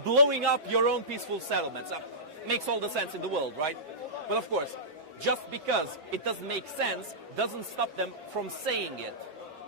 blowing up your own peaceful settlements. Makes all the sense in the world, right? But of course, just because it doesn't make sense doesn't stop them from saying it.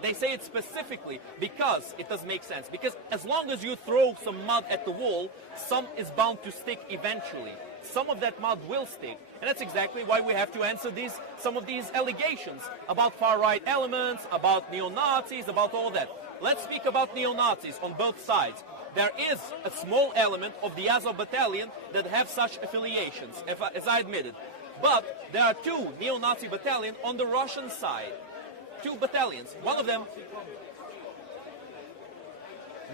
They say it specifically because it does make sense. Because as long as you throw some mud at the wall, some is bound to stick eventually. Some of that mud will stick. And that's exactly why we have to answer some of these allegations about far-right elements, about neo-Nazis, about all that. Let's speak about neo-Nazis on both sides. There is a small element of the Azov battalion that have such affiliations, as I admitted. But there are two neo-Nazi battalions on the Russian side. Two battalions. One of them,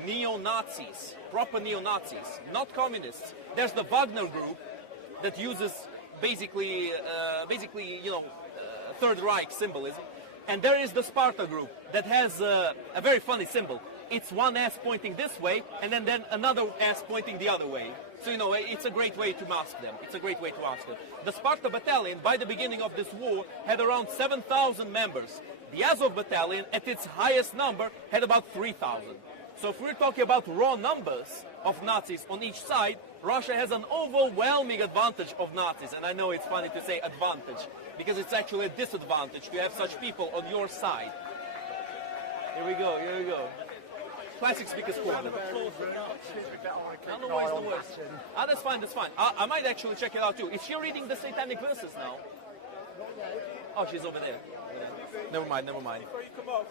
neo-Nazis, proper neo-Nazis, not communists. There's the Wagner group that uses basically, Third Reich symbolism. And there is the Sparta group that has a very funny symbol. It's one ass pointing this way, and then another ass pointing the other way. So, it's a great way to mask them. It's a great way to mask them. The Sparta battalion, by the beginning of this war, had around 7,000 members. The Azov battalion, at its highest number, had about 3,000. So if we're talking about raw numbers of Nazis on each side, Russia has an overwhelming advantage of Nazis. And I know it's funny to say advantage, because it's actually a disadvantage to have such people on your side. Here we go, here we go. Classic Speaker's Corner. No worries, no worries. That's fine, that's fine. I might actually check it out too. Is she reading the Satanic Verses now? Oh, she's over there. Never mind, never mind. Before you come off,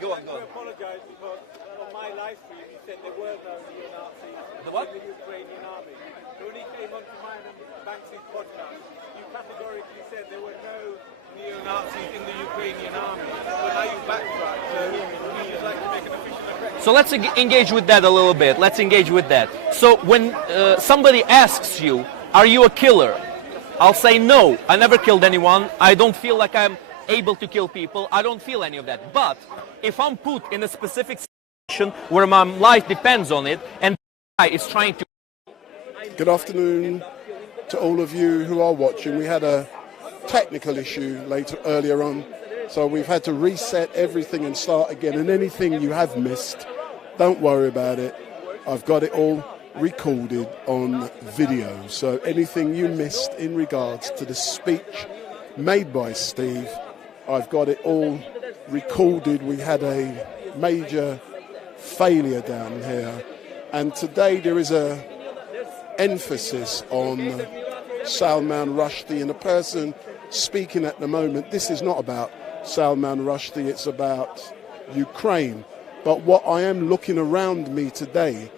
go on. I apologise because on my live stream you said there were no neo-Nazis the what? in the Ukrainian army. When he came onto mine and Banksy's podcast, you categorically said there were no neo-Nazis in the Ukrainian army. But now you backtrack, so you'd like to make an official correction. So let's engage with that a little bit. Let's engage with that. So when somebody asks you, are you a killer? I'll say no, I never killed anyone. I don't feel like I'm able to kill people. I don't feel any of that. But if I'm put in a specific situation where my life depends on it, and the guy is trying to... Good afternoon to all of you who are watching. We had a technical issue earlier on, so we've had to reset everything and start again. And anything you have missed, don't worry about it. I've got it all recorded on video. So anything you missed in regards to the speech made by Steve, I've got it all recorded. We had a major failure down here, and today there is a emphasis on Salman Rushdie, and the person speaking at the moment, this is not about Salman Rushdie, it's about Ukraine. But what I am looking around me today,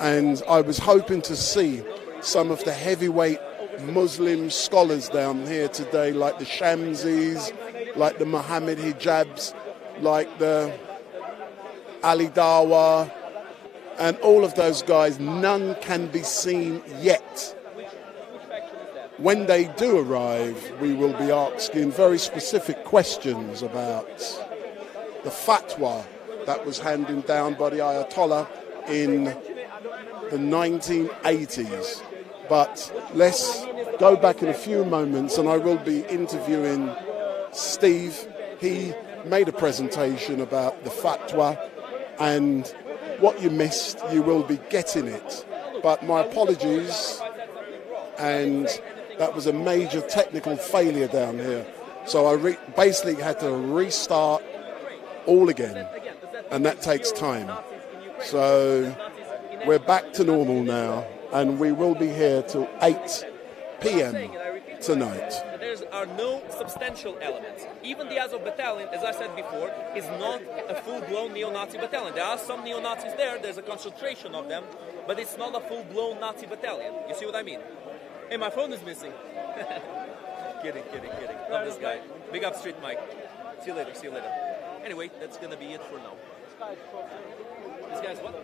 and I was hoping to see some of the heavyweight Muslim scholars down here today, like the Shamsis, like the Muhammad Hijabs, like the Ali Dawa, and all of those guys. None can be seen yet. When they do arrive, we will be asking very specific questions about the fatwa that was handed down by the Ayatollah in the 1980s. But let's go back in a few moments, and I will be interviewing Steve. He made a presentation about the fatwa, and what you missed, you will be getting it. But my apologies, and that was a major technical failure down here. So I basically had to restart all again, and that takes time. So we're back to normal now, and we will be here till 8 p.m. tonight. There are no substantial elements. Even the Azov battalion, as I said before, is not a full-blown neo-Nazi battalion. There are some neo-Nazis there, there's a concentration of them, but it's not a full-blown Nazi battalion. You see what I mean? Hey, my phone is missing. Kidding. Love this guy. Big up StreetMic. See you later. Anyway, that's gonna be it for now. This guy's what?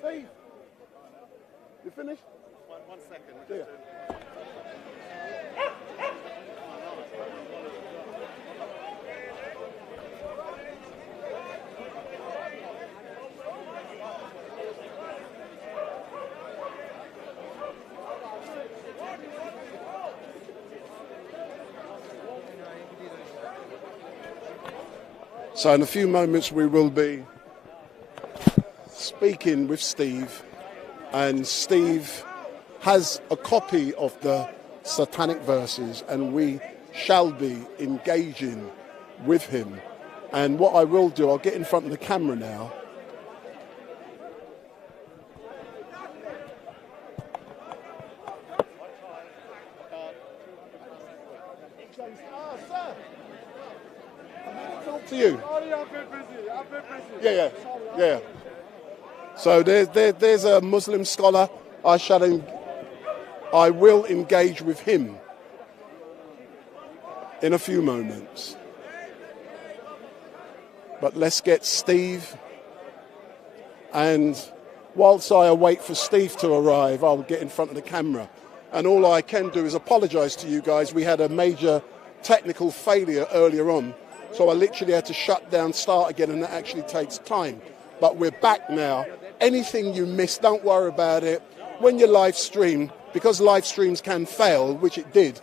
Steve, you finished? One second. Yeah. So in a few moments we will be speaking with Steve, and Steve has a copy of the Satanic Verses, and we shall be engaging with him. And what I will do, I'll get in front of the camera now. To you. Yeah. So there's a Muslim scholar. I will engage with him in a few moments. But let's get Steve. And whilst I await for Steve to arrive, I'll get in front of the camera. And all I can do is apologise to you guys. We had a major technical failure earlier on. So I literally had to shut down, start again, and that actually takes time. But we're back now. Anything you missed, don't worry about it. When you live stream, because live streams can fail, which it did,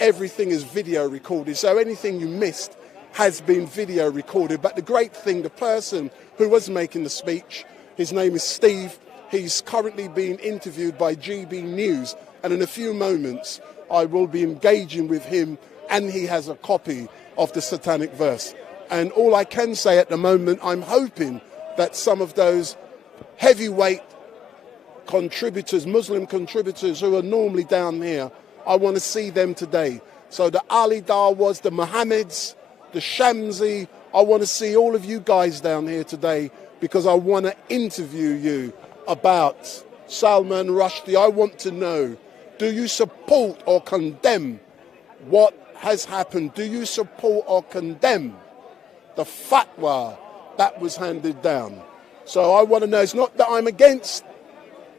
everything is video recorded. So anything you missed has been video recorded. But the great thing, the person who was making the speech, his name is Steve. He's currently being interviewed by GB News. And in a few moments, I will be engaging with him, and he has a copy of the Satanic Verse. And all I can say at the moment, I'm hoping that some of those heavyweight contributors, Muslim contributors who are normally down here, I want to see them today. So the Ali Dawas, the Mohammeds, the Shamsi, I want to see all of you guys down here today, because I want to interview you about Salman Rushdie. I want to know, do you support or condemn what has happened? Do you support or condemn the fatwa that was handed down? So I want to know, it's not that I'm against,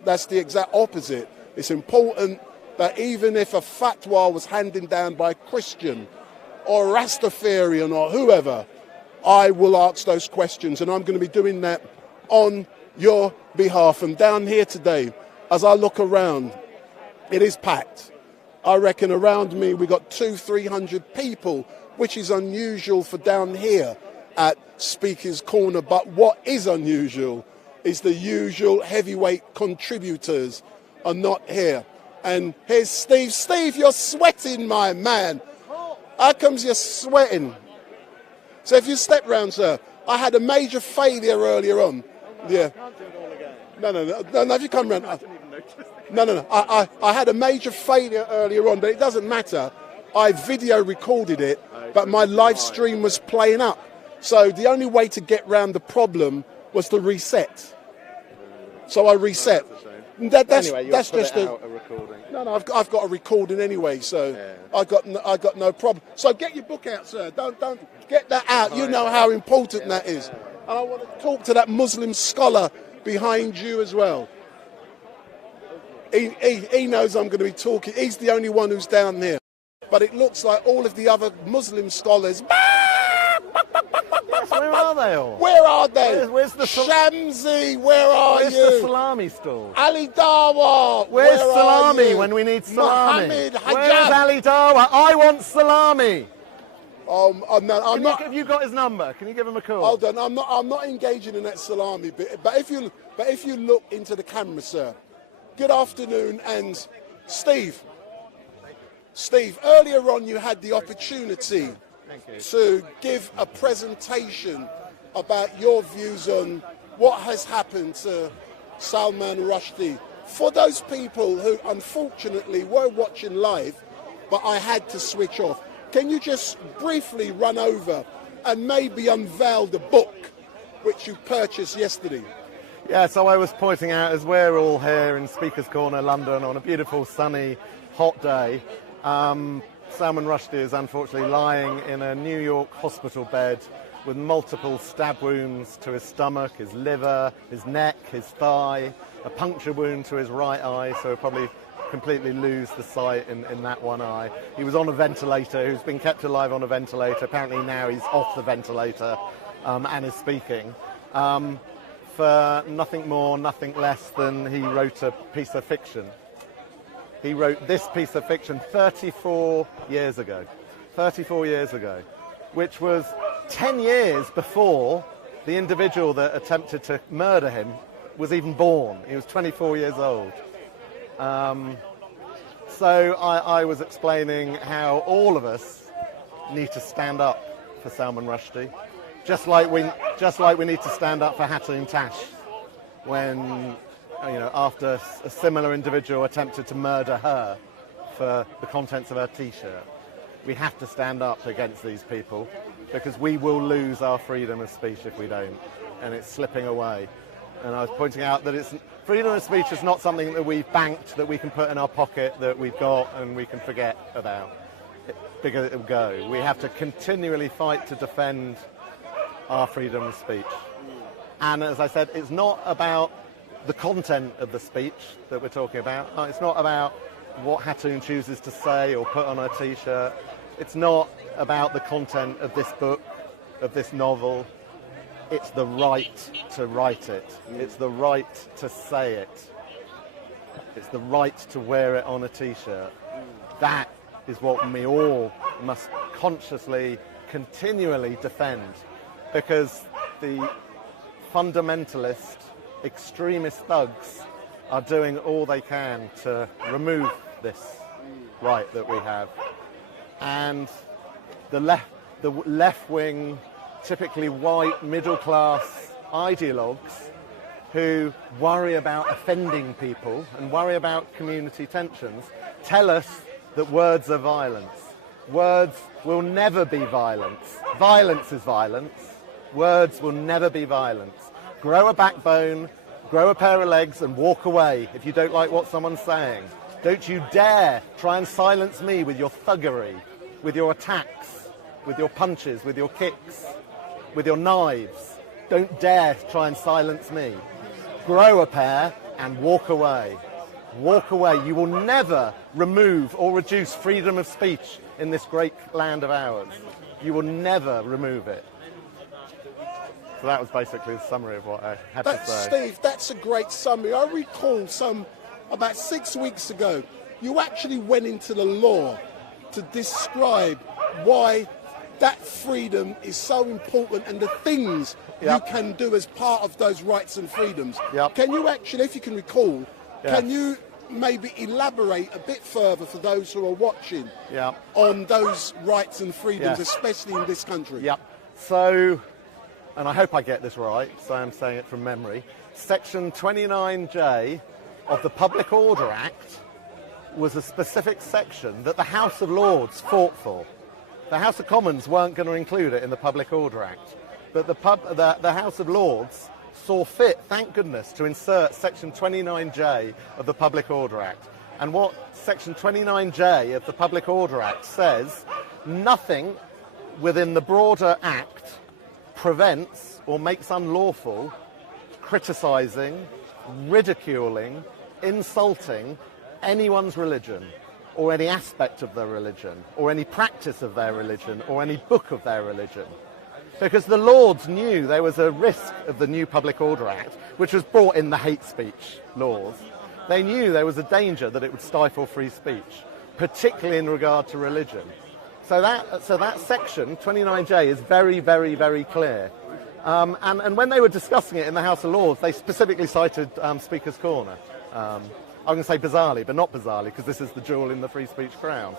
that's the exact opposite. It's important that even if a fatwa was handed down by a Christian or Rastafarian or whoever, I will ask those questions, and I'm going to be doing that on your behalf. And down here today, as I look around, it is packed. I reckon around me we got 200-300 people, which is unusual for down here at Speaker's Corner. But what is unusual is the usual heavyweight contributors are not here. And here's Steve. Steve, you're sweating, my man. How comes you're sweating? So if you step round, sir, I had a major failure earlier on. Yeah. No, if you come round. No. I had a major failure earlier on, but it doesn't matter. I video recorded it, but my live stream was playing up. So the only way to get round the problem was to reset. So I reset. That's just a recording. No, I've got a recording anyway, so yeah. I got no problem. So get your book out, sir. Don't get that out. You know how important that is. And I want to talk to that Muslim scholar behind you as well. He knows I'm going to be talking. He's the only one who's down there. But it looks like all of the other Muslim scholars. Yes, where are they all? Where are they? Where's the Shamsi, where are you? Where's the salami stall? Ali Dawa, where's where salami when we need salami? Mohammed Where's Ali Dawa? I want salami. No, have you got his number? Can you give him a call? Hold on, I'm not engaging in that salami bit. But if you look into the camera, sir. Good afternoon, and Steve, earlier on you had the opportunity to give a presentation about your views on what has happened to Salman Rushdie. For those people who unfortunately were watching live, but I had to switch off, can you just briefly run over and maybe unveil the book which you purchased yesterday? Yeah, so I was pointing out, as we're all here in Speaker's Corner, London, on a beautiful, sunny, hot day, Salman Rushdie is unfortunately lying in a New York hospital bed with multiple stab wounds to his stomach, his liver, his neck, his thigh, a puncture wound to his right eye, so he'll probably completely lose the sight in that one eye. He was on a ventilator, he's been kept alive on a ventilator. Apparently now he's off the ventilator and is speaking. For nothing more, nothing less than he wrote a piece of fiction. He wrote this piece of fiction 34 years ago, which was 10 years before the individual that attempted to murder him was even born. He was 24 years old. So I was explaining how all of us need to stand up for Salman Rushdie, just like we need to stand up for Hatun Tash when, after a similar individual attempted to murder her for the contents of her T-shirt. We have to stand up against these people because we will lose our freedom of speech if we don't, and it's slipping away. And I was pointing out that freedom of speech is not something that we've banked, that we can put in our pocket, that we've got and we can forget about, because it will go. We have to continually fight to defend our freedom of speech. And as I said, it's not about the content of the speech that we're talking about. It's not about what Hatun chooses to say or put on her T-shirt. It's not about the content of this book, of this novel. It's the right to write it. It's the right to say it. It's the right to wear it on a T-shirt. That is what we all must consciously, continually defend, because the fundamentalist, extremist thugs are doing all they can to remove this right that we have. And the left-wing, typically white, middle-class ideologues who worry about offending people and worry about community tensions tell us that words are violence. Words will never be violence. Violence is violence. Words will never be violence. Grow a backbone, grow a pair of legs and walk away if you don't like what someone's saying. Don't you dare try and silence me with your thuggery, with your attacks, with your punches, with your kicks, with your knives. Don't dare try and silence me. Grow a pair and walk away. Walk away. You will never remove or reduce freedom of speech in this great land of ours. You will never remove it. So that was basically the summary of what I had to say. Steve, that's a great summary. I recall about 6 weeks ago, you actually went into the law to describe why that freedom is so important and the things you can do as part of those rights and freedoms. Can you actually, if you can recall, can you maybe elaborate a bit further for those who are watching on those rights and freedoms, especially in this country? So, and I hope I get this right, so I'm saying it from memory, Section 29J of the Public Order Act was a specific section that the House of Lords fought for. The House of Commons weren't going to include it in the Public Order Act, but the House of Lords saw fit, thank goodness, to insert Section 29J of the Public Order Act. And what Section 29J of the Public Order Act says, nothing within the broader Act prevents or makes unlawful criticising, ridiculing, insulting anyone's religion, or any aspect of their religion, or any practice of their religion, or any book of their religion. Because the Lords knew there was a risk of the new Public Order Act, which was brought in the hate speech laws. They knew there was a danger that it would stifle free speech, particularly in regard to religion. So that section, 29J, is very, very, very clear. And when they were discussing it in the House of Lords, they specifically cited Speaker's Corner. I'm going to say bizarrely, but not bizarrely, because this is the jewel in the free speech crown.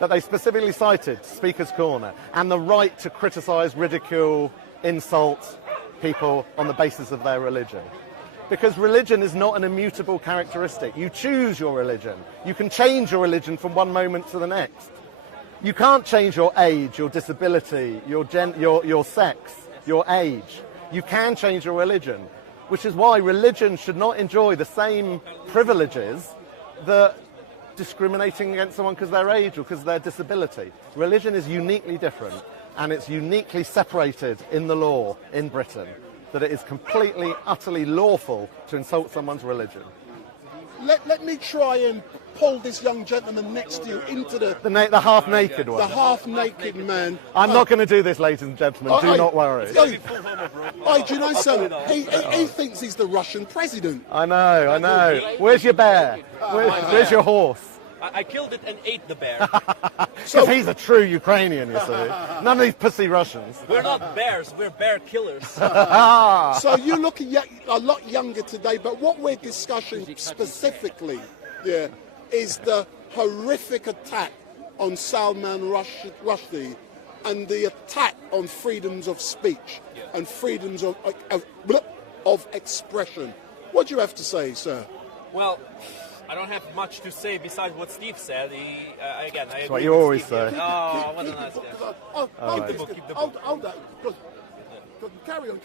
But they specifically cited Speaker's Corner and the right to criticise, ridicule, insult people on the basis of their religion. Because religion is not an immutable characteristic. You choose your religion. You can change your religion from one moment to the next. You can't change your age, your disability, your sex, your age. You can change your religion, which is why religion should not enjoy the same privileges that discriminating against someone because of their age or because of their disability. Religion is uniquely different, and it's uniquely separated in the law in Britain, that it is completely, utterly lawful to insult someone's religion. Let me try and pull this young gentleman next to you into the half-naked one. The half-naked man. I'm not going to do this, ladies and gentlemen. Do not worry. Do you know something? He thinks he's the Russian president. I know. Where's your bear? Where's your horse? I killed it and ate the bear. Because he's a true Ukrainian, you see. None of these pussy Russians. We're not bears, we're bear killers. So you look a lot younger today, but what we're discussing specifically is the horrific attack on Salman Rushdie and the attack on freedoms of speech and freedoms of expression. What do you have to say, sir? Well, I don't have much to say besides what Steve said. I agree what you with always Steve say. here. Oh, what a nice guy. Keep the book. Hold that. Carry on.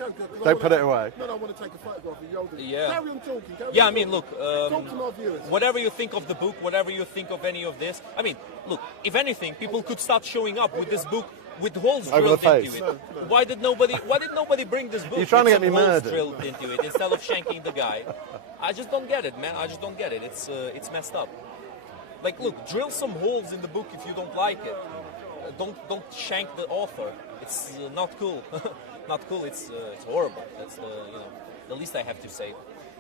Don't put it away. No, I want to take a photograph of you. Yeah. Carry on talking. Yeah, I mean, look, talk to my viewers. whatever you think of the book, whatever you think of any of this, I mean, look, if anything, people could start showing up with this book with holes Over drilled the into face. it. Why did nobody bring this book You're trying to with get me some holes murdered. drilled into it instead of shanking the guy? I just don't get it, man. I just don't get it. It's messed up. Like, look, drill some holes in the book if you don't like it. Don't shank the author. It's not cool. Not cool. It's horrible. That's the least I have to say.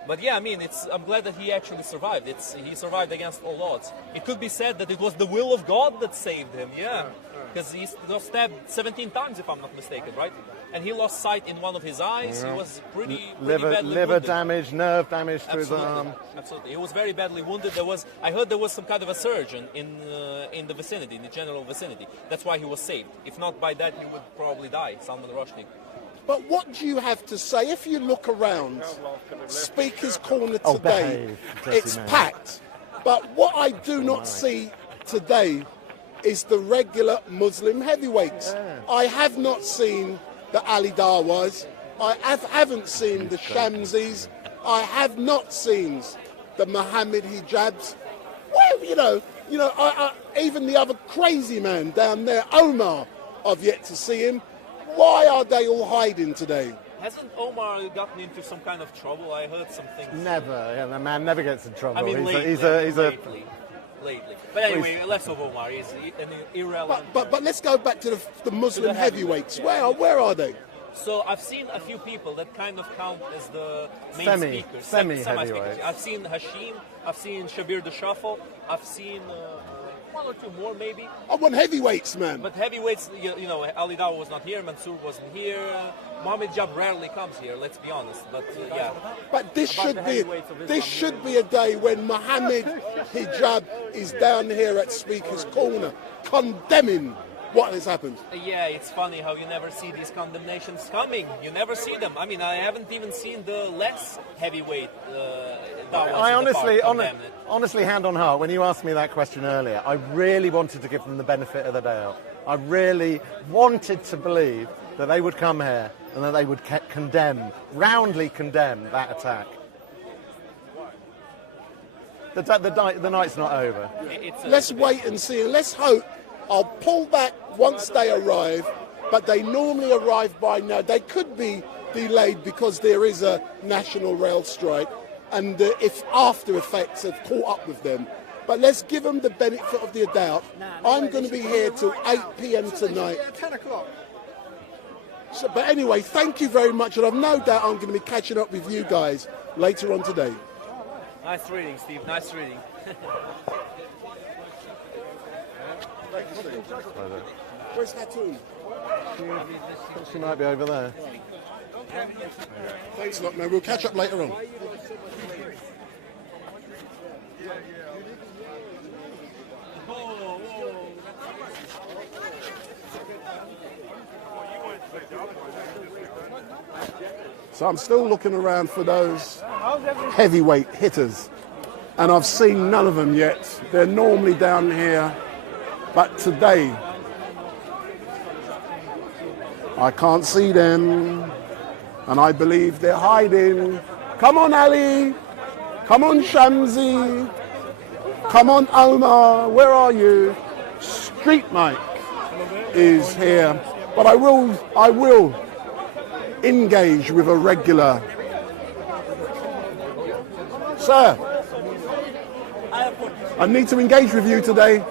But yeah, I mean, I'm glad that he actually survived. He survived against all odds. It could be said that it was the will of God that saved him. Yeah, because he got stabbed 17 times, if I'm not mistaken, right? And he lost sight in one of his eyes. He was pretty badly liver wounded. damage, nerve damage to his Absolutely. arm. Absolutely, he was very badly wounded. I heard there was some kind of a surgeon in the vicinity, in the general vicinity. That's why he was saved. If not by that, he would probably die. Salman Rushdie. But what do you have to say? If you look around, Speaker's Corner Oh, today, behave, it's dirty man. packed. But what I do not see today is the regular Muslim heavyweights. I have not seen the Ali Dawas. I haven't seen the Shamsis. I have not seen the Muhammad hijabs. Well, even the other crazy man down there, Omar, I've yet to see him. Why are they all hiding today? Hasn't Omar gotten into some kind of trouble? I heard some things. Never. Yeah, the man never gets in trouble. I mean, lately. But anyway, less of Omar. He's an irrelevant. But let's go back to the Muslim heavyweights. Where are they? So I've seen a few people that kind of count as the main speakers. Semi-heavyweights. I've seen Hashim. I've seen Shabir the Shuffle. I've seen one or two more maybe. I want heavyweights, man. But heavyweights, Ali Dawa was not here. Mansour wasn't here. Mohammed Jab rarely comes here. Let's be honest. But yeah. But this should be a day when Mohammed Hijab is down here at Speaker's Corner condemning what has happened. Yeah, it's funny how you never see these condemnations coming. You never see them. I mean, I haven't even seen the less heavyweight I honestly, hand on heart, when you asked me that question earlier, I really wanted to give them the benefit of the doubt. I really wanted to believe that they would come here and that they would roundly condemn that attack. The night's not over. Let's wait and see. Let's hope. I'll pull back once they arrive, but they normally arrive by now. They could be delayed because there is a national rail strike, and if after effects have caught up with them. But let's give them the benefit of the doubt. I'm going to be here till 8 p.m. tonight. 10 o'clock. So, but anyway, thank you very much, and I've no doubt I'm going to be catching up with you guys later on today. Nice reading, Steve. Nice reading. Where's Hatun? She might be over there. Thanks a lot, man. We'll catch up later on. So I'm still looking around for those heavyweight hitters, and I've seen none of them yet. They're normally down here, but today I can't see them, and I believe they're hiding. Come on, Ali. Come on, Shamsi. Come on, Omar. Where are you? StreetMic is here, but I will engage with a regular. Sir, I need to engage with you today.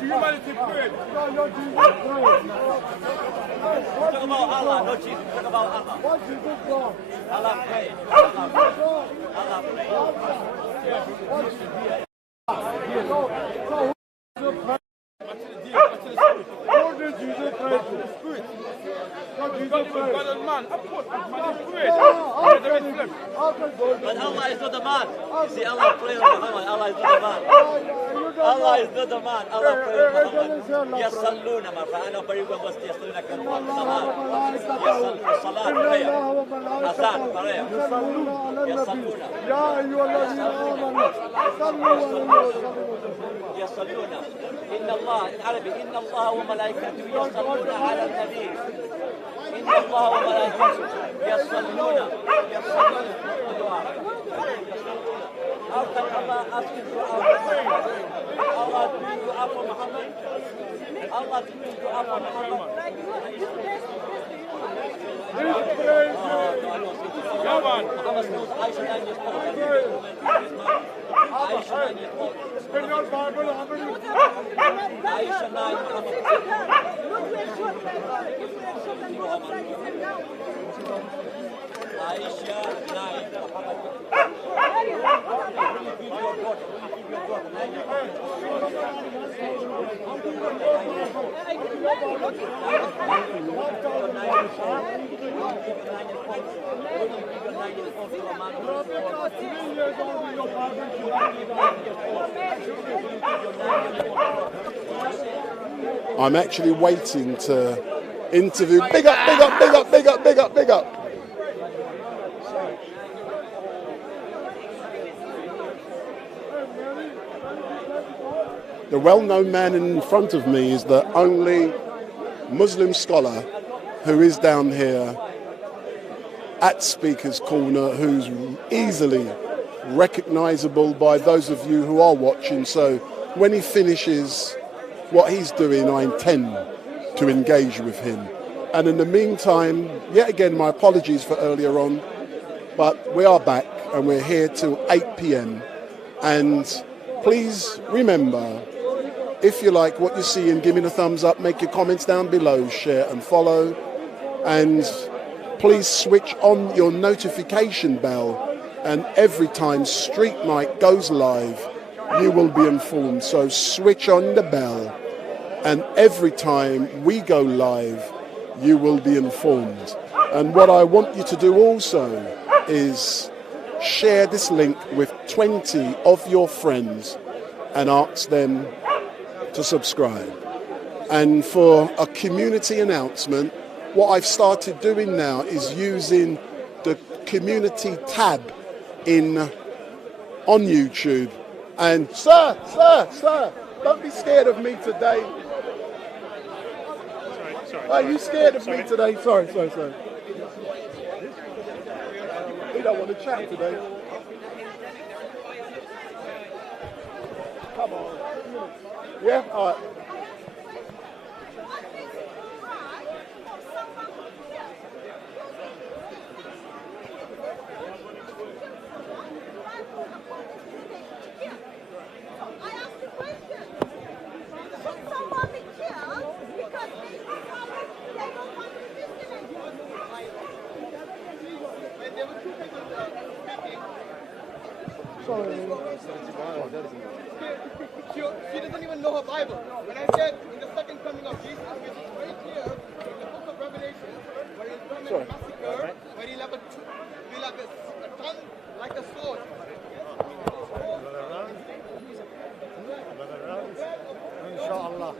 Humanity prayed. Talk about Allah, not Jesus. Talk about Allah. What Jesus done? Allah pray. Allah pray. What did Jesus pray to? What did Jesus pray? God and man, I put man in prayer. But Allah is not a man. See, Allah pray on Muhammad. Allah is not a man. Allah is not a man. Allah pray on Muhammad. Yasalluna ma fa'ana bariqan was yasalluna kan salat. Yasalluna salat prayer. Azan prayer. Yasalluna. Ya ayyuhalladhina amanu sallu alayhi يصلون إن الله in Arabic إن الله وملائكته يصلون على النبي إن الله وملائكته يصلون How can Allah ask you to Allah to do dua for Muhammad? Allah to do dua for Muhammad? Muhammad knows Aisha 9 years old. Aisha 9 years old. Aisha 9 Aisha 9. I'm actually waiting to interview. Big up, big up, big up, big up, big up, big up. The well-known man in front of me is the only Muslim scholar who is down here at Speaker's Corner, who's easily recognizable by those of you who are watching. So when he finishes what he's doing, I intend to engage with him. And in the meantime, yet again, my apologies for earlier on, but we are back and we're here till 8 p.m. And please remember, if you like what you see, and give me the thumbs up, make your comments down below, share and follow. And please switch on your notification bell, and every time StreetMic goes live, you will be informed. So switch on the bell, and every time we go live, you will be informed. And what I want you to do also is share this link with 20 of your friends and ask them to subscribe. And for a community announcement, what I've started doing now is using the community tab on YouTube. And sir, don't be scared of me today. Are you scared of me today? Sorry. We don't want to chat today. Come on. Yeah? All right. She doesn't even know her Bible. When I said in the second coming of Jesus, which is very clear in the book of Revelation, where he'll come and massacre, where he'll have a tongue like a sword. Inshallah.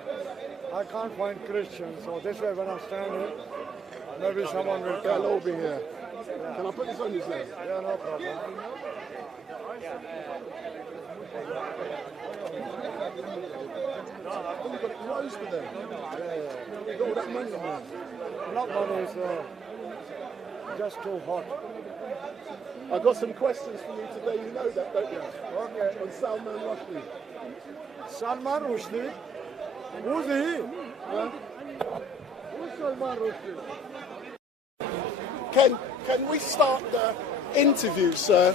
I can't find Christians, so this way when I'm standing, maybe someone will come. They'll all be here. Can I put this on you, sir? Yeah, no problem. Oh, you've got it closed to them. Yeah. You've got all that money, man. Not money, it's just too hot. I've got some questions for you today. You know that, don't you? Okay. On Salman Rushdie. Salman Rushdie? Who's he? Huh? Who's Salman Rushdie? Can we start the interview, sir,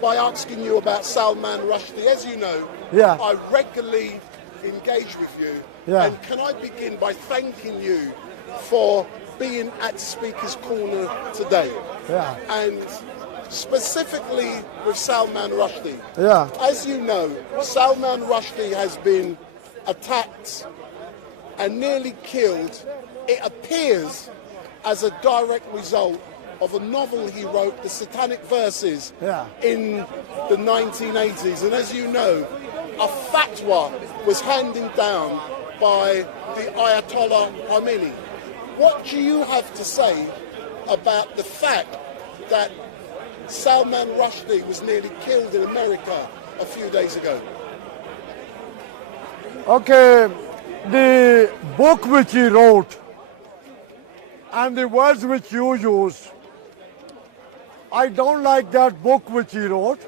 by asking you about Salman Rushdie. As you know, I regularly engage with you. And can I begin by thanking you for being at Speaker's Corner today? And specifically with Salman Rushdie. As you know, Salman Rushdie has been attacked and nearly killed, it appears, as a direct result of a novel he wrote, The Satanic Verses, in the 1980s. And as you know, a fatwa was handed down by the Ayatollah Khomeini. What do you have to say about the fact that Salman Rushdie was nearly killed in America a few days ago? Okay, the book which he wrote and the words which you use, I don't like that book which he wrote,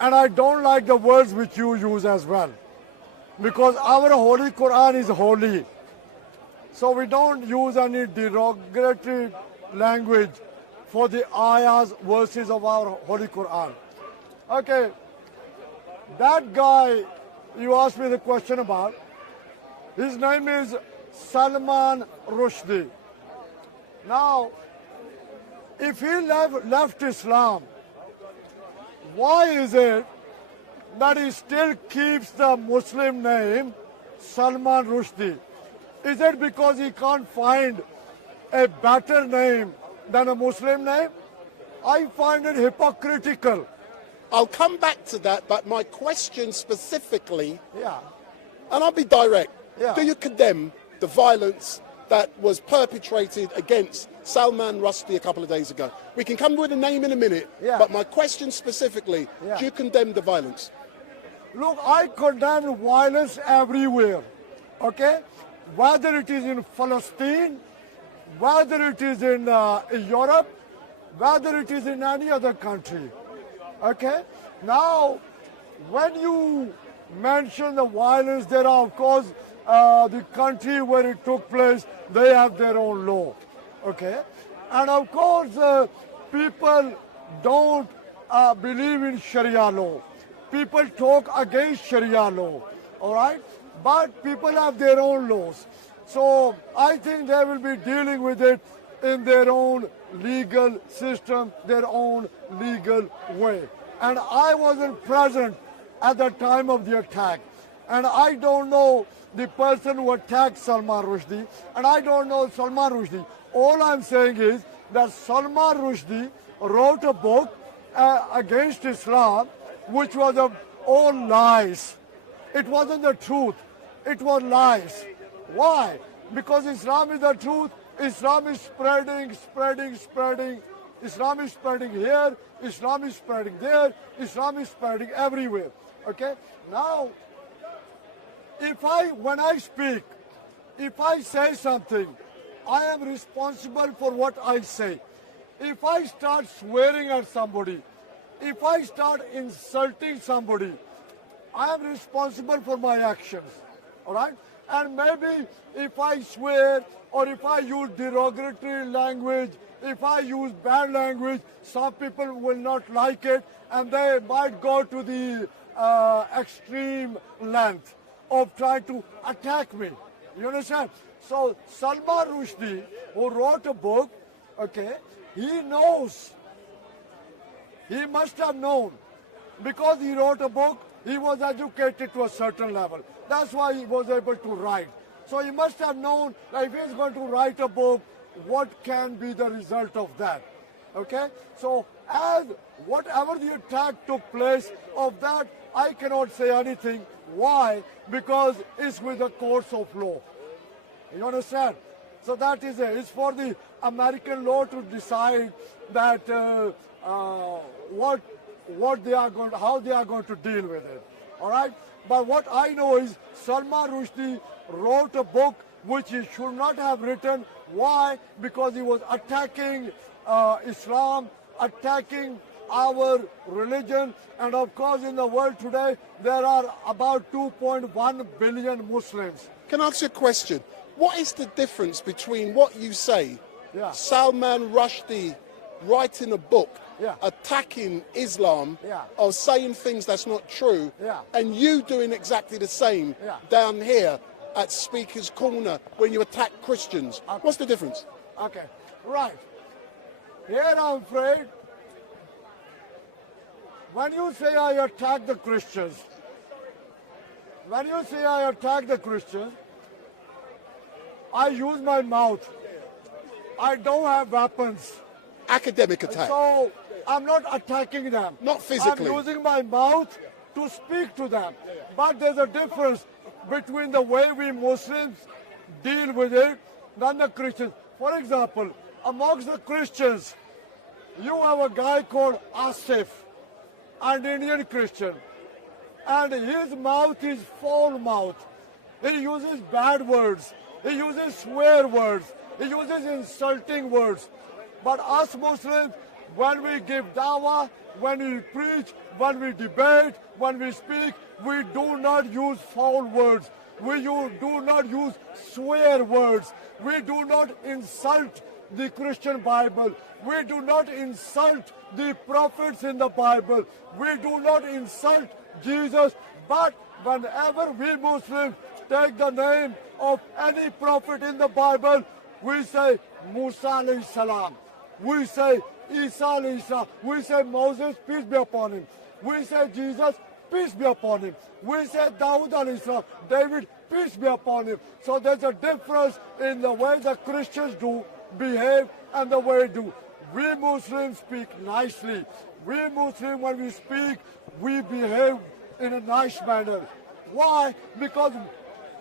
and I don't like the words which you use as well. Because our Holy Quran is holy. So we don't use any derogatory language for the ayahs, verses of our Holy Quran. Okay, that guy you asked me the question about, his name is Salman Rushdie. Now, if he left Islam, why is it that he still keeps the Muslim name Salman Rushdie? Is it because he can't find a better name than a Muslim name? I find it hypocritical. I'll come back to that, but my question specifically, and I'll be direct, do you condemn the violence that was perpetrated against Salman Rushdie a couple of days ago? We can come with a name in a minute, but my question specifically, do you condemn the violence? Look, I condemn violence everywhere, okay? Whether it is in Palestine, whether it is in Europe, whether it is in any other country, okay? Now, when you mention the violence, there are, of course, the country where it took place, they have their own law, okay? And of course, people don't believe in Sharia law. People talk against Sharia law, all right? But people have their own laws. So I think they will be dealing with it in their own legal system, their own legal way. And I wasn't present at the time of the attack. And I don't know the person who attacked Salman Rushdie, and I don't know Salman Rushdie. All I'm saying is that Salman Rushdie wrote a book against Islam, which was all lies. It wasn't the truth. It was lies. Why? Because Islam is the truth. Islam is spreading. Islam is spreading here. Islam is spreading there. Islam is spreading everywhere. Okay? Now, when I speak, if I say something, I am responsible for what I say. If I start swearing at somebody, if I start insulting somebody, I am responsible for my actions. All right? And maybe if I swear or if I use derogatory language, if I use bad language, some people will not like it and they might go to the extreme length of trying to attack me. You understand? So Salman Rushdie, who wrote a book, okay, he knows. He must have known. Because he wrote a book, he was educated to a certain level. That's why he was able to write. So he must have known that if he's going to write a book, what can be the result of that. Okay? So as whatever the attack took place of that, I cannot say anything. Why? Because it's with the courts of law. You understand? So that is it. It's for the American law to decide that what they are going, how they are going to deal with it. All right. But what I know is Salman Rushdie wrote a book which he should not have written. Why? Because he was attacking Islam, attacking our religion, and of course in the world today there are about 2.1 billion Muslims. Can I ask you a question? What is the difference between what you say, Salman Rushdie writing a book Yeah. attacking Islam Yeah. or saying things that's not true, Yeah. and you doing exactly the same Yeah. down here at Speaker's Corner when you attack Christians. Okay. What's the difference? Okay, right. Here I'm afraid, when you say I attack the Christians, I use my mouth. I don't have weapons. Academic attack. So I'm not attacking them. Not physically. I'm using my mouth to speak to them. But there's a difference between the way we Muslims deal with it than the Christians. For example, amongst the Christians, you have a guy called Asif, an Indian Christian. And his mouth is foul mouth. He uses bad words. He uses swear words. He uses insulting words. But us Muslims, when we give dawah, when we preach, when we debate, when we speak, we do not use foul words. Do not use swear words. We do not insult the Christian Bible. We do not insult the prophets in the Bible. We do not insult Jesus. But whenever we Muslims take the name of any prophet in the Bible, we say Musa alayhi salam. We say Isa alayhi salam. We say Moses, peace be upon him. We say Jesus, peace be upon him. We say Dawood alayhi salam, David, peace be upon him. So there's a difference in the way the Christians do behave and the way we do. We Muslims speak nicely. We Muslims, when we speak, we behave in a nice manner. Why? Because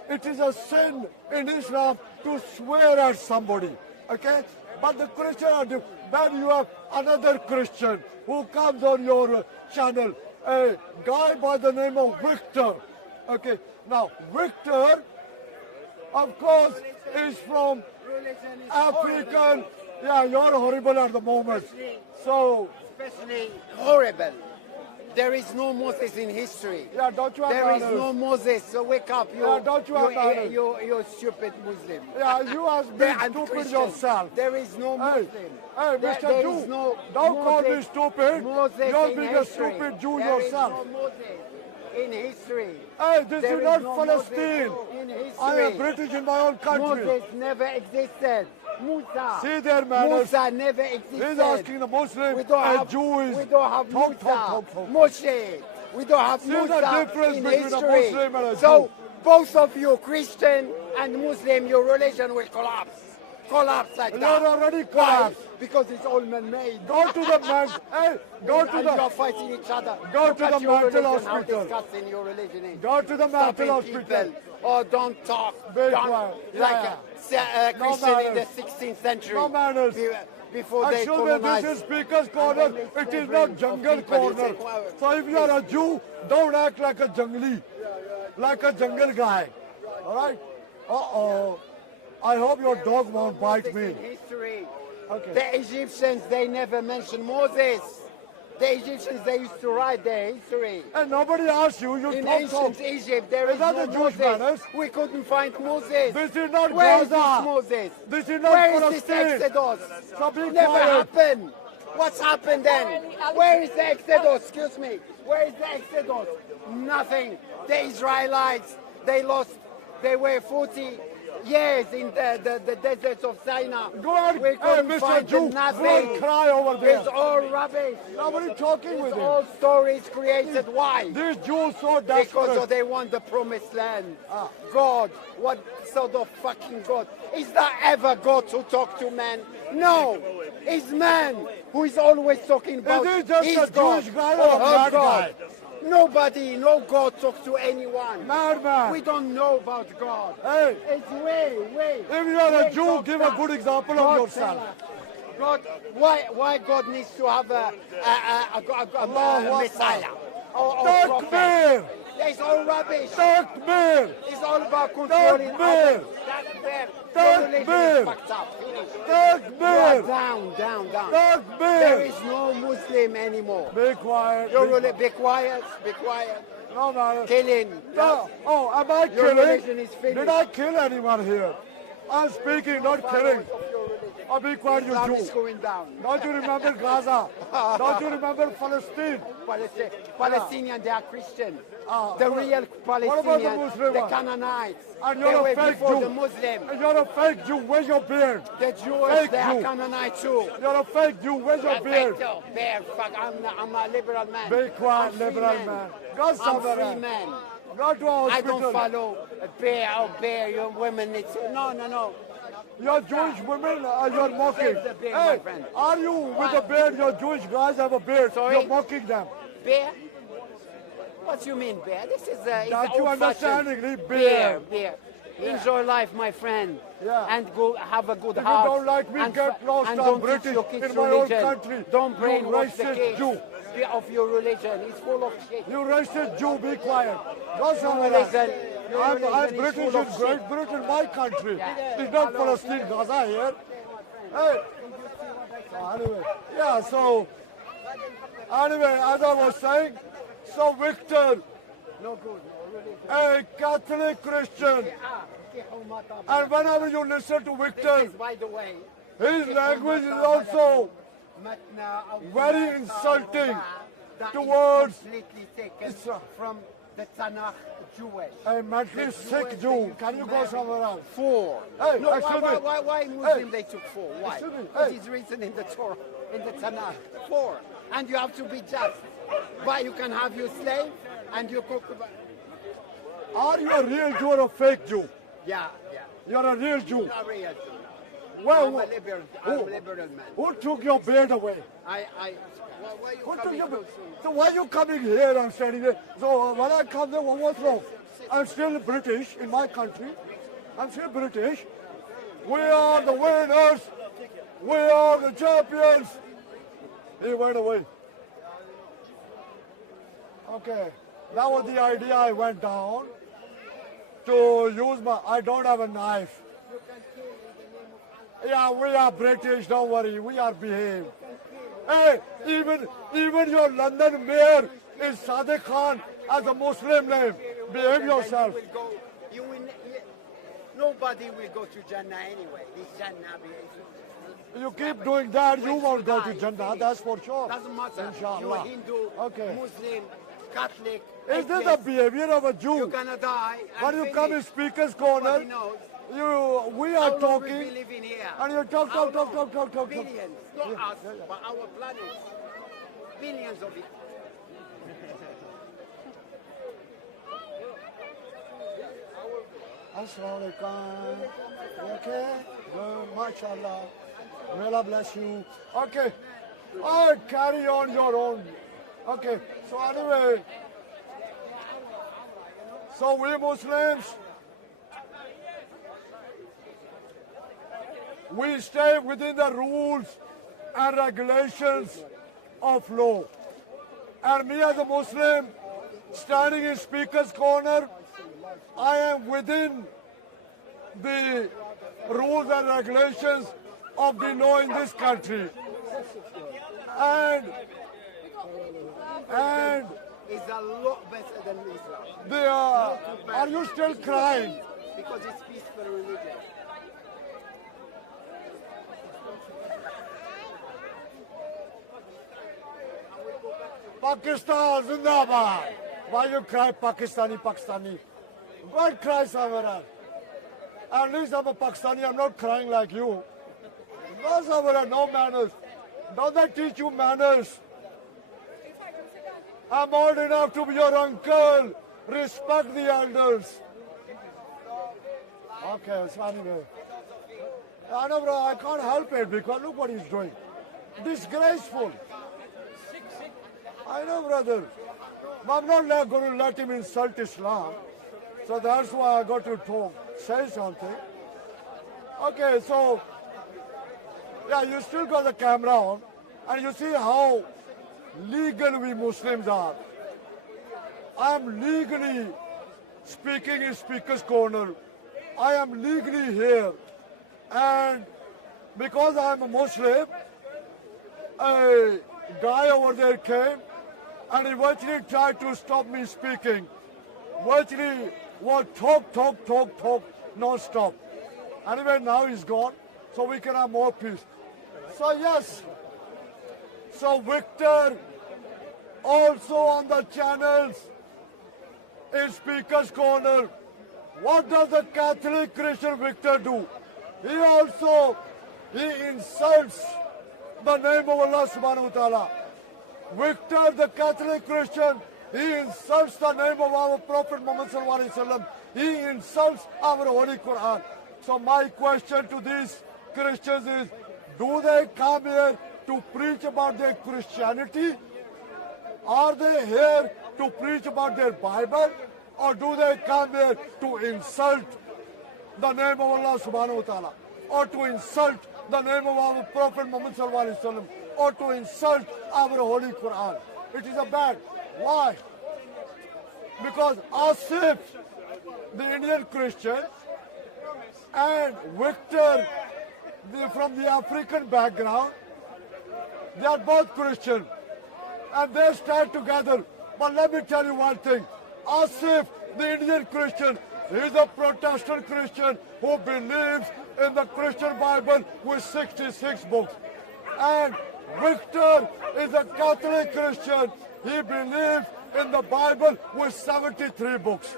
it is a sin in Islam to swear at somebody. Okay? But the Christians are different. Then you have another Christian who comes on your channel, a guy by the name of Victor. Okay? Now, Victor, of course, is from African. Yeah, you're horrible at the moment. So, Especially horrible. There is no Moses in history. yeah, don't you have There is manners? no Moses, so wake up, you, Yeah, don't you have manners? you stupid Muslim. Yeah, you have They- been and stupid Christians. yourself. There is no Hey, Muslim. hey, There- Mr. there Jew, is no don't call me Moses- stupid. Moses You're in being a history. stupid Jew There yourself. is no Moses in history. Hey, this There is is not no Palestine. Moses in history. I am British in my own country. Moses never existed. Musa. See there, manners. Musa never existed. He's asking the Muslim, We don't a have, Jew is... we don't have Talk, Musa. talk. Moshe. We don't have See the Musa difference in between a history. Muslim and a So Jew. both of you, Christian and Muslim, your religion will collapse. Collapse like It that. already Why? collapsed. Because it's all man-made. Go to the man. Hey, go to And you are the... fighting each other. Go Look to at the your mental religion, how hospital. disgusting your religion is. Go to the mental Stopping hospital. people. Oh, don't talk. Be Don't, quiet. like Yeah. a No Christian in the manners. 16th century. No manners. Before they Excuse me, colonized. this is Speaker's Corner. It is not jungle People, you corner. say, wow. So if you are a Jew, don't act like a jungli, like a jungle guy. All right? Uh-oh. I hope your dog won't bite me. In history. Okay. The Egyptians, they never mentioned Moses. The Egyptians, they used to write their history. And nobody asked you. You In talk. ancient Egypt, there Is is that no the Jewish Moses. manners? We couldn't find Moses. This is not Where is Gaza. this Moses? This is not Where is this Palestine. Exodus? So be Never quiet. happened. What's happened then? Where is the Exodus? Excuse me. Where is the Exodus? Nothing. The Israelites, they were 40 years in the deserts of Sinai. Go ahead. We Hey, couldn't Mr. find Jew, nothing. go and cry over there. It's all rubbish. Nobody talking with It's him. all stories created. Why? These Jews so Because desperate. they want the promised land. God, what sort of fucking God? Is there ever God who talk to man? No. It's man who is always talking about Is he just his a God Jewish guy or or a her mad God. guy? Nobody, no God talks to anyone. Madman. We don't know about God. Hey, It's way. if you are a way Jew, talk give a that. good example of God yourself. tell us. God, why God needs to have a Messiah or prophet? Takbir! It's all rubbish. Takbir! It's all about controlling Takbir! others. Takbir. Takbir. Your religion is fucked up. Finish. You Takbir! are down. There Takbir! is no Muslim anymore. Be quiet. Be quiet. No matter. Killing. No. Oh, am I Your religion killing? is finished. Did I kill anyone here? I'm speaking, not killing. Of your religion. Oh, be quiet, you Islam Jew. is going down. Don't you remember Gaza? Don't you remember Palestine? Palestinians, they are Christian. Ah, The what- real what about the Palestinians, Muslim the one? Canaanites, And they you're were a fake before Jew. the Muslim. And you're a fake Jew. Where's your beard? The Jews, Fake they are Jew. Canaanites too. You're a fake Jew. Where's your beard? Bear, fuck, I'm a liberal man. Be quiet, I'm free liberal man. Go I'm somewhere free else. man. Go to a I hospital. don't follow bear, your women. It's, no. You're Jewish women, you're mocking. Save the beard, my Hey, friend. are you with a beard? Your Jewish guys have a beard. Sorry? You're mocking them. Bear? What you mean bear? This is it's Don't you old-fashioned. understandingly Bear. bear? Enjoy life, my friend. Yeah. And go have a good If you heart. don't like me, and get lost. and I'm don't teach British your kids in my own religion. country. Don't You brainwash the racist kids Jew. of your religion. It's full of shit. You racist Jew, be quiet. Go Your somewhere else. religion, your I'm religion is British full in of Great shit. Britain, my country. Yeah. It's not Palestine, Gaza here. Hey. So anyway, as I was saying, so Victor, No good. a Catholic Christian, and whenever you listen to Victor, By the way, his language is also very insulting towards completely taken Islam. from the Tanakh Jewish. a mentally sick Jew. Can you go somewhere else? Four. Hey, No, excuse me. why Muslim Hey. they took four? Why? Excuse me. Because Hey. it's written in the Torah, in the Tanakh. Four. And you have to be just. Why you can have your slave and your concubine. Are you a real Jew or a fake Jew? Yeah. You're a real Jew. Not real Jew. Well, I'm a liberal man. Who took your beard away? Why you Who took coming your close beard? to me? So why are you coming here? I'm standing there. So when I come there, what's wrong? I'm still British in my country. I'm still British. We are the winners. We are the champions. He went away. Okay. That was the idea. I went down to use my. I don't have a knife. Yeah, we are British. Don't worry. We are behaved. Hey, even your London mayor is Sadiq Khan as a Muslim name. Behave yourself. Nobody will go to Jannah anyway. This Jannah You keep doing that, you won't go to Jannah. That's for sure. doesn't matter. Inshallah. You're Hindu, Okay. Muslim, Catholic. Is this atheist, the behavior of a You're Jew? gonna die. When and you come in finish. speaker's Nobody corner, knows. we How are long talking, we live in here? and you talk. Billions, not us, but our planet. Billions of it. Assalamu alaikum. You okay? Good, mashallah. May Allah bless you. Okay. Oh, carry on your own. Okay. So anyway, so we Muslims, we stay within the rules and regulations of law. And me as a Muslim, standing in speaker's corner, I am within the rules and regulations of the law in this country. And It's a lot better than Islam. they are you still crying? Because it's peaceful religion. Pakistan Zindabad. Why you cry Pakistani? Go and cry somewhere else. At least I'm a Pakistani, I'm not crying like you. Go somewhere else, no manners. Don't they teach you manners? I'm old enough to be your uncle. Respect the elders. Okay, so anyway. I know, bro, I can't help it because look what he's doing. Disgraceful. I know, brother. But I'm not going to let him insult Islam. So that's why I got to talk, say something. Okay, so, yeah, you still got the camera on. And you see how legal we Muslims are. I'm legally speaking in speaker's corner. I am legally here. And because I'm a Muslim, a guy over there came and he virtually tried to stop me speaking. Virtually was talk, non-stop. Anyway, now he's gone. so we can have more peace. So yes, so Victor also on the channels in Speaker's Corner. What does the Catholic Christian Victor do? He insults the name of Allah subhanahu wa ta'ala. Victor, the Catholic Christian, he insults the name of our Prophet Muhammad sallallahu alaihi wasallam. He insults our Holy Quran. So my question to these Christians is, do they come here to preach about their Christianity? Are they here to preach about their Bible? Or do they come here to insult the name of Allah subhanahu wa ta'ala? Or to insult the name of our Prophet Muhammad sallallahu alaihi wasallam? Or to insult our Holy Quran? It is a bad. Why? Because Asif, the Indian Christian, and Victor, from the African background, they are both Christian. And they stand together. But let me tell you one thing. Asif, the Indian Christian, is a Protestant Christian who believes in the Christian Bible with 66 books. And Victor is a Catholic Christian. He believes in the Bible with 73 books.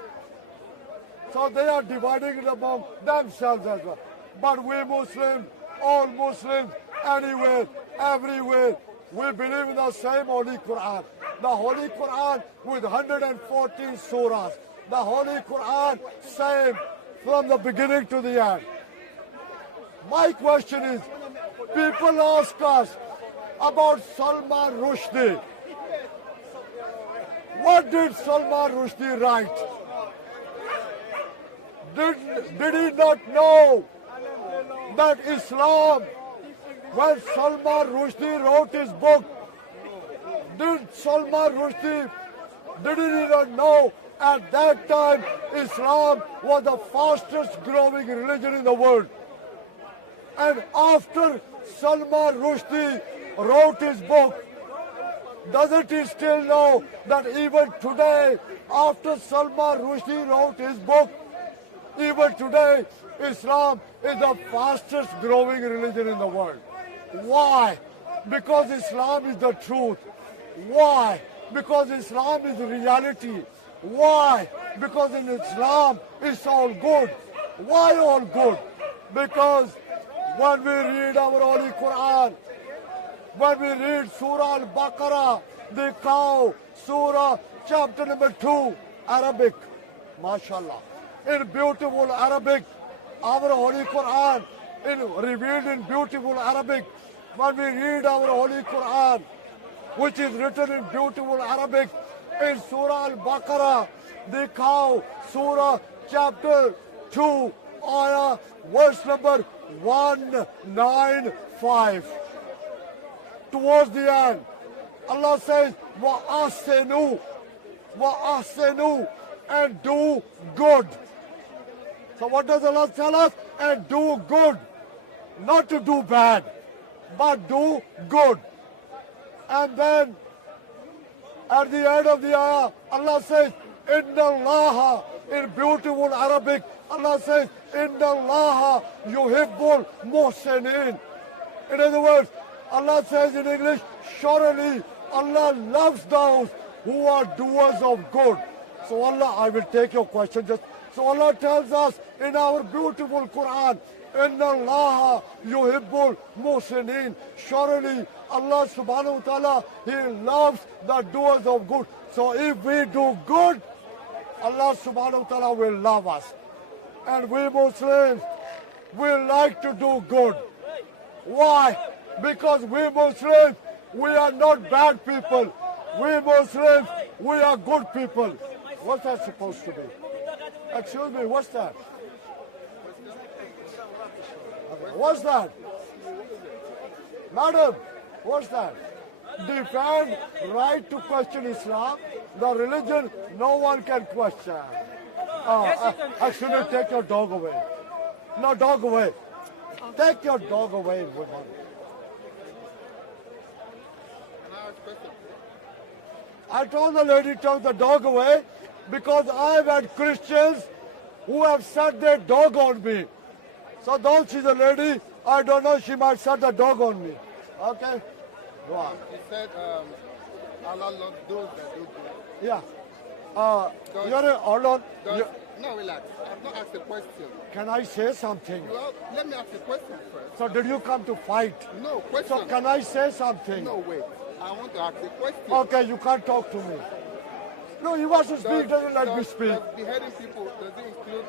So they are dividing it among themselves as well. But we Muslims, all Muslims, anywhere, everywhere, we believe in the same Holy Quran. The Holy Quran with 114 surahs. The Holy Quran same from the beginning to the end. My question is, people ask us about Salman Rushdie. What did Salman Rushdie write? Did he not know that Islam, when Salman Rushdie wrote his book, did Salman Rushdie, did he not know at that time Islam was the fastest growing religion in the world? And after Salman Rushdie wrote his book, doesn't he still know that even today, after Salman Rushdie wrote his book, even today, Islam is the fastest growing religion in the world? Why? Because Islam is the truth. Why? Because Islam is the reality. Why? Because in Islam it's all good. Why all good? Because when we read our Holy Quran, when we read Surah Al-Baqarah, the cow, Surah chapter number 2, Arabic, mashallah, in beautiful Arabic, our Holy Quran, revealed in beautiful Arabic, when we read our Holy Quran, which is written in beautiful Arabic, in Surah Al-Baqarah, the cow, Surah chapter 2, ayah, verse number 195. Towards the end, Allah says, وَأَحْسِنُوا, وَأَحْسِنُوا, and do good. So what does Allah tell us? And do good. Not to do bad, but do good. And then, at the end of the ayah, Allah says, Inna Allah, in beautiful Arabic, Allah says, Inna Allah yuhibbul muhsinin. In other words, Allah says in English, surely Allah loves those who are doers of good. So Allah, I will take your question just. So Allah tells us in our beautiful Quran, Inna Allah yuhibbul muhsinin. Surely Allah subhanahu wa ta'ala, He loves the doers of good. So if we do good, Allah subhanahu wa ta'ala will love us. And we Muslims will like to do good. Why? Because we Muslims, we are not bad people. We Muslims, we are good people. What's that supposed to be? Excuse me, what's that? What's that? Madam, what's that? Defend right to question Islam. The religion, no one can question. Actually, take your dog away. No, dog away. Take your dog away, woman. I told the lady to take the dog away because I've had Christians who have set their dog on me. So though she's a lady, I don't know, she might set the dog on me. Okay? Go on. He said, Allah loves those that do good. Yeah. Hold on. No, relax. I've not asked a question. Can I say something? Well, let me ask a question first. So did you come to fight? No, question. So can I say something? No, wait. I want to ask a question. Okay, you can't talk to me. No, he wants to speak, doesn't let me speak. Does beheading people, does it include,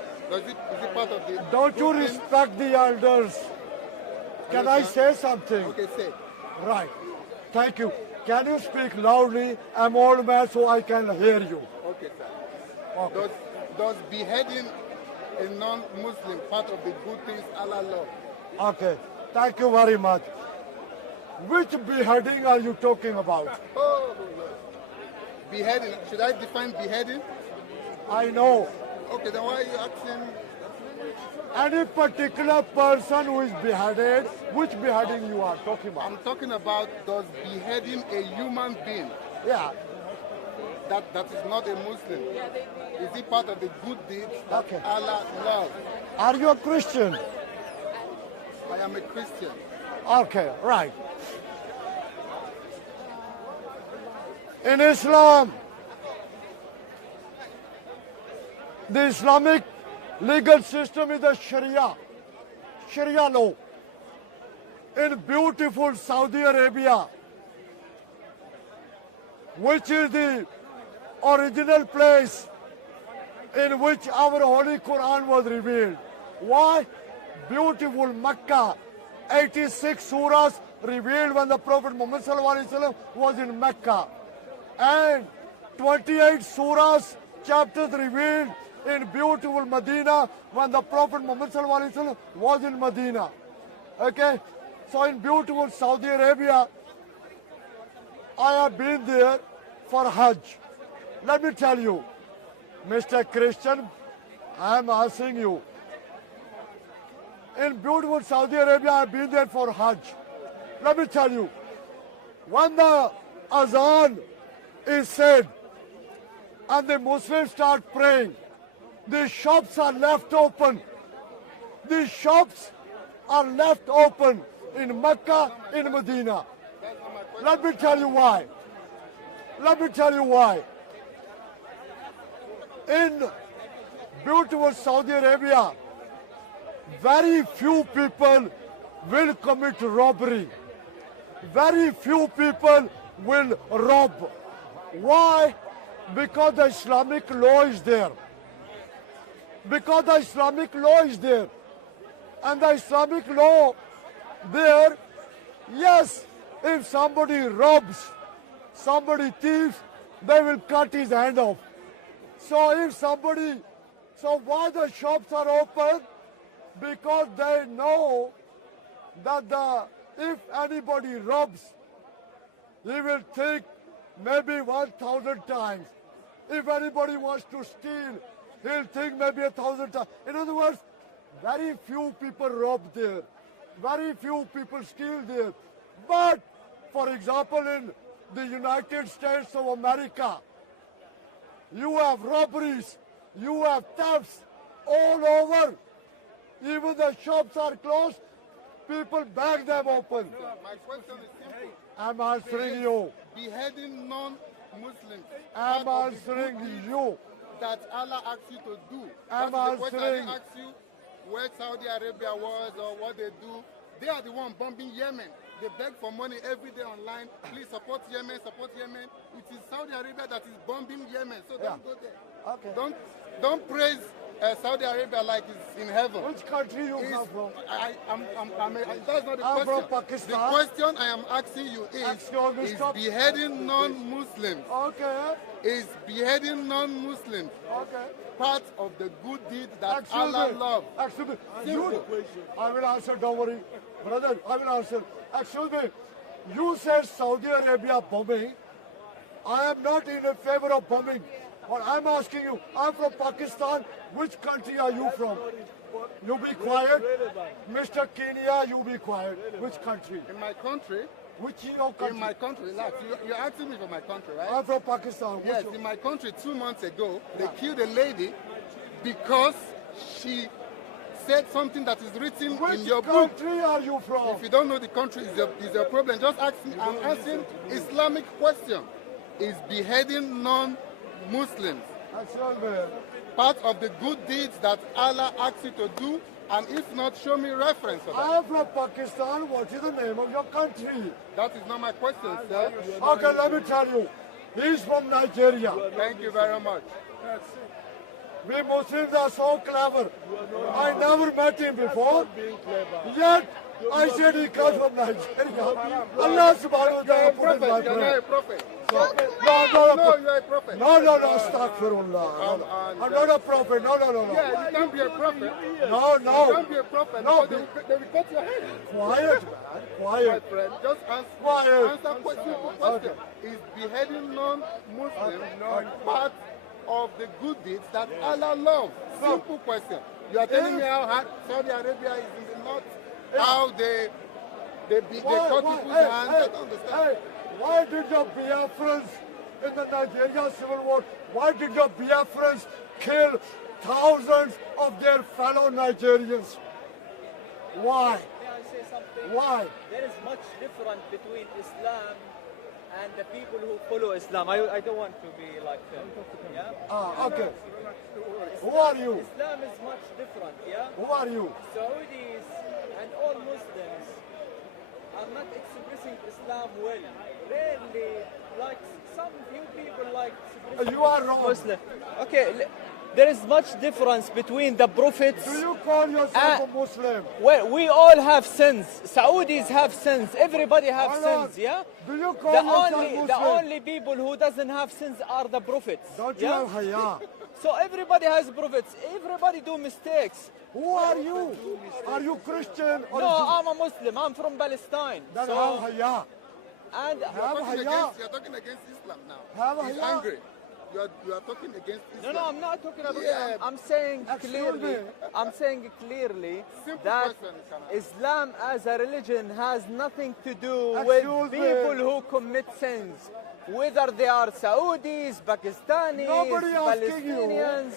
is it part of the... Don't you respect the elders? Can I say something? Okay, say. Right. Thank you. Can you speak loudly? I'm old man, so I can hear you. Okay, sir. Okay. Does beheading a non-Muslim part of the good things Allah loves? Okay. Thank you very much. Which beheading are you talking about? Oh, beheading. Should I define beheading? I know. Okay, then why are you asking? Any particular person who is beheaded, which beheading you are talking about? I'm talking about, does beheading a human being Yeah. that is not a Muslim, is it part of the good deeds that Allah loves? Are you a Christian? I am a Christian. Okay, right. In Islam, the Islamic legal system is the Sharia law. In beautiful Saudi Arabia, which is the original place in which our Holy Quran was revealed. Why? Beautiful Mecca, 86 surahs revealed when the Prophet Muhammad ﷺ was in Mecca. And 28 surahs, chapters revealed in beautiful Medina when the Prophet Muhammad ﷺ was in Medina. Okay? So in beautiful Saudi Arabia, I have been there for Hajj. Let me tell you, Mr. Christian, I am asking you, in beautiful Saudi Arabia, I have been there for Hajj. Let me tell you, when the Azan is said and the Muslims start praying, the shops are left open. The shops are left open in Mecca, in Medina. Let me tell you why. Let me tell you why. In beautiful Saudi Arabia, very few people will commit robbery. Very few people will rob. Why? Because the Islamic law is there. Because the Islamic law is there. And the Islamic law there, yes, if somebody robs, somebody thieves, they will cut his hand off. So why the shops are open? Because they know that if anybody robs, he will think maybe 1,000 times. If anybody wants to steal, he'll think maybe 1,000 times. In other words, very few people rob there. Very few people steal there. But, for example, in the United States of America, you have robberies, you have thefts all over. Even the shops are closed, people bag them open. No, my question is simple. I'm answering you. Beheading non-Muslims. I'm answering you. That Allah asks you to do. I'm answering. I didn't ask you where Saudi Arabia was or what they do. They are the one bombing Yemen. They beg for money every day online. Please support Yemen, support Yemen. It is Saudi Arabia that is bombing Yemen. So don't go there. Okay. Don't praise Saudi Arabia like it's in heaven. Which country you come from? That's not the I'm question. from Pakistan. The question I am asking you is beheading non-Muslims. Okay. Is beheading non-Muslims part of the good deed that Allah loves? Excuse me. I will answer, don't worry. Brother, I will answer. Excuse me. You said Saudi Arabia bombing. I am not in favor of bombing. But I'm asking you, I'm from Pakistan. Which country are you from? You be quiet. Mr. Kenya, you be quiet. Which country? In my country. Which country? In my country, relax. You're asking me for my country, right? I'm from Pakistan. Yes, in my country 2 months ago, they killed a lady because she said something that is written Which in your book. country are you from? If you don't know the country, is a problem. Just ask me. I'm asking Islamic question. Is beheading non-Muslims part of the good deeds that Allah asks you to do? And if not, show me reference for that. I am from Pakistan. What is the name of your country? That is not my question, sir. Okay, let me tell you. He's from Nigeria. Thank you very much. We Muslims are so clever. I never met him before. Yet, I said he comes from Nigeria. Allah subhanahu wa ta'ala put in my You're not a brain. prophet. No, you're a prophet. No, astaghfirullah. I'm not a prophet. No. Yeah, you can't be a prophet. No. You can't be a prophet. No. They will cut your head. Quiet, man. My Quiet. friend, just Quiet. answer question for question. Is beheading non-Muslims part of the good deeds that Allah loves? Simple question. You are telling me how hard Saudi Arabia is in the north, how they cut people's hands. I don't understand. Why did your Biafrans in the Nigeria Civil War, why did your Biafrans kill thousands of their fellow Nigerians? Why? May I say something? Why? There is much difference between Islam and the people who follow Islam. I don't want to be like them. Yeah? Okay. Who are you? Islam is much different, yeah? Who are you? Saudis and all Muslims are not expressing Islam well. Rarely, like some few people like expressing You are wrong. Muslim. Okay, there is much difference between the prophets. Do you call yourself a Muslim? Well, we all have sins. Saudis have sins. Everybody have sins, yeah? Do you call yourself Muslim? The only people who doesn't have sins are the prophets. Don't you yeah? have haya? So everybody has prophets. Everybody do mistakes. Who are you? Are you Christian or No, Jew? I'm a Muslim. I'm from Palestine. Then so, have haya. and Have haya. You're talking against Islam now. Have He's haya. angry. You are talking against Islam. No, I'm not talking about. Yeah. I'm saying Excuse clearly. me. I'm saying clearly Simple that question, Sana. Islam as a religion has nothing to do Excuse with me. people who commit sins, whether they are Saudis, Pakistanis, Nobody asking you. Palestinians.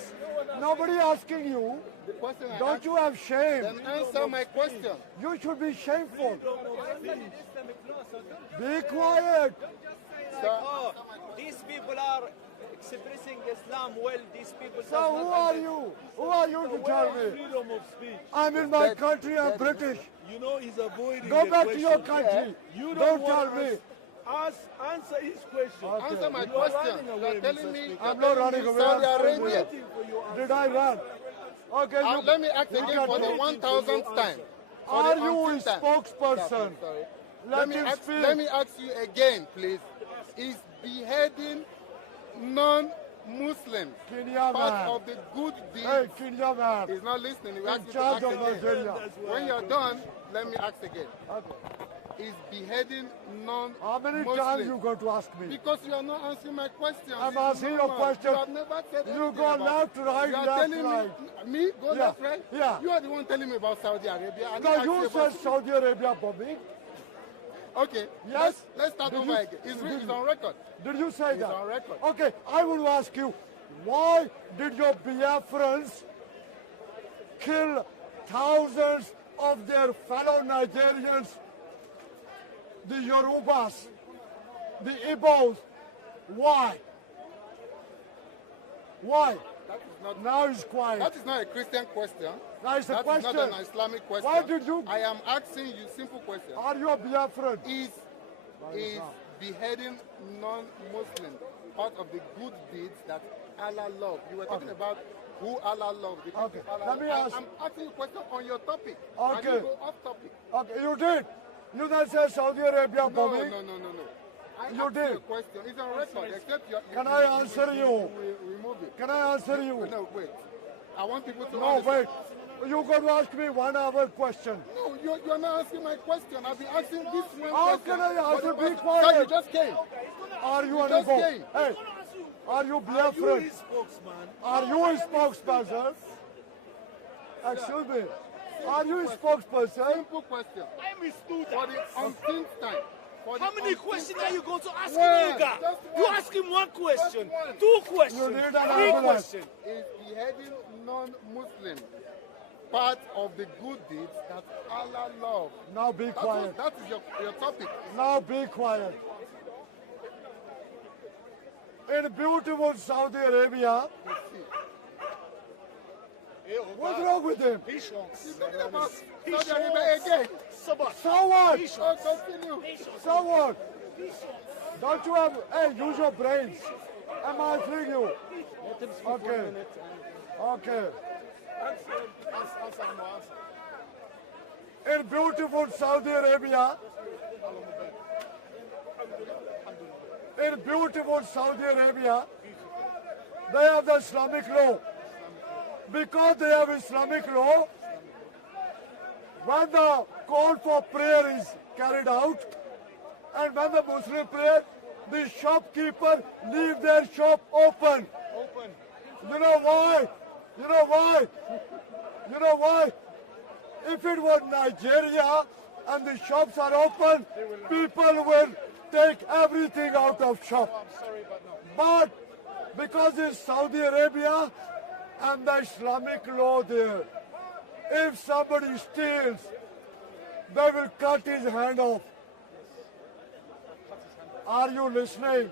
Nobody asking you. The question I Don't asked, you have shame? then answer my question. You should be shameful. Be quiet. Oh, these people are expressing Islam well. These people. So who are you? Who are you to tell me? Freedom of speech. I'm in my country. I'm British. You know he's avoiding Go the back to question. your country. You Don't want tell me. Answer his question. Answer my You are question. running You away, are telling Mr. me. Speaker. I'm not running away. Saudi I'm staying Arabia. here. Did I run? Okay. Let me ask you again can for the do it. 1000th time. For Are the you a umpteenth time. spokesperson? Sorry. Let him speak. Let me ask you again, please. Is beheading non-Muslims Kenya part man. of the good deeds? Hey, Kenya man. He's not listening. We ask In you to charge ask of again. Nigeria. When you're done, let me ask again. Okay. Is beheading How many non-Muslims? times you going to ask me? Because you are not answering my question. I'm asking your question. You have never said You anything go about left, right, You are left, telling right. me go Yeah. left, right? Yeah. You are the one telling me about Saudi Arabia. I No, didn't ask you about- said Saudi Arabia bombing. Okay. Yes. Let's start Did over you- again. It's on record. Did you say It's that? on record. Okay, I will ask you, why did your Biafrans kill thousands of their fellow Nigerians, the Yorubas, the Igbos? Why? Why? That is not. Now it's quiet. That is not a Christian question. That is a That is question. not an Islamic question. Why did you- I am asking you simple question. Are you a Biafran? Is beheading non-Muslims part of the good deeds that Allah loves? You were talking about who Allah loves. the people Okay, Allah let me loves. ask- I'm asking you a question on your topic. Okay. And you go off topic. Okay, you did. You then said Saudi Arabia No, bombing. no. I You asked did. you a question. It's on record. Except you. Can I answer you? Remove it. Can I answer you? No, wait. I want people to No, understand. wait. You're going to ask me 1 hour question. No, you're not asking my question. I've been asking this one How question. can I answer? for the Be past- quiet. Sir, you just came. Are you an just Igbo? came. Hey, are you You Biafran? his spokesman. Are you a spokesperson? Excuse me. Are you a spokesperson? Simple question. I'm his student. For the umpteenth time. For How the many umpteenth questions time. are you going to ask One. him, nigga? Just You one. ask him one question, Just one. two questions, You need an three ambulance. questions. Is beheading non-Muslims part of the good deeds that Allah loves. Now be quiet. That is your topic. Now be quiet. In beautiful Saudi Arabia, what's wrong with him? He's talking about Saudi Arabia again. So what? Continue. So what? Don't you have, hey, use your brains. I'm answering you. Okay. Okay. In beautiful Saudi Arabia, they have the Islamic law. Because they have Islamic law, when the call for prayer is carried out, and when the Muslim pray, the shopkeeper leave their shop open. You know why? You know why? You know why? If it was Nigeria and the shops are open, people will take everything out of shop. But because it's Saudi Arabia and the Islamic law there, if somebody steals, they will cut his hand off. Are you listening?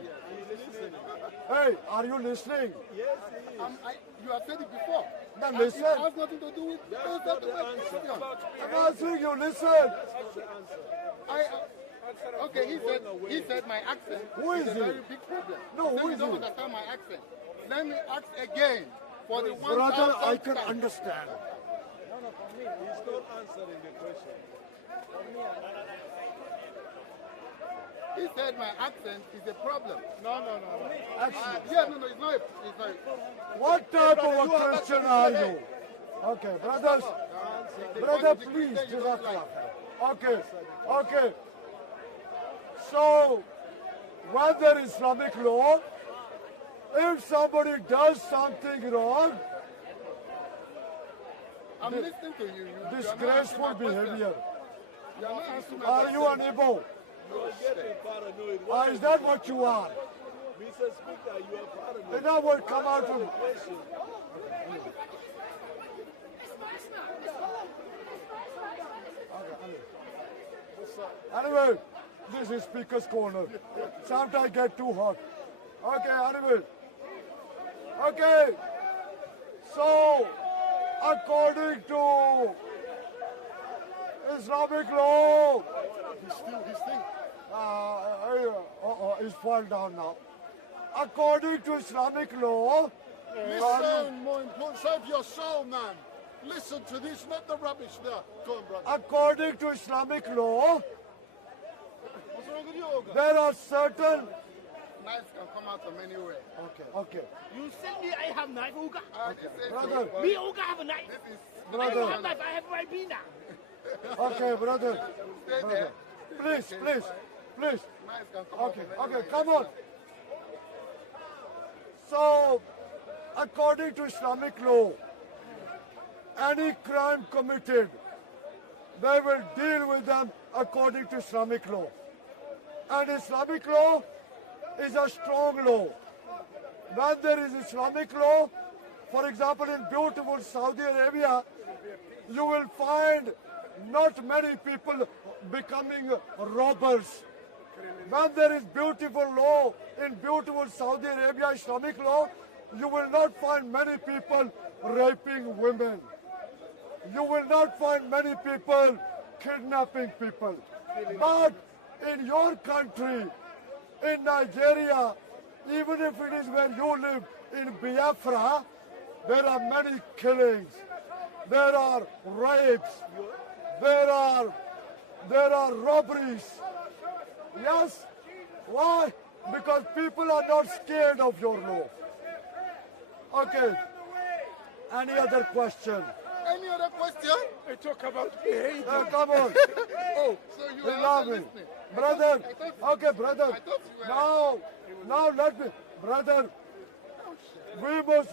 Hey, are you listening? Yes, you have said it before. Now listen. It has nothing to do with I'm answering you, listen. Okay, he said my accent is a very big problem. No, who you is don't he? understand my accent. Let me ask again for the one. Brother, I can understand. For me, he's not answering the question. He said my accent is a problem. No. It's not. What type of a Christian are you? Okay, brothers. Brother, please do not laugh. Okay. So, when there is Islamic law, if somebody does something wrong, I'm listening to you. disgraceful behavior. You are not answering my Are question. you unable? You're getting paranoid. Is that what you are? Mr. Speaker, you are paranoid. Then I will come out of... Question. Anyway, this is Speaker's Corner. Sometimes I get too hot. Okay, anyway. Okay. So, according to Islamic law, he's fallen down now. According to Islamic law, Listen, more important. Save your soul, man. Listen to this, not the rubbish there. Go on, brother. according to Islamic law, What's wrong with you, Oga? there are certain... Knives can come out from anywhere. Okay. You send me, I have knife, Oga. Brother, Me, Oga, have a knife. I brother. don't have knife, I have Ribena. Okay, brother. Stay there. Please. Knives can come out from anywhere. Okay, come on. So, according to Islamic law, any crime committed, they will deal with them according to Islamic law. And Islamic law is a strong law. When there is Islamic law, for example, in beautiful Saudi Arabia, you will find not many people becoming robbers. When there is beautiful law in beautiful Saudi Arabia, Islamic law, you will not find many people raping women. You will not find many people kidnapping people. But in your country, in Nigeria, even if it is where you live, in Biafra, there are many killings. There are rapes. There are robberies. Yes? Why? Because people are not scared of your law. Okay. Any other question? Any other question? I talk about behavior. Come on. Oh, so you We are love not it. listening. Brother. I thought Okay, brother. I thought you were. Now let me. Brother, we must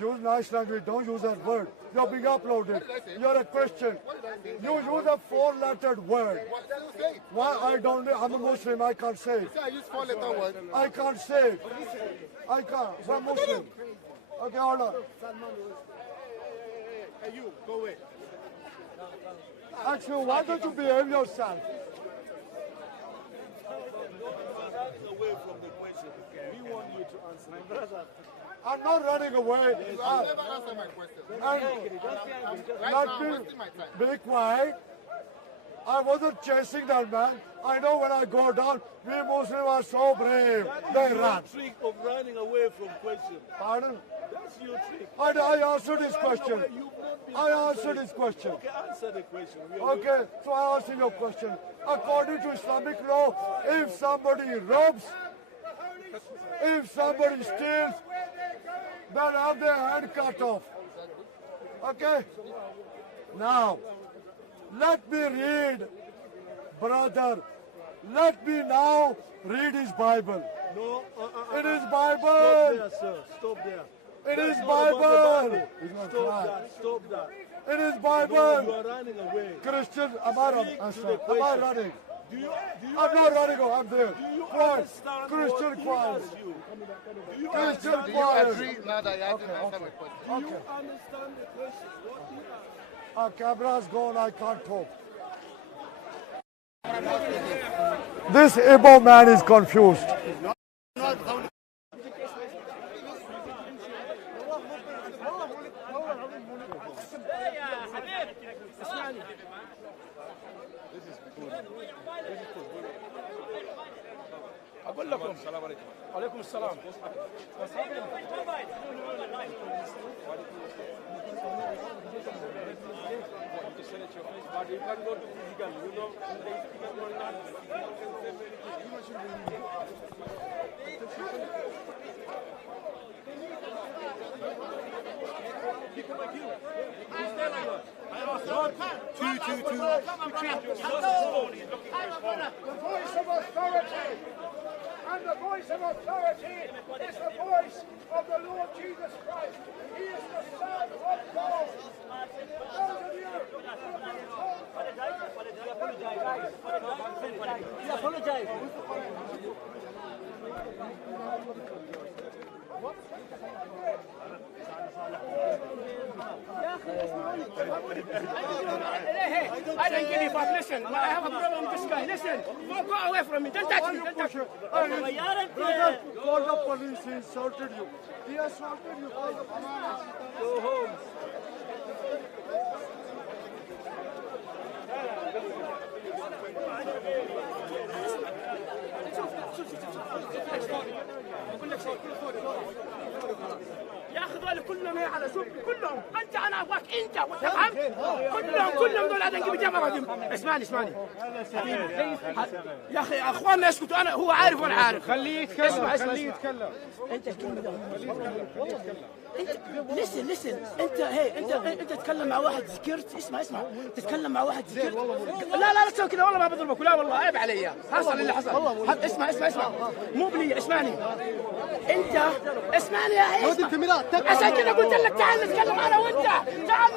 use nice language. Don't use that word. You're being uploaded. What did I say? You're a Christian. What did I say? You use a four-lettered word. What did you say? Why I don't know. I'm a Muslim. I can't say it. I use 4-letter word. I can't say it. I can't. I'm Muslim. Okay, hold on. Hey, you, go away. Actually, why don't you behave yourself? Away from the question. We want you to answer. My brother. I'm not running away. You have never answered my question. And Right now, I'm wasting my time. be quiet. I wasn't chasing that man. I know when I go down, we Muslims are so brave. They run. Trick of running away from questions. Pardon? That's your trick. I answered his question. I answered his question. Okay, answer the question. Okay, so I answer your question. According to Islamic law, if somebody robs, if somebody steals, then have their hand cut off. Okay? Now, let me read, brother. Let me now read his Bible. No, It is Stop Bible. there, sir. Stop there. It is That's not about the Bible. Stop that. Stop that. It is No, you Bible. are running away. Christian, am I running? Stick to the Am I question. running? Do you I'm not running. I'm there. Do you Quiet. understand Christian, what he quiet. asked you? Do you Christian, understand? Do you quiet. agree now that you have to answer my question? Do you understand the question? What he asked? Our camera's gone. I can't talk. This Igbo man is confused. أقول لكم السلام عليكم. وعليكم السلام. The voice of authority. And the voice of authority is the voice of the Lord Jesus Christ. He is the Son of God. Those of you who have been I don't give you fuck. Listen, I have a problem with this guy. Listen, go away from me. Don't touch me. Don't touch me. Brother, call the police. He insulted you. He assaulted you. Call the police. Go home. يا اخي ذول كلهم على سوق كلهم انت انا ابغاك انت تفهم كلهم ذول هذا نجيب جماعه اسمعني يا اخي اخواننا يسكتوا انا هو عارف وانا عارف خليه يتكلم خليه يتكلم انت الكلمه انت لسن انت تتكلم مع واحد ذكرت اسمع تتكلم مع واحد ذكرت لا تسوي كذا والله ما بضربك لا والله عيب علي حصل اللي حصل اسمع مو بلي اسمعني انت اسمعني يا عيسى عشان كذا قلت لك تعال نتكلم انا وانت تعال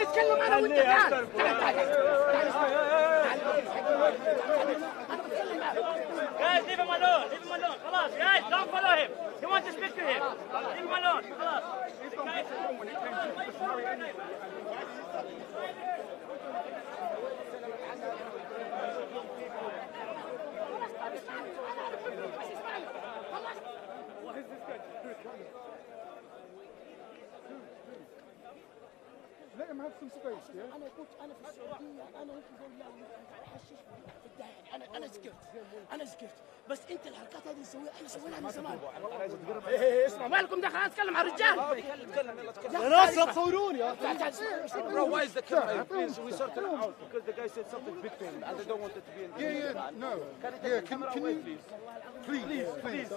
Guys, leave him alone. خلاص, guys, don't follow him. He wants to speak to him. Leave him alone. خلاص. Let him have some space, yeah? انا كنت انا في السعوديه انا وانت نقول لا حشيش في الداعي انا سكت بس انت الحركات هذه انا سويناها من زمان اسمع ما لكم دخل انا اتكلم عن الرجال يا ناس لا تصوروني Bro, why is the camera? Please, we sort it out because the guy said something big to him and they don't want it to be in the No. Yeah, can you please.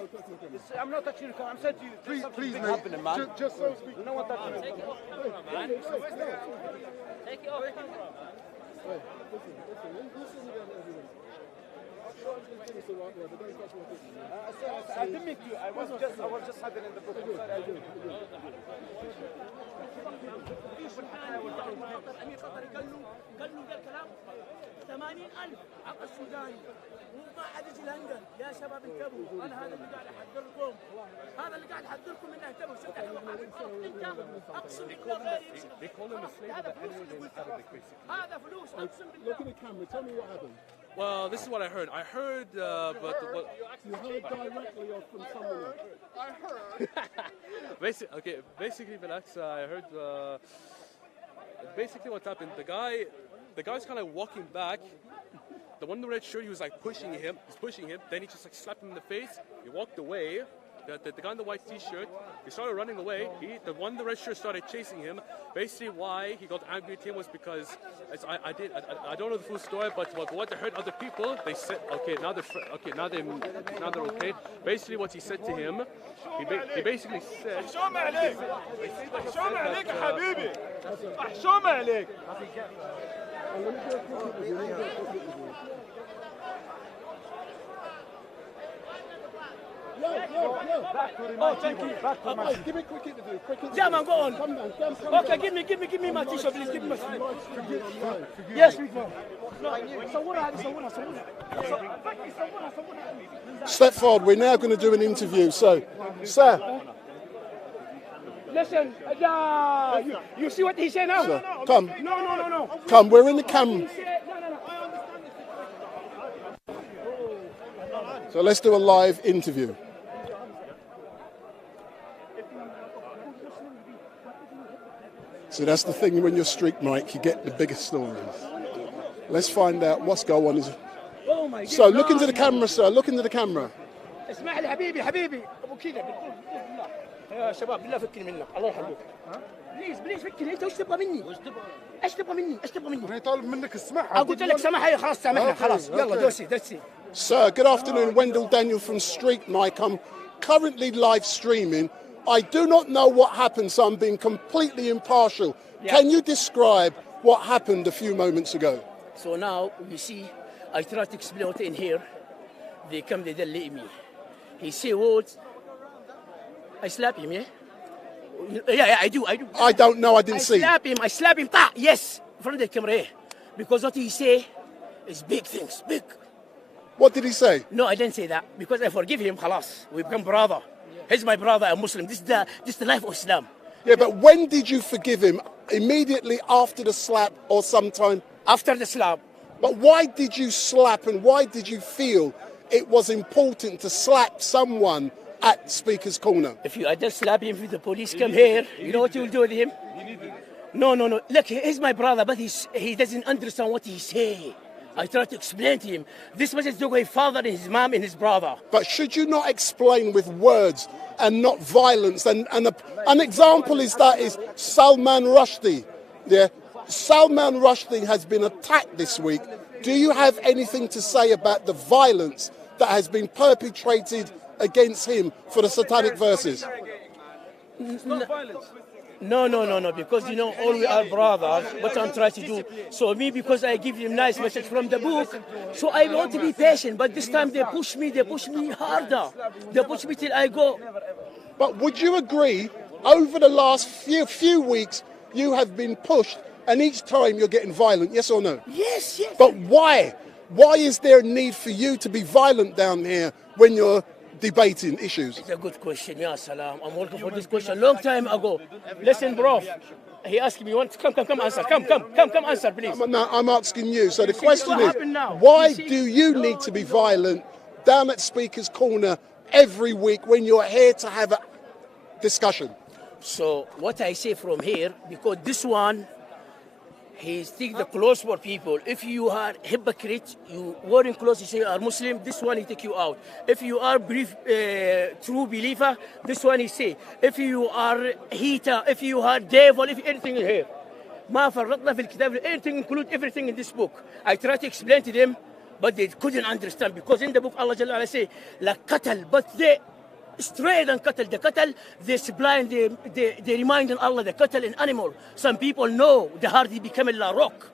I'm not touching your camera. I'm saying to you, there's something Please, big mate. happening, man. Just so speak. No one touching you. Take it off. I didn't mean to. I was just hiding in the book. I'm sorry, I did. امير قطر قال له كلام 80,000 عطى السوداني ما حد يجي لندن يا شباب انتبهوا انا هذا اللي قاعد احذركم هذا اللي قاعد احذركم منه انتبهوا شفت انت اقسم بالله هذا فلوس اقسم بالله. Look at the camera. Tell me what happened. Well, this is what I heard. I heard, but what? You heard directly or from someone else? I heard. Basically, relax. I heard. Basically, what happened? The guy's kind of walking back. The one in the red shirt, he was like pushing him. He's pushing him. Then he just like slapped him in the face. He walked away. The guy in the white T-shirt, he started running away. The one in the red shirt started chasing him. Basically, why he got angry at him was because I don't know the full story, but what I heard other people, they said, now they're okay. Basically, what he said to him, he basically said. حشوم عليك حشوم عليك يا حبيبي حشوم عليك. Give me a quick interview. Yeah, man, go on. Come down. Okay, give me my t-shirt, please. Give me my t-shirt. Yes, big man. صورها هذه صورها. Step forward. We're now going to do an interview. So, sir. Listen, you see what he said now? Sir, come. No. Come. We're in the camera. No. So let's do a live interview. So that's the thing when you're street mic, you get the biggest stories. Let's find out what's going on. Oh my God. So look into the camera, sir. Look into the camera. اسمع لي حبيبي ابو كذا يا شباب بالله فكني منك الله يحفظك بليز فكني انت وش تبغى مني؟ ايش تبغى مني؟ انا طالب منك السماحه. قلت لك سماحه خلاص سامحنا خلاص يلا دوسي. Sir, good afternoon. Wendell Daniel from Street Mic. I'm currently live streaming. I do not know what happened, so I'm being completely impartial. Yeah. Can you describe what happened a few moments ago? So now you see, I try to explain what in here. They come, they don't let me. He say words. I slap him, yeah? Yeah, I do. I don't know. I didn't see. I slap him. Yes, in front of the camera. Because what he say is big things, big. What did he say? No, I didn't say that. Because I forgive him, khalas. We become brother. He's my brother, a Muslim. This is the life of Islam. Yeah, but when did you forgive him? Immediately after the slap or sometime? After the slap. But why did you slap and why did you feel it was important to slap someone at Speaker's Corner? If I just slap him, if the police come here, you know what you will do with him? No. Look, he's my brother, but he doesn't understand what he say. I try to explain to him. This message to his father and his mom and his brother. But should you not explain with words and not violence? And an example is Salman Rushdie. Yeah, Salman Rushdie has been attacked this week. Do you have anything to say about the violence that has been perpetrated against him for the satanic verses? It's not violence. No, because you know all we are brothers, what I'm trying to do. So me, because I give them nice message from the book, so I want to be patient, but this time they push me harder. They push me till I go. But would you agree, over the last few weeks, you have been pushed, and each time you're getting violent, yes or no? Yes. But why? Why is there a need for you to be violent down here when you're debating issues? It's a good question, ya salam. I'm working for this question long time ago. Listen, bro. He asked me once, come answer. Come answer, please. No, I'm asking you. So the question is, why do you need to be violent down at Speaker's Corner every week when you're here to have a discussion? So what I say from here, because this one, he take the clothes for people. If you are hypocrite, you wearing clothes, you say you are Muslim, this one he take you out. If you are true believer, this one he say. If you are hater, if you are devil, if anything in here. ما فرطنا في الكتاب, anything include everything in this book. I try to explain to them, but they couldn't understand because in the book Allah Jalla Ala say, la qatal, but they straight and cattle. The cattle, they blind, they remind Allah the cattle and animal. Some people know the heart they become a rock.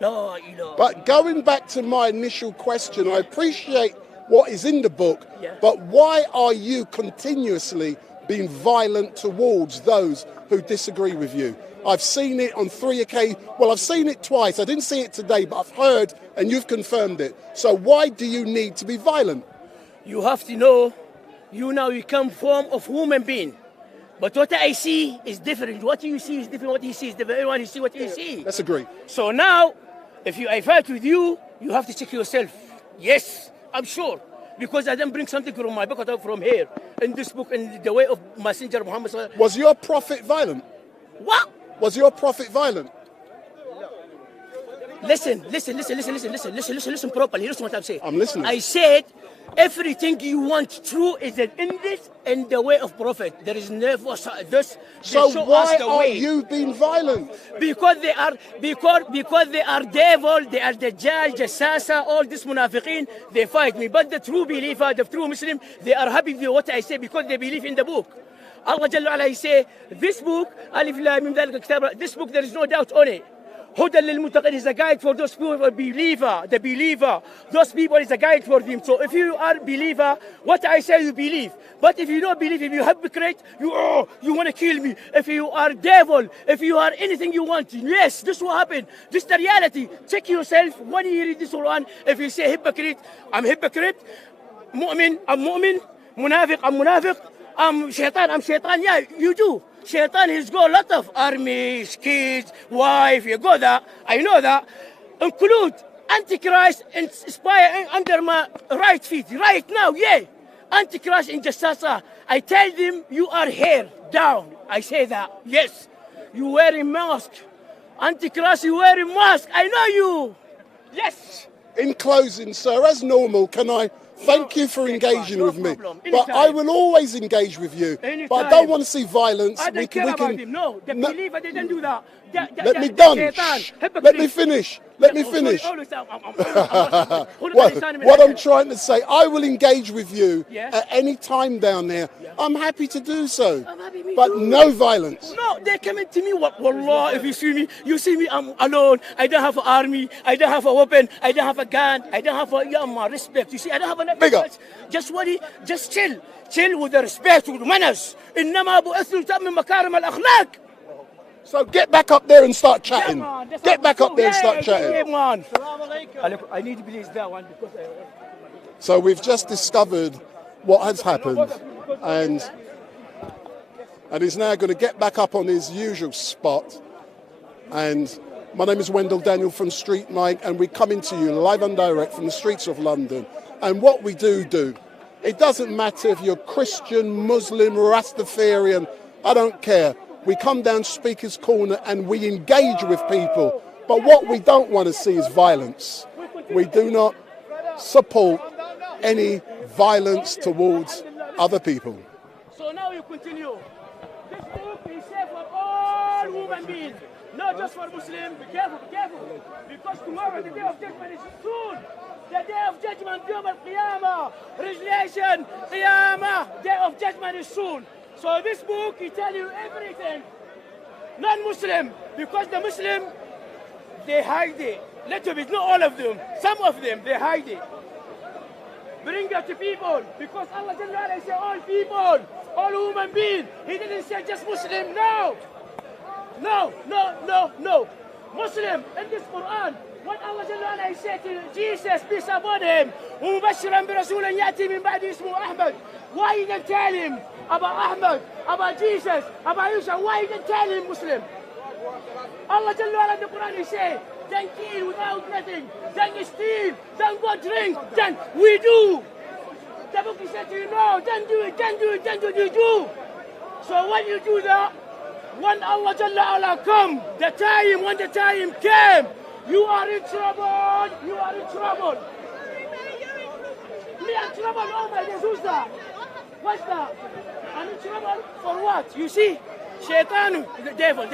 No, you know. But going back to my initial question, I appreciate what is in the book, but why are you continuously being violent towards those who disagree with you. I've seen it on 3 occasions. Well, I've seen it twice. I didn't see it today, but I've heard and you've confirmed it. So why do you need to be violent? You have to know, you come from of human being. But what I see is different. What you see is different. What he sees is different. Everyone you see what you see. Let's agree. So now, if I fight with you, you have to check yourself. Yes, I'm sure. Because I didn't bring something from my book, from here. In this book, in the way of Messenger Muhammad. Was your prophet violent? What? Was your prophet violent? Listen properly. Listen what I'm saying. I'm listening. I said, everything you want true is in this and the way of prophet. There is never this. So why are you being violent? Because they are devil, they are Dajjal, Jassasa, all this munafiqeen, they fight me. But the true believer, the true Muslim, they are happy with what I say because they believe in the book. Allah Jalla wa ala, he say, this book, Alif Lam Mim Dhalika Kitab, this book there is no doubt on it. Hudan lil muttaqin is a guide for those people who are the believer. Those people is a guide for them. So if you are believer, what I say you believe. But if you don't believe, if you hypocrite, you want to kill me. If you are devil, if you are anything you want, yes, this will happen. This is the reality. Check yourself when you read this Quran. If you say hypocrite, I'm hypocrite. Mu'min, I'm mu'min. Munafiq, I'm munafiq. I'm shaitan. Yeah, you do. Shaitan, he's got a lot of armies, kids, wife, you go there. I know that. Include Antichrist and spy under my right feet, right now, yeah. Antichrist in Jassasa. I tell them, you are here, down. I say that, yes. You wearing mask. Antichrist, you wearing mask. I know you. Yes. In closing, sir, as normal, can I thank you for engaging with me. But I will always engage with you. Anytime. But I don't want to see violence. I don't care about him. No, the believer didn't do that. Let me done. Let me finish. Let me finish. What I'm trying to say, I will engage with you at any time down there. I'm happy to do so. But no violence. No, they're coming to me. Wallah, if you see me, I'm alone. I don't have an army. I don't have a weapon. I don't have a gun. I don't have a respect. You see, I don't have enough. Bigger. Just chill. Chill with the respect, with the manners. إنما بعثت لتأمم مكارم الأخلاق. So get back up there and start chatting. Get back up there and start chatting. I need to believe that one because So we've just discovered what has happened, and he's now going to get back up on his usual spot. And my name is Wendell Daniel from StreetMic, and we're coming to you live and direct from the streets of London. And what we do, it doesn't matter if you're Christian, Muslim, Rastafarian, I don't care. We come down Speaker's Corner and we engage with people. But what we don't want to see is violence. We do not support any violence towards other people. So now you continue. This book is safe for all human beings, not just for Muslims. Be careful. Because tomorrow, the day of judgment is soon. The day of judgment, Yawm al-Qiyamah, regulation, Qiyamah, day of judgment is soon. So this book, it tells you everything. Non-Muslim, because the Muslim, they hide it. Little bit, not all of them. Some of them, they hide it. Bring it to people, because Allah said all people, all human beings. He didn't say just Muslim, no. Muslim, in this Quran, what Allah said to Jesus, peace upon him, ومبشرا برسولا يأتي من بعد اسمه أحمد. Why you didn't tell him about Ahmad, about Jesus, about Yusuf? Why you didn't tell him Muslim? Allah in the Quran, he said, don't kill without nothing, don't steal, don't go drink, then we do. The book said to you, no, don't do it, you do. So when you do that, when Allah come, when the time came, you are in trouble. Me, I'm in trouble, oh my God, who's that? What's that? I'm in trouble for what? You see? Shaitan, the devil.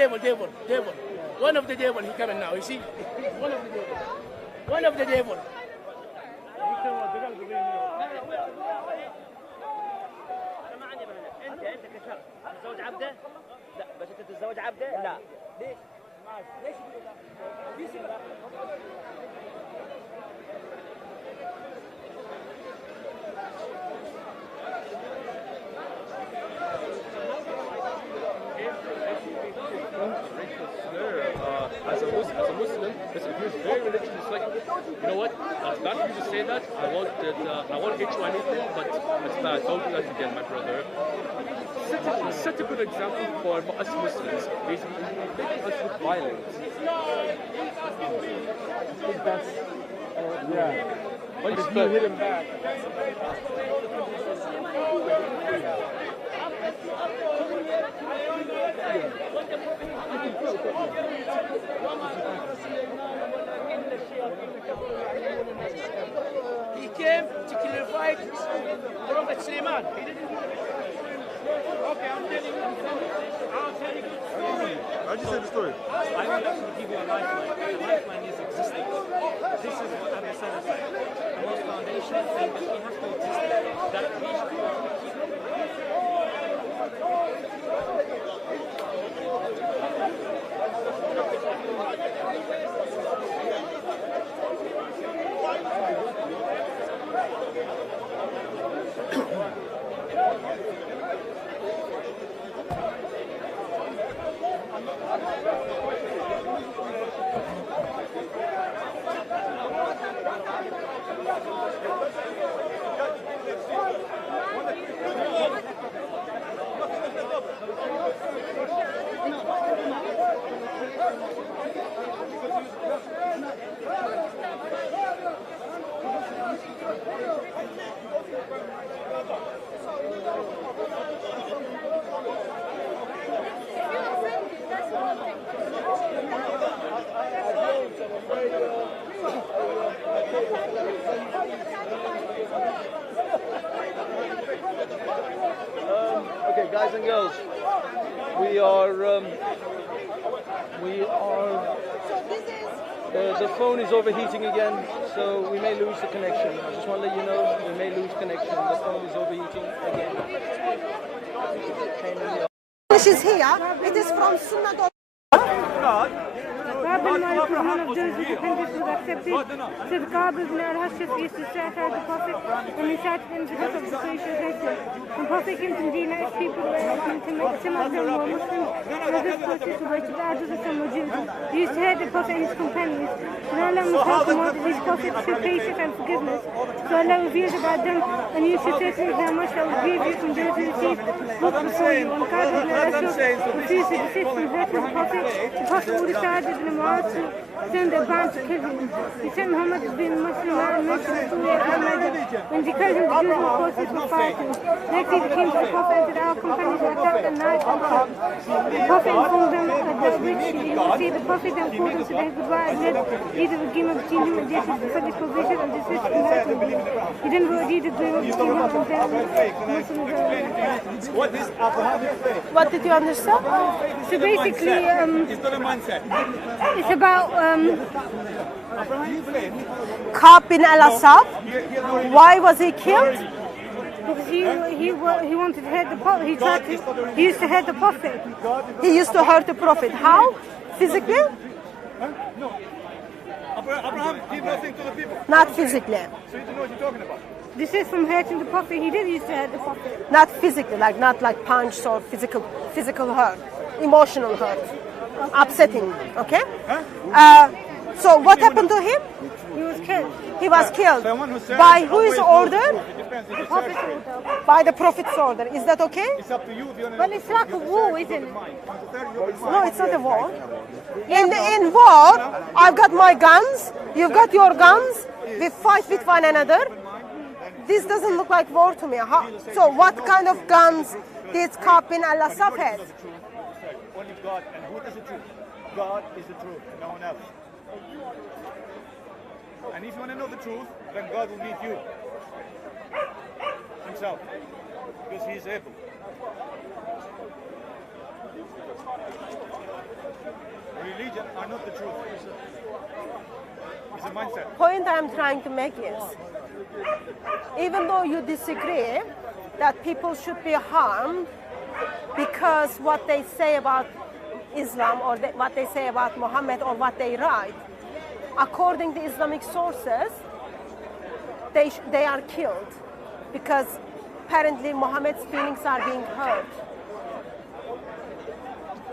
One of the devil, he coming now, you see? One of the devil. انت كشخص تتزوج عبده؟ لا، بس انت تتزوج عبده؟ لا. ليش؟ Listen, if you're very religious, it's like, you know what? That's bad for you to say that. I won't hit you or anything, but it's bad. Don't do that again, my brother. Set a good example for us Muslims, basically making us look violent. But if you hit him back. He came to clarify Prophet Sulaiman. Okay, I'm telling you. I'll tell you the story. How'd you say the story? I would actually give you a lifeline. A lifeline is existing. This is what Abu Salah said. The most foundational thing that we have to exist, that we Okay, guys and girls, we are. The phone is overheating again, so we may lose the connection. I just want to let you know we may lose connection. The phone is overheating again. Which is here. It is from Sunnah. Babylon is one of those who depended was accepted. So the Kaaba ibn al-Hashaf used to satisfy the Prophet and recited him because of the social lesson. When Prophet came to Medina, his people were asking to make some of them were Muslims and others persons were to the others of some were Jews. They used to hate the Prophet and his companions. And Allah himself commanded these prophets to show patience and forgiveness. So Allah revealed about them, and you should say to them how much I will give you from those who receive books before you. When Kaaba ibn al-Hashaf refused to desist from hurting the Prophet ordered Sa'ad ibn Mu'adh to send a band to kill him. He said Muhammad has been Muslim and mentioned the story of Muhammad when they killed him the Jews and the forces were fighting. Next day they came to the Prophet and said our companions were attacked at night and killed. The Prophet informed them that which he would see. The Prophet then called them to their goodbye and led deed of agreement between him and their specific provision and desist from hurting them. He then wrote a deed of agreement between him and their Muslims. What is Abrahamic faith? What did you understand? So basically, it's not a mindset. it's about Ka'b bin al-Asad. Why was he killed? because he wanted to hurt the Prophet. He used to hurt the Prophet. He used to hurt the Prophet. How? Physically? No. Abraham did nothing to the people. Not physically. So you don't know what you're talking about. This is from hurting the Prophet. He did used to hurt the Prophet. Not physically, not like punch or physical hurt. Emotional hurt. Upsetting, okay? So what happened to him? He was killed. He was killed. By whose order? The Prophet's order. By the Prophet's order. Is that okay? It's up to you. Well, it's like a war, isn't it? No, it's not a war. In war, I've got my guns, you've got your guns, we fight with one another. This doesn't look like war to me. So what kind of guns did Ka'b bin al-Asad have? Only God. And who is the truth? God is the truth, and no one else. And if you want to know the truth, then God will lead you himself, because he is able. Religion are not the truth. It's a mindset. Point I'm trying to make is, even though you disagree that people should be harmed because what they say about Islam or what they say about Muhammad or what they write, according to Islamic sources, they are killed because apparently Muhammad's feelings are being hurt.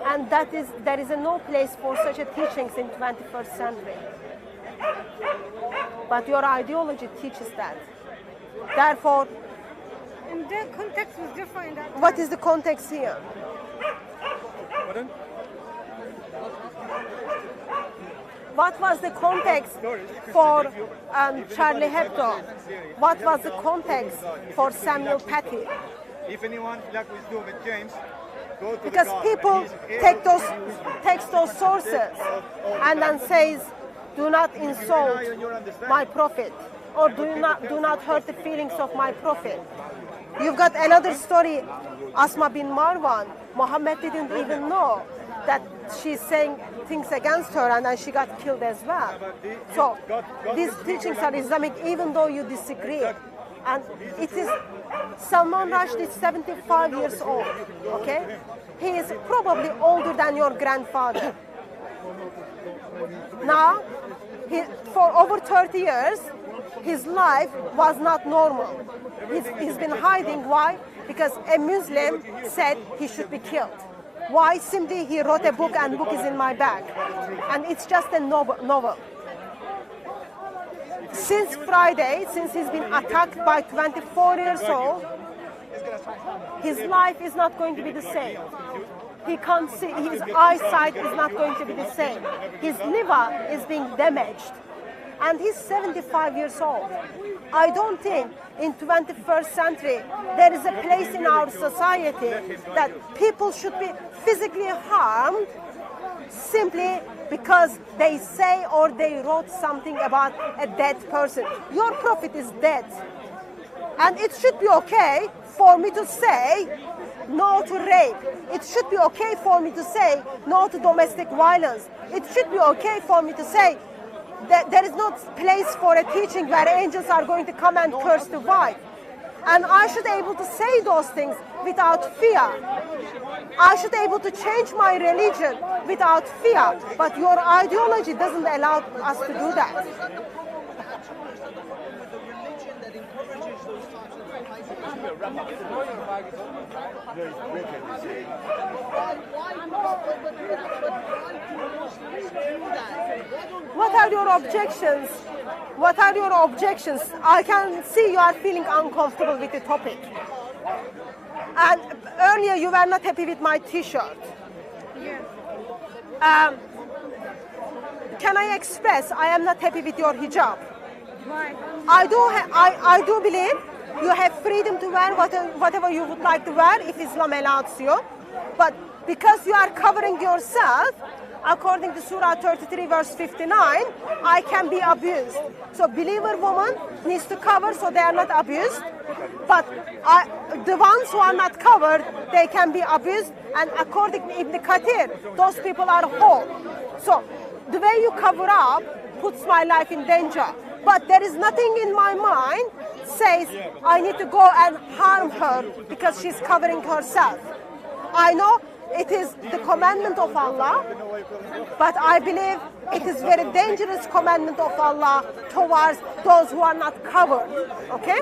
And there is no place for such a teachings in 21st century. But your ideology teaches that. Therefore, and the context was different in that. What is the context here? Pardon? What was the context for Charlie Hebdo? What was the context for Samuel Paty? If anyone like we do with James, go to because the people take those sources and then says, do not insult my prophet, or do not hurt the feelings of my prophet. You've got another story, Asma bin Marwan. Muhammad didn't even know that she's saying things against her, and then she got killed as well. So these teachings are Islamic even though you disagree. And it is Salman Rushdie is 75 years old, okay? He is probably older than your grandfather. Now, for over 30 years, his life was not normal. He's been hiding. Why? Because a Muslim said he should be killed. Why? Simply he wrote a book and book is in my bag. And it's just a novel. Since Friday, since he's been attacked by 24 years old, his life is not going to be the same. He can't see, his eyesight is not going to be the same. His liver is being damaged. And he's 75 years old. I don't think in 21st century there is a place in our society that people should be physically harmed simply because they say or they wrote something about a dead person. Your prophet is dead. And it should be okay for me to say no to rape. It should be okay for me to say no to domestic violence. It should be okay for me to say that there is no place for a teaching where angels are going to come and curse the wife. And I should be able to say those things without fear. I should be able to change my religion without fear. But your ideology doesn't allow us to do that. What are your objections? What are your objections? I can see you are feeling uncomfortable with the topic. And earlier you were not happy with my t-shirt. Yeah. Can I express I am not happy with your hijab? Why? I do believe you have freedom to wear whatever you would like to wear if Islam allows you. But because you are covering yourself, according to Surah 33 verse 59, I can be abused. So believer woman needs to cover so they are not abused. But the ones who are not covered, they can be abused. And according to Ibn Kathir, those people are whole. So the way you cover up puts my life in danger. But there is nothing in my mind says I need to go and harm her because she's covering herself. I know it is the commandment of Allah, but I believe it is very dangerous commandment of Allah towards those who are not covered, okay?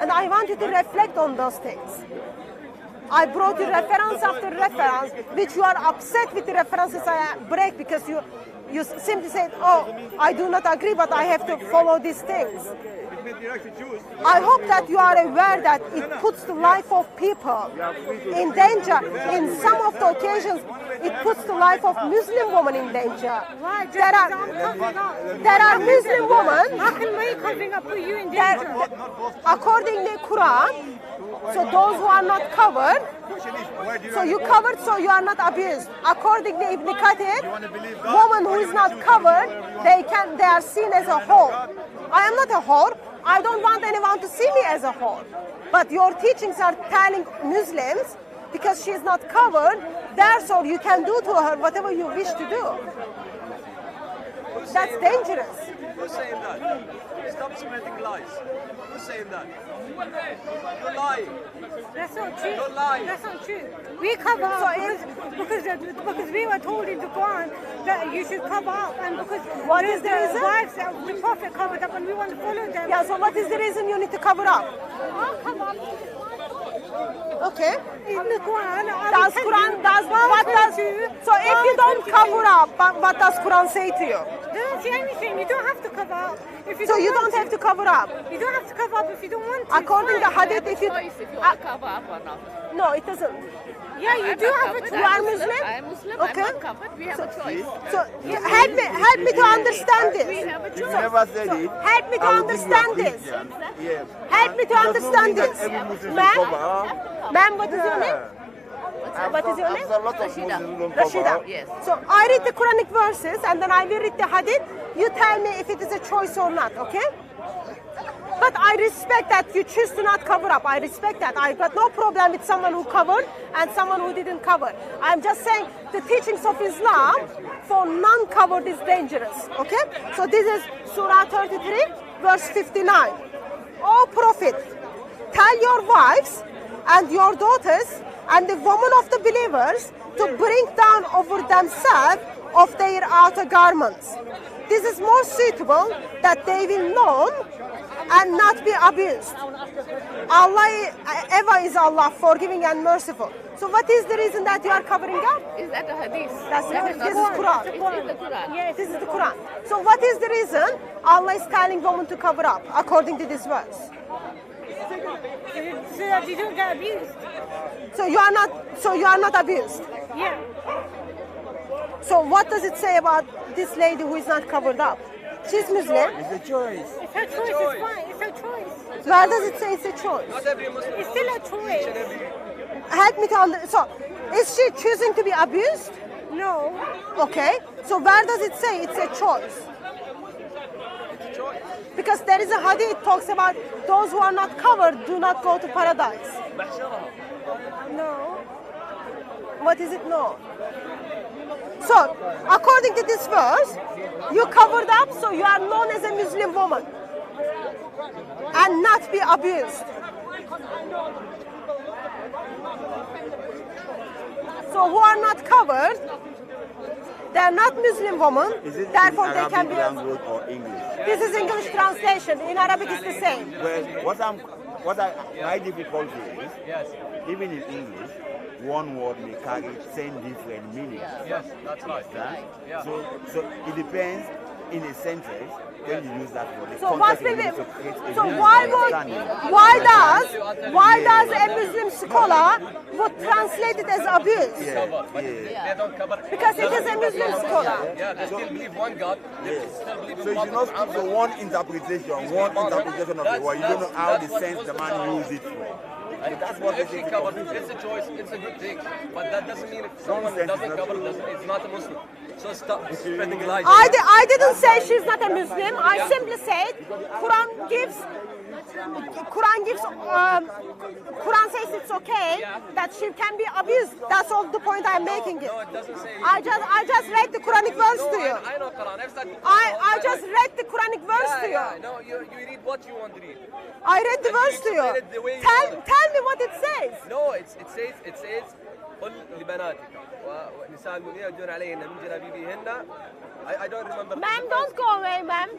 And I want you to reflect on those things. I brought you reference after reference, which you are upset with the references I break because you simply said, oh, I do not agree, but I have to follow these things. I hope that you are aware that it puts the life of people in danger. In some of the occasions, it puts the life of Muslim women in danger. Right, there are Muslim women. How can my covering up put you in danger? According to the Quran, so those who are not covered, so you covered, so you are not abused. According to Ibn Kathir, woman who is not covered, they are seen as a whore. I am not a whore. I don't want anyone to see me as a whore. But your teachings are telling Muslims, because she is not covered, therefore you can do to her whatever you wish to do. That's dangerous. Who's saying that? Stop spreading lies. Who's saying that? You're lying. That's not true. You're lying. That's not true. We cover up because we were told in the Quran that you should cover up, and because what is the reason? Wives of the Prophet covered up, and we want to follow them. Yeah. So what is the reason you need to cover up? I'll cover up. Okay. In the Quran, Does Quran, does, what does, so if you don't cover up, what does Quran say to you? Doesn't say anything. You don't have to cover up. If you So you want don't have to cover up? You don't have to cover up if you don't want to. According to Hadith, if you want to cover up or not. No, it doesn't. Yeah, you do have a choice. You are Muslim? I'm Muslim. Okay. I'm not covered. We have a choice. So help me to understand this. We have a If choice. you never said it, Help me to I will give you a understand this. Christian. Yes. Help me to It does not understand mean that this. every Muslim should Ma'am, cover up. ma'am, what is your name? What is your name? I've seen a lot of Muslims don't cover Rashida. up. Yes. So I read the Quranic verses and then I will read the Hadith. You tell me if it is a choice or not, okay? But I respect that you choose to not cover up. I respect that. I got no problem with someone who covered and someone who didn't cover. I'm just saying the teachings of Islam for non-covered is dangerous, okay? So this is Surah 33, verse 59. O Prophet, tell your wives and your daughters and the women of the believers to bring down over themselves of their outer garments. This is more suitable that they will know and not be abused. Allah, ever is Allah, forgiving and merciful. So what is the reason that you are covering up? Is that a hadith? That's That this is not- Quran. It's in the Quran. Yes, this is the Quran. So what is the reason Allah is telling women to cover up according to this verse? So that you don't get abused. So you are not abused. Yeah. So what does it say about this lady who is not covered up? She's Muslim. It's a choice. It's her choice. It's fine. It's her choice. Where does it say it's a choice? It's still a choice. Help me to understand. So is she choosing to be abused? No. Okay. So where does it say it's a choice? Because there is a hadith that talks about those who are not covered do not go to paradise. No. What is it? No. So, according to this verse, you covered up, so you are known as a Muslim woman and not be abused. So, who are not covered, they are not Muslim women, Is it therefore in they can be. Arabic language or English? This is English translation. In Arabic, it's the same. Well, my difficulty is, even in English, one word may carry 10 different meanings. Yes, that's right. Right? Yeah. So it depends in a sentence when you use that word. So what will be? So why why does a Muslim scholar would translate it as abuse? Because it is a Muslim scholar. Yeah, they still believe one God. They still believe in So you should not stick to one interpretation of the word. You don't know how the sense the man used it for. So that's what If he covered, it's a choice, it's a good thing. But that doesn't mean if someone doesn't cover, it's not a Muslim. So stop spreading lies. I didn't say she's not a Muslim. I simply said Quran says it's okay that she can be abused. That's all the point I'm making it. No, it doesn't say. I just read the Quranic verse to you. I know Quran. I just read the Quranic verse to you. No, you read what you want to read. I read the verse to you. Tell me what it says. No, it says قل لبناتك ونساء المؤمنين يدعون عليهن من جلابيبهن. I don't remember. Ma'am, don't go away, ma'am.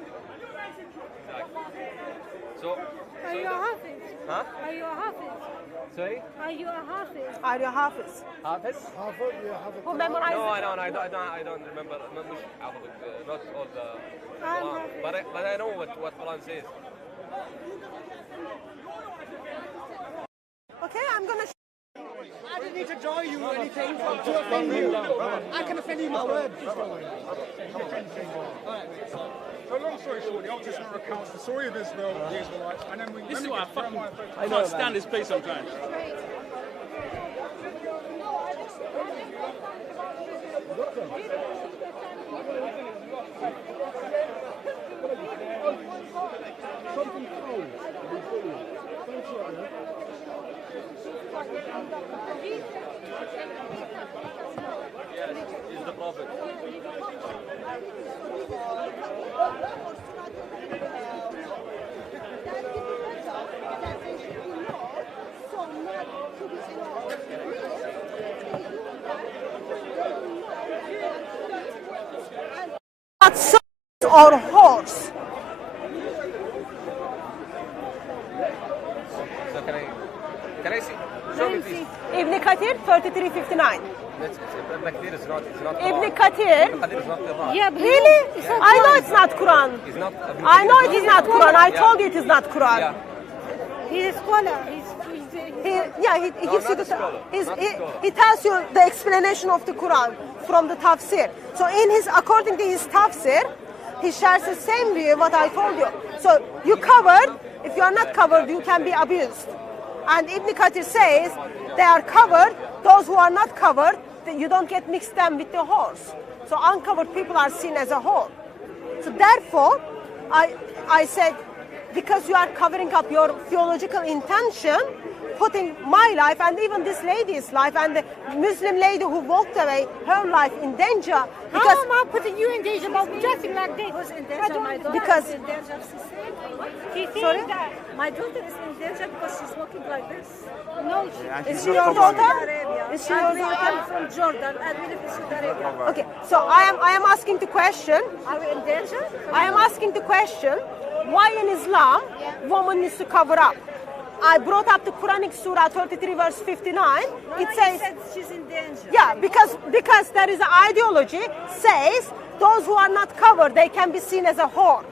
So Are you a Hafiz? Huh? Are you a Hafiz? Sorry? Are you a Hafiz? Are you Hafiz? Hafiz? Who memorized No, it? I don't remember. Not all the Quran. But I know what Quran says. Okay, I'm gonna. I didn't need to draw you or anything to offend you. I can offend you my word. So long story short, the Old Testament recounts the story of Israel, the Israelites, and then we... This is what I can't stand this place sometimes. Yes, he's the prophet. Not sons or horse. So can I Can I see? Show me, please. Ibn Kathir, 3359. It's not Ibn Kathir. Ibn Kathir is not Quran. Yeah, really? I know it's not Quran. It's not. I know it is not Quran. I told you it is not Quran. Yeah. He's a scholar. He gives you he tells you the explanation of the Quran from the tafsir. So according to his tafsir, he shares the same view what I told you. So you covered. If you are not covered, you can be abused. And Ibn Kathir says they are covered. Those who are not covered, you don't get mixed them with the whores. So uncovered people are seen as a whore. So therefore, I said, because you are covering up your theological intention, putting my life and even this lady's life and the Muslim lady who walked away, her life in danger. Because how am I putting you in danger by dressing like this? Who's in danger? My daughter because is in danger. Sorry? My daughter is in danger because she's walking like this. No, is she your daughter? Is she your daughter? I'm from Jordan and we live in Saudi Arabia. Okay, so I am asking the question. Are we in danger? I am asking the question, why in Islam woman needs to cover up? I brought up the Quranic Surah 33 verse 59. It says said she's in danger. Yeah, because there is an ideology says those who are not covered, they can be seen as a whore.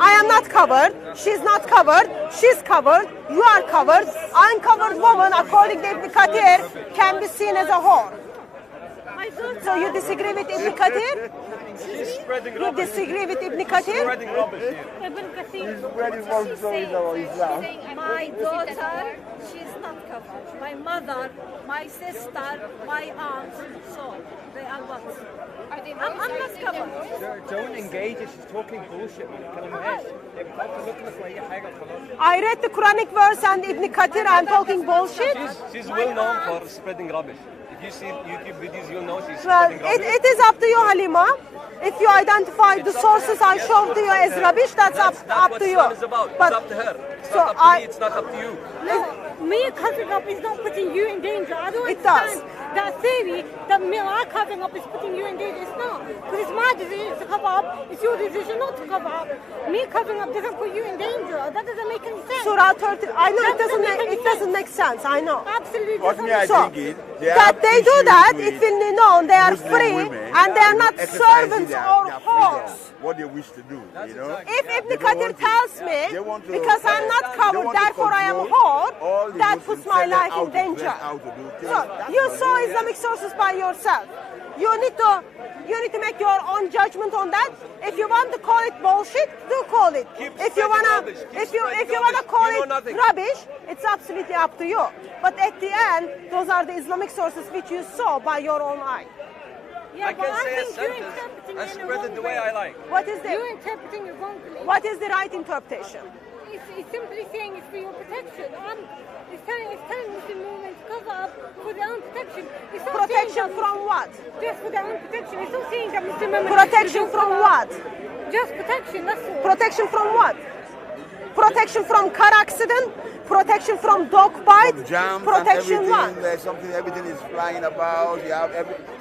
I am not covered, she's not covered, she's covered, you are covered. Uncovered woman, according to Ibn Kathir, can be seen as a whore. So you disagree with Ibn Kathir? You disagree with Ibn Kathir? Ibn Kathir. He's spreading false stories about Islam. My daughter, she's not covered. My mother, my sister, my aunt, so they are what? I'm not covered. Don't engage her, she's talking bullshit. I read the Quranic verse and Ibn Kathir, I'm talking bullshit. She's well known for spreading rubbish. If you see YouTube videos, you'll know she's Well, spreading rubbish. it is up to you, Halima. If you identify the sources I showed to you as rubbish, that's up to you. That's what Islam is about. It's up to her. It's so not up to me, it's not up to you. No, me covering up is not putting you in danger. I don't It understand that theory that me covering up is putting you in danger. It's not. Because it's my decision to cover up. It's your decision not to cover up. Me covering up doesn't put you in danger. That doesn't make any sense. Surah 30, I know That it doesn't make sense, I know. Absolutely. What me I So, think is that they do that, issues it will be known they are Muslim free women and they are not exercising servants their or freedom, whores. what they wish to do, you know. If Ibn They don't Kathir want to- tells they me, want to- because I'm not they covered, want to therefore I am a control all whore, the that Muslims, puts my tell them life how in to dress, danger. how to do things. So That's you what saw they do. Islamic sources by yourself. You need to make your own judgment on that. If you want to call it bullshit, do call it. If you wanna call it rubbish, it's absolutely up to you. But at the end, those are the Islamic sources which you saw by your own eye. Yeah, I but can I say a think you're sentence interpreting and it in a spread it wrong the way I like. What is the You're interpreting it wrongly. what is the right interpretation? It's simply saying it's for your protection. It's telling Muslim women to cover up for their own protection. It's not Protection saying that from what? just for their own protection. It's not saying that Muslim women Protection should from cover what? up. Just protection, that's all. Protection from what? Protection from car accident? Protection from dog bite? From jams Protection and what? everything, everything is flying about. You have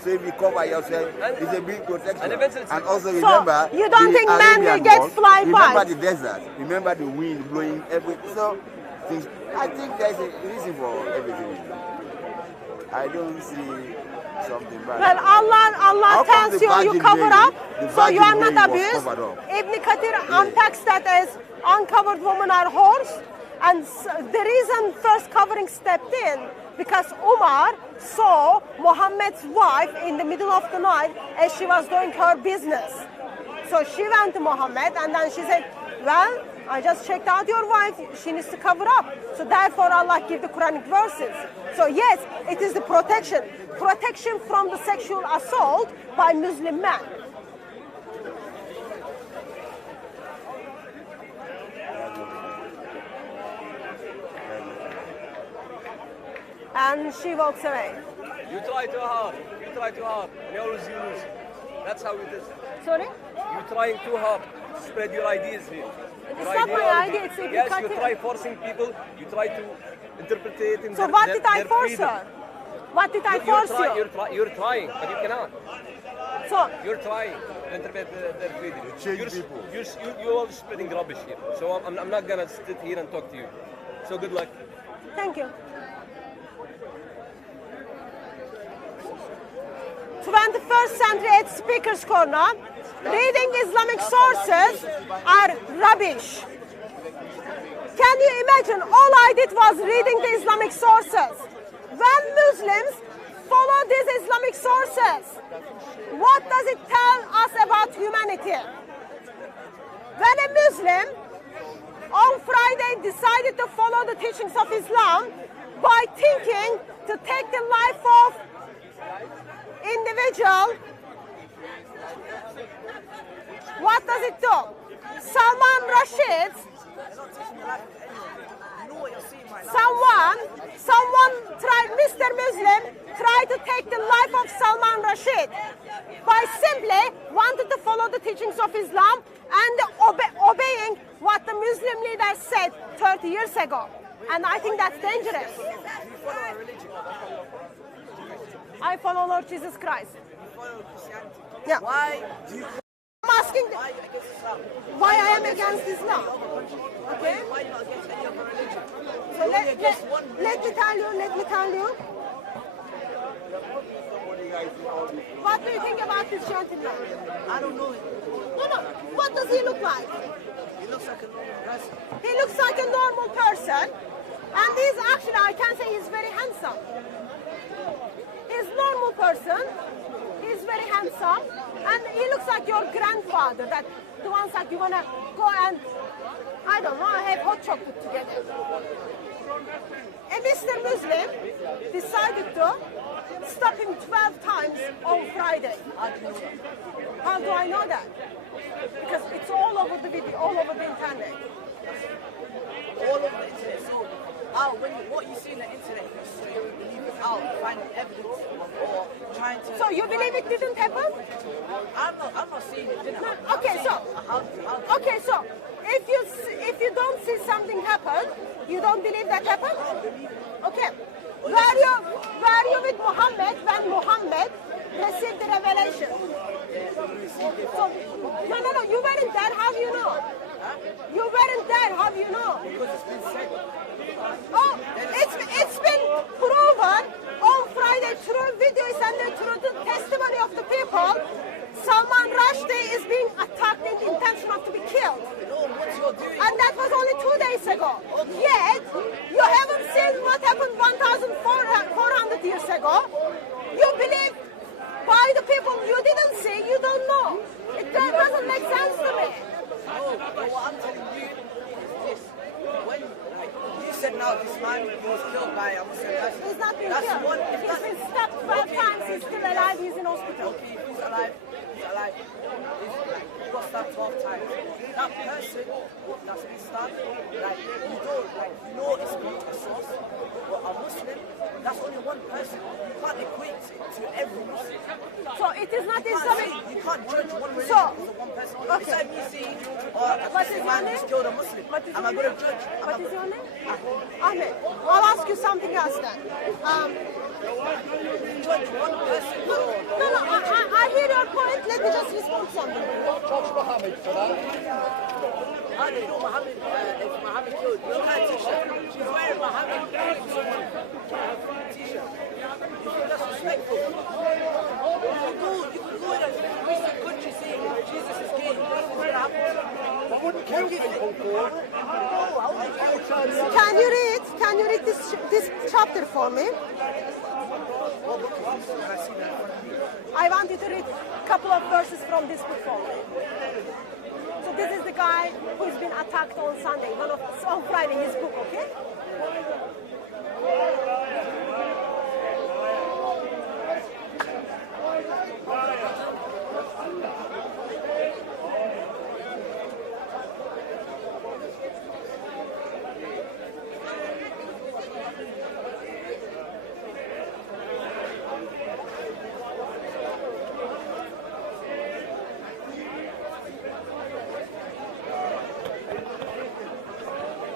so if you cover yourself, it's a big protection. And eventually And also So, remember, you don't the think man will Arabian get Gulf, fly remember bite? the desert, remember the wind blowing everything. So things. I think there's a reason for everything. I don't see something bad. Well, Allah How come tells the you virgin cover Mary- up, the so you are virgin not Mary was abused. covered up? Ibn Kathir unpacks that as uncovered women are whores. And the reason first covering stepped in, because Umar saw Muhammad's wife in the middle of the night as she was doing her business. So she went to Muhammad and then she said, well, I just checked out your wife, she needs to cover up. So therefore Allah gave the Quranic verses. So yes, it is the protection. Protection from the sexual assault by Muslim men. And she walks away. You try too hard. You try too hard. And you always lose. That's how it is. Sorry? You're trying too hard to spread your ideas here. It's Your not my ideology. idea, it's Ibn Yes, you Kathir. try forcing people. You try to interpret it in So their, what their, did I their force freedom. her? What did I You're force try- you? You're trying, but you cannot. So You're trying to interpret their freedom. You're all spreading rubbish here. So I'm not gonna sit here and talk to you. So good luck. Thank you. 21st century at Speaker's Corner. Reading Islamic sources are rubbish. Can you imagine? All I did was reading the Islamic sources. When Muslims follow these Islamic sources, what does it tell us about humanity? When a Muslim on Friday decided to follow the teachings of Islam by thinking to take the life of individual, what does it do? Salman Rushdie, someone tried, Mr. Muslim tried to take the life of Salman Rushdie by simply wanting to follow the teachings of Islam and obeying what the Muslim leaders said 30 years ago. And I think that's dangerous. I follow Lord Jesus Christ. Yeah. Why do you... I'm asking why I am against Islam. Okay? Why are you not against any other religion? So let me tell you. What do you think about this gentleman? I don't know him. No. What does he look like? He looks like a normal person. He looks like a normal person. And he's actually, I can say he's very handsome. He's a normal person. He's very handsome. And he looks like your grandfather, that the ones that you want to go and, I don't know, have hot chocolate together. A Mr. Muslim decided to stop him 12 times on Friday. How do I know that? Because it's all over the video, all over the internet. All over the internet. So, what you see on the internet, you believe it out, finding evidence, or trying to... So you believe it didn't happen? I'm not saying it didn't happen. Okay, so if you don't see something happen, you don't believe that happened? Okay. Were you with Muhammad when Muhammad received the revelation? So, no, you weren't there, how do you know? You weren't there, how do you know? Because it's been said. Oh, it's been proven on Friday through videos and through the testimony of the people. Salman Rushdie is being attacked in the intention of to be killed. And that was only 2 days ago. Yet, you haven't seen what happened 1,400 years ago. You believe by the people you didn't see, you don't know. It doesn't make sense to me. No, but what I'm telling you is this. When you said now this man was killed by a Muslim person. He's not been killed. He's been stabbed 12 times. He's still alive. He's in hospital. Okay, he's alive. He got stabbed 12 times. That person that's been stabbed, you know it's not a source. But a Muslim, that's only one person. You can't equate it to every Muslim. So it is not Islamic. You can't judge one religion because of one person. Okay. It's like me saying, a man who's killed a Muslim. Am I going to judge? What is your name? Ahmed. I'll ask you something else then. Judge one person. No, I hear your point. Let me just respond to something. Judge Muhammad for that. How do you know Muhammad? If Muhammad killed, look at her t-shirt. She's wearing Muhammad t-shirt. You think that's respectful? You can go in a recent country saying Jesus is king. Nothing's going to happen. I wouldn't kill people for it. Can you read this chapter for me? I want you to read a couple of verses from this book for me. So this is the guy who's been attacked on Sunday, on Friday, his book, okay?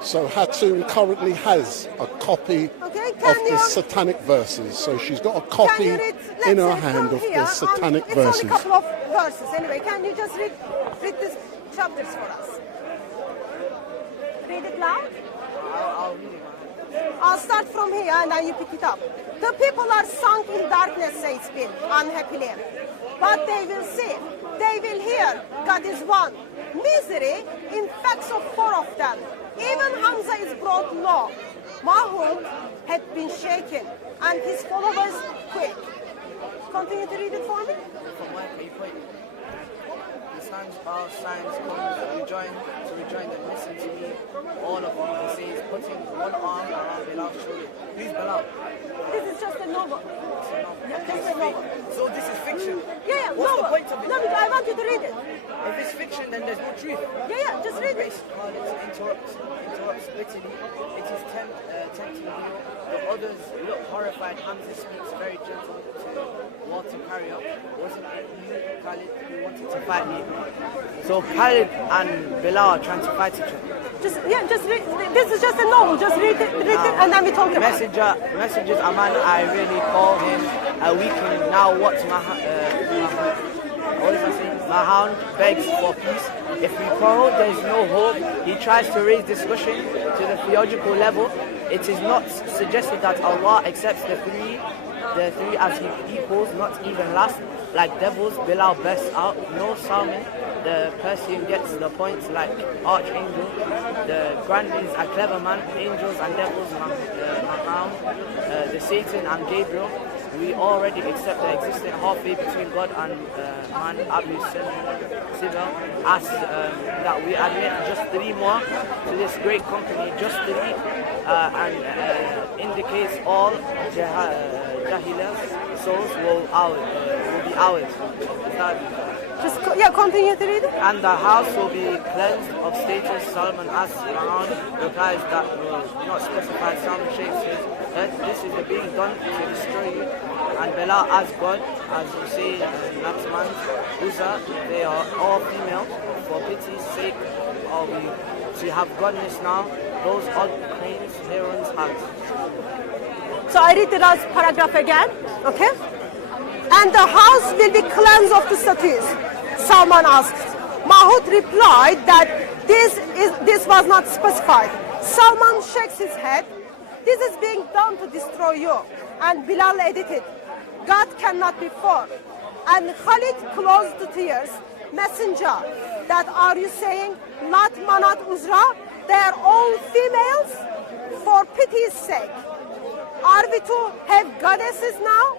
So Hatun currently has a copy of the satanic verses. So she's got a copy in her hand of the satanic verses. It's only a couple of verses. Anyway, can you just read these chapters for us? Read it loud. I'll read it. I'll start from here and then you pick it up. The people are sunk in darkness, says Bill, unhappily. But they will see, they will hear, God is one. Misery infects of 4 of them. Even Hamza is brought low. Mahmoud had been shaken, and his followers quick. Continue to read it for me. From where are you pointing? The signs are signs come to rejoin them, listen to me. All of you, he says, putting one arm around Bilal's shoulder. Who's Bilal? This is just a novel. Yeah, just a novel. So this is fiction? Yeah, What's novel. the point of it? No, because I want you to read it. If it's fiction, then there's no truth. Yeah, just read it. Interrupts bitterly. It is tempting you. The others look horrified. Hamza speaks very gentle to Walter carry up. Wasn't it you, Khalid, who wanted to fight me? So Khalid and Bilal are trying to fight each other. Just read. This is just a novel. Just read it, and then we talk about it. Messengers, a man I really call him a weakling. Now what is I saying? Mahound begs for peace. If we quarrel, there is no hope. He tries to raise discussion to the theological level. It is not suggested that Allah accepts the three as he equals, not even last. Like devils, Bilal bests out. No Salman, the Persian gets the point like archangel. The grand is a clever man. Angels and devils, Mahound, the Satan and Gabriel. We already accept the existing halfway between God and man, Abu Sibyl, asks that we admit just 3 more to this great company, just 3, and indicates all Jahilah's souls will be ours. Continue to read it. And the house will be cleansed of status. Salman asks Mahound, replies that will not specify. Salman shakes his head. This is the being done to destroy you. And Bilal as God, as you say, Natsman, Uza, they are all female. For pity's sake of you, to have godness now, those odd cranes, herons have. So I read the last paragraph again, okay? And the house will be cleansed of the statues, Salman asked. Mahmoud replied that this was not specified. Salman shakes his head. This is being done to destroy you. And Bilal edited, God cannot be for. And Khalid closed to tears. Messenger, that are you saying, Lat, Manat, Uzra, they are all females? For pity's sake. Are we to have goddesses now?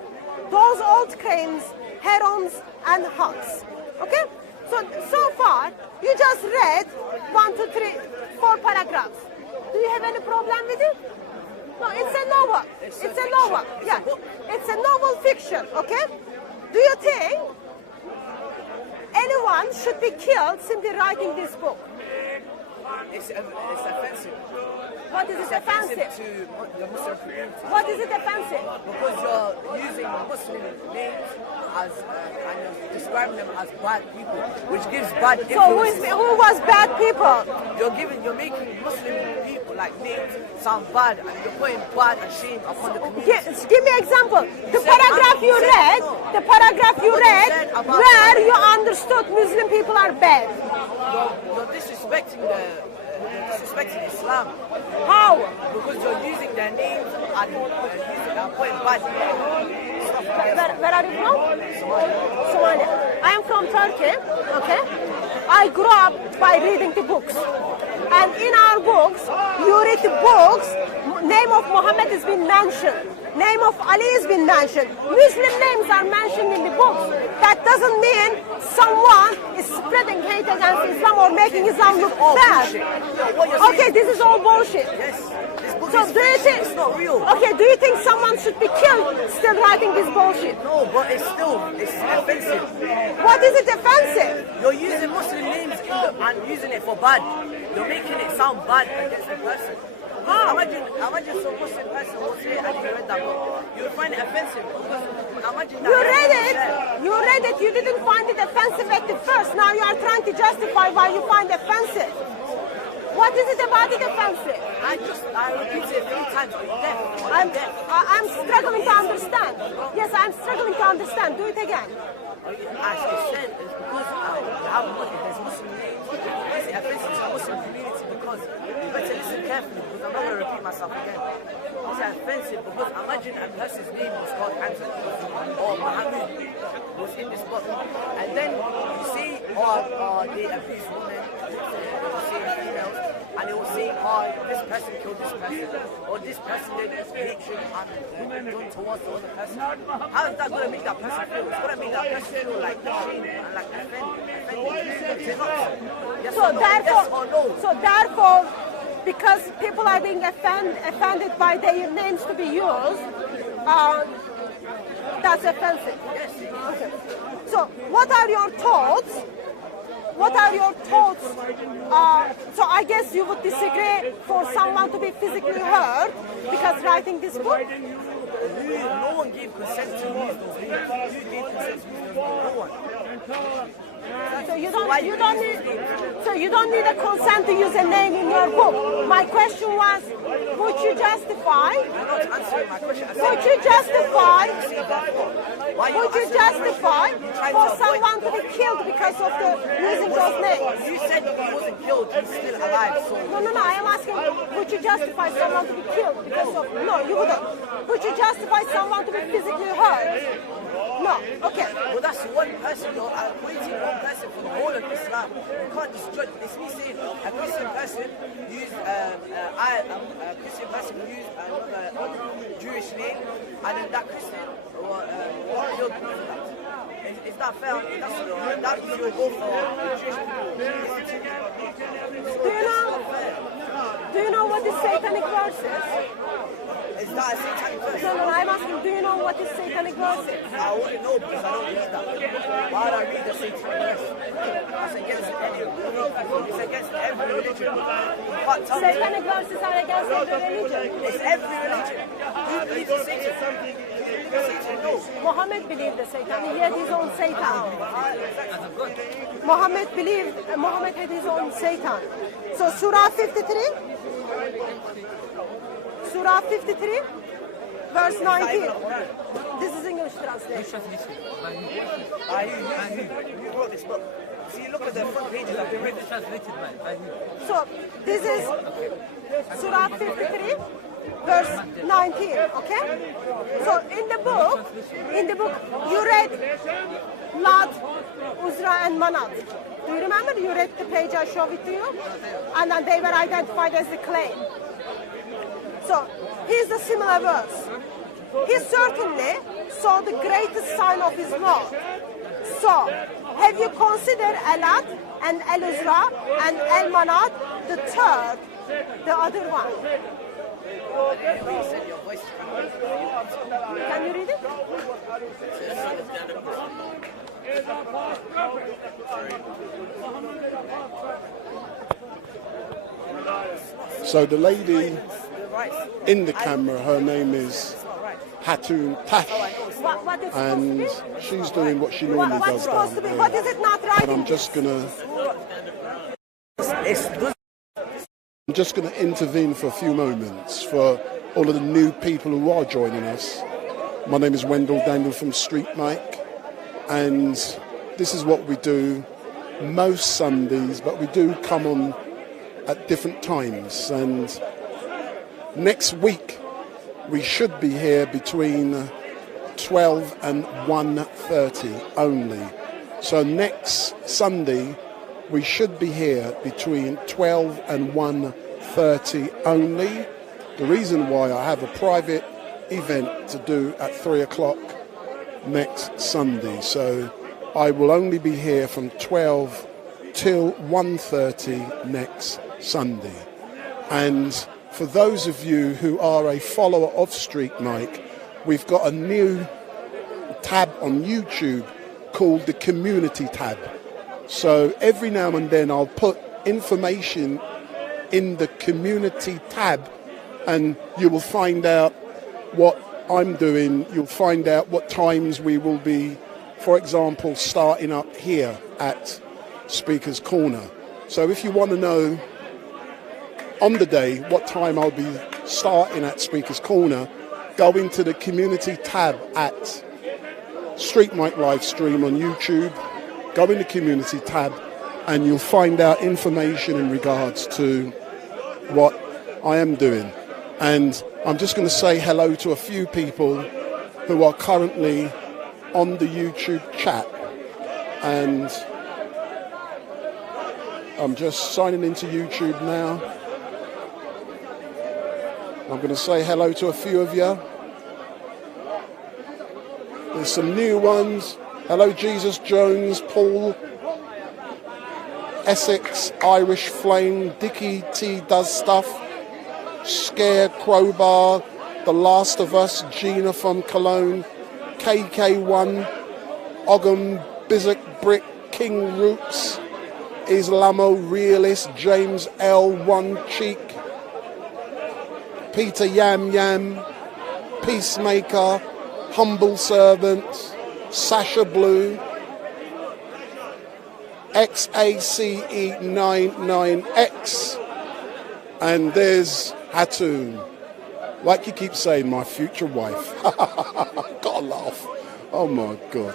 Those old cranes, herons, and hawks. Okay? So far, you just read 1, 2, 3, 4 paragraphs. Do you have any problem with it? No, it's a novel. It's a novel. Yeah, it's a novel fiction. Okay? Do you think anyone should be killed simply writing this book? It's offensive. What is it offensive? To the Muslim community. What is it offensive? Because you're using Muslim names as and you're describing them as bad people, which gives bad influence. So who was bad people? You're making Muslim people like names sound bad, and you're putting bad and shame upon the community. Give me an example. The paragraph you read, where you understood Muslim people are bad. You're disrespecting Islam. How? Because you're using their names and putting bad Where are you from? Somalia. I am from Turkey, okay? I grew up by reading the books. And in our books, you read the books, name of Muhammad has been mentioned. Name of Ali has been mentioned. Muslim names are mentioned in the books. That doesn't mean someone is spreading hate against Islam or making Islam look bad. Okay, this is all bullshit. Yes. So do you think it's not real? Okay, do you think someone should be killed still writing this bullshit? No, but it's offensive. What is it offensive? You're using Muslim names and using it for bad. You're making it sound bad against the person. Imagine some Muslim person was here and you read that book. You would find it offensive. Imagine that. You read it, you didn't find it offensive at the first. Now you are trying to justify why you find it offensive. What is it about it offensive? I repeat it 3 times. I'm struggling to understand. Yes, I'm struggling to understand. Do it again. As I said, it's because there's Muslim names. It's offensive to the Muslim community because you better listen carefully because I'm not going to repeat myself again. It's offensive because imagine a person's name was called Hatun or Muhammad was in this book. And then you see, they abuse women, they will say females, and they will say, this person killed this person, or this person did this hatred and done towards the other person. How is that going to make that person feel? It's going to make that person feel like ashamed and like offended. So therefore, because people are being offended by their names to be used, that's offensive. Okay. So what are your thoughts? What are your thoughts? So I guess you would disagree for someone to be physically hurt because writing this book? No one gave consent to use those names. You gave consent to use those names. No one. So you don't need a consent to use a name in your book. My question was, would you justify? You're not answering my question. Would you justify for someone to be killed because of using those names? You said he wasn't killed, he's still alive. So No, I am asking, would you justify someone to be killed because of, no, you wouldn't. Would you justify someone to be physically hurt? No, okay. Well, that's one person, you're equating one person for the whole of Islam. You can't just judge. It's me saying a Christian person used another Jewish name, and then that Christian killed because of that. Is that fair? That you will go for Jewish people. Do you know what the satanic verse is? Is that a satanic verse? No, I'm asking, do you know what the satanic verse is? I wouldn't know because I don't read that. Why would I read the satanic verse? That's against any religion. It's against every religion. Satanic verses are against every religion. It's every religion. Who believes in Satan? Satan, no. Muhammad believed the Satan. He had his own Satan. Muhammad had his own Satan. So Surah 53. Surah 53, verse 19. This is English translation. You wrote this book. See, look at the front pages of the written. So this is Surah 53, verse 19. Okay. So in the book, you read Lat, Uzra, and Manat. Do you remember? You read the page I showed it to you, and then they were identified as the claim. So, here's the similar verse. He certainly saw the greatest sign of his Lord. So, have you considered Alat and Al-Uzra and Al-Manat, the third, the other one? Can you read it? So the lady in the camera, her name is Hatun Tash, and she's doing what she normally does down there. What is it not right? And I'm just gonna intervene for a few moments for all of the new people who are joining us. My name is Wendell Daniel from StreetMic, and this is what we do most Sundays, but we do come on at different times. And next week we should be here between 12 and 1:30 only. So next Sunday we should be here between 12 and 1:30 only. The reason why, I have a private event to do at 3 o'clock next Sunday. So I will only be here from 12 till 1:30 next Sunday. And for those of you who are a follower of StreetMic, we've got a new tab on YouTube called the Community tab. So every now and then I'll put information in the Community tab, and you will find out what I'm doing. You'll find out what times we will be, for example, starting up here at Speaker's Corner. So if you want to know on the day what time I'll be starting at Speaker's Corner, go into the Community tab at StreetMic LiveStream on YouTube, go in the Community tab, and you'll find out information in regards to what I am doing. And I'm just going to say hello to a few people who are currently on the YouTube chat. And I'm just signing into YouTube now. I'm going to say hello to a few of you. There's some new ones. Hello, Jesus Jones, Paul, Essex, Irish Flame, Dickie T Does Stuff, Scare, Crowbar, The Last of Us, Gina from Cologne, KK1, Ogham, Bizek, Brick, King Rooks, Islamo, Realist, James L, One Cheek, Peter Yam Yam, Peacemaker, Humble Servant, Sasha Blue, XACE99X, and there's Hatun. Like you keep saying, my future wife. Gotta laugh. Oh my God.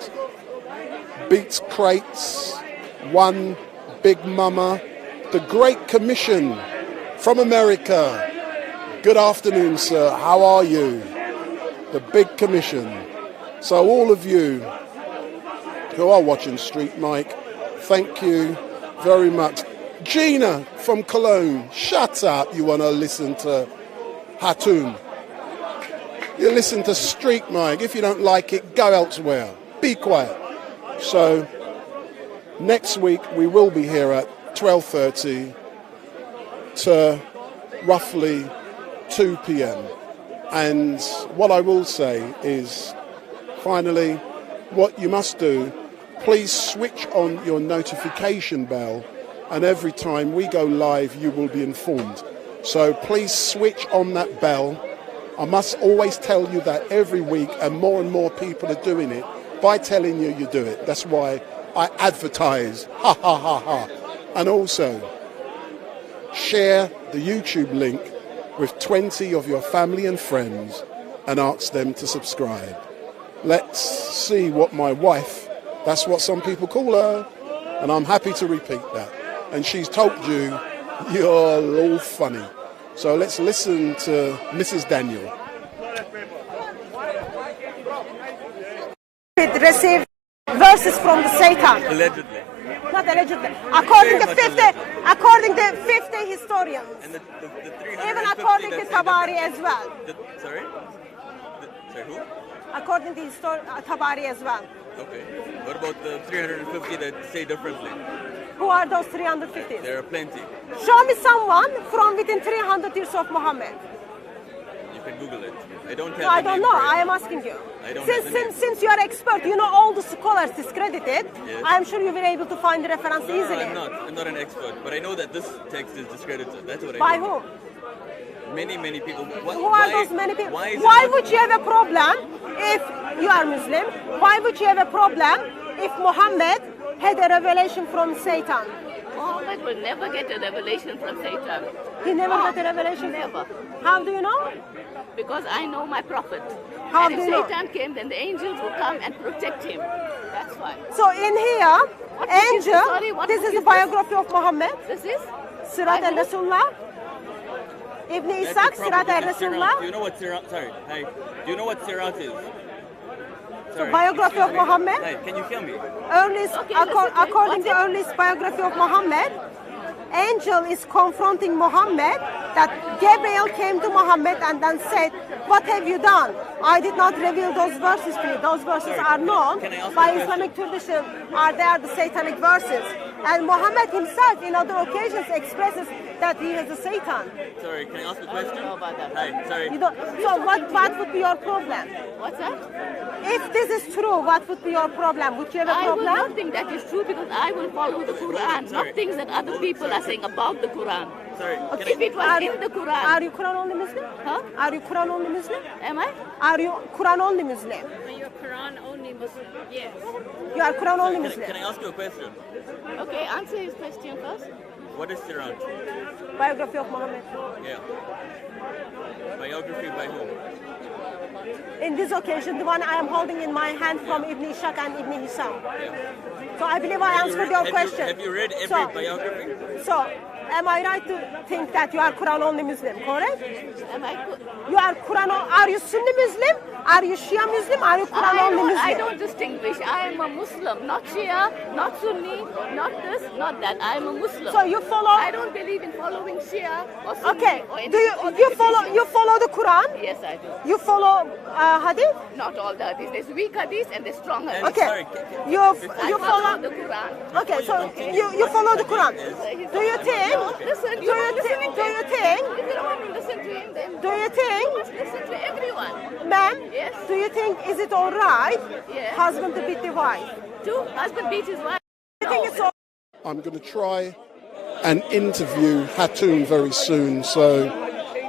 Beats Crates, One, Big Mama, The Great Commission from America. Good afternoon, sir. How are you? The Big Commission. So all of you who are watching StreetMic, thank you very much. Gina from Cologne, shut up. You want to listen to Hatun. You listen to StreetMic. If you don't like it, go elsewhere. Be quiet. So next week we will be here at 12:30 to roughly 2 p.m. And what I will say is, finally, what you must do, please switch on your notification bell, and every time we go live, you will be informed. So please switch on that bell. I must always tell you that every week, and more people are doing it by telling you you do it. That's why I advertise. Ha, ha, ha, ha. And also, share the YouTube link with 20 of your family and friends and ask them to subscribe. Let's see what my wife, that's what some people call her, and I'm happy to repeat that. And she's told you, you're all funny. So let's listen to Mrs. Daniel. It received verses from the Satan. Allegedly. Not allegedly. According to 50 historians. And the Even according to Tabari as well. Sorry, who? According to Tabari as well. Okay. What about the 350 that say differently? Who are those 350? There are plenty. Show me someone from within 300 years of Muhammad. You can Google it. I don't have No, I the don't name know. for it. I am asking you. I don't have the name. Since you are expert, you know all the scholars discredited. Yes. I am sure you will be able to find the reference No, easily. I'm not an expert, but I know that this text is discredited. That's what I By know. whom? Many people. Who are those many people? Why would you have a problem if you are Muslim? Why would you have a problem if Muhammad had a revelation from Satan? Muhammad will never get a revelation from Satan. He never got a revelation? Never. How do you know? Because I know my prophet. How and do if you know? Satan came, then the angels will come and protect him. That's why. So in here, What book is this? angel, Sorry, what this book is the is this? biography of Muhammad. This is? Sirat al-Rasulullah. Ibn Ishaq, Sirat al-Rasulullah. Do you know what Sirat? Sorry. Hi. Do you know what Sirat is? So biography of Muhammad. Hi. Can you hear me? Earliest, according to earliest biography of Muhammad, angel is confronting Muhammad that Gabriel came to Muhammad and then said, "What have you done? I did not reveal those verses to you. Those verses are known by Islamic tradition. They are the satanic verses." And Muhammad himself, in other occasions, expresses that he is a Satan. Sorry. Can I ask a question? I don't know about that. Hi. Sorry. You don't, so what would be your problem? What's that? If this is true, what would be your problem? Would you have a I will problem? not think that is true because I will follow the Quran, not things that other people are saying about the Quran. Sorry. If it was in the Quran. Are you Quran only Muslim? Huh? Are you Quran only Muslim? Am I? Are you Quran only Muslim? Are you a Quran only Muslim? Yes. You are Quran only Muslim. Can I ask you a question? Okay, answer his question first. What is Sirat? Biography of Muhammad. Yeah. Biography by whom? In this occasion, the one I am holding in my hand from Ibn Ishaq and Ibn Hisham. So I believe I answered your question. Have you read every biography? So, am I right to think that you are Quran-only Muslim, correct? Am I? You are are you Sunni Muslim? Are you Shia Muslim? Are you Quran-only Muslim? I don't distinguish. I am a Muslim, not Shia, not Sunni, not this, not that. I am a Muslim. So you follow? I don't believe in following Shia or Sunni. Okay. Or Do you follow the Quran? Yes, I do. You follow Hadith? Not all the Hadith. There's weak Hadith and there's strong Hadith. Okay. You follow the Quran. Okay, so you follow the Quran. Do you think? Listen, Do you think? If you don't want to listen to him, then Do you think? you must listen to everyone. Ma'am, Yes. do you think is it all right? Yeah. Husband to beat the wife? Husband beats his wife. Do you think it's all I'm going to try and interview Hatun very soon, so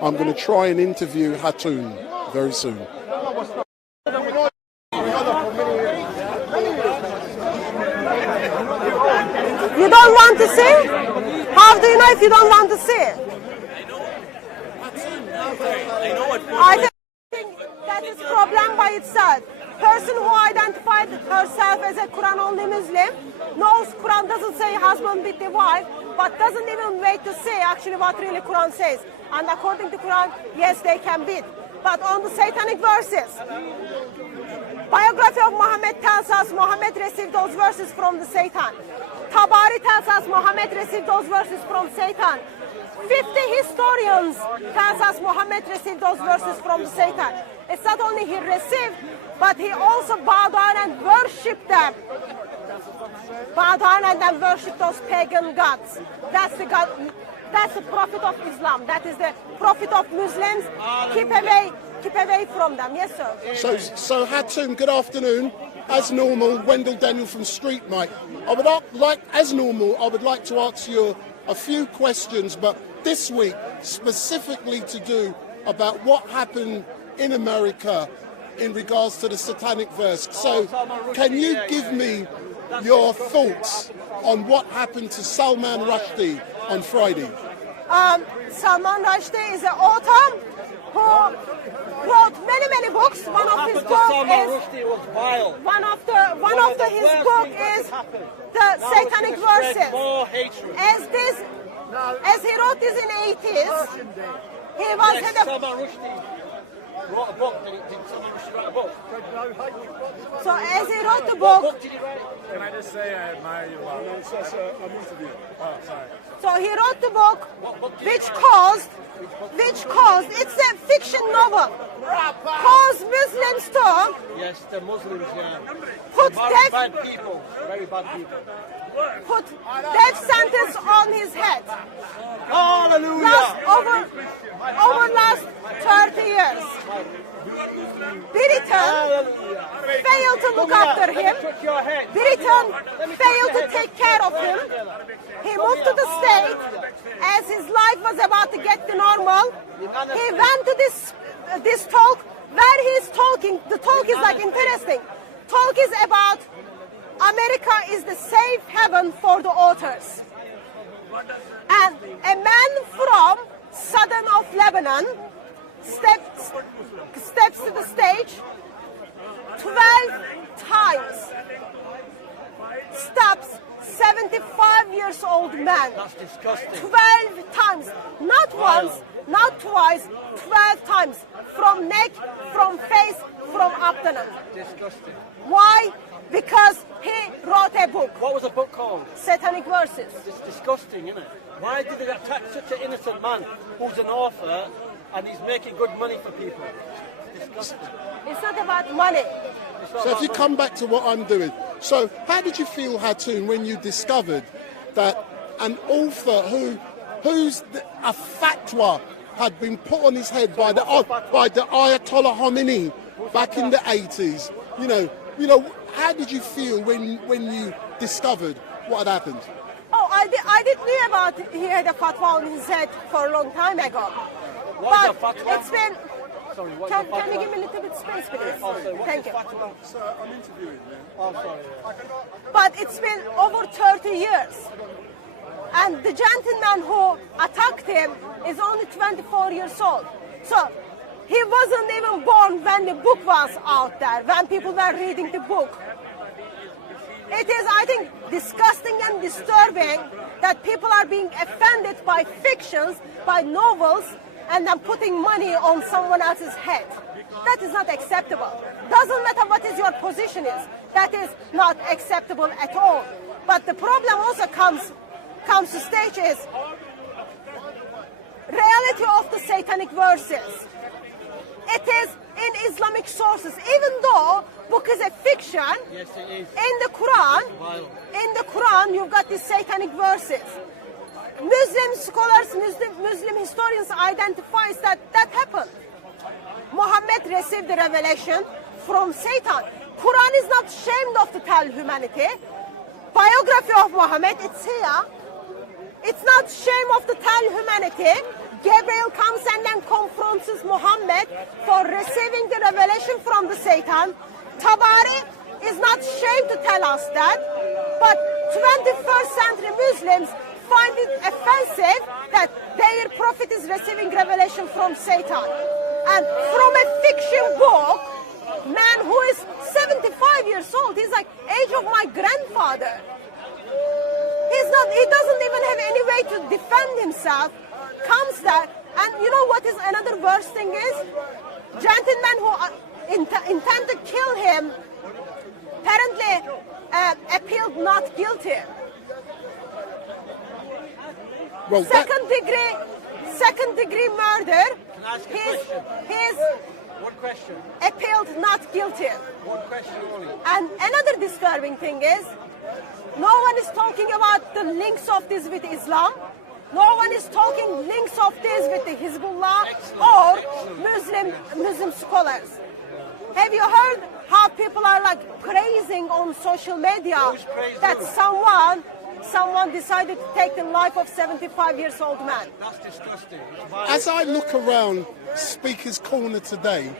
I'm going to try and interview Hatun very soon. You don't want to see? How do you know if you don't want to see? I think that is problem by itself. Person who identified herself as a Quran-only Muslim knows Quran doesn't say husband beat the wife, but doesn't even wait to see actually what really Quran says. And according to Quran, yes, they can beat. But on the satanic verses, biography of Muhammad tells us Muhammad received those verses from the Satan. Tabari tells us Muhammad received those verses from Satan. 50 historians tells us Muhammad received those verses from Satan. It's not only he received, but he also bowed down and worshipped them. Bow down and then worship those pagan gods. That's the God. That's the prophet of Islam. That is the prophet of Muslims. Keep away from them. Yes, sir. So Hatun, good afternoon. As normal, Wendell Daniel from StreetMic. I would like to ask you a few questions, but this week specifically to do about what happened in America in regards to the satanic verse. So, can you give me your thoughts on what happened to Salman Rushdie on Friday? Salman Rushdie is an author who wrote many books. One of his books his book is the Satanic Verses. As he wrote this in the 80s, he was head of. Wrote a book, did someone write a book? So as he wrote the book, can I just say I admire you? I'm interviewing. Oh, sorry. So he wrote the book, which caused, it's a fiction novel, caused Muslims to. Yes, the Muslims, yeah. Put bad people, very bad people. Put death sentence on his head. Hallelujah! Over last 30 years. Britain failed to look after him. Britain failed to take care of him. He moved to the state as his life was about to get to normal. He went to this talk where he's talking. The talk is like interesting. Talk is about America is the safe haven for the authors. And a man from southern of Lebanon steps to the stage 12 times, stops 75 years old man. That's disgusting. 12 times, not once, not twice, 12 times, from neck, from face, from abdomen. Disgusting. Why? Because he wrote a book. What was the book called? Satanic Verses. It's disgusting, isn't it? Why did they attack such an innocent man who's an author and he's making good money for people? It's disgusting. It's not about money. So if you come back to what I'm doing, so how did you feel, Hatun, when you discovered that an author a fatwa had been put on his head by the Ayatollah Khomeini back in the 80s? You know, how did you feel when you discovered what had happened? Oh, I didn't know about he had a fatwa on his head for a long time ago. What's but a fatwa? It's been. Sorry, can you give me a little bit space, please? Thank you. Sir, I'm interviewing, man. Oh, sorry. But it's been over 30 years. And the gentleman who attacked him is only 24 years old. So he wasn't even born when the book was out there, when people were reading the book. It is, I think, disgusting and disturbing that people are being offended by fictions, by novels, and then putting money on someone else's head. That is not acceptable. Doesn't matter what is your position is. That is not acceptable at all. But the problem also comes to stage is reality of the satanic verses. It is in Islamic sources, even though book is a fiction. Yes, it is. In the Quran, you've got these satanic verses. Muslim scholars, Muslim historians identifies that happened. Muhammad received the revelation from Satan. Quran is not ashamed of to tell humanity. Biography of Muhammad, it's here. It's not shame of to tell humanity. Gabriel comes and then confronts Muhammad for receiving the revelation from the Satan. Tabari is not ashamed to tell us that. But 21st century Muslims find it offensive that their prophet is receiving revelation from Satan. And from a fiction book, man who is 75 years old, he's like age of my grandfather. He doesn't even have any way to defend himself. Comes there, and you know what is another worst thing is? Gentlemen who intend to kill him apparently appealed not guilty. Well, second degree murder. Can I ask a question? His What question? appealed not guilty. What question only? And another disturbing thing is, no one is talking about the links of this with Islam. No one is talking links of this with the Hezbollah or Muslim scholars. Have you heard how people are like praising on social media that someone decided to take the life of 75-year-old man? That's disgusting. As I look around Speaker's Corner today,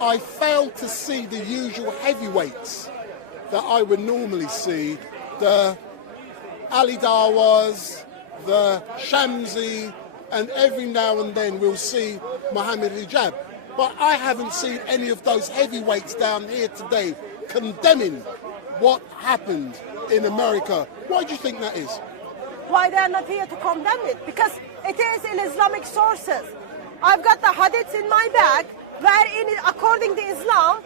I fail to see the usual heavyweights that I would normally see. The Ali Dawas, the Shamsi, and every now and then we'll see Mohammed Hijab. But I haven't seen any of those heavyweights down here today condemning what happened in America. Why do you think that is? Why they are not here to condemn it? Because it is in Islamic sources. I've got the hadiths in my bag where according to Islam,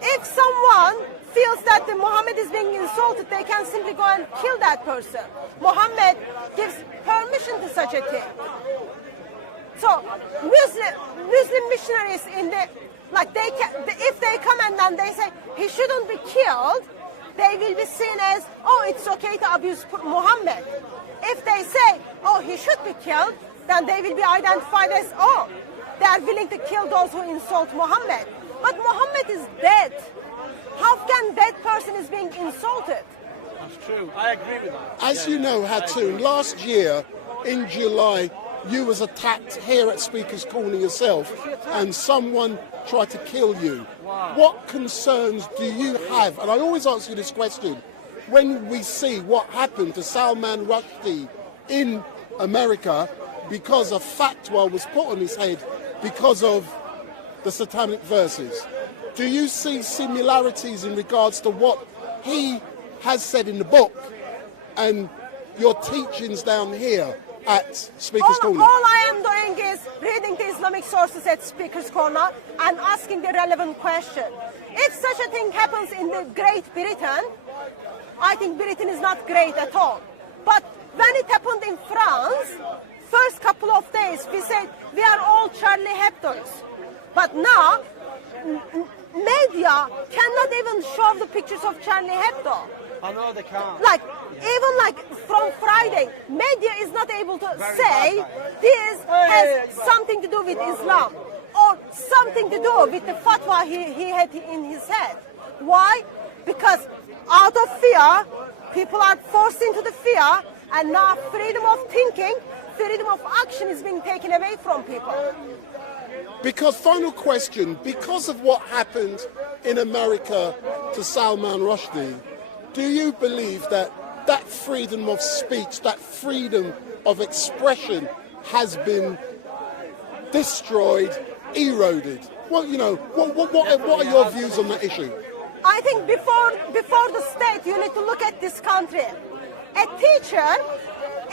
if someone feels that the Muhammad is being insulted, they can simply go and kill that person. Muhammad gives permission to such a thing. So Muslim missionaries if they come and then they say he shouldn't be killed, they will be seen as, oh, it's okay to abuse Muhammad. If they say, oh, he should be killed, then they will be identified as, oh, they are willing to kill those who insult Muhammad. But Muhammad is dead. How can that person is being insulted? That's true. I agree with that. As you know, Hatun, last year in July, you was attacked here at Speaker's Corner yourself, and someone tried to kill you. Wow. What concerns do you have? And I always ask you this question. When we see what happened to Salman Rushdie in America because a fatwa was put on his head because of the satanic verses, do you see similarities in regards to what he has said in the book and your teachings down here at Speaker's Corner? All I am doing is reading the Islamic sources at Speaker's Corner and asking the relevant question. If such a thing happens in the Great Britain, I think Britain is not great at all. But when it happened in France, first couple of days we said we are all Charlie Hebdo's. But now, media cannot even show the pictures of Charlie Hebdo. I know they can't. Even from Friday, media is not able to say this has something to do with Islam or something to do with the fatwa he had in his head. Why? Because out of fear, people are forced into the fear, and now freedom of thinking, freedom of action is being taken away from people. Because, final question, because of what happened in America to Salman Rushdie, do you believe that that freedom of speech, that freedom of expression has been destroyed, eroded? Well, what are your views on that issue? I think before the state, you need to look at this country. A teacher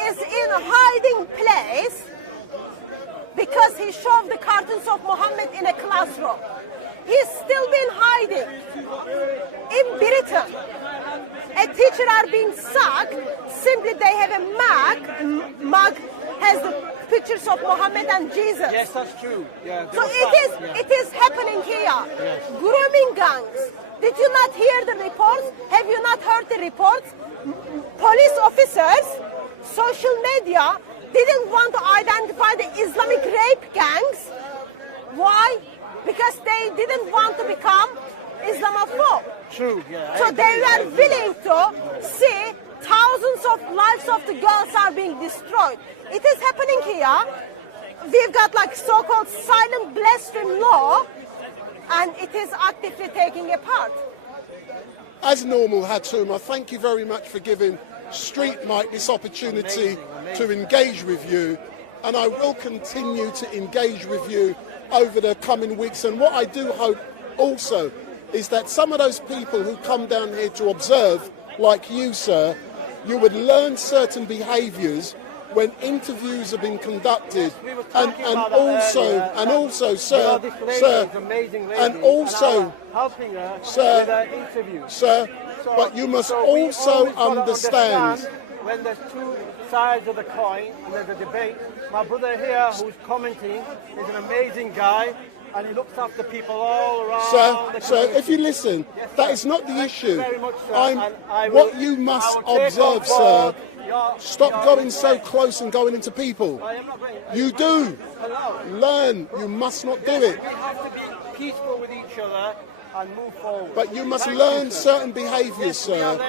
is in a hiding place because he showed the cartoons of Muhammad in a classroom. He's still been hiding. In Britain, a teacher are being sacked, simply they have a mug has the pictures of Muhammad and Jesus. Yes, that's true. Yeah, so it is happening here. Yes. Grooming gangs. Did you not hear the reports? Have you not heard the reports? Police officers, social media didn't want to identify the Islamic rape gangs. Why? Because they didn't want to become Islamophobe. True, yeah. So they were willing to see thousands of lives of the girls are being destroyed. It is happening here. We've got like so-called silent blasphemy law, and it is actively taking a part. As normal, Hatun, I thank you very much for giving StreetMic this opportunity to engage with you, and I will continue to engage with you over the coming weeks. And what I do hope also is that some of those people who come down here to observe, like you, sir, you would learn certain behaviours when interviews have been conducted, and also, sir, helping her sir, with her interview. Sir, but you must also understand. When there's two sides of the coin and there's a debate, my brother here who's commenting is an amazing guy, and he looks after people all around the Sir, if you listen, yes, that is not the issue. Very much, sir. What you must observe, sir, stop going so close and going into people. You do. Learn. You must not do it. We have to be peaceful with each other and move forward. But you must learn certain behaviours, sir.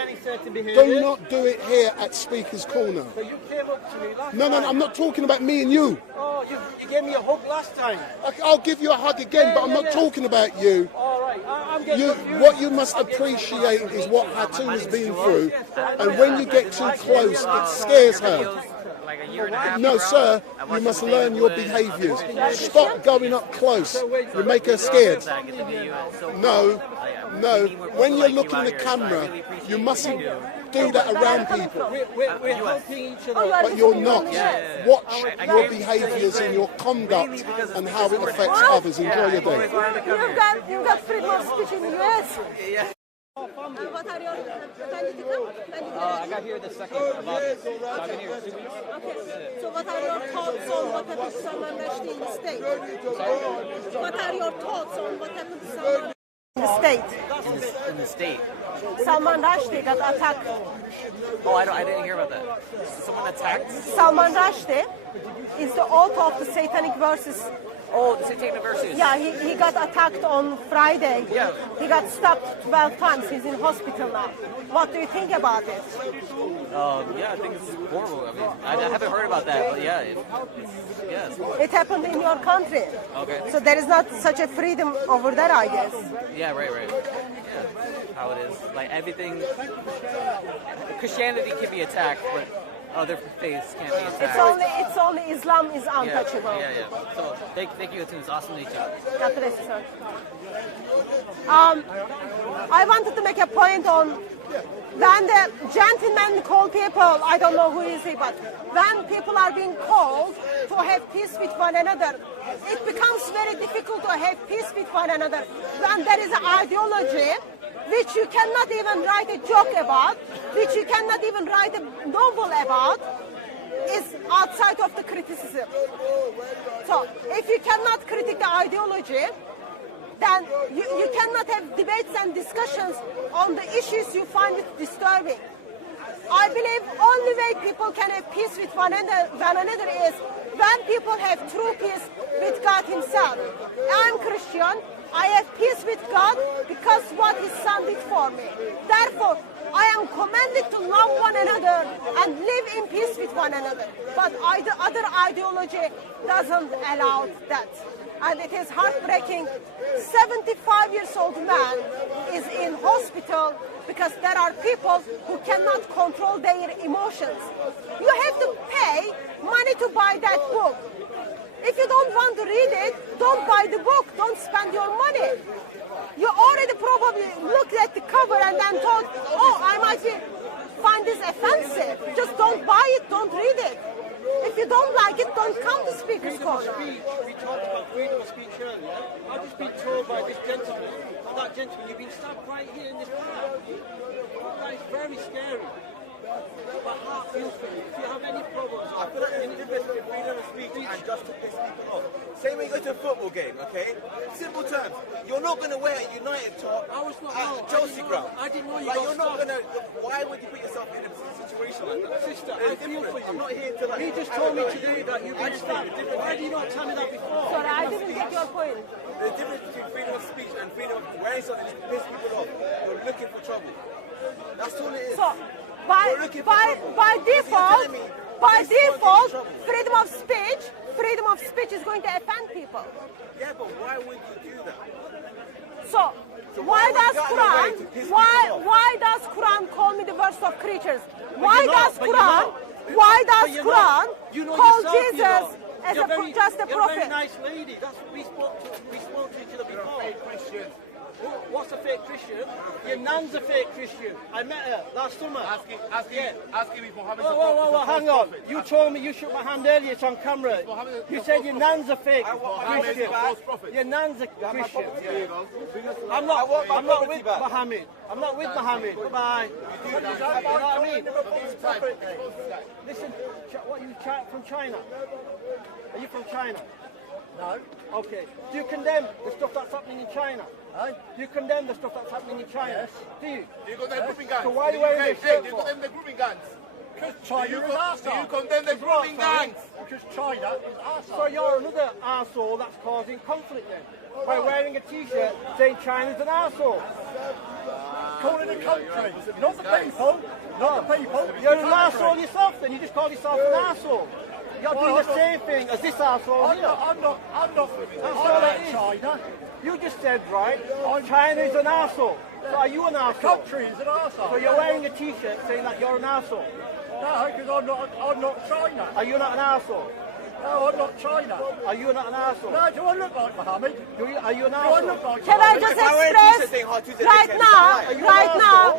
Do not do it here at Speaker's Corner. So you came up to me last No, time. I'm not talking about me and you. Oh, you gave me a hug last time. I'll give you a hug again, but I'm not talking about you. All right, I'm getting confused. What you must appreciate is what Hatun has been through, and when you get too close, it scares her. No, sir, you must learn your behaviours. Stop going up close. You make her scared. No. When you're looking at the camera, you mustn't do that around people. We're helping each other. But you're not. Watch your behaviours and your conduct and how it affects others. Enjoy your day. You've got freedom of speech in the US. What are your I got here the second of August, so I've been here 2 weeks. Okay. So what are your thoughts on what happened to Salman Rushdie in the state? What are your thoughts on what happened to Salman in the state? In the state. Salman Rushdie got attacked. Oh, I didn't hear about that. Someone attacked? Salman Rushdie is the author of the Satanic Verses. Oh, the Satanic Verses. Yeah, he got attacked on Friday. Yeah. He got stabbed 12 times. He's in hospital now. What do you think about it? Yeah, I think it's horrible. I mean, I haven't heard about that, but yeah, yes. It happened in your country. Okay. So there is not such a freedom over there, I guess. Yeah, right. Yeah, how it is. Like everything, Christianity can be attacked, but other faiths can't be attacked. It's only Islam is untouchable. Yeah. So thank you, Hatun. It's awesome to meet you. God bless you, sir. I wanted to make a point on when the gentleman call people, I don't know who is he, but when people are being called to have peace with one another, it becomes very difficult to have peace with one another when there is an ideology which you cannot even write a joke about, which you cannot even write a novel about, is outside of the criticism. So if you cannot critique the ideology, then you cannot have debates and discussions on the issues you find it disturbing. I believe only way people can have peace with one another is when people have true peace with God himself. I'm Christian. I have peace with God because what his son did for me. Therefore, I am commanded to love one another and live in peace with one another. But other ideology doesn't allow that. And it is heartbreaking. 75-year-old man is in hospital because there are people who cannot control their emotions. You have to pay money to buy that book. If you don't want to read it, don't buy the book. Don't spend your money. You already probably looked at the and then thought, oh, I might find this offensive. Just don't buy it, don't read it. If you don't like it, don't come to Speaker's Corner. We talked about freedom of speech earlier. I've just been told by this gentleman, or that gentleman, you've been stabbed right here in this park. That is very scary. My heart feels for you. If you have any problems, I feel like there's a difference between freedom of speech and just to piss people off. Say when you go to a football game, okay? Simple terms. You're not going to wear a United top at Chelsea ground. I didn't know you Like, you're not going to... Why would you put yourself in a situation like that? Sister, There's I feel for you. I'm not here to like... He just told me today that you've been stabbed. Why did you not tell me that before? Sorry, I didn't get your point. There's a difference between freedom of speech and freedom of wearing something just to piss people off. You're looking for trouble. That's all it is. So, by default, freedom of speech is going to offend people. Yeah, but why would you do that? So why does Quran call me the worst of creatures? Why does Quran call Jesus as just a You're a prophet? very nice lady. That's what we spoke to each other before. Fake Christian. What's a fake Christian? Your nan's a fake Christian. I met her last summer. Asking me for having whoa, hang on. You told me you shook my hand earlier, it's on camera. You said your nan's a fake Christian. Your nan's a Christian. I'm not with Muhammad. I'm not with Muhammad. Bye-bye. You know what I mean? Listen, what, you from China? Are you from China? No. Okay. Do you condemn the stuff that's happening in China? Do you condemn the stuff that's happening in China? Yes. Do you? Do you condemn grouping gangs? So why are you wearing this shirt? Do you condemn the grouping gangs? Because China is arsehole. Do you condemn the grouping gangs? Because China is arsehole. So you're another arsehole that's causing conflict then? By wearing a t-shirt saying China's an arsehole. Calling the country, not the people. Not the people. You're an arsehole yourself then, you just call yourself an arsehole. You're doing the same thing as this arsehole here. I'm not China. You just said, right, China is an arsehole. So are you an arsehole? The country is an arsehole. So you're wearing a t-shirt saying that you're an arsehole? No, because I'm not China. Are you not an arsehole? No, I'm not China. Are you not an arsehole? No, do I look like Muhammad? Are you an arsehole? Can I just express right now,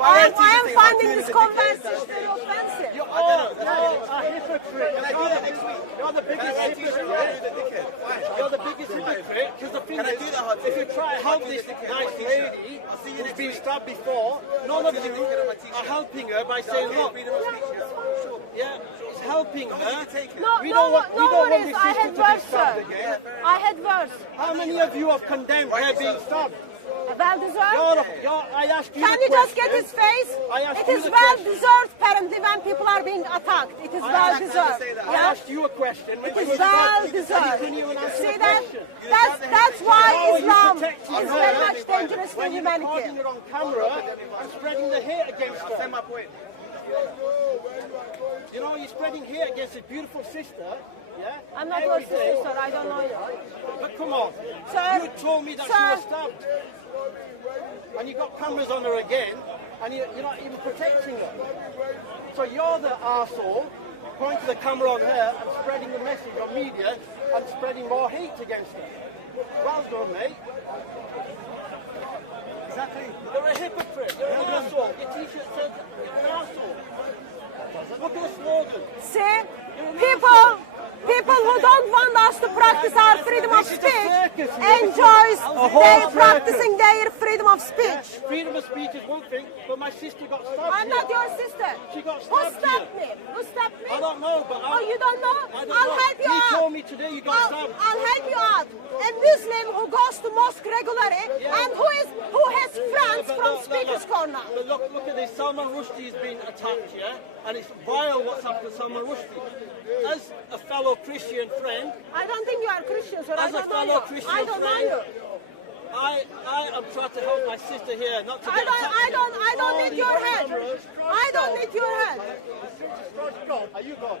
I am finding this conversation very offensive. You're a hypocrite. You're the biggest hypocrite. You're the biggest hypocrite. Because the thing is, if you try to help this nice lady who's been stabbed before, none of you are helping her by saying, look, yeah, it's helping her. No worries, I had worse, sir. I had worse. How many of you have condemned her being stabbed? Well deserved. I asked you. Can you just get his face? It is well deserved, apparently, when people are being attacked. It is well deserved. I asked you a question. It is well deserved. See that? That's why Islam is very much dangerous for humanity. You're on camera and spreading the hate against her. That's my point. You know, you're spreading hate against a beautiful sister. Yeah? I'm not your sister, sir. I don't know you. But come on. Sir, you told me that she was stabbed. And you got cameras on her again, and you're not even protecting her. So you're the arsehole pointing the camera on her and spreading the message on media and spreading more hate against her. Well done, mate. Exactly. You're a hypocrite. You're an arsehole. Your t-shirt says you're an arsehole. Look at the slogan. See? People who don't want us to practice our freedom of speech enjoys practicing their freedom of speech. Freedom of speech is one thing, but my sister got stabbed. I'm not your sister. She got stabbed. Who stabbed me? Who stabbed me? I don't know, but you don't know? I'll help you out. You told me today you got stabbed. I'll help you out. A Muslim who goes to mosque regularly and who has friends from Speaker's Corner. Look at this. Salman Rushdie has been attacked, yeah? And it's vile what's happened to Salman Rushdie. As a fellow Christian friend... I don't think you are Christian, sir. As a fellow Christian friend, I am trying to help my sister here, not to get attacked. I don't need your head. I don't need your head. Are you God?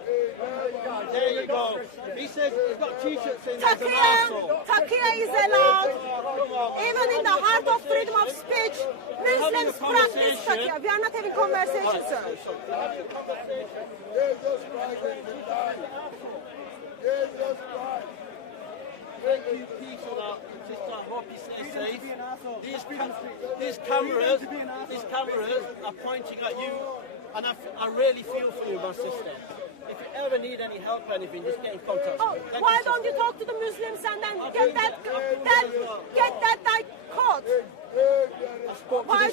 There you go. He says he's got t-shirts saying he's an arsehole. Taqiyya is allowed. Even in the heart of freedom of speech, Muslims practice taqiyya. We are not having conversation, sir. Thank you, peace on that. Sister, I hope you stay safe. These cameras are pointing at you, and I really feel for you, my sister. If you ever need any help or anything, just get in contact. Oh, why don't you talk to the Muslims and then get that like caught? Why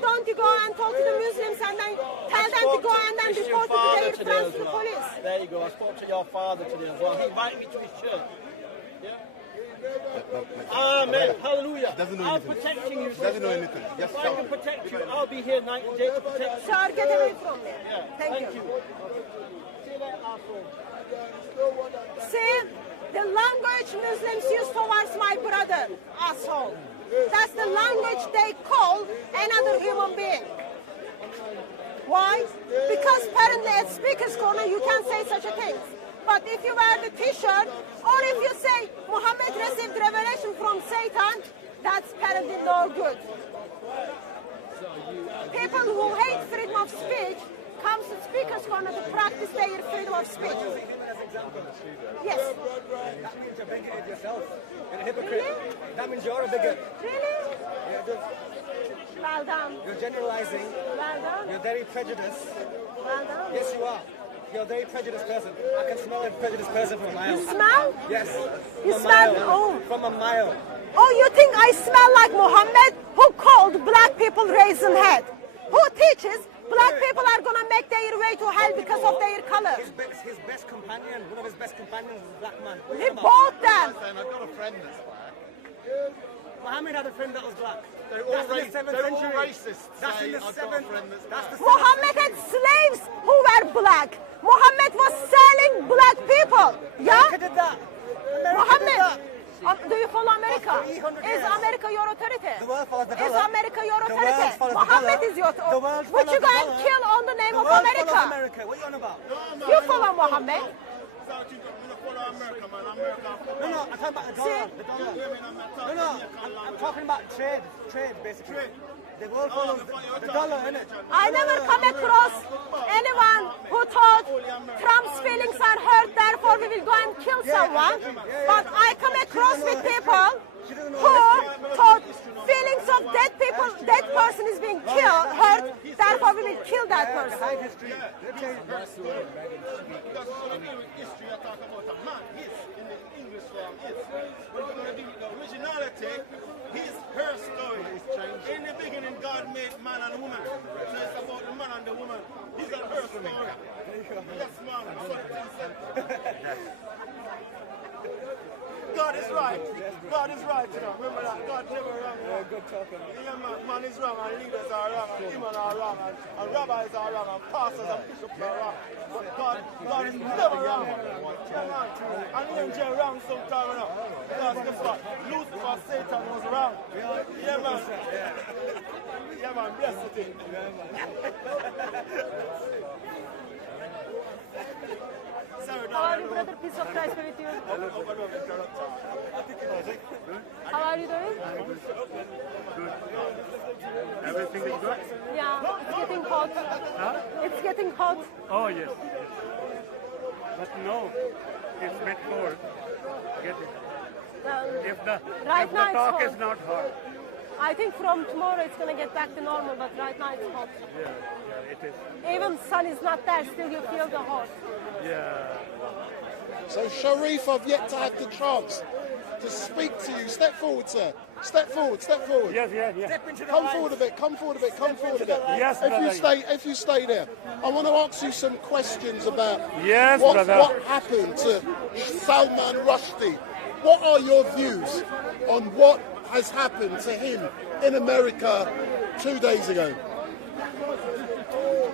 don't you go and talk to the Muslims and then tell them to go and then report their friends to the police? There you go. I spoke to your father today as well. He invited me to his church. Amen. Hallelujah. I'm protecting you. Doesn't know anything. Just if I can protect you, I'll be here night and day to protect you. Sir, get away from me. Yeah. Thank you. See you later, asshole. See, the language Muslims use towards my brother, asshole. That's the language they call another human being. Why? Because apparently at Speaker's Corner you can't say such a thing. But if you wear the t-shirt, or if you say Muhammad received revelation from Satan, that's apparently no good. People who hate freedom of speech come to Speaker's Corner to practice their freedom of speech. Yes. That means you're bigoted yourself. You're a hypocrite. Really? That means you're a bigot. Really? Yeah, it does. Well done. You're generalizing. Well done. You're very prejudiced. Well done. Yes, you are. You're a very prejudiced person. I can smell a prejudiced person from a mile. You smell? Yes. You From a smell? mile. Oh. From a mile. Oh, you think I smell like Muhammad, who called black people raisin head? Who teaches black people are going to make their way to hell because of their color? His best companion, one of his best companions is a black man. He bought them. I've got a friend that's black. Muhammad had a friend that was black. They're all racists. That's in the 7th. That's the Muhammad had slaves who were black. Muhammad was selling black people. Yeah? America did that. Muhammad. Do you follow America? Is America your authority? The world follows the Is dollar. America your The world authority? follows the Muhammad dollar. is your The world authority. Would follows you the go and dollar. kill on the name The of world America? follows America. What are you on about? You follow Muhammad. No, I'm talking about the dollar. The dollar. I'm talking about trade. Trade, basically. The world follows the dollar, innit? I never come across anyone who thought Trump's feelings are hurt, therefore we will go and kill someone. But I come across with people who thought feelings of dead people, dead person is being killed, hurt, therefore we will kill that person. Her story is changing. In the beginning, God made man and woman. So it's about the man and the woman. These are her story. Yes, man. God is right. God is right, you know. Remember that. God never wrong. Yeah, good talking. Yeah, man is wrong, and leaders are wrong, and women are wrong, and rabbis are wrong, and pastors and bishops are wrong. But God is never wrong. And angel wrong sometime, you know. Because guess what? Lucifer, Satan was wrong. Yeah, man. Yeah, man. Bless the thing. How are you, brother? Peace of Christ be with you. How are you doing? Good. Everything is good? Yeah, it's getting hot. Huh? It's getting hot. Oh, yes. But no, it's a bit cold. Get it. If the talk is not hot. I think from tomorrow it's going to get back to normal, but right now it's hot. Yeah, it is. Even sun is not there, still you feel the hot. Yeah. So Sharif, I've yet to have the chance to speak to you. Step forward, sir. Step forward, step forward. Yes. Come forward a bit, come forward a bit. Yes, if you stay there. I want to ask you some questions about what happened to Salman Rushdie. What are your views on what has happened to him in America 2 days ago?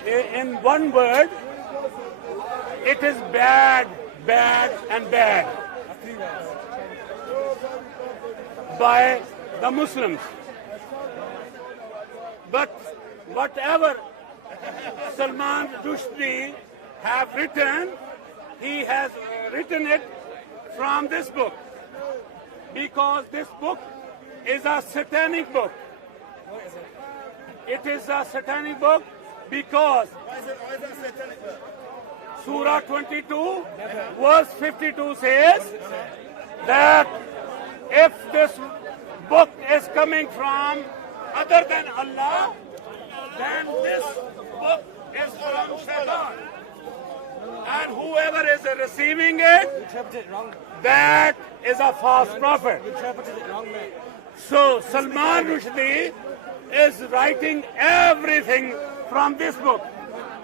In one word, it is bad, and bad by the Muslims. But whatever Salman Rushdie have written, he has written it from this book, because this book is a satanic book. It is a satanic book because Why is it satanic? Surah 22, verse 52 says, that if this book is coming from other than Allah, then this book is from Shaitan. And whoever is receiving it, that is a false prophet. So Salman Rushdie is writing everything from this book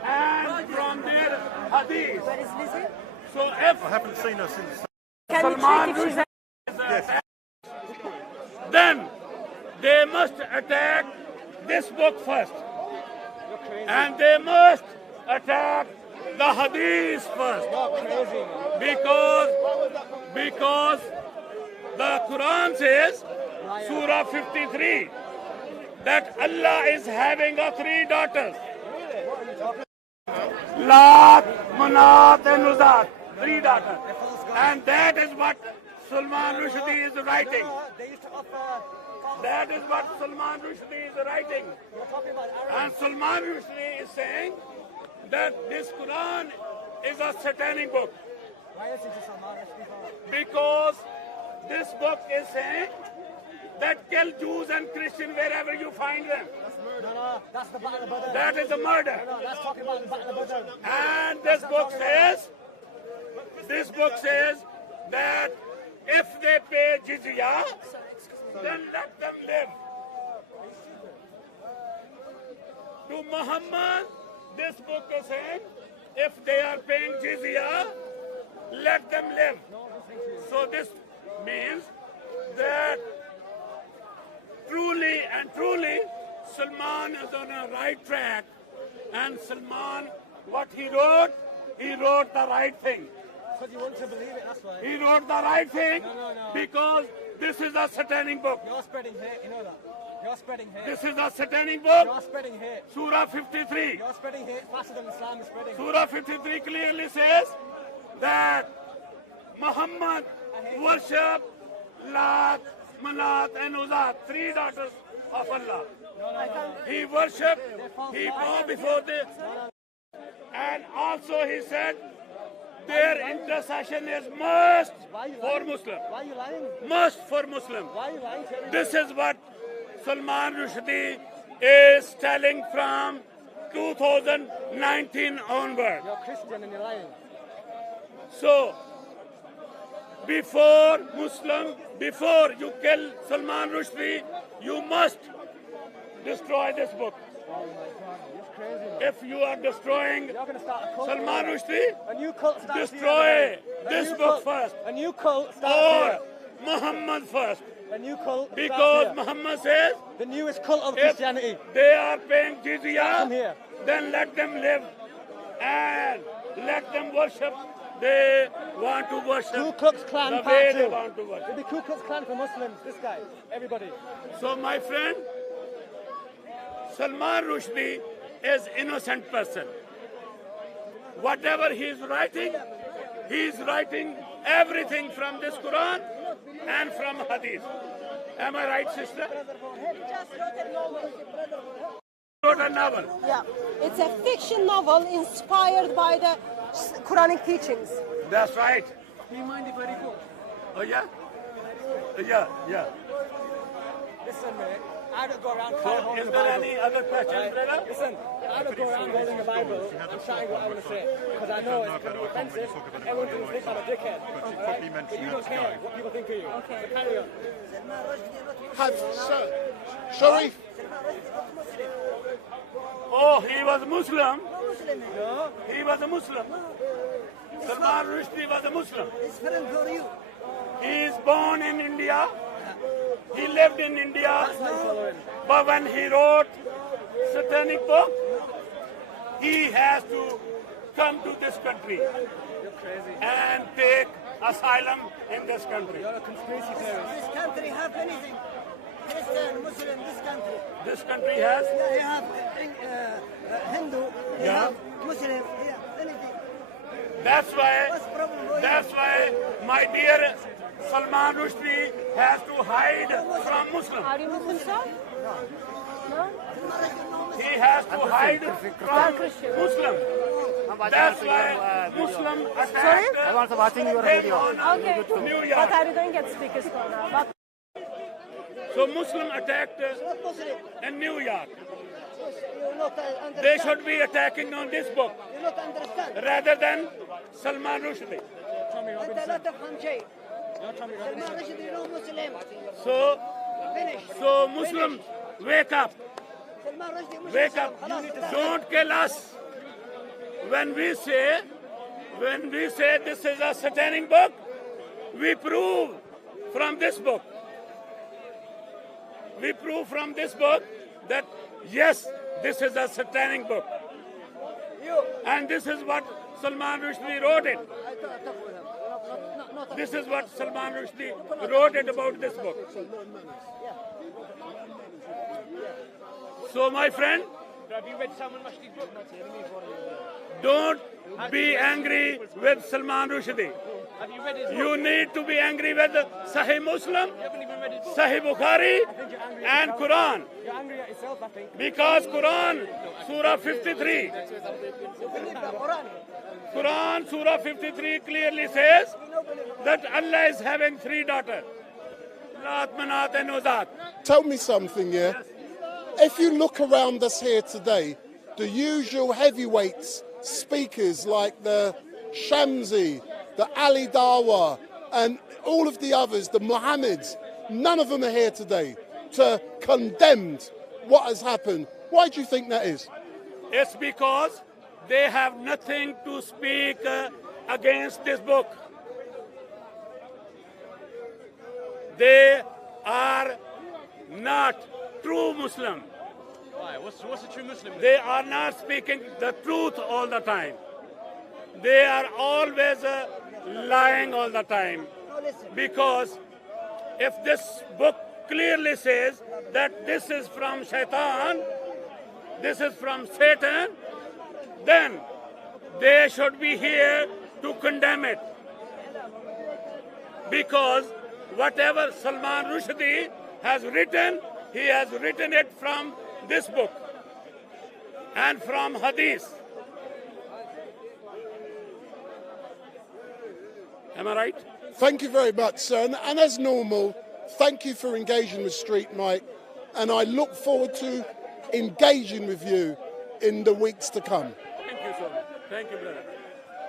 and from their hadith. Where is Lizzie? So if I haven't seen her since. Salman Rushdie is attacked, then they must attack this book first. And they must attack the hadith first. Because the Quran says, Surah 53, that Allah is having 3 daughters. Lat, Manat and Uzat, 3 daughters. And that is what Salman Rushdie is writing. That is what Salman Rushdie is writing. And Salman Rushdie is saying that this Quran is a satanic book. Why is it Salman Rushdie? Because this book is saying that kill Jews and Christians wherever you find them. No, that's the Battle of Badr. That is a murder. No, that's talking about the Battle of Badr. And this book says that if they pay jizya, then let them live. To Muhammad, this book is saying, if they are paying jizya, let them live. So this means that truly and truly, Salman is on a right track. And Salman, what he wrote the right thing. Because you want to believe it, that's why. He wrote the right thing No. because this is a satanic book. You're spreading hate, you know that. You're spreading hate. This is a satanic book. You're spreading hate. Surah 53. You're spreading hate faster than Islam is spreading. Surah 53 clearly says that Muhammad worshipped Lat, Manat and Uzat, 3 daughters of Allah. He worshipped, he bowed before them. And also he said their intercession is must for Muslim. Why are you lying? Must for Muslim. Why are you lying? This is what Salman Rushdie is telling from 2019 onward. You're Christian and you're lying. So, before you kill Salman Rushdie, you must destroy this book. Oh my God, it's crazy. Man. If you are destroying You're gonna start a cult. Salman Rushdie, a new cult starts destroy this book first. A new cult starts or here. Muhammad first. A new cult Because Muhammad says the newest cult of if Christianity. they are paying jizya, here. then let them live and let them worship. They want to worship Ku Klux Klan the part way they 2. want to worship. It'll be Ku Klux Klan for Muslims, this guy, everybody. So my friend, Salman Rushdie is innocent person. Whatever he is writing everything from this Quran and from Hadith. Am I right, sister? Wrote a novel. Yeah, it's a fiction novel inspired by the Quranic teachings. That's right. Do you mind if I read books? Oh yeah? Yeah. Listen, mate. I don't go around So holding is the there Bible. any other questions, Right? brother? Listen, I don't go around holding the Bible and shouting what I want to say. Because I know it can be offensive. Everyone thinks I'm a dickhead. Alright? But you don't care what people think of you. Okay. So carry on. Sharif. Oh, he was Muslim. No. He was a Muslim. Salman Rushdie was a Muslim. It's friend for you. He is born in India. He lived in India. But when he wrote satanic book, he has to come to this country and take asylum in this country. You're a conspiracy theorist. This country have anything. Christian, Muslim, this country. This country has? Yeah, you have Hindu, you have Muslim, yeah, anything. That's why my dear Salman Rushdie has to hide from Muslim. Are you Muslim, sir? No. He has to hide from Muslim. That's why Muslim attacked. I was watching your video. Okay. New York. But I don't get speakers for now. But So Muslim attacked in New York. They should be attacking on this book rather than Salman Rushdie. So Muslims, wake up. Wake up. Don't kill us. When we say this is a satanic book, we prove from this book. We prove from this book that yes, this is a satanic book. And this is what Salman Rushdie wrote it. This is what Salman Rushdie wrote it about this book. So my friend, Have you read Salman Rushdie's book? don't be angry with Salman Rushdie. Have you read his book? You need to be angry with Sahih Muslim, You haven't even read his book. Sahih Bukhari, I think you're angry and at yourself. Quran. You're angry at yourself, I think. Because Quran, Surah 53. Quran, Surah 53 clearly says that Allah is having 3 daughters. Lat, Manat and Uzat. Tell me something, yeah? If you look around us here today, the usual heavyweights, speakers like the Shamsi, the Ali Dawa, and all of the others, the Muhammads, none of them are here today to condemn what has happened. Why do you think that is? It's because they have nothing to speak against this book. They are not true Muslim. Why? What's a true Muslim? They are not speaking the truth all the time. They are always lying all the time. Because if this book clearly says that this is from Shaitan, this is from Satan, then they should be here to condemn it. Because whatever Salman Rushdie has written, he has written it from this book and from Hadith. Am I right? Thank you very much, sir. And as normal, thank you for engaging with StreetMic, and I look forward to engaging with you in the weeks to come. Thank you, sir. Thank you, brother.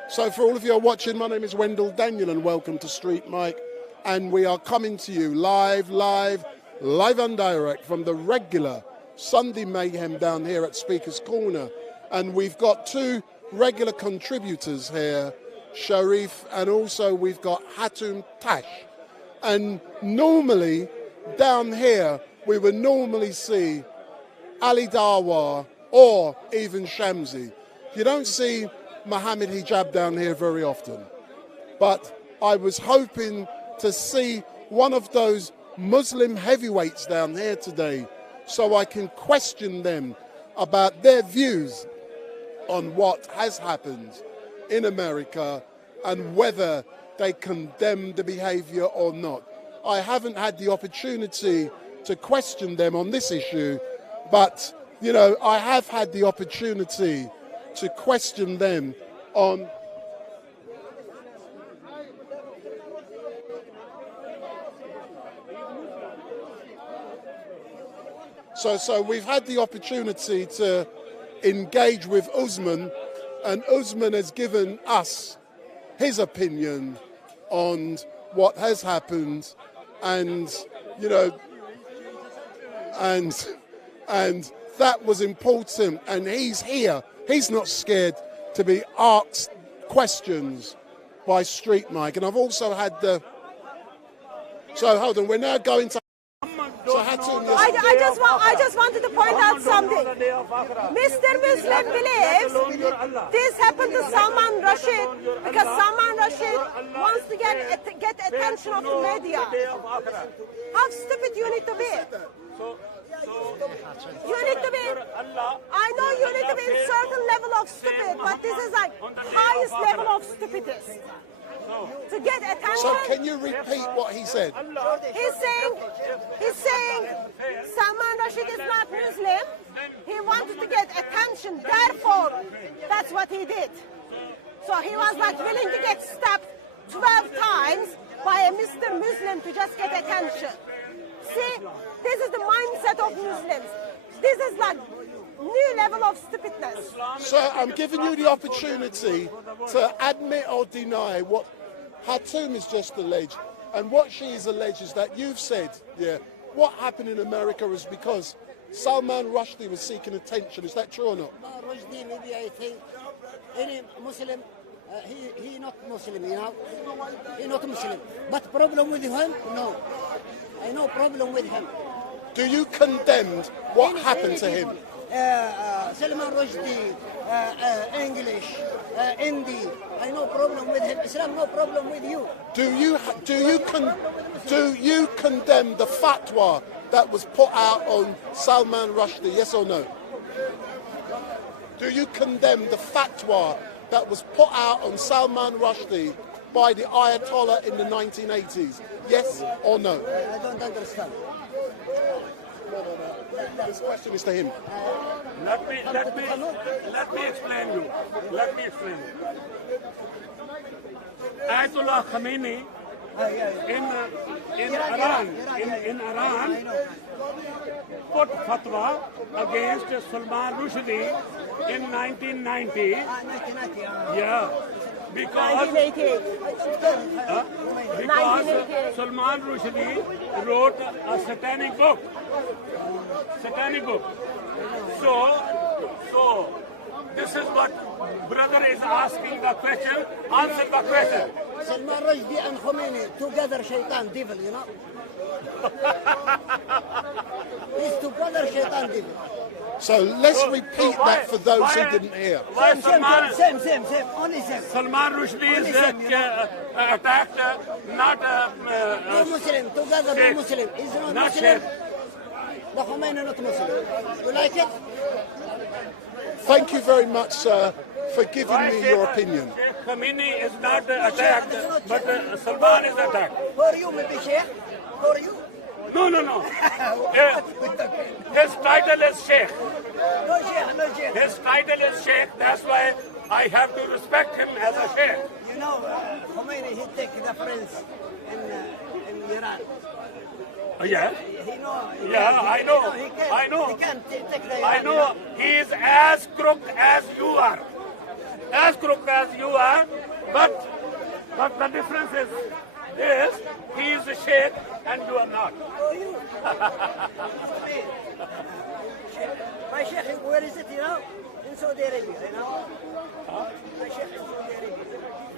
So for all of you who are watching, my name is Wendell Daniel and welcome to StreetMic, and we are coming to you live and direct from the regular Sunday Mayhem down here at Speaker's Corner. And we've got 2 regular contributors here, Sharif, and also we've got Hatun Tash. And normally, down here, we would normally see Ali Dawa or even Shamsi. You don't see Muhammad Hijab down here very often. But I was hoping to see one of those Muslim heavyweights down here today so I can question them about their views on what has happened in America and whether they condemn the behavior or not. I haven't had the opportunity to question them on this issue, but, you know, I have had the opportunity to question them on So we've had the opportunity to engage with Usman, and Usman has given us his opinion on what has happened, and, you know, and that was important, and he's here. He's not scared to be asked questions by StreetMic. And I've also had the... So hold on, we're now going to... So Hatun, I just wanted to point out something. Mr. Muslim believes this happened to Salman Rushdie because Salman Rushdie wants to get attention of the media. How stupid you need to be. You need to be, I know you need to be in certain level of stupid, but this is like highest level of stupidity. To get attention. So can you repeat what he said? He's saying Salman Rushdie is not Muslim. He wanted to get attention intimidation. Therefore, that's what he did. So he was like willing to get stabbed 12 times by a Mr. Muslim to just get attention. See, this is the mindset of Muslims. This is like new level of stupidness. Sir, I'm giving you the opportunity to admit or deny what Hatun has just alleged. And what she has alleged is that you've said, what happened in America is because Salman Rushdie was seeking attention. Is that true or not? Rushdie, maybe I think any Muslim, he not Muslim, you know. He not Muslim. But problem with him? No. I no problem with him. Do you condemn what happened to him? Salman Rushdie, English, Hindi. I no problem with him. Islam no problem with you. Do you condemn the fatwa that was put out on Salman Rushdie? Yes or no? Do you condemn the fatwa that was put out on Salman Rushdie by the Ayatollah in the 1980s? Yes or no? I don't understand. This question is to him. Let me explain you. Let me explain you. Ayatollah Khamenei in Iran put fatwa against Salman Rushdie in 1990. Yeah. Because Salman Rushdie wrote a satanic book. So this is what brother is asking the question. Answer the question. Salman Rushdie and Khomeini together, shaitan, devil, you know. He's together, shaitan, devil. So let's repeat that for those who didn't hear. Same, only same. Salman Rushdie is attacked, not no Muslim, together no Muslim. He's not Muslim. The Khomeini not Muslim. You like it? Thank you very much, sir, for giving me your opinion. Khamenei is not attacked, but Salman is attacked. For you, maybe Sheikh. For you. No. His title is Sheikh. No Sheikh. His title is Sheikh. That's why I have to respect him as a Sheikh. You know, Khomeini, he take the friends in Iran. Yeah. He know. Yeah, I know. I know. He can take the Iran. I know. He is as crook as you are. As crook as you are. But the difference is this: he is a Sheikh and you are not. My Sheikh, where is it, you know? In Saudi Arabia, you know? My Sheikh in Saudi Arabia.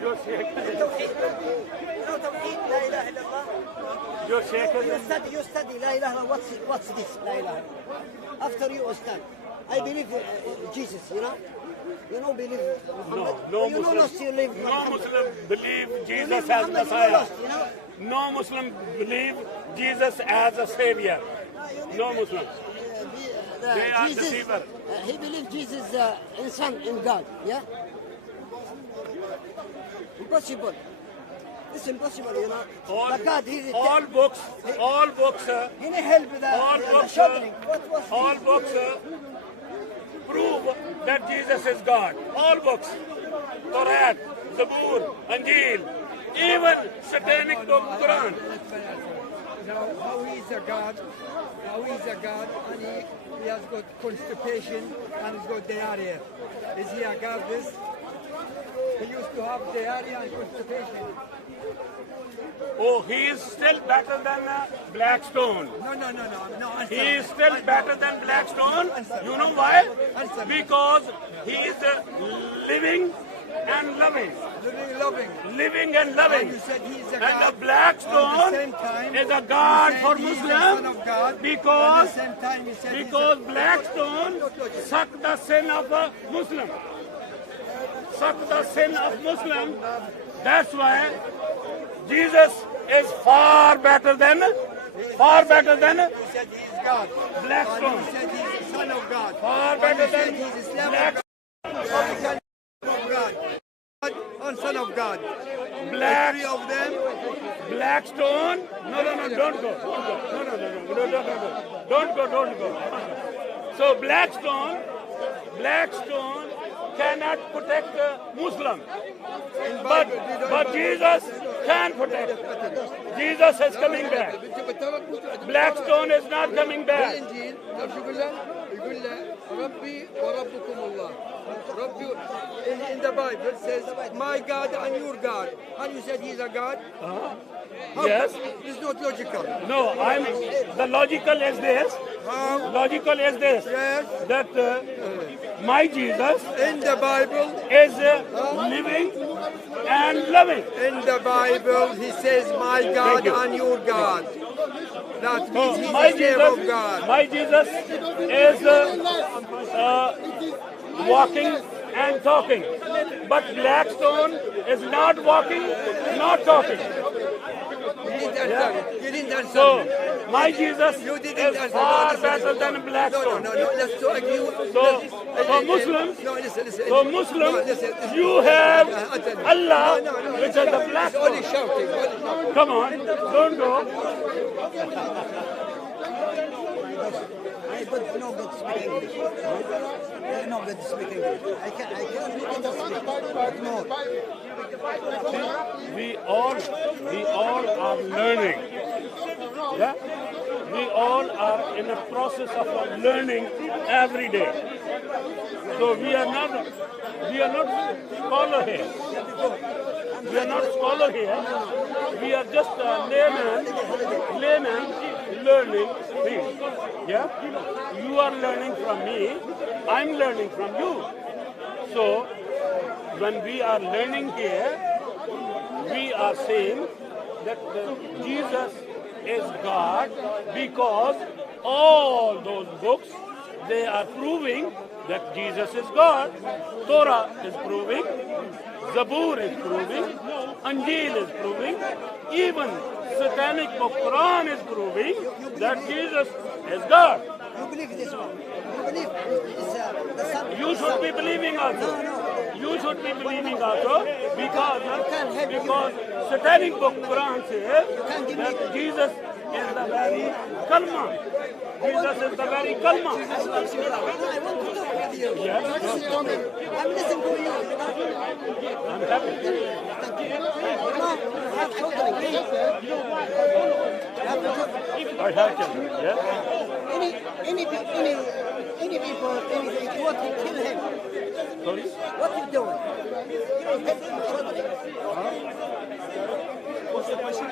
Your Sheikh is... You know Tawheed, La ilaha illallah? Your Sheikh is... You study La ilaha illallah. What's this, La ilaha illallah? After you study. I believe Jesus, you know? You don't believe Muhammad? No Muslim believe Jesus as Messiah. No Muslim believe Jesus as a savior. No Muslim. They are deceivers. He believes Jesus is son in God, yeah? Impossible. It's impossible, you know. All books. He didn't help with all books prove that Jesus is God. All books. Quran, Zabur, Injil, even satanic book Quran. Now, how he is a God, and he has got constipation and he's got diarrhea. Is he a God this? He used to have diarrhea and constipation. Oh, he is still better than Blackstone. No. He is still better than Blackstone. You know why? Because he is living and loving. Living and loving. And you said he is a and God. the Blackstone is a God for Muslims because Blackstone sucked the sin of a Muslim. Sucked the sin of Muslim. That's why Jesus is far better than He said he is God. Blackstone. And he said he is the son of God. Far better than he is Blackstone. And son of God. Black, three of them. Blackstone. No, don't go. Don't go. So Blackstone Blackstone cannot protect Muslims. But Jesus can protect. Jesus is coming back. Blackstone is not coming back. In the Bible says, my God and your God. And you said he's a God? Yes. It's not logical. No, the logical is this. Logical is this. Yes. That my Jesus in the Bible is living and loving. In the Bible, he says, my God and your God. That means he's my the name of God. My Jesus is walking and talking. But Blackstone is not walking, not talking. You didn't answer. So, my Jesus is far better than Blackstone. No, let's argue. So Muslims, listen. You have Allah, which is the Blackstone. Only shouting. Come on, don't go. But no good speak English. No good speak English. I can't no. We all are learning. Yeah? We all are in a process of learning every day. So we are not scholar here. We are not scholar here. We are just layman learning things. Yeah? You are learning from me. I'm learning from you. So when we are learning here, we are saying that Jesus is God because all those books, they are proving that Jesus is God. Torah is proving, Zabur is proving, Injil is proving, even satanic book Quran is proving that Jesus is God. You believe this one? You believe the Son? You should be believing also. You should be believing also because satanic book Quran says that Jesus is the very Kalma. Jesus is the very Kalma. I want to talk with you. Yes. I'm listening to you. I'm happy. I have children. Yes. Any people, if you want to kill him, sorry? What you doing? What's the question?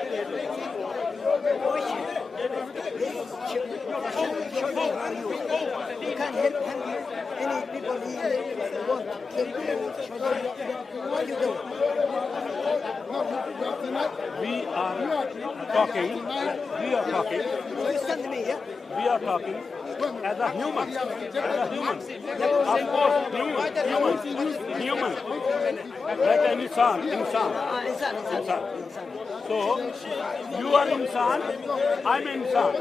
You can't help him. Any people he want to kill him, what you doing? We are talking. You send me, yeah? We are talking as a human. Of course, human. Like an insan. So, you are insan, I'm insan.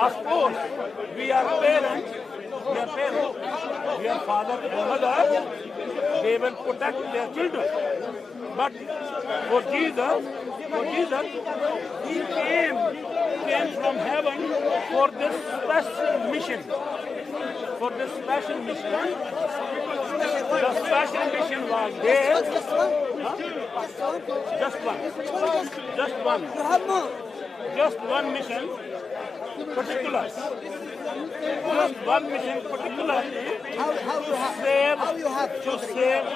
Of course, we are parents, we are father and mother, they will protect their children. But for Jesus, he came from heaven for this special mission. The special mission was there. Just one. Just one mission, particular. Just one mission, particular. To save us. You have children?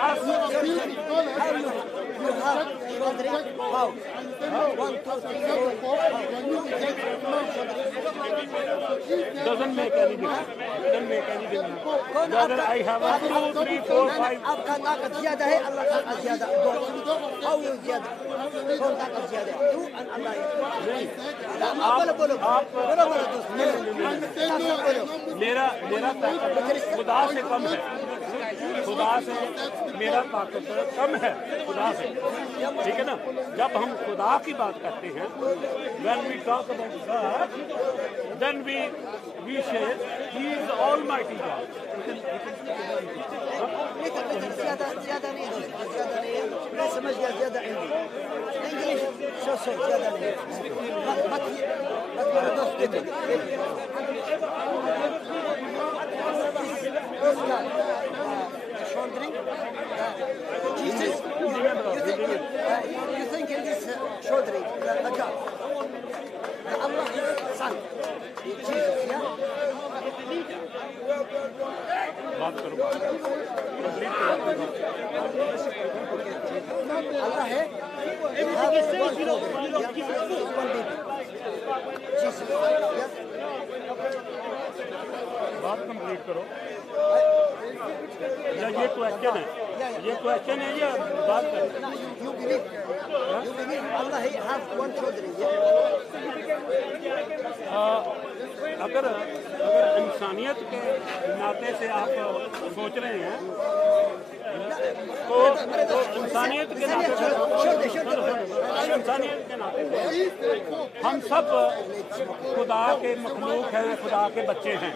How? 1, 2, 3, 4. Doesn't make any difference. Whether I have a 2, 3, 4, 5. आपका ताकत ज्यादा है, अल्लाह ताकत ज्यादा. How you ज्यादा? कौन ताकत ज्यादा है? तू और अल्लाह है. मेरा ताकत खुदा से कम है. खुदा से मेरा ताकत कम है. खुदा से. ठीक है ना? जब हम खुदा की बात करते हैं, when we talk about God, then we say He is the Almighty God. ज्यादा नहीं है. मैं समझ गया ज्यादा इंग्लिश ज्यादा नहीं. मत मेरा दोस्त बात करो Allah है बात कंप्लीट करो या ये क्वेश्चन है या बात करो You believe Allah have one children, अगर इंसानियत के नाते से आप सोच रहे हैं तो इंसानियत के नाते से हम सब खुदा के मखलूक हैं, खुदा के बच्चे हैं,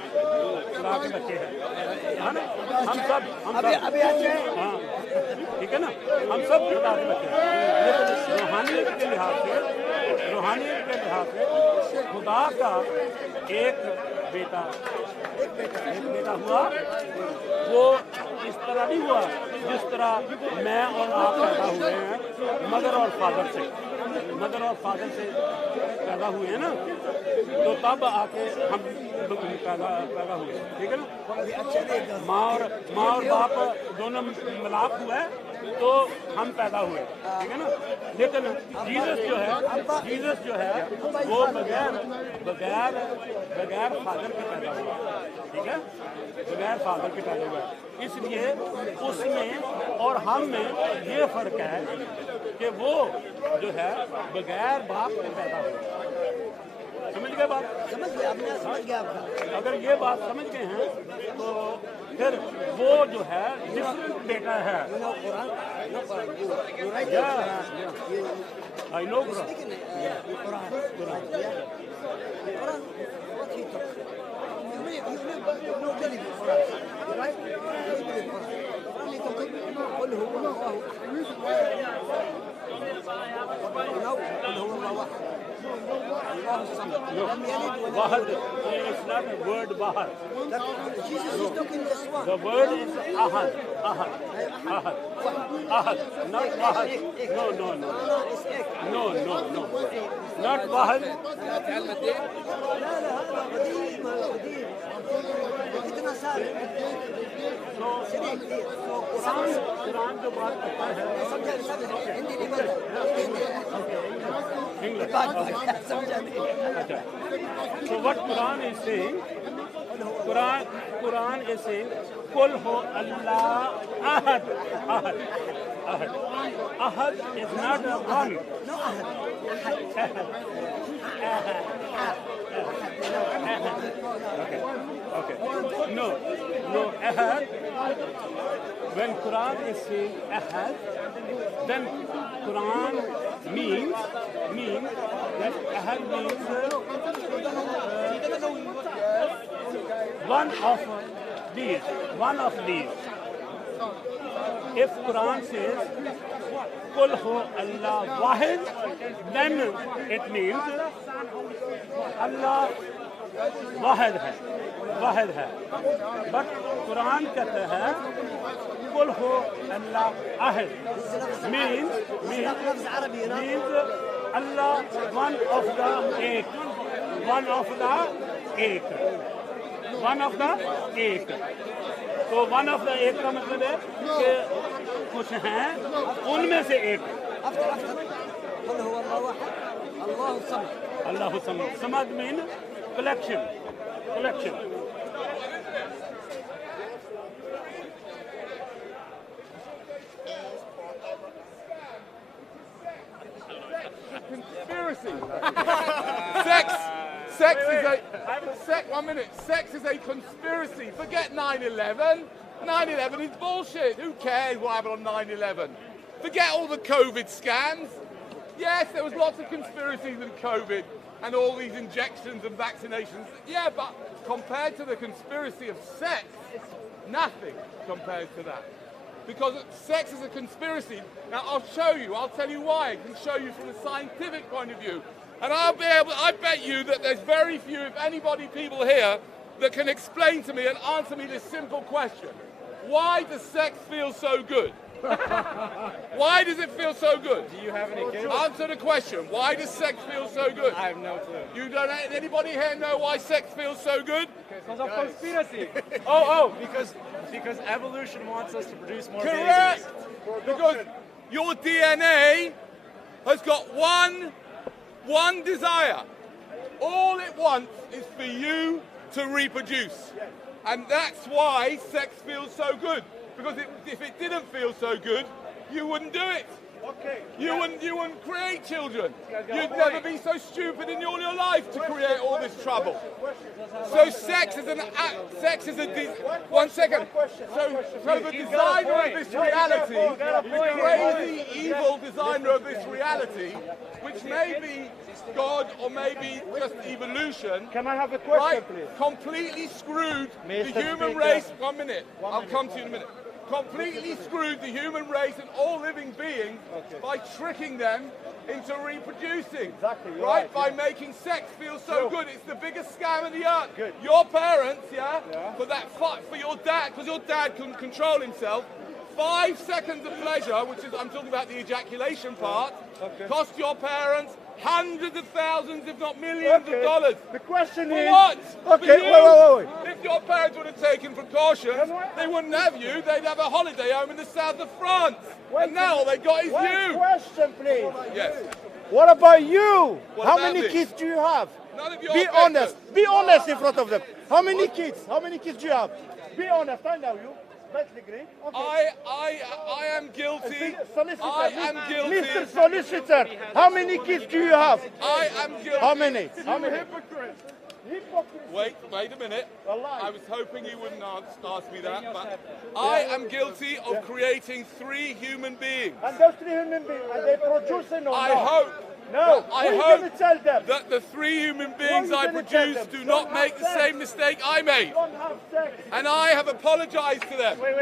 है ना? हम सब हाँ ठीक है ना, हम सब खुदा के बच्चे हैं। लेकिन रूहानियत के लिहाज से खुदा का एक बेटा हुआ, वो इस तरह नहीं हुआ जिस तरह मैं और आप पैदा हुए हैं मदर और फादर से पैदा हुए हैं ना, तो तब आके हम पैदा हुए, ठीक है ना? माँ और बाप दोनों मिलाप हुआ है तो हम पैदा हुए, ठीक है ना? लेकिन जीसस जो है वो बगैर फादर के पैदा हुआ, ठीक है? बगैर फादर के पैदा हुआ, इसलिए उसमें और हम में ये फर्क है कि वो जो है बगैर बाप के पैदा हुआ। समझ गए बात? समझ गया आपका। अगर ये बात समझ गए हैं तो फिर वो जो है डिफरेंट बेटा है। I know Bahar, it's not a word Bahar. The word is Ahad. Not Bahar. No. Not Bahar. Quran जो बात करता है So what Quran is saying, Quran is saying, Kul ho Allah Ahad. Ahad is not a one. No Ahad. Okay. No. Ahad. When Quran is saying Ahad, then Quran means that Ahad means one of these. If Quran says Kul ho Allah Wahid, then it means Allah Wahid hai. But Quran कहता है Kul ho Allah Ahad, means Allah one of the ek. तो one of the एक का मतलब है कि कुछ हैं उनमें से एक। अल्लाह समद मीन collection. Conspiracy. Sex is a conspiracy. Forget 9/11. 9/11 is bullshit. Who cares what happened on 9/11? Forget all the COVID scams. Yes, there was lots of conspiracies with COVID and all these injections and vaccinations. Yeah, but compared to the conspiracy of sex, nothing compares to that. Because sex is a conspiracy. Now, I'll show you. I'll tell you why. I can show you from a scientific point of view. And I bet you that there's very few, if anybody, people here that can explain to me and answer me this simple question. Why does sex feel so good? Why does it feel so good? Do you have any kids? Answer the question. Why does sex feel so good? I have no clue. You don't. Anybody here know why sex feels so good? Because of conspiracy. Oh, because evolution wants us to produce more Correct. babies. Because your DNA has got one desire. All it wants is for you to reproduce. And that's why sex feels so good. Because if it didn't feel so good, you wouldn't do it. Okay. You wouldn't create children. You'd never be so stupid in all your life to create all this trouble. So sex is one second. So the designer of this reality, the crazy, evil designer of this reality, which may be God or maybe just evolution. Can I have a question, right, please? completely screwed the Mr. human Speaker. race. 1 minute. I'll come to you in a minute. Completely screwed the human race and all living beings by tricking them into reproducing. Exactly, you're right? right, By making sex feel so good. It's the biggest scam in the earth. Good. Your parents, for that fight for your dad, because your dad couldn't control himself. 5 seconds of pleasure, which is, I'm talking about the ejaculation part, cost your parents hundreds of thousands, if not millions of dollars. The question For is... what? Okay, For you. wait. If your parents would have taken precautions, they wouldn't have you. They'd have a holiday home in the south of France. And now all they got is One you. question, please. Yes. What about you? What How about many this? kids do you have? None of your Be business. honest. Be honest in front of them. How many kids? How many kids do you have? Be honest. I know you. Best degree. Okay. I am guilty. Solicitor. I am guilty. Mr. Solicitor, how many kids do you have? I am guilty. How many? How many? Wait a minute. I was hoping you wouldn't ask me that, but I am guilty of creating 3 human beings. And those 3 human beings, are they producing or I not? hope. No. I What are you hope gonna tell them? that the 3 human beings What are I you gonna tell produce them? do Don't not make have the sex. same mistake I made. Don't have sex. And I have apologized to them. Wait.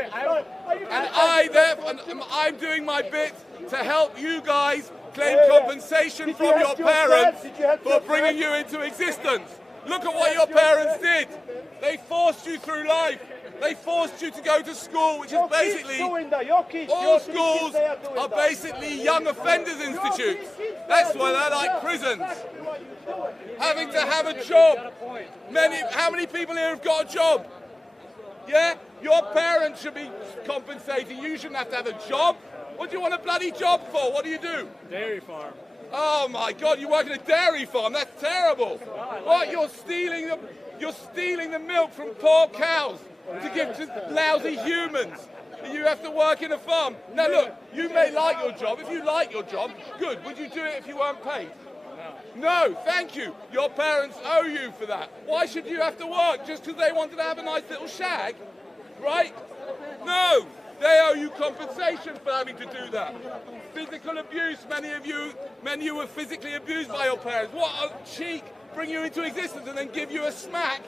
And I'm doing my bit to help you guys claim compensation from your help your parents friends? Did you help for your bringing friends? you into existence. Look at what your parents did. They forced you through life. They forced you to go to school, which is basically all schools are basically young offenders institutes. That's why they're like prisons. Having to have a job. How many people here have got a job? Yeah? Your parents should be compensating. You shouldn't have to have a job. What do you want a bloody job for? What do you do? Dairy farm. Oh my God, you work in a dairy farm. That's terrible. What? You're stealing the milk from poor cows to give to lousy humans. You have to work in a farm. Now look, you may like your job. If you like your job, good. Would you do it if you weren't paid? No, thank you. Your parents owe you for that. Why should you have to work just because they wanted to have a nice little shag? Right? No, they owe you compensation for having to do that. Physical abuse, many of you were physically abused by your parents. What a cheek, bring you into existence and then give you a smack.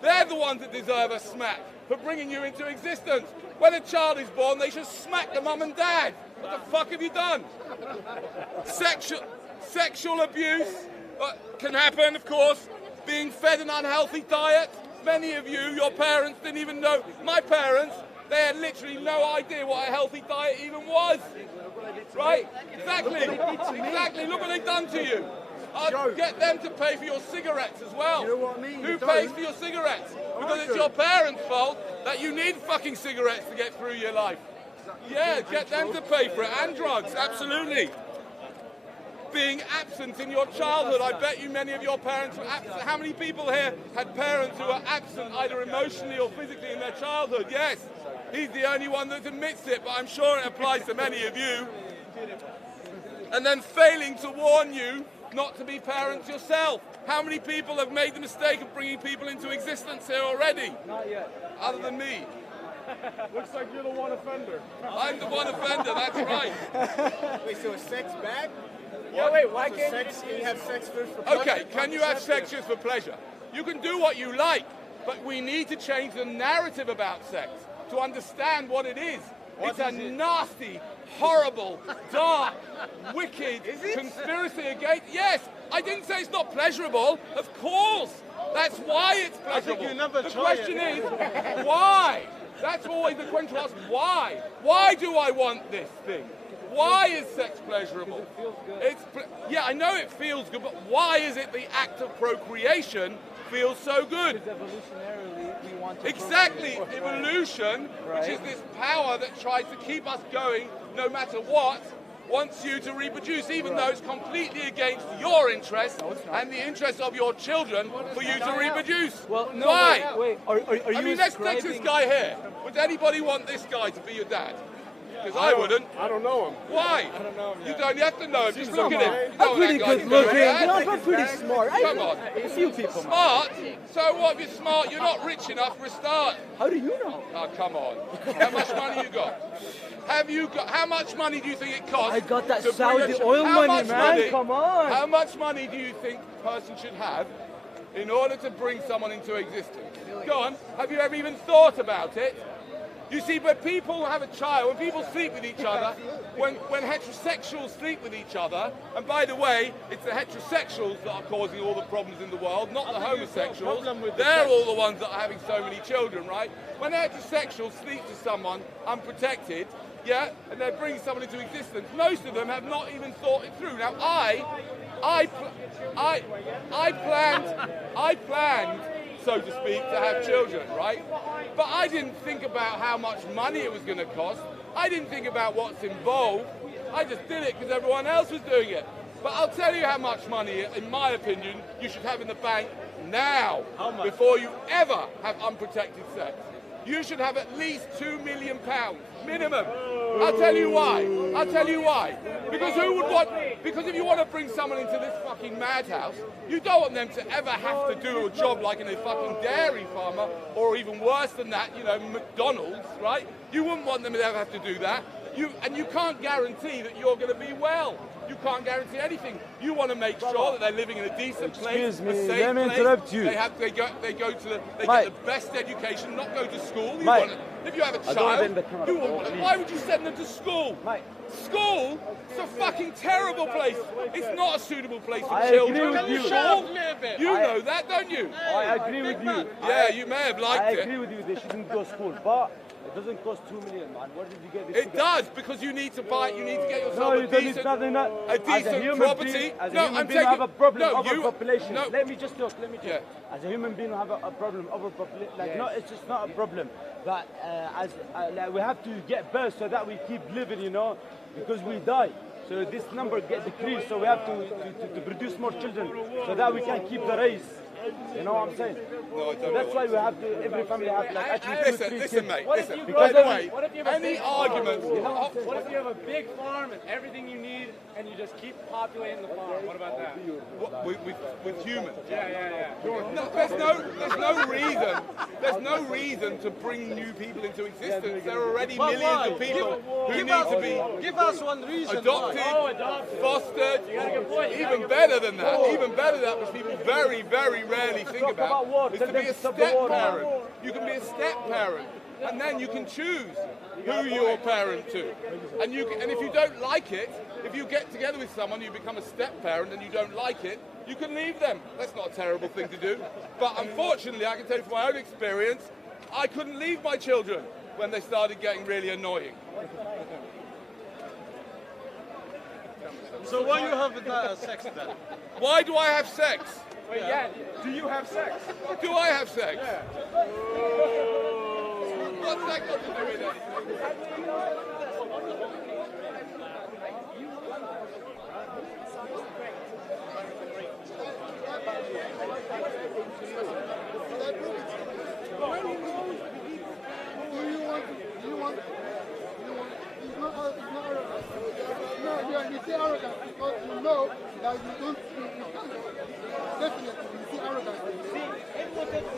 They're the ones that deserve a smack for bringing you into existence. When a child is born, they should smack the mum and dad. What the fuck have you done? Sexual abuse can happen, of course. Being fed an unhealthy diet. Many of you, your parents didn't even know. My parents, they had literally no idea what a healthy diet even was. Right? Exactly. Exactly. Look what they've done to you. I'd get them to pay for your cigarettes as well. You know what I mean? Who pays for your cigarettes? Because it's your parents' fault that you need fucking cigarettes to get through your life. Yeah, get them to pay for it. And drugs, absolutely. Being absent in your childhood. I bet you many of your parents were absent. How many people here had parents who were absent either emotionally or physically in their childhood? Yes, he's the only one that admits it, but I'm sure it applies to many of you. And then failing to warn you not to be parents yourself. How many people have made the mistake of bringing people into existence here already? Not yet. Other than me. Looks like you're the one offender. I'm the one offender, that's right. Wait, so is sex bad? Yeah, wait, why can't you have sex first for pleasure? Okay, can you have sex just for pleasure? You can do what you like, but we need to change the narrative about sex to understand what it is. It's a nasty, horrible, dark, wicked conspiracy against... Yes, I didn't say it's not pleasurable. Of course. That's why it's pleasurable. you never the try question it. is, why? That's always the question to ask. Why? Why do I want this thing? Why is sex pleasurable? Yeah, I know it feels good, but why is it the act of procreation feels so good? Because evolutionarily, we want to exactly, evolution, which is this power that tries to keep us going no matter what, wants you to reproduce, even though it's completely against your interest and the interest of your children for you to reproduce. Well, no, why? Wait. Are I you mean, let's take this guy here. Would anybody want this guy to be your dad? Because I wouldn't. I don't know him. Why? I don't know him. You don't have to know him. Just look at him. You I'm know pretty that guy good can do looking. that. I'm pretty smart. Come on. A few people. Smart? So what if you're smart? You're not rich enough for a start. How do you know? Oh, come on. How much money you got? Have you got? How much money do you think it costs? I got that to bring Saudi a oil how money, much man. Come on. How much money do you think a person should have in order to bring someone into existence? Go on. Have you ever even thought about it? You see, when people have a child, when people sleep with each other, when heterosexuals sleep with each other, and by the way, it's the heterosexuals that are causing all the problems in the world, not the homosexuals. They're all the ones that are having so many children, right? When heterosexuals sleep with someone unprotected, yeah, and they bring someone into existence, most of them have not even thought it through. Now, I planned, so to speak, to have children, right? But I didn't think about how much money it was going to cost. I didn't think about what's involved. I just did it because everyone else was doing it. But I'll tell you how much money, in my opinion, you should have in the bank now, before you ever have unprotected sex. You should have at least £2 million minimum. I'll tell you why. I'll tell you why. Because who would want? Because if you want to bring someone into this fucking madhouse, you don't want them to ever have to do a job like in a fucking dairy farmer, or even worse than that, you know, McDonald's, right? You wouldn't want them to ever have to do that. And you can't guarantee that you're going to be well. You can't guarantee anything. You want to make sure that they're living in a decent place, Excuse me, a safe let me place. interrupt you. They get the best education, not go to school. If you have a I don't child, bend the camera. why would you send them to school? School? It's a fucking terrible place. It's not a suitable place for children. Agree with you. You know that, don't you? I agree with you. Yeah, you may have liked it. I agree with you. They shouldn't go to school, but it doesn't cost $2 million, man. Where did you get this? It does, because you need to buy. You need to get yourself you don't need nothing. a decent property. As a human being, I have a problem overpopulation. No. Let me just talk. Yeah. As a human being, I have a problem overpopulation. Like, no, it's just not a problem. But like, we have to get birth so that we keep living, you know, because we die. So this number gets decreased. So we have to produce more children so that we can keep the race. You know what I'm saying? No, I don't. So that's why we have to. Every family have like actually 2, 3 listen, kids. mate. Listen. By the way, what if you have any arguments? What if you have a big farm and everything you need, and you just keep populating the farm? What about that? With humans? Yeah. No, there's no reason to bring new people into existence. There are already millions of people who need to be Give us one reason. adopted, fostered. Even better than that, which people very, very rarely think about, is to be a step-parent. You can be a step-parent, and then you can choose who you're parent to. And if you don't like it, if you get together with someone, you become a step-parent and you don't like it, you can leave them. That's not a terrible thing to do. But unfortunately, I can tell you from my own experience, I couldn't leave my children when they started getting really annoying. So why you have sex then? Why do I have sex? Wait, yeah. Do you have sex? Do I have sex? Yeah. What's that got to do with it? You see arrogance because you know that you don't definitely you see arrogance.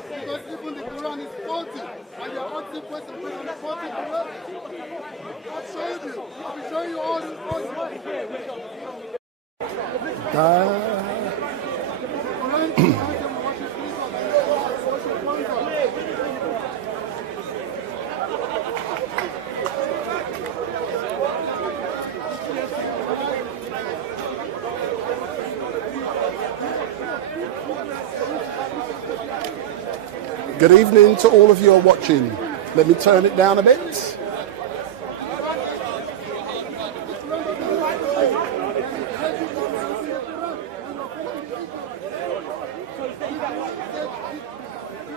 Because even the Quran is faulty and you are asking questions based on the faulty Quran. I've showed you. I'll be showing you all these faulty. Good evening to all of you who are watching. Let me turn it down a bit.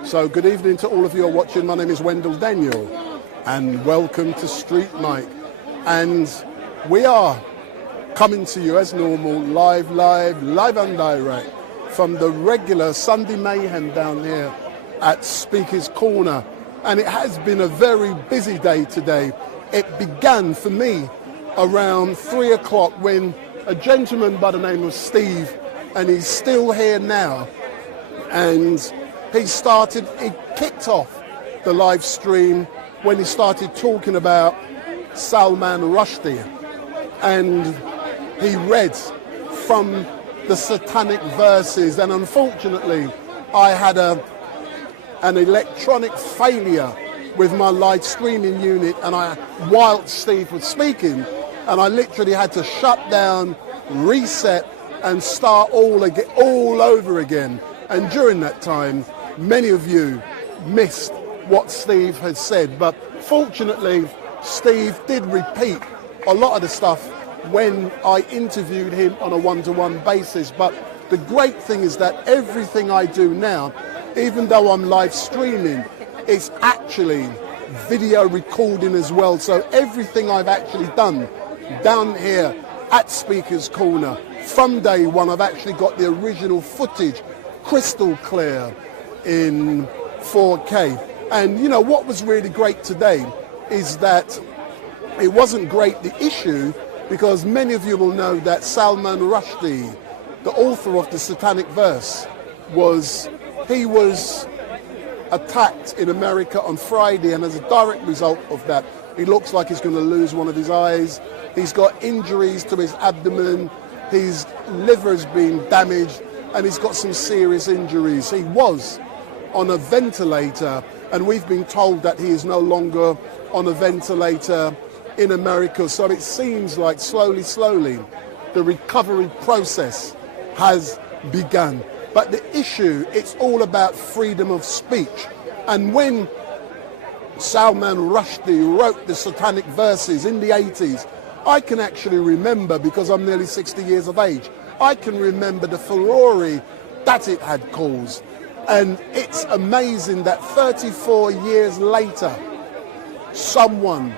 So good evening to all of you who are watching. My name is Wendell Daniel and welcome to StreetMic. And we are coming to you as normal, live and direct from the regular Sunday Mayhem down here at Speaker's Corner. And it has been a very busy day today. It began for me around 3 o'clock when a gentleman by the name of Steve, and he's still here now, and he kicked off the live stream when he started talking about Salman Rushdie, and he read from the satanic verses, and unfortunately I had an electronic failure with my live streaming unit, and while Steve was speaking, and I literally had to shut down, reset, and start all over again. And during that time, many of you missed what Steve had said, but fortunately, Steve did repeat a lot of the stuff when I interviewed him on a one-to-one basis. But the great thing is that everything I do now, even though I'm live streaming, it's actually video recording as well. So everything I've actually done down here at Speaker's Corner from day one, I've actually got the original footage crystal clear in 4K. And you know what was really great today is that it wasn't great, the issue, because many of you will know that Salman Rushdie, the author of the Satanic Verse, was attacked in America on Friday, and as a direct result of that, he looks like he's going to lose one of his eyes. He's got injuries to his abdomen, his liver's been damaged, and he's got some serious injuries. He was on a ventilator, and we've been told that he is no longer on a ventilator in America. So it seems like slowly, the recovery process has begun. But the issue, it's all about freedom of speech. And when Salman Rushdie wrote the Satanic Verses in the 80s, I can actually remember, because I'm nearly 60 years of age, I can remember the furore that it had caused. And it's amazing that 34 years later, someone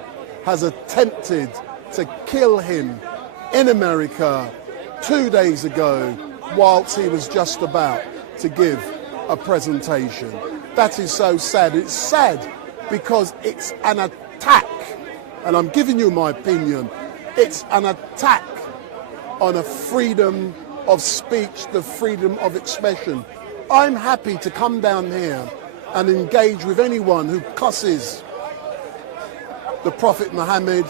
has attempted to kill him in America 2 days ago whilst he was just about to give a presentation. That is so sad. It's sad because it's an attack, and I'm giving you my opinion, it's an attack on a freedom of speech, the freedom of expression. I'm happy to come down here and engage with anyone who cusses the Prophet Muhammad.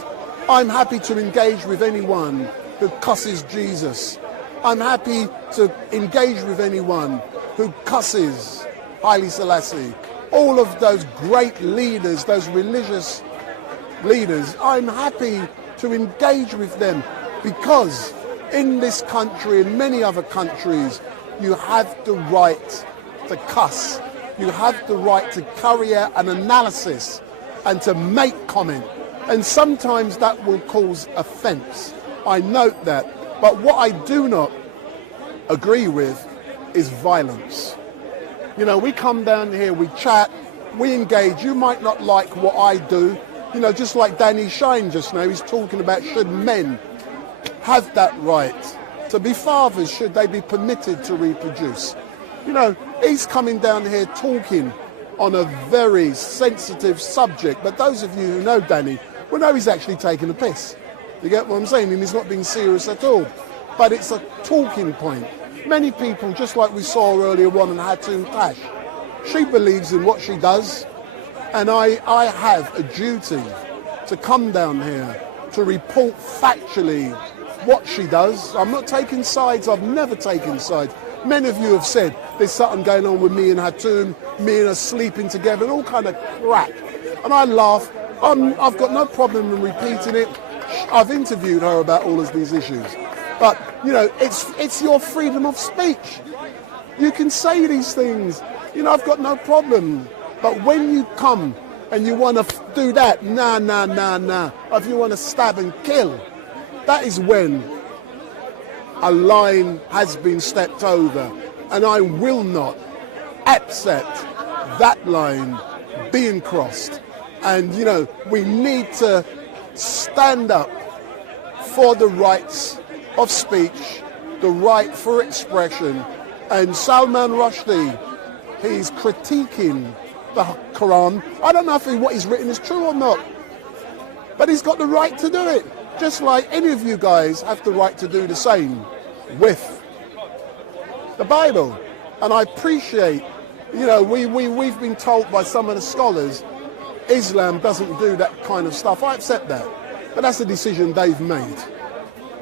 I'm happy to engage with anyone who cusses Jesus. I'm happy to engage with anyone who cusses Haile Selassie. All of those great leaders, those religious leaders, I'm happy to engage with them, because in this country and many other countries, you have the right to cuss. You have the right to carry out an analysis and to make comment. And sometimes that will cause offence. I note that. But what I do not agree with is violence. You know, we come down here, we chat, we engage. You might not like what I do. You know, just like Danny Shine just now, he's talking about should men have that right to be fathers, should they be permitted to reproduce. You know, he's coming down here talking on a very sensitive subject, but those of you who know Danny will know he's actually taking a piss. You get what I'm saying? And he's not being serious at all. But it's a talking point. Many people, just like we saw earlier on in Hatun Tash, she believes in what she does, and I have a duty to come down here to report factually what she does. I'm not taking sides. I've never taken sides. Many of you have said there's something going on with me and Hatun, me and her sleeping together, and all kind of crap. And I laugh. I've got no problem in repeating it. I've interviewed her about all of these issues. But, you know, it's your freedom of speech. You can say these things. You know, I've got no problem. But when you come and you want to do that, nah. If you want to stab and kill, that is when a line has been stepped over, and I will not accept that line being crossed. And, you know, we need to stand up for the rights of speech, the right for expression. And Salman Rushdie, he's critiquing the Quran. I don't know if what he's written is true or not, but he's got the right to do it, just like any of you guys have the right to do the same with the Bible. And I appreciate, you know, we've been told by some of the scholars Islam doesn't do that kind of stuff. I accept that, but that's a decision they've made.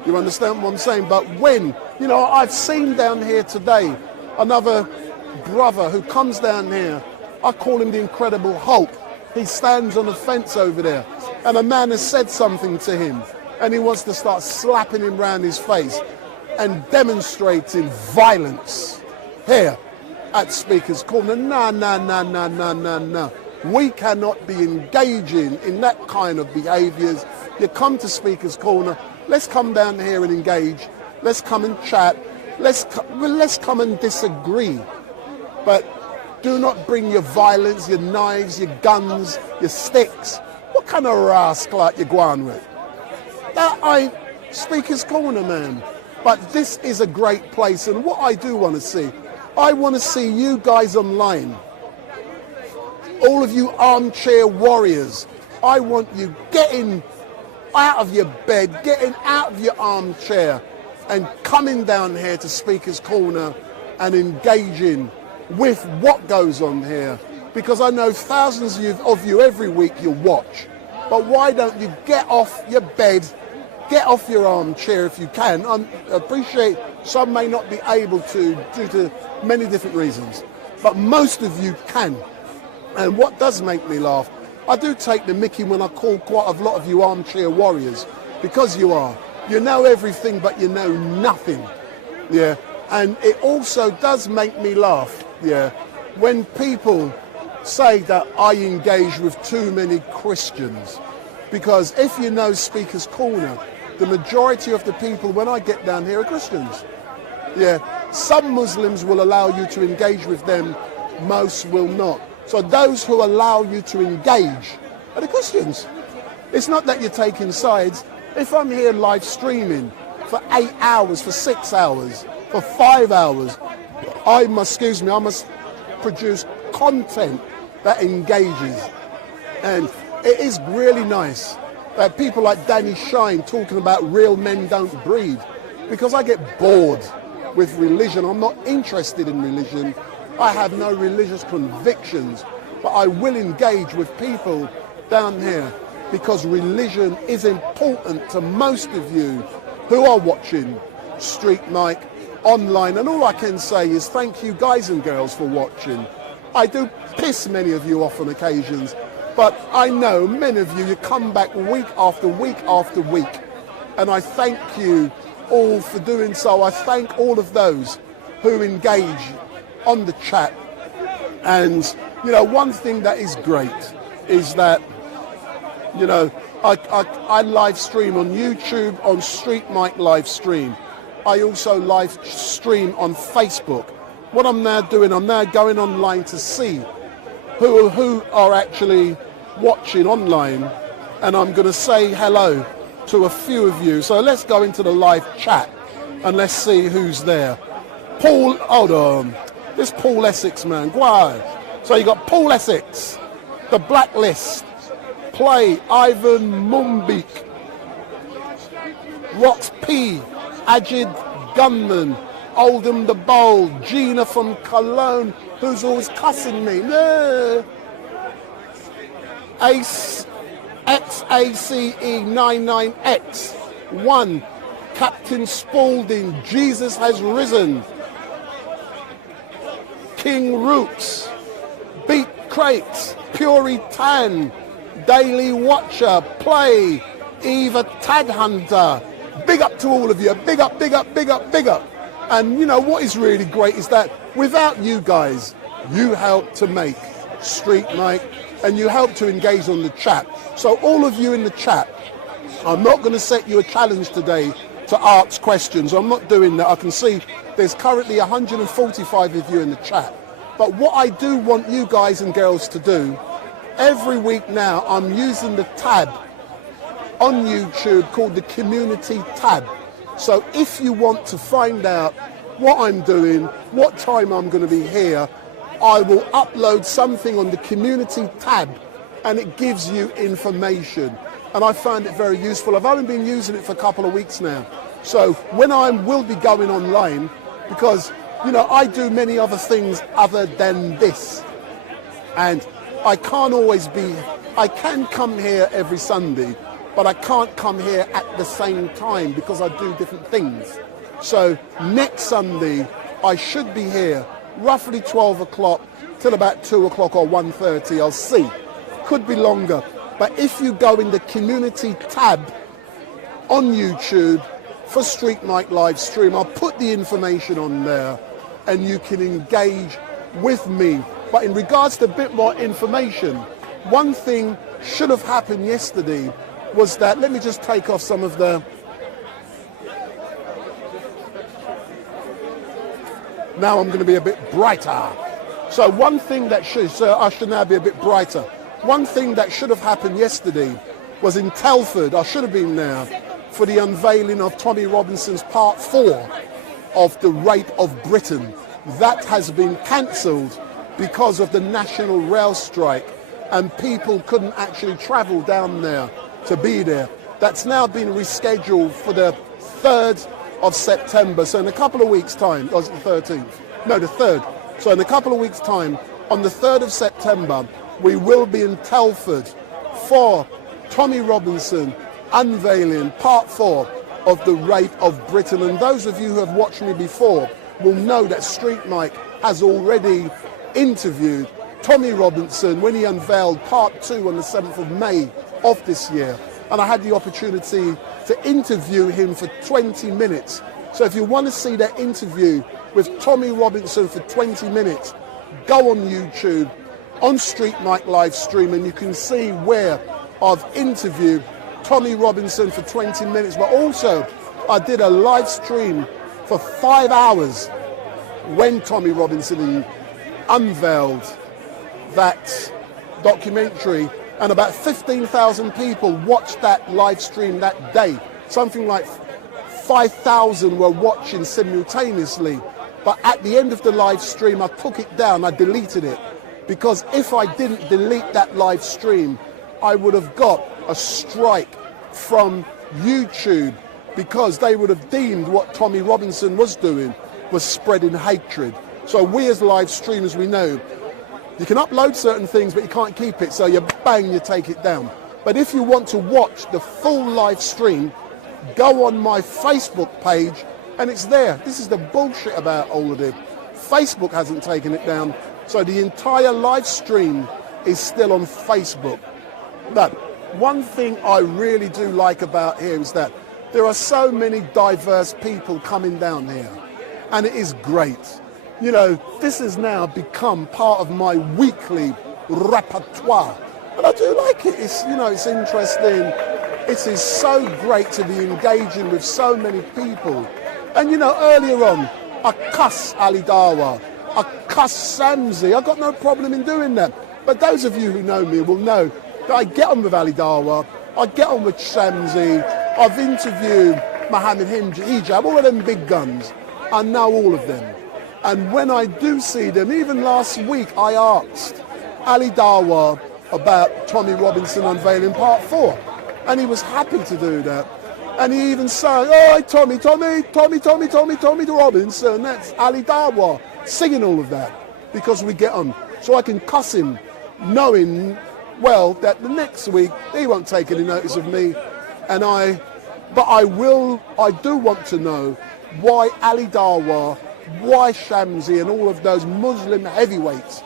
You understand what I'm saying? But when, you know, I've seen down here today another brother who comes down here, I call him the Incredible Hulk. He stands on the fence over there, and a man has said something to him, and he wants to start slapping him round his face and demonstrating violence here at Speaker's Corner. No. We cannot be engaging in that kind of behaviours. You come to Speaker's Corner, let's come down here and engage. Let's come and chat. Let's come and disagree. But do not bring your violence, your knives, your guns, your sticks. What kind of rascal are you going with? That ain't Speaker's Corner, man. But this is a great place, and what I do want to see, I want to see you guys online. All of you armchair warriors, I want you getting out of your bed, getting out of your armchair and coming down here to Speaker's Corner and engaging with what goes on here. Because I know thousands of you every week you watch. But why don't you get off your bed, get off your armchair if you can. I appreciate some may not be able to due to many different reasons. But most of you can. And what does make me laugh, I do take the mickey when I call quite a lot of you armchair warriors, because you are. You know everything, but you know nothing. Yeah. And it also does make me laugh, yeah, when people say that I engage with too many Christians. Because if you know Speaker's Corner, the majority of the people when I get down here are Christians. Yeah. Some Muslims will allow you to engage with them, most will not. So those who allow you to engage are the Christians. It's not that you're taking sides. If I'm here live streaming for 8 hours, for 6 hours, for 5 hours, I must produce content that engages. And it is really nice that people like Danny Shine talking about real men don't breed, because I get bored with religion. I'm not interested in religion. I have no religious convictions, but I will engage with people down here because religion is important to most of you who are watching StreetMic online. And all I can say is thank you guys and girls for watching. I do piss many of you off on occasions, but I know many of you come back week after week after week, and I thank you all for doing so. I thank all of those who engage on the chat. And you know, one thing that is great is that, you know, I live stream on YouTube, on StreetMic LiveStream. I also live stream on Facebook. What I'm now doing, I'm now going online to see who are actually watching online, and I'm going to say hello to a few of you. So let's go into the live chat and let's see who's there. Paul, hold on. This Paul Essex, man. Why? So you got Paul Essex, The Blacklist, Play, Ivan Mumbik, Rox P, Ajid Gunman, Oldham the Bold, Gina from Cologne, who's always cussing me. No. Ace, XACE99X1, Captain Spaulding, Jesus Has Risen, King Roots, Beat Crates, Puritan, Daily Watcher, Play, Eva Tadhunter. Big up to all of you. Big up, big up, big up, big up. And you know what is really great is that without you guys, you help to make StreetMic and you help to engage on the chat. So all of you in the chat, I'm not going to set you a challenge today to ask questions. I'm not doing that. I can see there's currently 145 of you in the chat. But what I do want you guys and girls to do, every week now I'm using the tab on YouTube called the Community tab. So if you want to find out what I'm doing, what time I'm going to be here, I will upload something on the Community tab and it gives you information. And I find it very useful. I've only been using it for a couple of weeks now. So when I will be going online, because, you know, I do many other things other than this. And I can't always be, I can come here every Sunday, but I can't come here at the same time because I do different things. So next Sunday, I should be here roughly 12 o'clock till about 2 o'clock or 1:30. I'll see. Could be longer. But if you go in the Community tab on YouTube for StreetMic LiveStream, I'll put the information on there and you can engage with me. But in regards to a bit more information, one thing should have happened yesterday was that, let me just take off some of the, now I'm going to be a bit brighter. So one thing that should, so I should now be a bit brighter. One thing that should have happened yesterday was in Telford, I should have been there, for the unveiling of Tommy Robinson's part 4 of The Rape of Britain. That has been cancelled because of the National Rail strike and people couldn't actually travel down there to be there. That's now been rescheduled for the 3rd of September. So in a couple of weeks' time, or was it the 13th? No, the 3rd. So in a couple of weeks' time, on the 3rd of September, we will be in Telford for Tommy Robinson unveiling part 4 of The Rape of Britain. And those of you who have watched me before will know that StreetMic has already interviewed Tommy Robinson when he unveiled part 2 on the 7th of May of this year. And I had the opportunity to interview him for 20 minutes. So if you want to see that interview with Tommy Robinson for 20 minutes, go on YouTube, on StreetMic LiveStream, and you can see where I've interviewed Tommy Robinson for 20 minutes. But also, I did a live stream for 5 hours when Tommy Robinson unveiled that documentary, and about 15,000 people watched that live stream that day. Something like 5,000 were watching simultaneously. But at the end of the live stream, I took it down, I deleted it. Because if I didn't delete that live stream, I would have got a strike from YouTube, because they would have deemed what Tommy Robinson was doing was spreading hatred. So we as live streamers, we know you can upload certain things, but you can't keep it. So you bang, you take it down. But if you want to watch the full live stream, go on my Facebook page and it's there. This is the bullshit about all of it. Facebook hasn't taken it down. So the entire live stream is still on Facebook. But one thing I really do like about here is that there are so many diverse people coming down here. And it is great. You know, this has now become part of my weekly repertoire. And I do like it. It's, you know, it's interesting. It is so great to be engaging with so many people. And, you know, earlier on, I cuss Ali Dawa. I cuss Shamsi. I've got no problem in doing that. But those of you who know me will know that I get on with Ali Dawa. I get on with Shamsi. I've interviewed Mohammed Hijab, all of them big guns. I know all of them. And when I do see them, even last week I asked Ali Dawa about Tommy Robinson unveiling part 4. And he was happy to do that. And he even sang, "Oh, Tommy Robinson," that's Ali Dawa, singing all of that, because we get on. So I can cuss him, knowing, well, that the next week he won't take any notice of me. But I do want to know why Ali Dawa, why Shamsi and all of those Muslim heavyweights,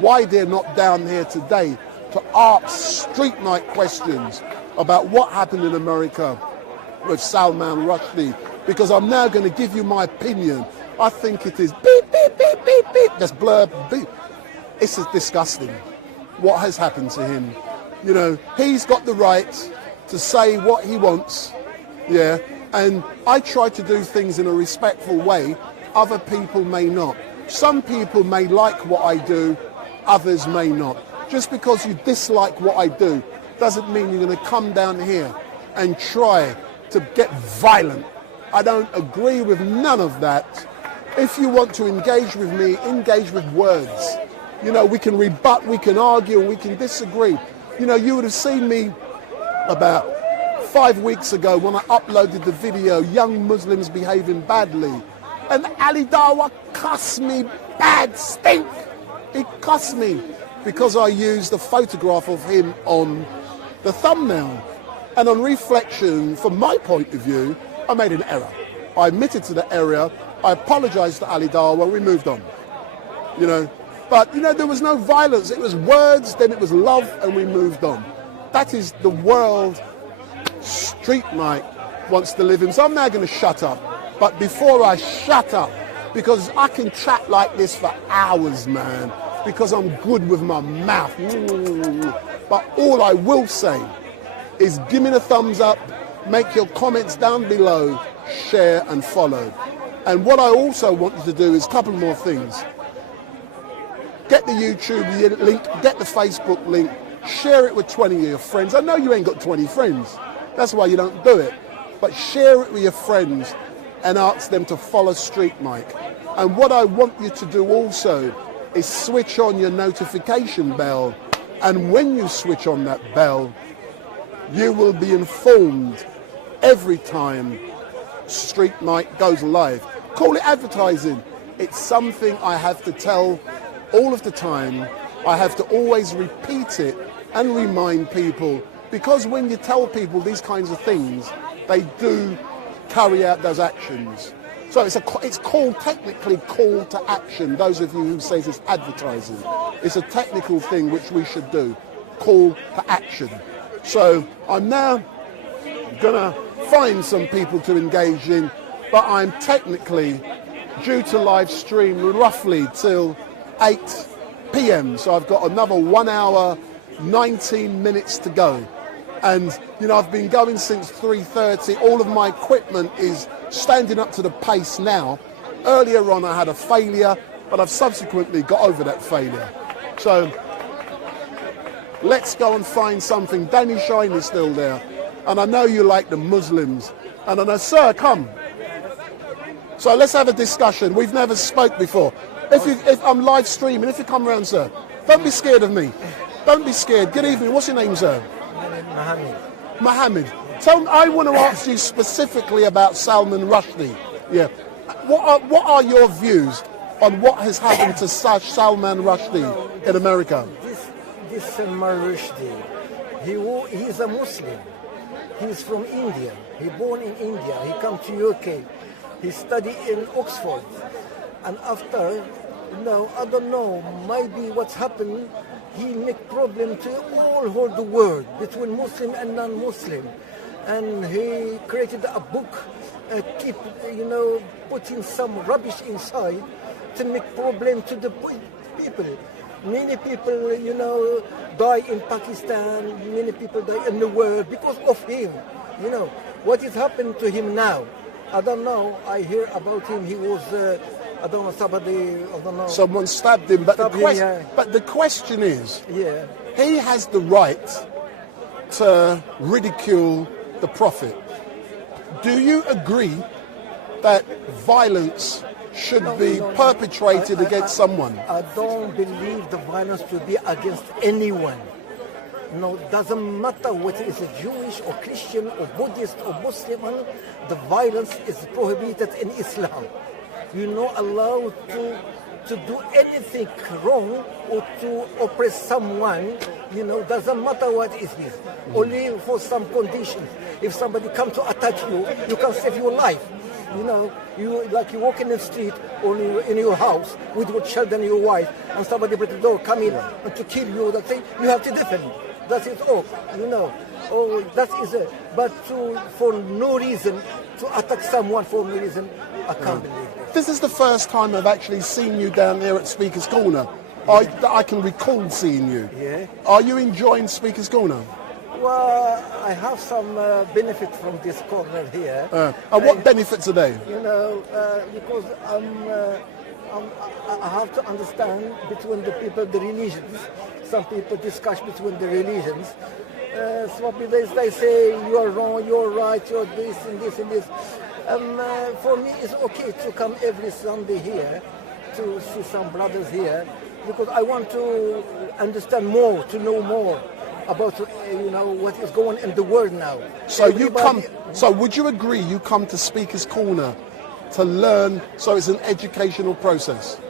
why they're not down here today to ask StreetMic questions about what happened in America with Salman Rushdie, because I'm now going to give you my opinion. I think it is beep, beep, beep, beep, beep, just blur, beep. It's disgusting. what has happened to him. You know, he's got the right to say what he wants, yeah, and I try to do things in a respectful way. Other people may not. Some people may like what I do, others may not. Just because you dislike what I do doesn't mean you're going to come down here and try to get violent. I don't agree with none of that. If you want to engage with me, engage with words. You know, we can rebut, we can argue, we can disagree. You know, you would have seen me about 5 weeks ago when I uploaded the video, Young Muslims Behaving Badly. And Ali Dawa cussed me bad stink. He cussed me because I used a photograph of him on the thumbnail. And on reflection, from my point of view, I made an error. I admitted to the error, I apologized to Ali Dawa, we moved on. You know, but you know, there was no violence, it was words, then it was love, and we moved on. That is the world StreetMic wants to live in. So I'm now going to shut up. But before I shut up, because I can chat like this for hours, man, because I'm good with my mouth. But all I will say is give me the thumbs up, make your comments down below, share and follow. And what I also want you to do is a couple more things. Get the YouTube link, get the Facebook link, share it with 20 of your friends. I know you ain't got 20 friends. That's why you don't do it. But share it with your friends and ask them to follow StreetMic. And what I want you to do also is switch on your notification bell. And when you switch on that bell, you will be informed every time StreetMic goes live. Call it advertising. It's something I have to tell all of the time. I have to always repeat it and remind people, because when you tell people these kinds of things, they do carry out those actions. So it's called, technically call to action. Those of you who say it's advertising, it's a technical thing which we should do, call to action. So I'm now gonna find some people to engage in, but I'm technically due to live stream roughly till 8 p.m. So I've got another 1 hour, 19 minutes to go. And, you know, I've been going since 3:30. All of my equipment is standing up to the pace now. Earlier on I had a failure, but I've subsequently got over that failure. So let's go and find something. Danny Shine is still there. And I know you like the Muslims. And I know, sir, come. So let's have a discussion. We've never spoke before. If I'm live streaming, if you come around, sir, don't be scared of me. Don't be scared. Good evening. What's your name, sir? Mohammed. Mohammed. So I want to ask you specifically about Salman Rushdie. Yeah. What are your views on what has happened to Salman Rushdie in America? This Salman Rushdie, he's a Muslim. He's from India. He born in India. He come to UK. He studied in Oxford. And after, I don't know, maybe what's happened, he make problem to all the world between Muslim and non-Muslim. And he created a book, keep, putting some rubbish inside to make problem to the people. Many people, die in Pakistan, many people die in the world because of him. What is happening to him now? I don't know. I hear about him. He was, I don't know, somebody, I don't know. Someone stabbed him. But the question is, he has the right to ridicule the Prophet. Do you agree that violence should be perpetrated against someone? I don't believe the violence to be against anyone. No, doesn't matter whether it's a Jewish or Christian or Buddhist or Muslim, the violence is prohibited in Islam. You're not allowed to do anything wrong or to oppress someone, doesn't matter what it is. Only for some conditions. If somebody comes to attack you, you can save your life. You walk in the street or in your house with your children, your wife, and somebody break the door, come in and to kill you, that thing, you have to defend. That is all, Oh, that is it. But for no reason, to attack someone for no reason, I can't believe it. This is the first time I've actually seen you down here at Speaker's Corner. I can recall seeing you. Yeah. Are you enjoying Speaker's Corner? Well, I have some benefit from this corner here. And what benefits are they? You know, because I have to understand between the people, the religions. Some people discuss between the religions. Some people they say you are wrong, you're right, you're this and this and this. For me, it's okay to come every Sunday here to see some brothers here because I want to understand more, to know more about what is going on in the world now. So you come. So would you agree you come to Speaker's Corner to learn? So it's an educational process.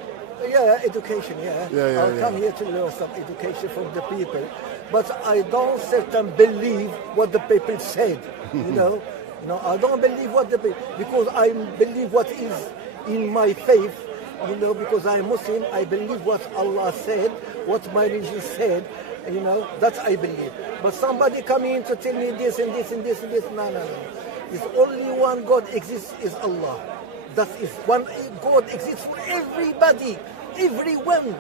Yeah, education. Yeah, I'll come here to learn some education from the people, but I don't certainly believe what the people said. No, I don't believe what the people, because I believe what is in my faith. Because I'm Muslim, I believe what Allah said, what my religion said. That I believe. But somebody coming to tell me this and this and this and this, no. It's only one God exists is Allah. That is one God exists for everybody, everyone.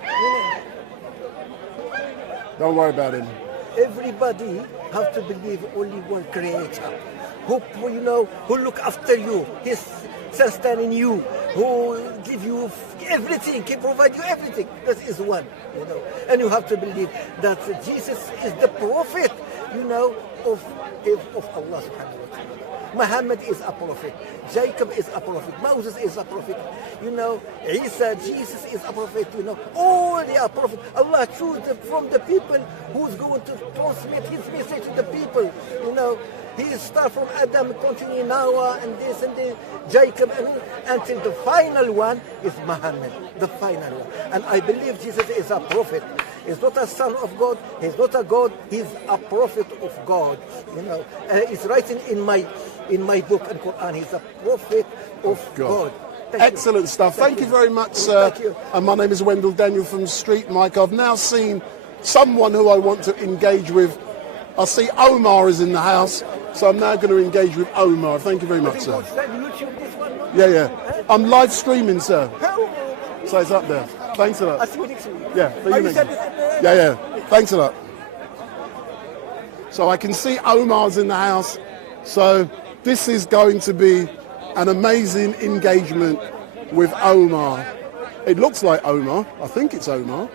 Don't worry about him. Everybody have to believe only one Creator, who look after you. He's sustaining you, who give you everything, he provide you everything. That is one, And you have to believe that Jesus is the prophet, of Allah subhanahu wa ta'ala. Muhammad is a prophet. Jacob is a prophet. Moses is a prophet. Isa, Jesus is a prophet. All they are prophets. Allah choose from the people who's going to transmit his message to the people. He starts from Adam, continue Noah, and this and this, Jacob, until the final one is Muhammad, the final one. And I believe Jesus is a prophet. He's not a son of God. He's not a God. He's a prophet of God. It's written in my book in Quran. He's a prophet of God. Excellent stuff. Thank you very much, sir. Thank you. And my name is Wendell Daniel from StreetMic. I've now seen someone who I want to engage with. I see Omar is in the house, so I'm now going to engage with Omar. Thank you very much, sir. Yeah. I'm live streaming, sir. So it's up there. Thanks a lot. Yeah, for you next week. Yeah. Thanks a lot. So I can see Omar's in the house. So this is going to be an amazing engagement with Omar. It looks like Omar. I think it's Omar.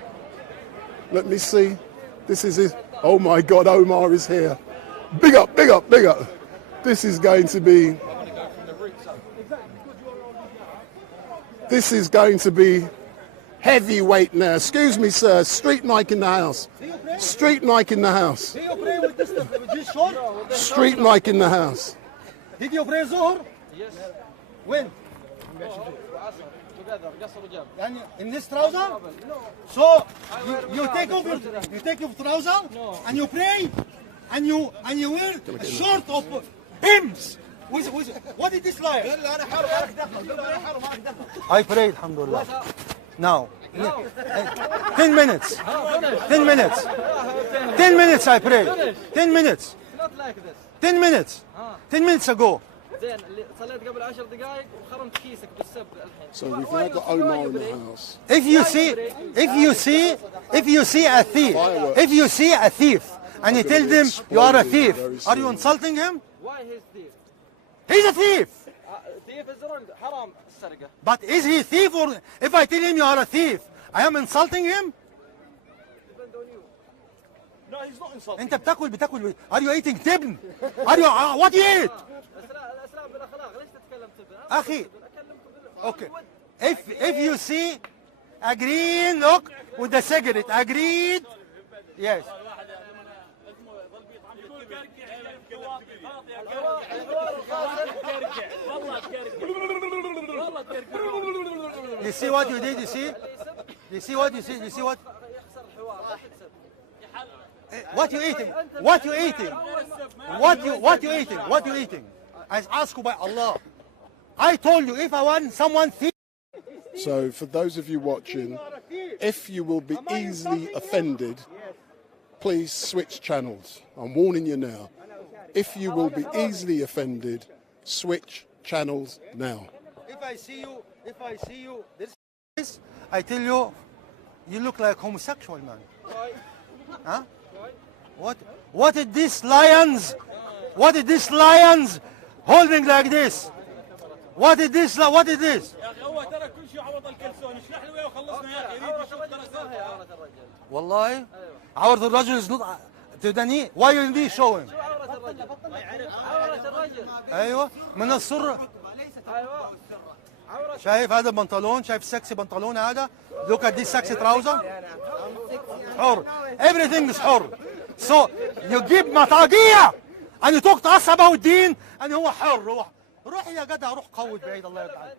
Let me see. This is it. Oh my God, Omar is here. Big up. This is going to be heavyweight now. Excuse me, sir. StreetMic in the house. StreetMic in the house. StreetMic in the house. Did you pray Zuhr? Yes. When? Together, in this trouser? No. So you take off your trouser and you pray and you wear a short of hymns. What is this like? I prayed, alhamdulillah. Now, 10 minutes. 10 minutes. 10 minutes I prayed. 10 minutes. Not like this. 10 minutes. 10 minutes ago. So we've now got Omar in the house. If you see a thief, and you tell them you are a thief, are you insulting him? Why he's thief? He's a thief. Thief is wrong. Haram السرقة. But is he a thief, or if I tell him you are a thief, I am insulting him? Depend on you. No, he's not insulting. أنت بتاكل. Are you eating tibn? Are you what do you eat? أخي. Okay. If you see a green look with the cigarette, agreed? Yes. You see what you did? You see what? What you eating? What you eating? I ask you by Allah. I told you if I want someone thief. So for those of you watching, if you will be easily offended, please switch channels. I'm warning you now. If you will be easily offended, switch channels now. If I see you, this, I tell you, You look like homosexual, man. Huh? What is this lions? What is this lions holding like this? What is this? What is this? والله عورة الرجل is not تدني. Why you need show him? ايوه من السر. شايف هذا البنطلون؟ شايف السكسي بنطلون هذا؟ Look at this sexy trouser. حر. Everything is حر. So you give مطاقية and you talk to us about دين and هو حر. روح يا جدع روح قود بعيد الله يرضى.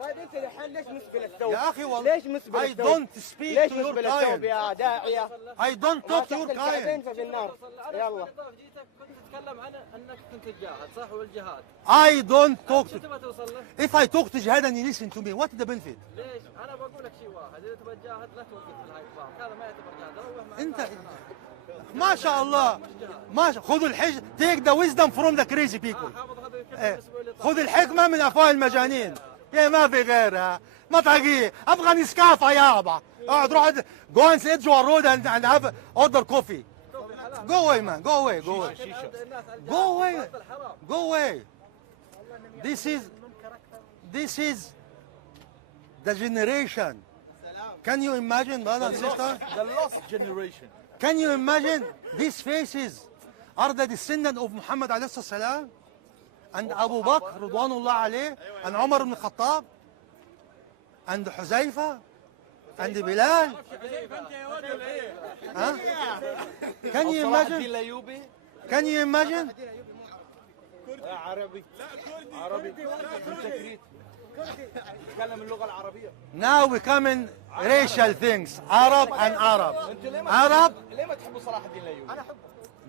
طيب انت الحين ليش مسبل الثوب؟ يا اخي والله ليش مسبل I الثوب؟ don't speak ليش to your مسبل الثوب client. يا داعية؟ I don't talk to your client. في النار. يلا. كنت تتكلم عن انك كنت تجاهد صح والجهاد. I don't talk شو to. تبغى توصل له؟ If I talk to jihad and you listen to me, what is the benefit? ليش؟ انا بقول لك شيء واحد، اذا تبغى تجاهد لا توقف في الهايبات، هذا ما يعتبر جهاد، روح مع انت ما شاء الله ما شاء. خذوا الحج. Take the wisdom from the crazy people. خذ الحكمة من أفواه المجانين. يا ما في غيرها. مطاقية. أبغى نسكافة يابا. اقعد روح go and sit Edgeware Road and have order coffee. Go away man. Go away. Go away. Go away. Go away. This is the generation. Can you imagine, brother and sister? The lost generation. Can you imagine these faces are the descendants of Muhammad alayhi salam and Abu Bakr Ridwanullah alayh and Umar ibn Khattab and Huzaifa and Bilal? Huh? Can you imagine? Can you imagine? عربي عربي تكلم اللغة العربية. Now we come in racial things, Arab and Arab. Arab, ليه ما تحبوا صلاح الدين الأيوبي؟ أنا أحب.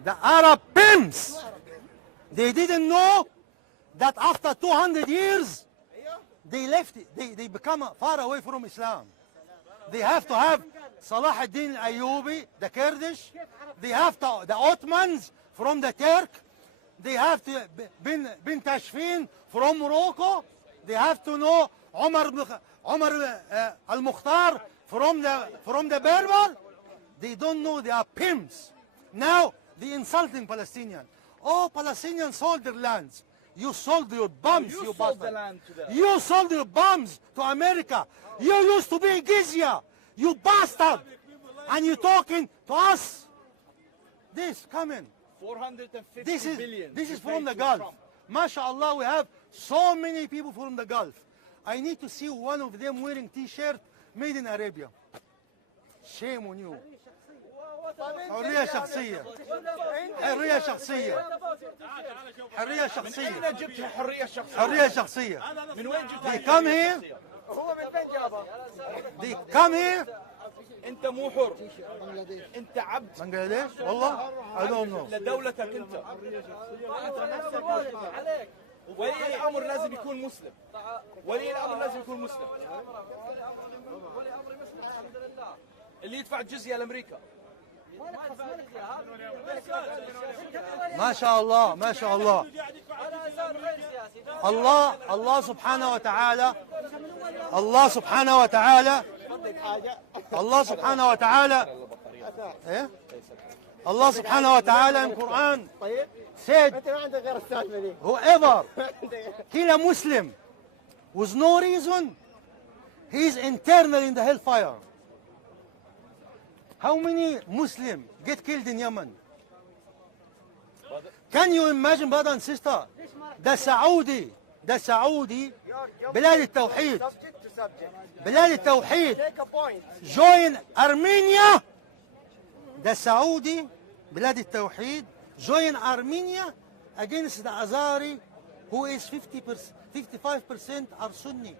the Arab pimps, they didn't know that after 200 years, they left, they become far away from Islam. They have to have Salah ad-Din al-Ayyubi, the Kurdish. They have to, the Ottomans from the Turk. They have to, bin Tashfin from Morocco. They have to know Umar al-Mukhtar from the Berber. They don't know, they are pimps. Now, they insulting Palestinians. Oh, Palestinians sold their lands. You sold your bums, you sold bastard. the land to them. You sold your bums to America. You used to be Gizya, you bastard. And you talking to us. This coming. 450 billion. This is from the Gulf. MashaAllah, we have so many people from the Gulf. I need to see one of them wearing T-shirt made in Arabia. Shame on you. حرية شخصية. حرية شخصية. حرية شخصية. من أين جبت حرية شخصية؟ حرية شخصية. من وين جبت؟ They come here. هو من فين جابه؟ They come here. أنت مو حر. أنت عبد. بنغلاديش؟ والله I don't know. لدولتك أنت. ولي الأمر لازم يكون مسلم. ولي الأمر لازم يكون مسلم. اللي يدفع الجزية لأمريكا. ما شاء الله ما شاء الله. الله سبحانه وتعالى الله سبحانه وتعالى الله سبحانه وتعالى ايه الله سبحانه وتعالى in Quran said whoever kill a Muslim with no reason he is eternal in the hellfire. How many Muslims get killed in Yemen? Can you imagine, brother and sister? ده سعودي بلاد التوحيد بلاد التوحيد join Armenia. ده سعودي بلاد التوحيد join Armenia against the Azari who is 55% are Sunni.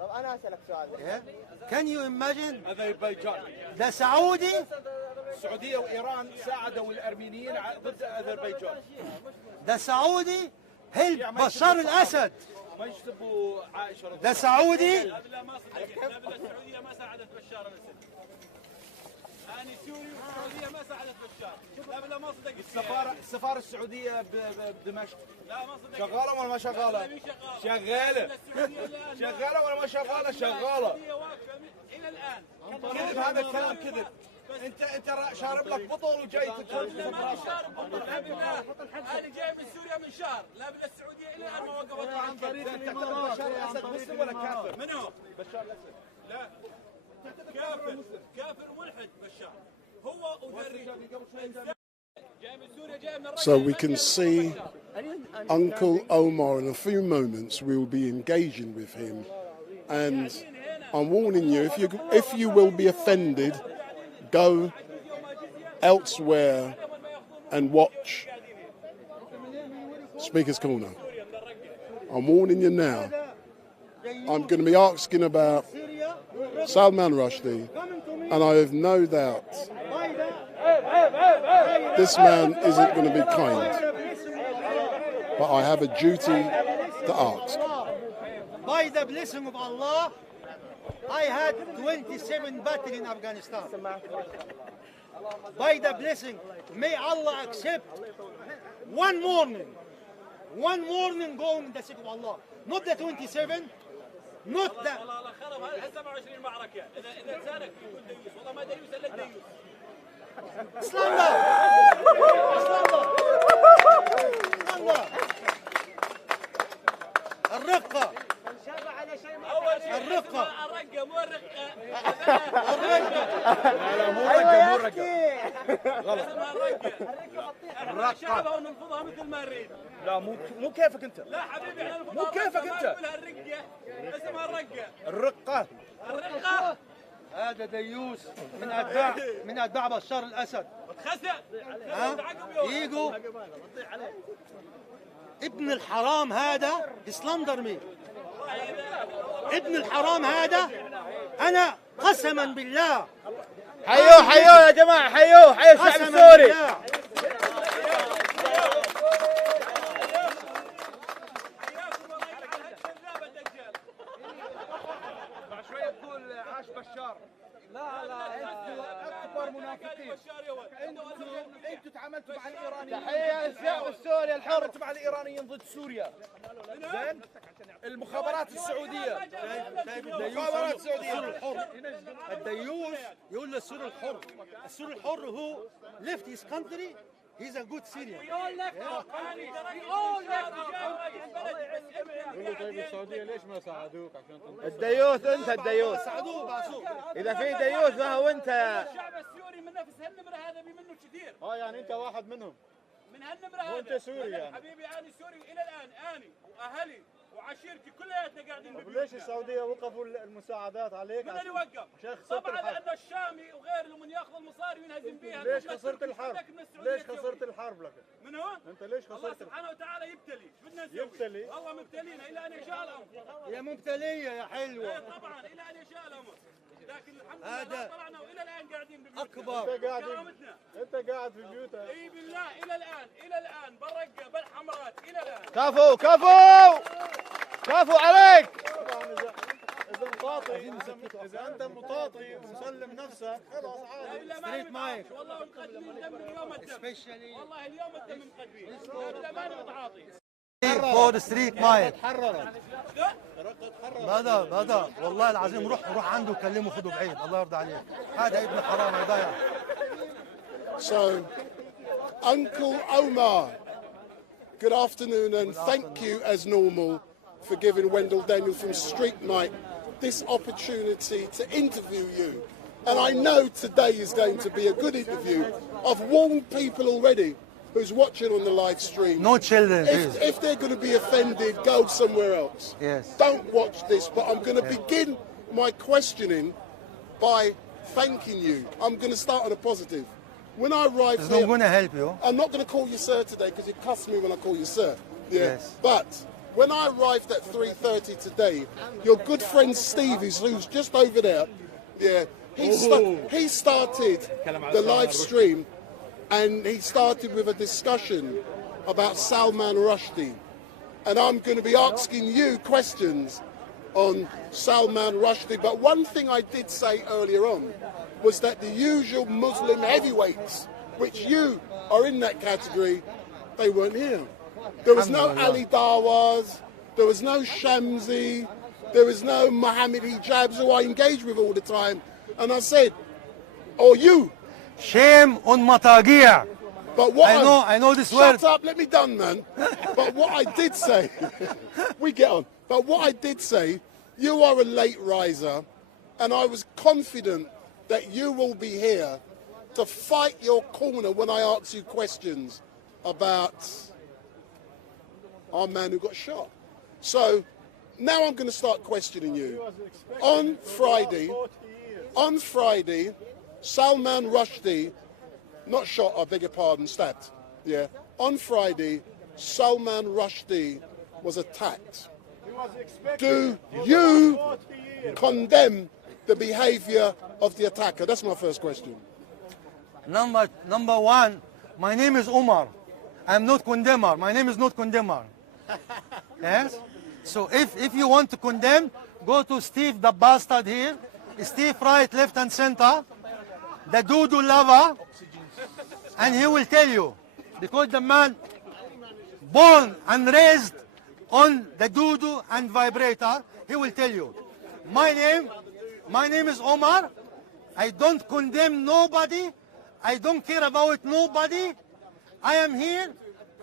طب أنا أسألك سؤال. Can you imagine? أذربيجان. ده سعودي. السعودية وإيران ساعدوا الأرمينيين ضد أذربيجان. ده سعودي help بشار الأسد. ما يشتبوا عائشة رضي الله. ده سعودي. السعودية ما ساعدت بشار الأسد. يعني سوريا والسعودية ما ساعدت بشار. السفارة السعودية بدمشق شغالة ولا ما شغالة؟ شغالة شغالة ولا ما شغالة؟ شغالة الى الان كذب، هذا الكلام كذب. انت شارب لك بطل وجاي تتكلم. ما شارب بطل حبيبي، انا جاي من سوريا من شهر، لا بالسعوديه الى الان ما وقفت عن طريق الامارات. بشار الاسد مسلم ولا كافر؟ من هو؟ بشار الاسد لا كافر ملحد بشار، هو وذري جاي من سوريا جاي من So we can see Uncle Omar in a few moments. We will be engaging with him, and I'm warning you, if you will be offended, go elsewhere and watch Speaker's Corner. I'm warning you now. I'm going to be asking about Salman Rushdie, and I have no doubt this man isn't going to be kind, but I have a duty to ask. By the blessing of Allah, I had 27 battles in Afghanistan. By the blessing, may Allah accept one morning going in the sake of Allah. Not the 27, not the... Slander! الرقة الرقة الرقة مو الرقة لا مو رقة غلط. الرقة شعبها وننفضها مثل ما نريد. لا مو كيفك انت. لا حبيبي احنا مو كيفك انت. نقولها الرقة، اسمها الرقة. الرقة هذا ديوس من اتباع بشار الاسد. يجوا ابن الحرام هذا يسلندر مي. ابن الحرام هذا انا قسما بالله حيوه يا جماعه، حيوه الشعب السوري. بعد شويه تقول عاش بشار. لا انتوا اكبر منافقين. انتوا تعاملتوا مع الايرانيين. تحيه للشعب السوري الحر. انتوا مع الايرانيين ضد سوريا. زين؟ المخابرات السعوديه. المخابرات السعوديه. الديوس يقول للسوري الحر. السوري الحر هو left his country. He's a good Syrian. طيب السعوديه ليش ما ساعدوك عشان تنتصر؟ الديوث انت الديوث. اذا في ديوث فهو انت. الشعب السوري من نفس هالنمره هذا منه كثير. يعني انت واحد منهم. من هالنمره هذا. وانت سوري يعني. حبيبي انا سوري الى الان، اني واهلي وعشيرتي كلياتنا قاعدين ببيوتنا. ليش السعوديه وقفوا المساعدات عليك؟ من اللي وقف؟ طبعا لانه الشامي وغيره من ياخذ المصاري وينهزم بيها. ليش خسرت الحرب؟ ليش خسرت الحرب لك؟ من هون؟ انت ليش خسرت؟ الله سبحانه وتعالى يبتلي، شو بدنا نسوي؟ يبتلي؟ والله مبتلينا الى ان يشاء الامر. يا مبتليه يا حلوه. طبعا الى ان يشاء الامر. لكن الحمد لله طلعنا والى الان قاعدين ببيوتنا. اكبر. انت قاعد في بيوتك. اي بالله الى الان بالرقه بالحمرات الى الان. كفو عليك. طبعا اذا مطاطي، اذا انت مطاطي ومسلم نفسك خلاص عادي. ستريت مايك. والله مقدمين دم اليوم الدم. والله اليوم الدم مقدمين. لا ما نتعاطي. فور ستريت مايك. بدأ والله العظيم روح عنده وكلمه خده بعيد. الله يرضى عليك. هذا ابن حرام ضايع. So, Uncle Omar, good afternoon, and thank you as normal for giving Wendell Daniel from StreetMic this opportunity to interview you. And I know today is going to be a good interview. I've warned people already who's watching on the live stream. No children, if they're going to be offended, go somewhere else. Yes. Don't watch this, but I'm going to begin my questioning by thanking you. I'm going to start on a positive. When I arrived It's here, not going to help you. I'm not going to call you sir today because you cuss me when I call you sir. Yeah. Yes. But when I arrived at 3:30 today, your good friend Steve, who's just over there, yeah, he started the live stream, and he started with a discussion about Salman Rushdie, and I'm going to be asking you questions on Salman Rushdie. But one thing I did say earlier on was that the usual Muslim heavyweights, which you are in that category, they weren't here. There was no Ali Dawas, there was no Shamsi, there was no Mohammed Hijabs who I engage with all the time. And I said, or you. Shame on Matagia. But what I know this word. Shut up, let me done, man. But what I did say, we get on. But what I did say, you are a late riser, and I was confident that you will be here to fight your corner when I ask you questions about our man who got shot. So now I'm going to start questioning you. On Friday, Salman Rushdie, not shot, I beg your pardon, stabbed. Yeah. On Friday, Salman Rushdie was attacked. Do you condemn the behavior of the attacker? That's my first question. Number one, my name is Omar. I'm not condemner. My name is not condemner. Yes? So if you want to condemn, go to Steve the bastard here. Steve right, left and center. The doo-doo lover. And he will tell you. Because the man born and raised on the doo-doo and vibrator, he will tell you. My name is Omar. I don't condemn nobody. I don't care about nobody. I am here.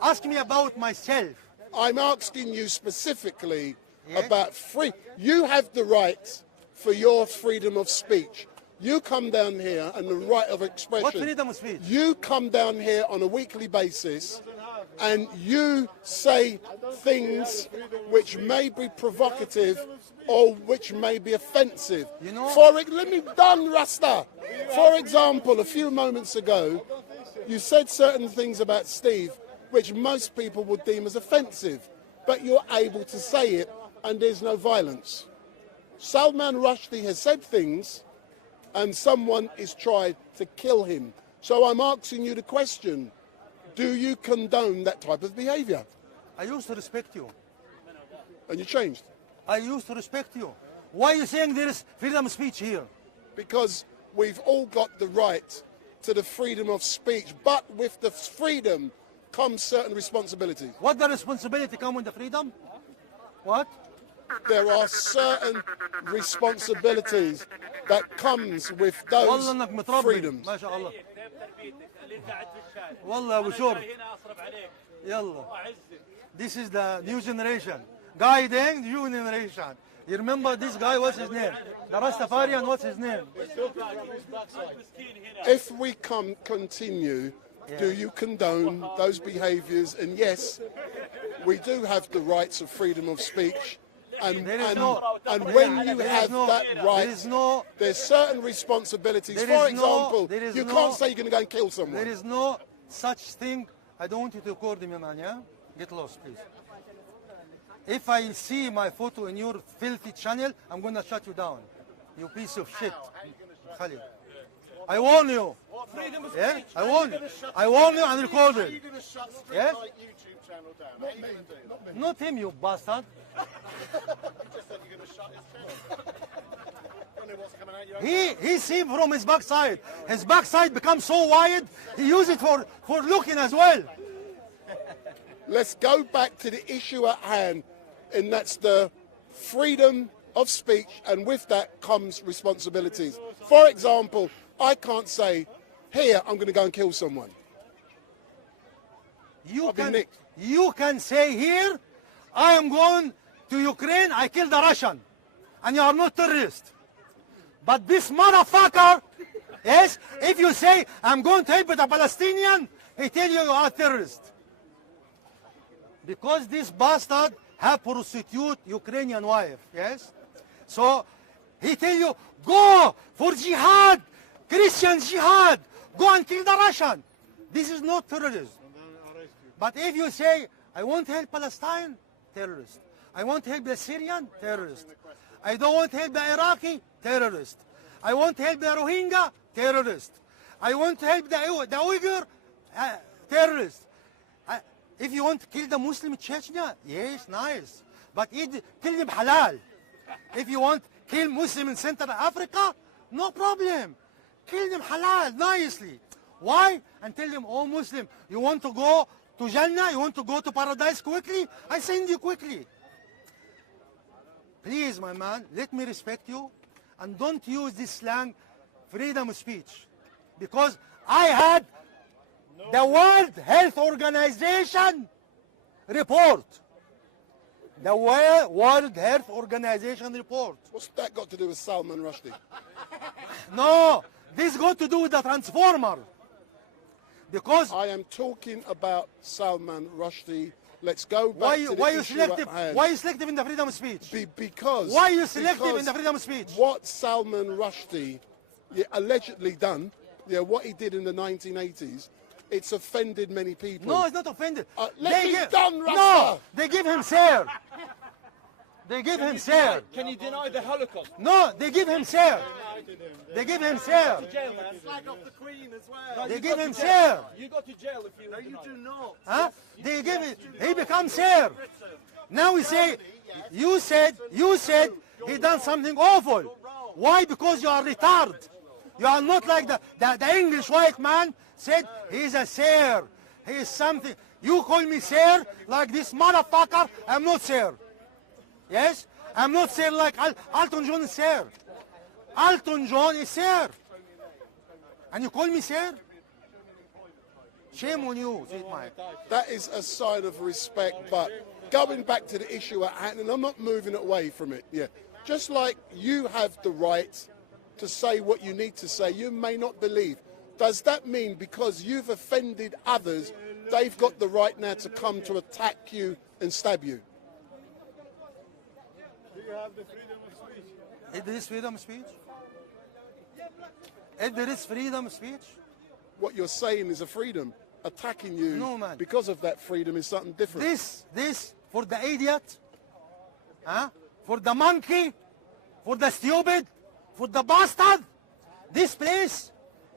Ask me about myself. I'm asking you specifically about free. You have the right for your freedom of speech. You come down here and the right of expression. What freedom of speech? You come down here on a weekly basis and you say things which may be provocative or which may be offensive. You know, let me done, Rasta. For example, a few moments ago, you said certain things about Steve which most people would deem as offensive, but you're able to say it and there's no violence. Salman Rushdie has said things and someone is tried to kill him. So I'm asking you the question, do you condone that type of behavior? I used to respect you. And you changed? I used to respect you. Why are you saying there is freedom of speech here? Because we've all got the right to the freedom of speech, but with the freedom comes certain responsibilities. What the responsibility come with the freedom? What? There are certain responsibilities that comes with those freedoms. ما شاء الله. والله وشور. يلا. This is the new generation. Guiding the new generation. You remember this guy, what's his name? The Rastafarian, what's his name? If we continue, do you condone those behaviours? And yes, we do have the rights of freedom of speech. And when you have that right, there's certain responsibilities. For example, you can't say you're going to go and kill someone. There is no such thing. I don't want you to record me, man, yeah? Get lost, please. If I see my photo in your filthy channel, I'm going to shut you down. You piece of shit. Khalid. I warn you. Yeah? I warn you. I warn you and record it. Yeah? Not him, you bastard. He see from his backside. His backside becomes so wide, he uses it for looking as well. Let's go back to the issue at hand, and that's the freedom of speech, and with that comes responsibilities. For example, I can't say, here, I'm going to go and kill someone. You can say here, I am going to Ukraine, I killed a Russian, and you are not terrorist. But this motherfucker, yes, if you say, I'm going to help with a Palestinian, he tell you are a terrorist. Because this bastard have prostitute Ukrainian wife, yes? So he tell you, go for jihad, Christian jihad, go and kill the Russian. This is not terrorism. But if you say, I want to help Palestine, terrorist. I want to help the Syrian, terrorist. I don't want to help the Iraqi, terrorist. I want to help the Rohingya, terrorist. I want to help the Uyghur, terrorist. If you want to kill the Muslim Chechnya, yes, nice. But kill them halal. If you want to kill Muslim in Central Africa, no problem. Kill them halal, nicely. Why? And tell them, oh Muslim, you want to go to Jannah? You want to go to paradise quickly? I send you quickly. Please, my man, let me respect you and don't use this slang, freedom of speech. Because I had the World Health Organization report. The World Health Organization report. What's that got to do with Salman Rushdie? No, this got to do with the transformer. Because I am talking about Salman Rushdie. Let's go back why to the you issue selective? at hand. Why you selective in the freedom of speech? Because why you selective in the freedom of speech? What Salman Rushdie allegedly done, what he did in the 1980s, it's offended many people. No, it's not offended. Let me done, Rasta. No, they give him sir. They give him sir. Can you deny the Holocaust? No, they give him sir. They give him sir. Jail, man. Flag off the Queen as well. They give him sir. You go to jail if you. No, you do not. Huh? They give it. He becomes sir. Now we say, you said he done something awful. Why? Because you are retarded. You are not like the English white man said he's a sir. He is something. You call me sir like this motherfucker. I'm not sir. Yes? I'm not sir like Elton John is sir. Elton John is sir. And you call me sir? Shame on you, StreetMic. That is a sign of respect, but going back to the issue at hand, and I'm not moving away from it, just like you have the right to say what you need to say, you may not believe. Does that mean because you've offended others, they've got the right now to come to attack you and stab you? Do you have the freedom of speech? Is there freedom of speech? If there is freedom of speech? What you're saying is a freedom. Attacking you because of that freedom is something different. This for the idiot, for the monkey, for the stupid, for the bastard. This place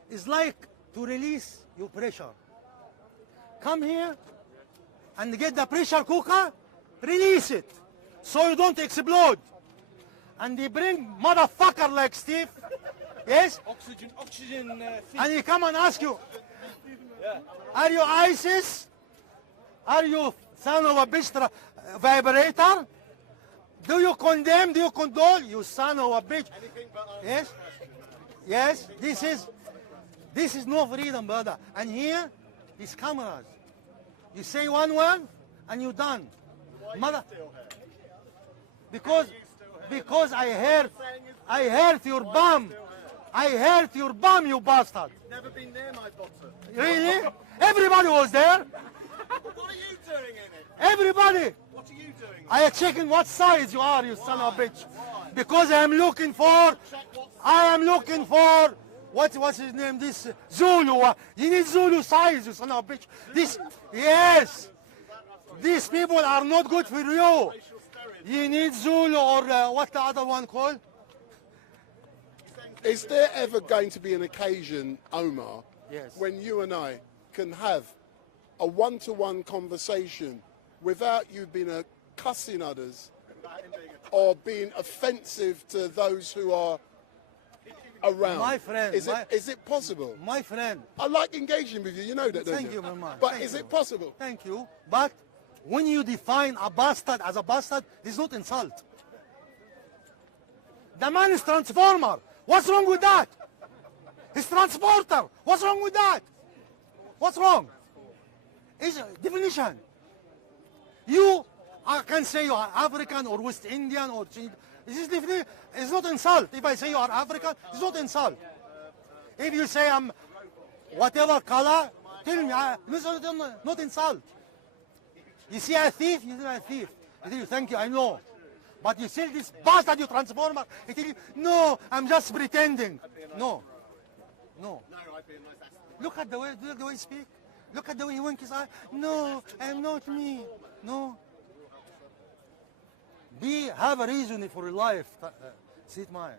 is like to release your pressure. Come here and get the pressure cooker, release it, so you don't explode. And they bring motherfucker like Steve, yes? Oxygen. And he come and ask you, are you ISIS? Are you son of a bitch vibrator? Do you condemn? Do you condole? You son of a bitch. Yes? Yes? This is no freedom, brother. And here, these cameras. You say one word, and you're done. Mother. Because I heard your bum. I heard your bum, you bastard. Never been near my bottom. Really? Everybody was there. What are you doing in it? Everybody. What are you doing? I am checking what size you are, you son of a bitch. Because I am looking for, what's his name, this Zulu. You need Zulu size, you son of a bitch. Yes. These people are not good for you. You need Zulu or what the other one called? Is there ever going to be an occasion, Omar, yes, when you and I can have a one-to-one conversation without you being cussing others or being offensive to those who are around? My friend. Is it possible? My friend. I like engaging with you, you know that, don't Thank you? you, my man. But Thank is you. it possible? Thank you. But when you define a bastard as a bastard, it's not insult. The man is transformer. What's wrong with that? He's transporter. What's wrong with that? What's wrong? It's a definition. I can say you are African or West Indian or Chinese. This is definition. It's not insult. If I say you are African, it's not insult. If you say I'm whatever color, tell me. It's not insult. You see a thief, you say a thief. I tell you, thank you, I know. But you see this bastard, you transformer. I tell you, no, I'm just pretending. No. Look at the way he speaks. Look at the way he winks his eye. No, I'm not me. No. Have a reason for your life, StreetMic.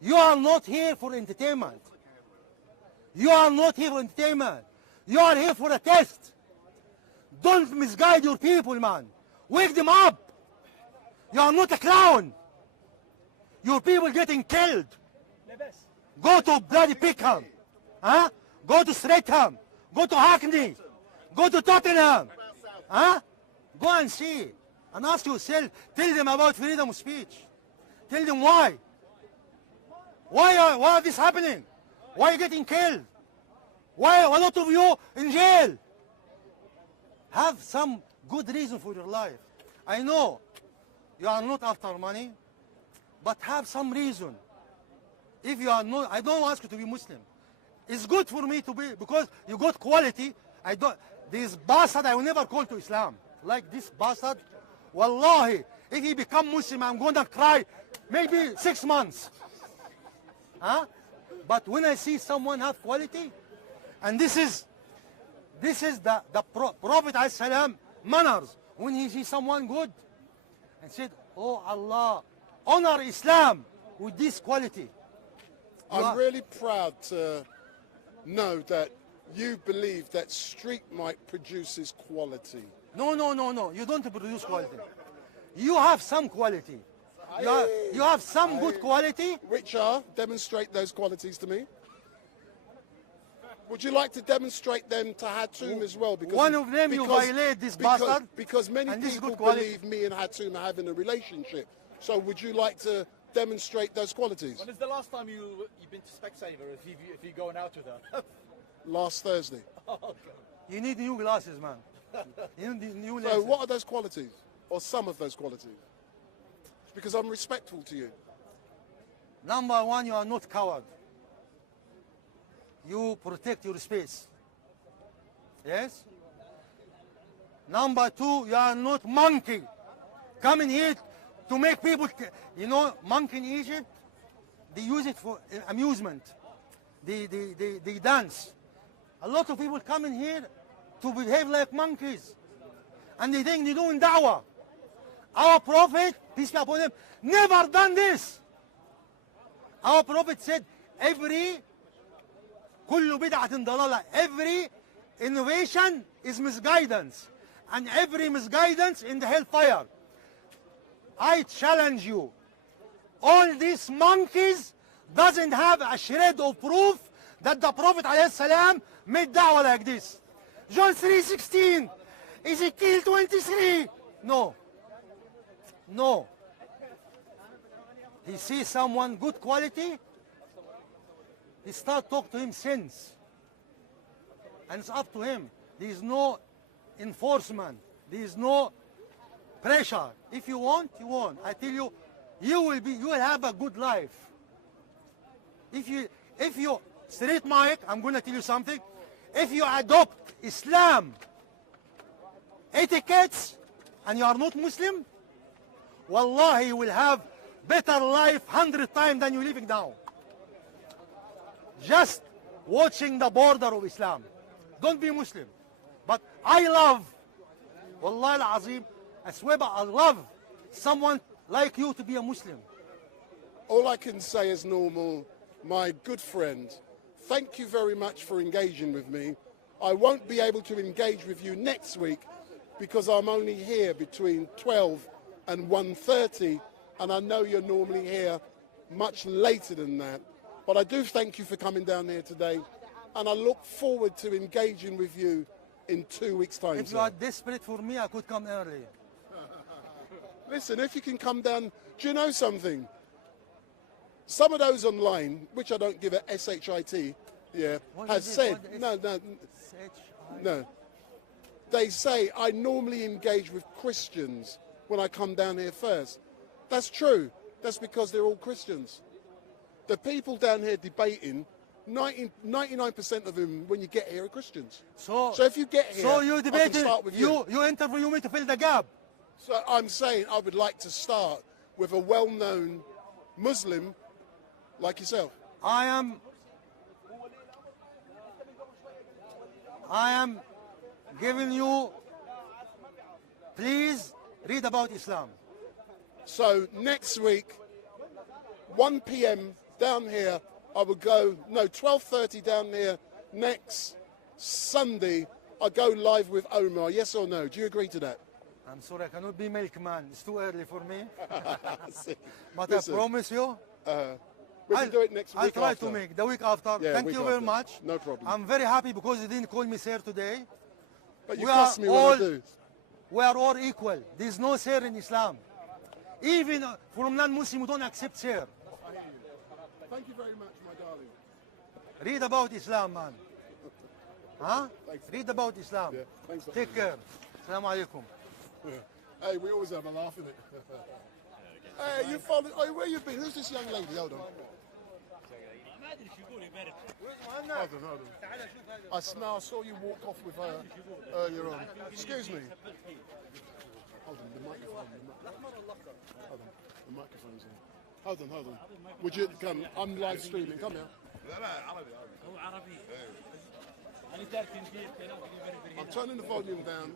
You are not here for entertainment. You are not here for entertainment. You are here for a test. Don't misguide your people, man. Wake them up. You are not a clown. Your people getting killed. Go to bloody Pickham. Go to Streatham. Go to Hackney. Go to Tottenham. Huh? Go and see. And ask yourself, tell them about freedom of speech. Tell them why. Why is this happening? Why are you getting killed? Why are a lot of you in jail? Have some good reason for your life. I know you are not after money, but have some reason. If you are not, I don't ask you to be Muslim. It's good for me to be, because you got quality. This bastard I will never call to Islam. Like this bastard, wallahi, if he become Muslim, I'm gonna cry maybe 6 months. Huh? But when I see someone have quality, and this is the Prophet ﷺ manners. When he sees someone good, and said, oh Allah, honor Islam with this quality. I'm really proud to know that you believe that StreetMic produces quality. No. You don't produce quality. You have some quality. You have some good quality. Which are? Demonstrate those qualities to me. Would you like to demonstrate them to Hatun as well? Because one of them you violate this bastard. Because many people believe me and Hatun are having a relationship. So would you like to demonstrate those qualities? When is the last time you've been to Specsavers if you're going out with her? Last Thursday. Oh, God. You need new glasses, man. You need new So lenses. what are those qualities? Or some of those qualities? Because I'm respectful to you. Number one, you are not coward. You protect your space. Yes? Number two, you are not monkey. Coming here to make people, monkey in Egypt, they use it for amusement. They dance. A lot of people come in here to behave like monkeys. And they think they're doing da'wah. Our Prophet, peace be upon him, never done this. Our Prophet said, every innovation is misguidance. And every misguidance in the hellfire. I challenge you. All these monkeys doesn't have a shred of proof that the Prophet ﷺ made da'wah like this. John 3:16, Ezekiel 23. No. He sees someone good quality, he start talk to him since. And it's up to him. There is no enforcement. There is no pressure. If you want, you want. I tell you, you will have a good life. If you StreetMic, I'm going to tell you something. If you adopt Islam etiquettes and you are not Muslim, wallahi, you will have better life 100 times than you're living now. Just watching the border of Islam. Don't be Muslim. But I love, wallahi al-azim, I swear, I love someone like you to be a Muslim. All I can say is normal, my good friend, thank you very much for engaging with me. I won't be able to engage with you next week because I'm only here between 12 and 1:30, and I know you're normally here much later than that. But I do thank you for coming down here today, and I look forward to engaging with you in 2 weeks' time. If you are desperate for me, I could come early. Listen, if you can come down, do you know something? Some of those online, which I don't give a SHIT, has said, no. They say I normally engage with Christians when I come down here first. That's true. That's because they're all Christians. The people down here debating, 99% of them, when you get here, are Christians. So if you get here, so you debating, I can start with you. You interview me to fill the gap. So I'm saying I would like to start with a well-known Muslim like yourself. I am giving you, please read about Islam. So next week, 1 p.m. down here, I will go, 12:30 down here next Sunday, I go live with Omar, yes or no? Do you agree to that? I'm sorry, I cannot be milkman. It's too early for me. See, But listen, I promise you, We can do it next week. I'll try after. to make the week after. Yeah, Thank week you very after. much. No problem. I'm very happy because you didn't call me sir today. But you We trust are me when I all- do. We are all equal. There's no sir in Islam. Even from non-Muslim, we don't accept sir. Thank you very much, my darling. Read about Islam, man. Huh? Read about Islam. Thanks. Take care. Assalamu alaikum. Hey, we always have a laugh, innit? Hey, you followed. Hey, where you been? Who's this young lady? Hold on. Hold on. I saw you walk off with her earlier on. Excuse me. Hold on, the microphone. Hold on, the microphone's on. Hold on. Would you come? I'm live streaming. Come here. I'm turning the volume down.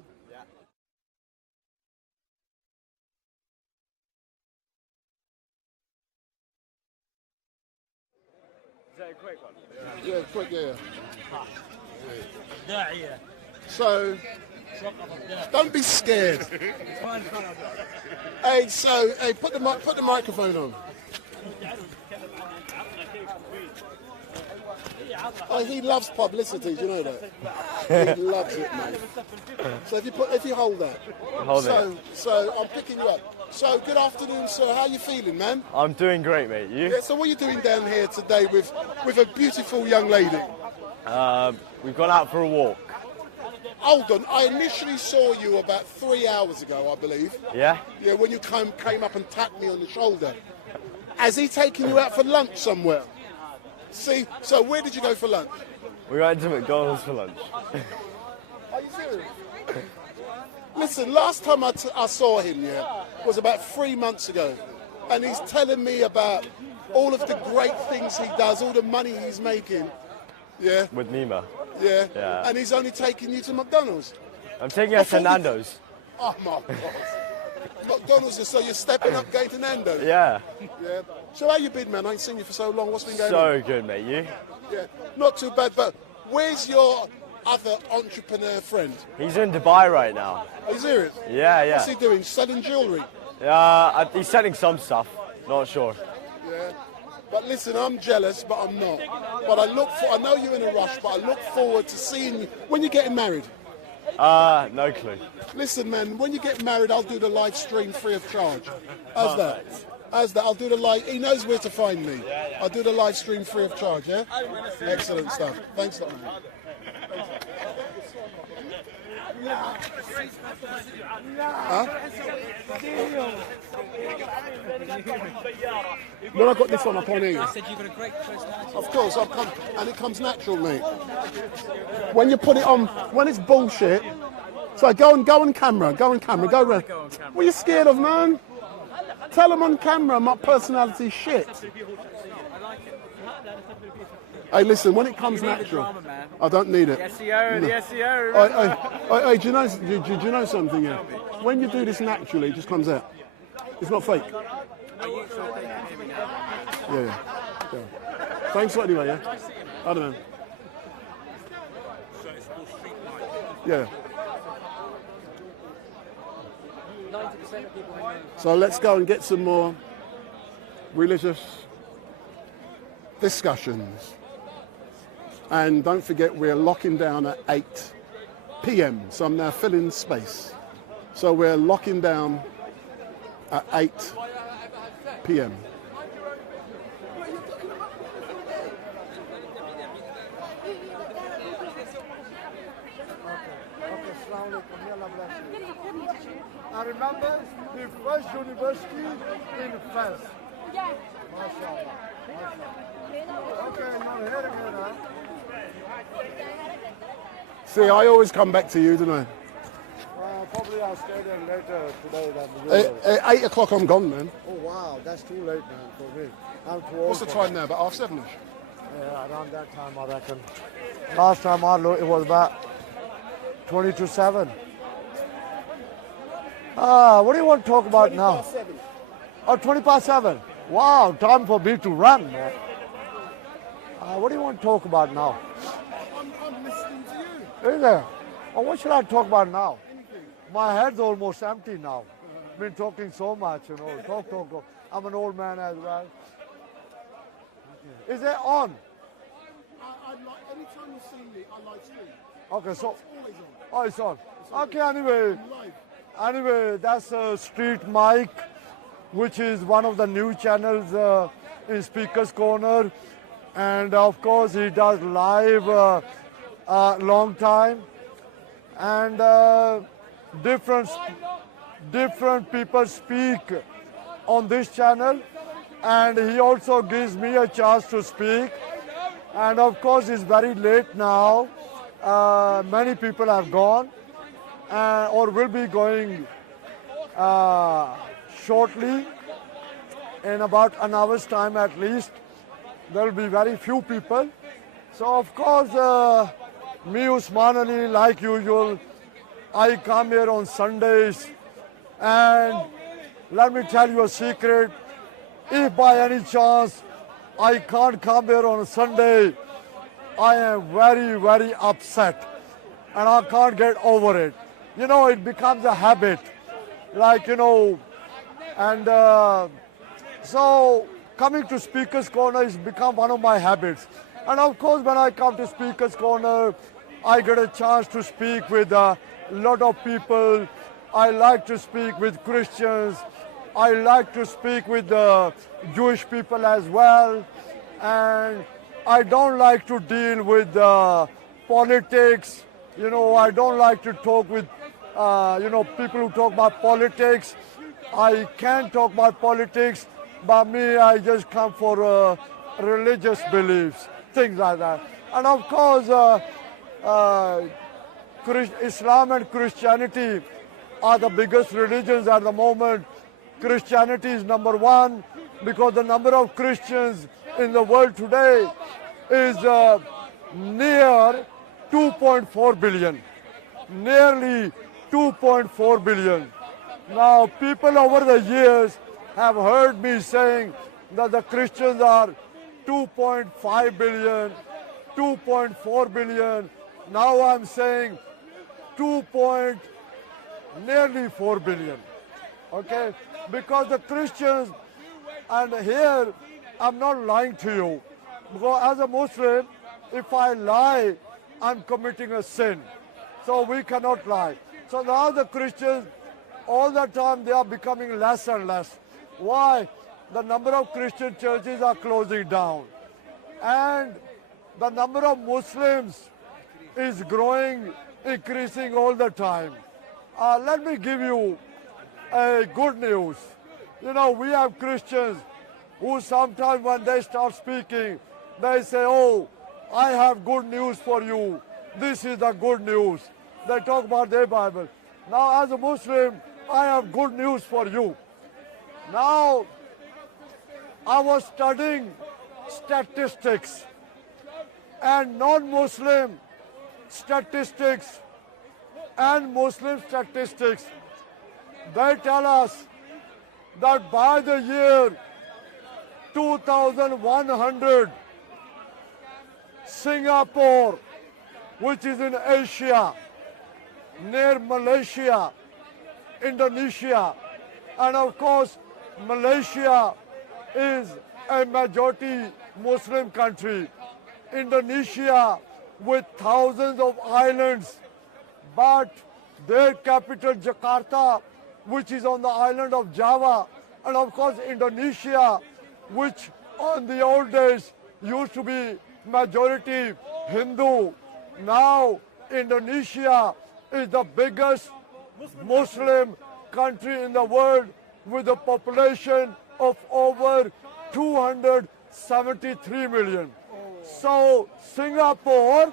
Is that a quick one? Yeah, quick, yeah. So, don't be scared. Hey, put the microphone on. Oh, he loves publicity. Do you know that? He loves it, mate. So if you hold that. So I'm picking you up. So good afternoon, sir. How you feeling, man? I'm doing great, mate. You? Yeah, so what are you doing down here today with a beautiful young lady? We've gone out for a walk. Hold on, I initially saw you about 3 hours ago, I believe. Yeah? Yeah, when you came up and tapped me on the shoulder. Has he taken you out for lunch somewhere? See, so where did you go for lunch? We went to McDonald's for lunch. Are you serious? Listen, last time I saw him, was about 3 months ago. And he's telling me about all of the great things he does, all the money he's making. Yeah. With Nima. Yeah. Yeah. And he's only taking you to McDonald's. I'm taking us to Nando's. Oh my God. McDonald's, so you're stepping up going to Nando's? Yeah. Yeah. So how you been, man? I ain't seen you for so long. What's been going on? So good, mate. You? Yeah. Not too bad, but where's your other entrepreneur friend? He's in Dubai right now. Are you serious? Yeah. What's he doing? Selling jewellery? He's selling some stuff. Not sure. Yeah. But listen, I'm jealous, but I'm not. But I know you're in a rush, but I look forward to seeing you. When you're getting married? No clue. Listen, man, when you get married, I'll do the live stream free of charge. How's that? I'll do the live. He knows where to find me. I'll do the live stream free of charge, yeah? Excellent stuff. Thanks a lot, man. Huh? When I got this on, I can't hear you. I said you've got a great personality. Of course, and it comes natural, mate. When you put it on, when it's bullshit, so go on camera, go around. What are you scared of, man? Tell them on camera my personality shit. Hey, listen, when it comes natural, I don't need it. The SEO. Hey, do you know something here? When you do this naturally, it just comes out. It's not fake. Yeah. Thanks a lot anyway, yeah? I don't know. Yeah. 90% of people who know. So let's go and get some more religious discussions. And don't forget, we're locking down at 8 p.m. So I'm now filling space. So we're locking down at 8 p.m. I remember the first university in France. Yeah. MashaAllah. Okay, you're here again, huh? See, I always come back to you, don't I? Probably I'll stay there later today than you. At 8 o'clock I'm gone, man. Oh wow, that's too late, man, for me. I'm too old. What's the time now? About 7:30? Yeah, around that time, I reckon. Last time I looked, it was about 20 to 7. What do you want to talk about now? 20 past 7. Wow, time for me to run, man. What do you want to talk about now? I'm listening to you. Is there? Oh, what should I talk about now? My head's almost empty now. Been talking so much, Talk. I'm an old man as well. Is it on? Anytime you see me, I live stream. Okay, so. It's always on. Oh, it's on. Okay, anyway, that's StreetMic, which is one of the new channels in Speaker's Corner. And of course, he does live long time. And different people speak on this channel. And he also gives me a chance to speak. And of course, it's very late now. Many people have gone or will be going shortly. In about an hour's time at least, there will be very few people. So of course, me, Usman Ali, like usual, I come here on Sundays. And let me tell you a secret. If by any chance I can't come here on a Sunday, I am very, very upset. And I can't get over it. You know, it becomes a habit. Like, you know, and so coming to Speaker's Corner has become one of my habits. And of course, when I come to Speaker's Corner, I get a chance to speak with a lot of people. I like to speak with Christians. I like to speak with the Jewish people as well. And I don't like to deal with politics. You know, I don't like to talk with, people who talk about politics. I can't talk about politics, but me, I just come for religious beliefs, things like that. And of course, Islam and Christianity are the biggest religions at the moment. Christianity is number one because the number of Christians in the world today is near 2.4 billion. Nearly 2.4 billion. Now, people over the years have heard me saying that the Christians are 2.5 billion, 2.4 billion. Now I'm saying nearly 4 billion. Okay? Because the Christians, and here I'm not lying to you, because as a Muslim, if I lie, I'm committing a sin. So we cannot lie. So now the Christians, all the time they are becoming less and less. Why? The number of Christian churches are closing down. And the number of Muslims is growing, increasing all the time. Let me give you good news. You know, we have Christians who sometimes when they start speaking, they say, oh, I have good news for you. This is the good news. They talk about their Bible. Now, as a Muslim, I have good news for you. Now, I was studying statistics and non-Muslim statistics and Muslim statistics. They tell us that by the year 2100, Singapore, which is in Asia, near Malaysia, Indonesia, and of course, Malaysia is a majority Muslim country. Indonesia with thousands of islands, but their capital Jakarta, which is on the island of Java, and of course Indonesia, which on the old days used to be majority Hindu. Now Indonesia is the biggest Muslim country in the world with a population of over 273 million. So Singapore,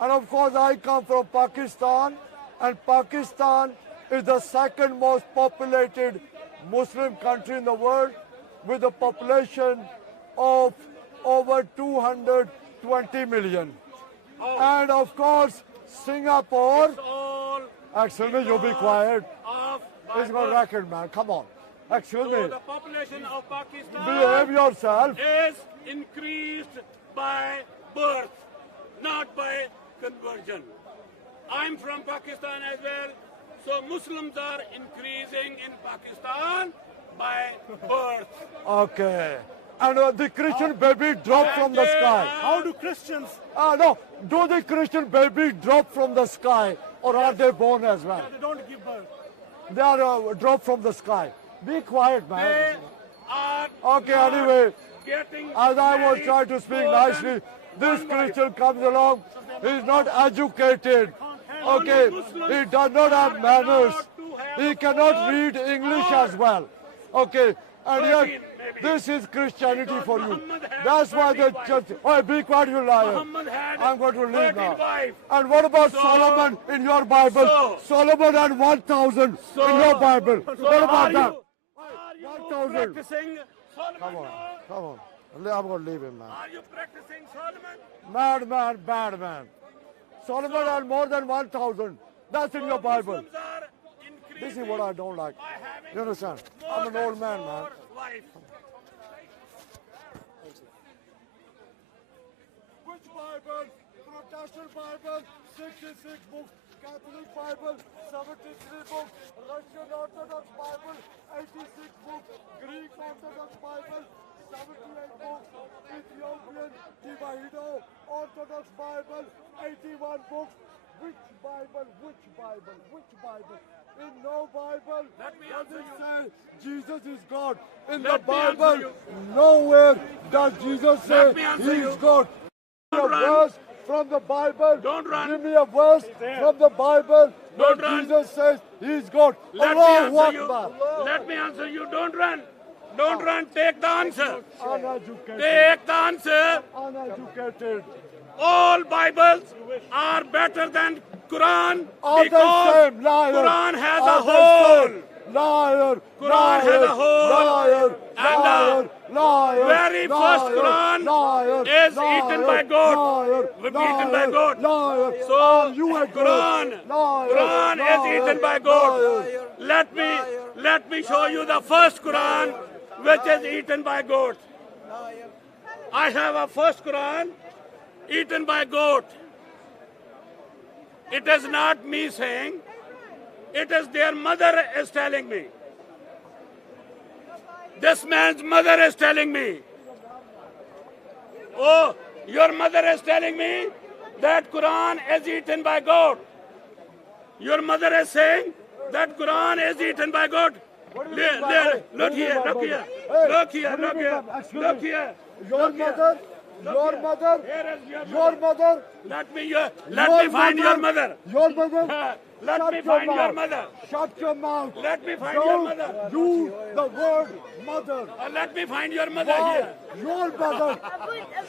and of course I come from Pakistan, and Pakistan is the second most populated Muslim country in the world with a population of over 220 million. And of course Singapore, excuse me, you be quiet. It's got record, man, come on. Excuse me. The population of Pakistan Behave yourself. is increased by birth, not by conversion. I'm from Pakistan as well, so Muslims are increasing in Pakistan by birth. Okay. and the Christian baby drop from the sky. How do Christians? No, do the Christian baby drop from the sky, or are they born as well? They don't give birth. They are dropped from the sky. Be quiet, man. They are Okay, anyway, getting as I was trying to speak nicely, this Christian comes along, he's not educated, okay, he does not have manners, he cannot read English as well, okay, and yet this is Christianity for you. That's why the church, oh, be quiet, you liar. I'm going to leave now. And what about Solomon in your Bible? Solomon had 1,000 in your Bible. What about that? 1,000. Come on, come on. I'm going to leave him, man. Are you practicing Solomon? Mad man, bad man. Solomon had more than 1,000. That's in your Bible. This is what I don't like. You understand? I'm an old man, man. Which Bible? Protestant Bible, 66 books. Catholic Bible, 73 books. Russian Orthodox Bible, 86 books. Greek Orthodox Bible, 78 books. Ethiopian Divahido Orthodox Bible, 81 books. Which Bible? Which Bible? Which Bible? In no Bible does it say Jesus is God. In the Bible, nowhere does Jesus say He is God. Give me a verse from the Bible. Don't run. Give me a verse from the Bible where Jesus says He is God. Let me answer you. Let me answer you. Don't run. Don't run. Take the answer. Uneducated. Take the answer. Uneducated. All Bibles are better than Quran All because the same, liar. Quran has All a the hole. same. Liar. Quran liar, has a hole. Liar. And liar, liar, very first liar, Quran liar, is liar, eaten by goat. Liar, Eaten by goat. Liar. So you a Quran, liar, Quran liar, is eaten by goat. liar. Let me show you the first Quran which is eaten by goat. I have a first Quran eaten by goat. It is not me saying, it is their mother is telling me. This man's mother is telling me. Oh, your mother is telling me that Quran is eaten by goat. Your mother is saying that Quran is eaten by goat. Look here, look here, look here, look here, look here. Your mother, your mother, your mother. Let me find your mother. Your mother. Let me find your mother. Shut your mouth. Let me find your mother. Use the word mother. Let me find your mother here. Your mother.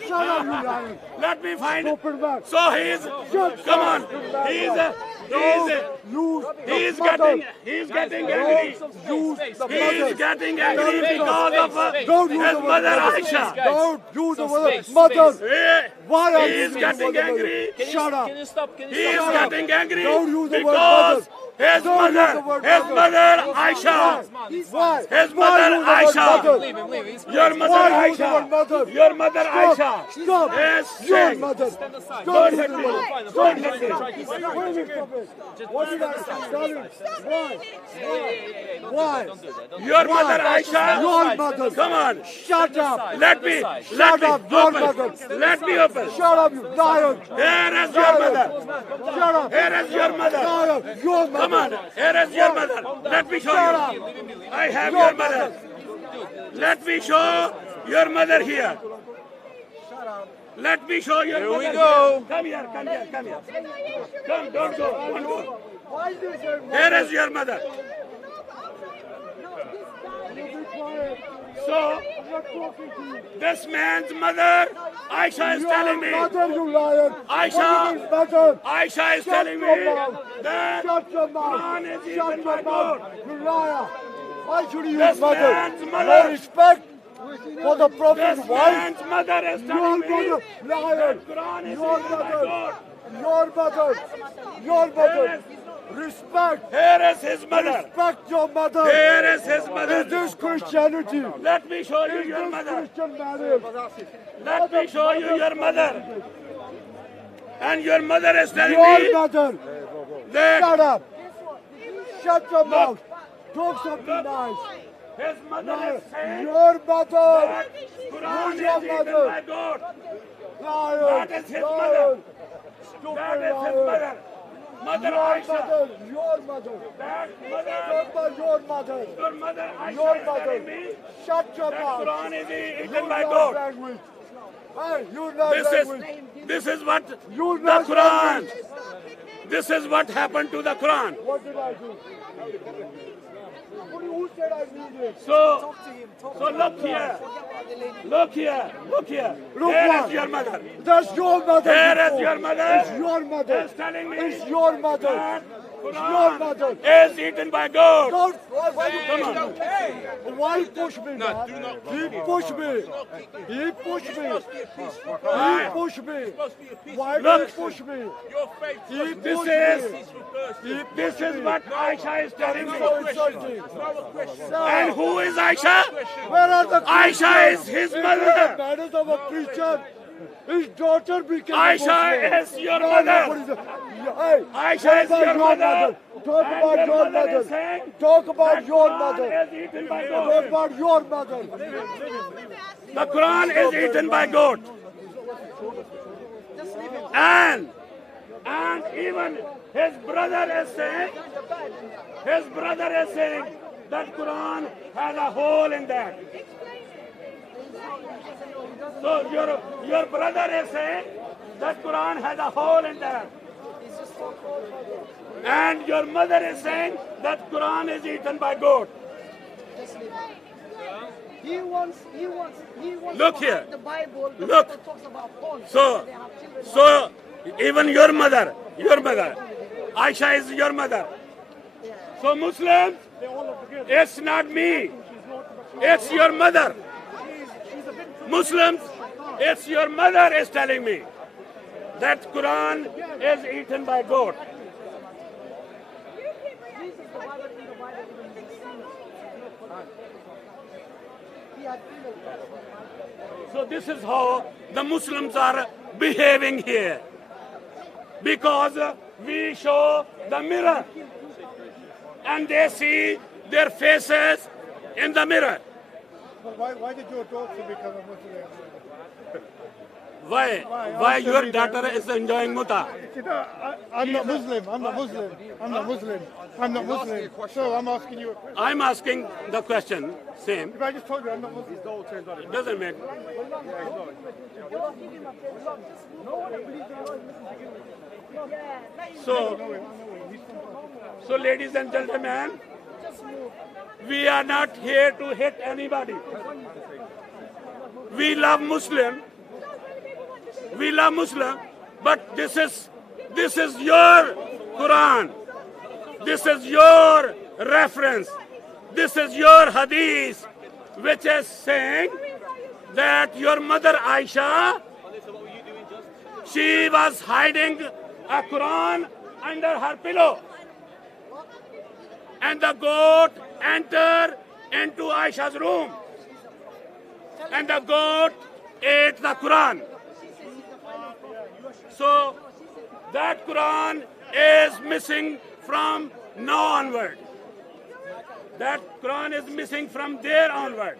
Shut up, you liar. Let me find. Stupid man. So he's. Come on. He's getting angry. He's getting angry because of his mother Aisha. Don't use the word mother. Why are you He's getting angry. Shut up. He's getting angry Don't use the word because mother. his mother Aisha. Why? His mother Aisha. Your mother Aisha. Your mother Aisha. Stop. Yes. Your mother. Don't hit me. Don't hit me. What did I say? Why? Your mother Aisha. Your mother. Come on. Shut up. Let me open. Let me open. Shut up, you liar. Here is your mother. Shut up. Here is your mother. Liar. Your mother. Come on. Here is your mother. Let me show you. I have your mother. Let me show your mother here. Let me show your mother. Here we go. Come here. Come here. Come here. Come. Don't go. Don't go. Here is your mother. So, this man's mother, Aisha is telling me. Aisha is telling me that Quran is eaten by goat. You liar. Why should you This use mother? man's No mother. respect for the prophet's This wife. man's mother is telling me Your mother, liar. that Quran is Your eaten by mother. goat. Your mother. Your mother. Respect. Here is his mother. Respect your mother. Here is his mother. Is this Christianity? Let me show you Is your this mother. Christian marriage? Let me show you your mother. And your mother is telling Your me mother. that Shut up. Shut your mouth. Talk something nice. His mother is saying your mother. that Quran Who's is your eaten mother? by God. Liar. That is his Liar. mother. Stupid That is his liar. mother. Mother Your Aisha. mother. Your mother. That mother. Talk about your mother. Your mother Aisha Your is mother. telling me Shut your that mouth. Quran is eaten You by love God. language. Hey, you love language. This is what You the love Quran. language. This is what happened to the Quran. What did I do? Who said I need it? So look here. Look here. Look here. Look Here what? is your mother. That's your mother. Here is before. your mother. It's your mother. Is telling me It's your mother. that It's your mother. is eaten by God. Don't. Why you Come push on. me? Why you push me, man? He pushed me. He pushed me. He pushed me. Why do you Look. push me? He This pushed is me. He this is what Aisha is telling me. so insulting. And who is Aisha? Where are the Aisha Christians? is his It mother. the manners of a Christian. His daughter became Aisha a Muslim. is your No, mother. what is it? Hey, Aisha talk is about your mother. Talk And about your your mother mother. is saying Talk about that your Quran mother. is eaten by God. Talk about your mother. The Quran is eaten by goat. And even his brother is saying that Quran has a hole in that. So your brother is saying that Quran has a hole in that. And your mother is saying that Quran is eaten by goat. He wants Look to here. hide the Bible. The Look. Bible talks about porn. So, so even your mother, Aisha is your mother. So Muslims, it's not me, it's your mother. Muslims, it's your mother is telling me that Quran is eaten by goat. So this is how the Muslims are behaving here. Because we show the mirror and they see their faces in the mirror. But why did your daughter become a Muslim? Why your daughter is enjoying muta? I'm not Muslim. I'm not Muslim. I'm not Muslim. I'm not Muslim. So I'm asking you a question. I'm asking the question, same. If I just told you I'm not Muslim. It doesn't make. So ladies and gentlemen, we are not here to hit anybody. We love Muslim. We love Muslim, but this is your Quran. This is your reference. This is your hadith, which is saying that your mother Aisha, she was hiding a Quran under her pillow. And the goat entered into Aisha's room. And the goat ate the Quran. So that Quran is missing from now onward. That Quran is missing from there onward.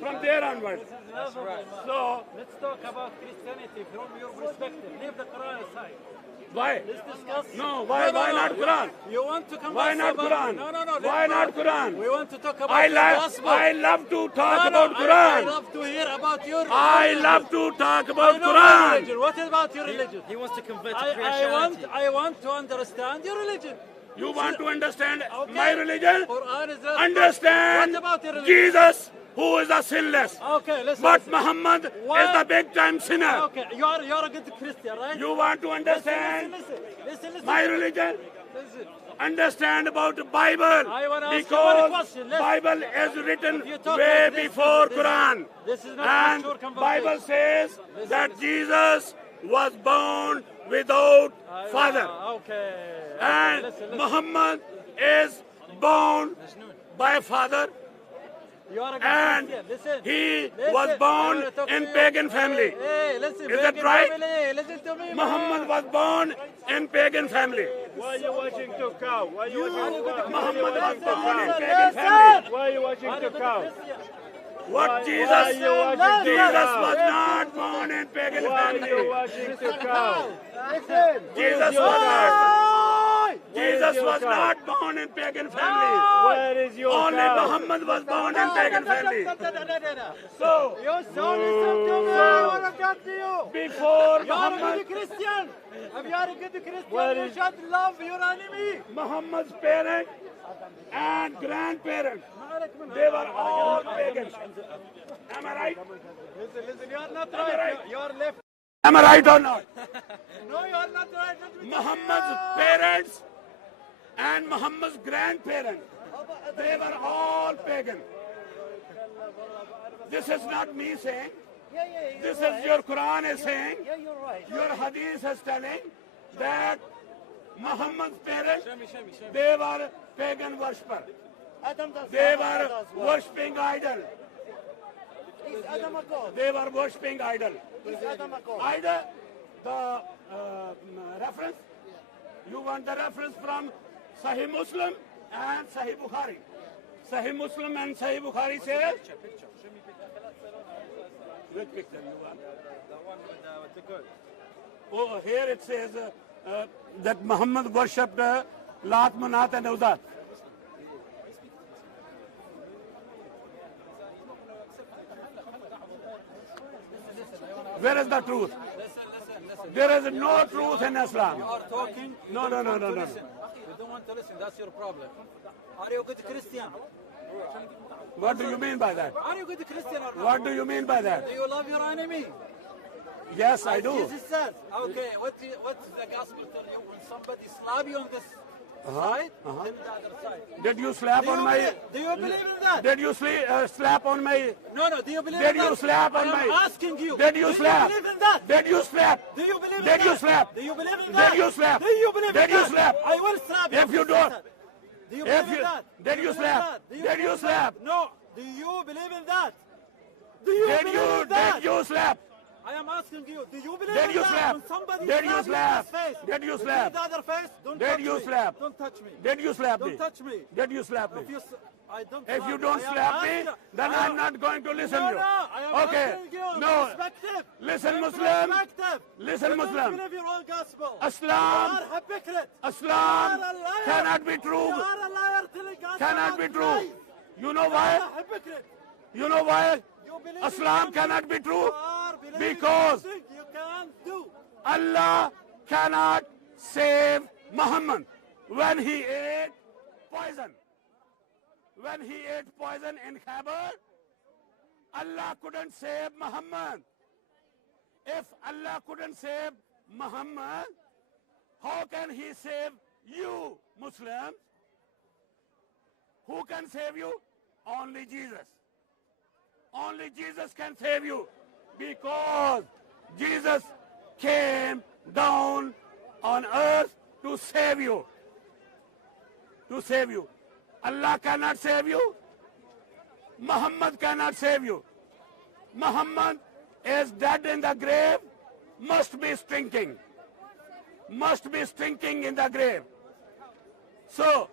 From there onward. That's right. So let's talk about Christianity from your perspective. Leave the Quran aside. why? Let's discuss. No, why not Quran? You want to come Why not Quran? No. Why not Quran? We want to talk about I the love gospel. I love to talk No, about I Quran. love to hear about your religion. I love to talk about I know Quran. your religion. What about your religion? He wants to convert to Christianity. I want to understand your religion. You want to understand Okay. my religion? Quran is a- Understand What about your religion? Jesus, who is a sinless. Okay, listen. But Muhammad is the big time sinner. Okay, you're a good Christian, right? You want to understand Listen. my religion? Listen. Understand about the Bible. I want to ask you one Because question. Listen. Bible is written talk way like this, before this is- Quran. this is not And mature conversation. Bible says that Jesus was born without father. Okay. And listen. Muhammad is born by father. You are a good And Christian. Listen. he Listen. was I born wanna talk in to you. pagan family. Hey, listen. Is that pagan right? Family. Listen to me, man. Muhammad was born in pagan family. Why are you watching to cow? Why are you watching to cow? Muhammad was born in pagan Listen! family. Why are you watching to cow? What Jesus? Why are you watching to Jesus cow? was not born in pagan Why are you family. watching to cow? Jesus your was cow? not. Where is Jesus your was cow? not born in pagan family. Where is your Only cow? Muhammad was born in pagan family. So, You son, listen to me. I want to talk to you. Before You are a Muhammad, good Christian. If you are a good Christian, you should love your enemy. Muhammad's parents and grandparents, they were all pagans. Am I right? Listen, you are not right. You are left. Am I right or not? No, you are not right. Muhammad's parents and Muhammad's grandparents, they were all pagan. This is not me saying. This is your Quran is saying. Your Hadith is telling that Muhammad's parents, they were pagan worshippers. They were worshipping idol. They were worshipping idol. Either the reference, you want the reference from Sahih Muslim and Sahih Bukhari. Sahih Muslim and Sahih Bukhari says, which picture you want? The one with the girl. Oh, here it says that Muhammad worshipped Lat, Manat and Uzat. Where is the truth? There is no truth in Islam. You are talking. No. You don't want to listen. That's your problem. Are you a good Christian? What do you mean by that? Are you a good Christian or not? What do you mean by that? Do you love your enemy? Yes, I do. Jesus says. Okay, what does the gospel tell you? When somebody slap you on this side, then the other side. Did you slap on my... Do you believe in that? Did you slap on my... No, do you believe Did in that? you slap on I am my... asking you. Did you slap? Do you believe in that? Did you slap? Do you believe in Did that? you slap? Do you believe in that? Did you slap? Do you believe in that? Did you slap? I will slap you. If you don't... Do you believe in that? Did you slap? Did you slap? No. Do you believe in that? Do you believe in that? Did you slap? I am asking you, do you believe Did in you that? slap? When somebody Did you slaps slap? you in the face, Did you you slap? see the other face? Don't Did touch you me. slap? Don't touch me. Did you slap me? Don't touch me. Did you slap me? If you, I don't If you slap don't I am slap me, asking- then I am- I'm not going to listen no, to you. No, I am Okay. asking you. No. Perspective. Listen, Muslim. Perspective. Listen, you Muslim. Don't believe your own gospel. Islam. You are hypocrite. Islam You are a liar. cannot be true. You are a liar telling us Cannot be about true. lies. You know You why? are a hypocrite. You know why? You believe Islam in cannot be true. You are believing Because something you can't do. Allah cannot save Muhammad when he ate poison. When he ate poison in Khyber, Allah couldn't save Muhammad. If Allah couldn't save Muhammad, how can he save you, Muslims? Who can save you? Only Jesus. Only Jesus can save you, because Jesus came down on earth to save you. To save you. Allah cannot save you. Muhammad cannot save you. Muhammad is dead in the grave, must be stinking. Must be stinking in the grave. So,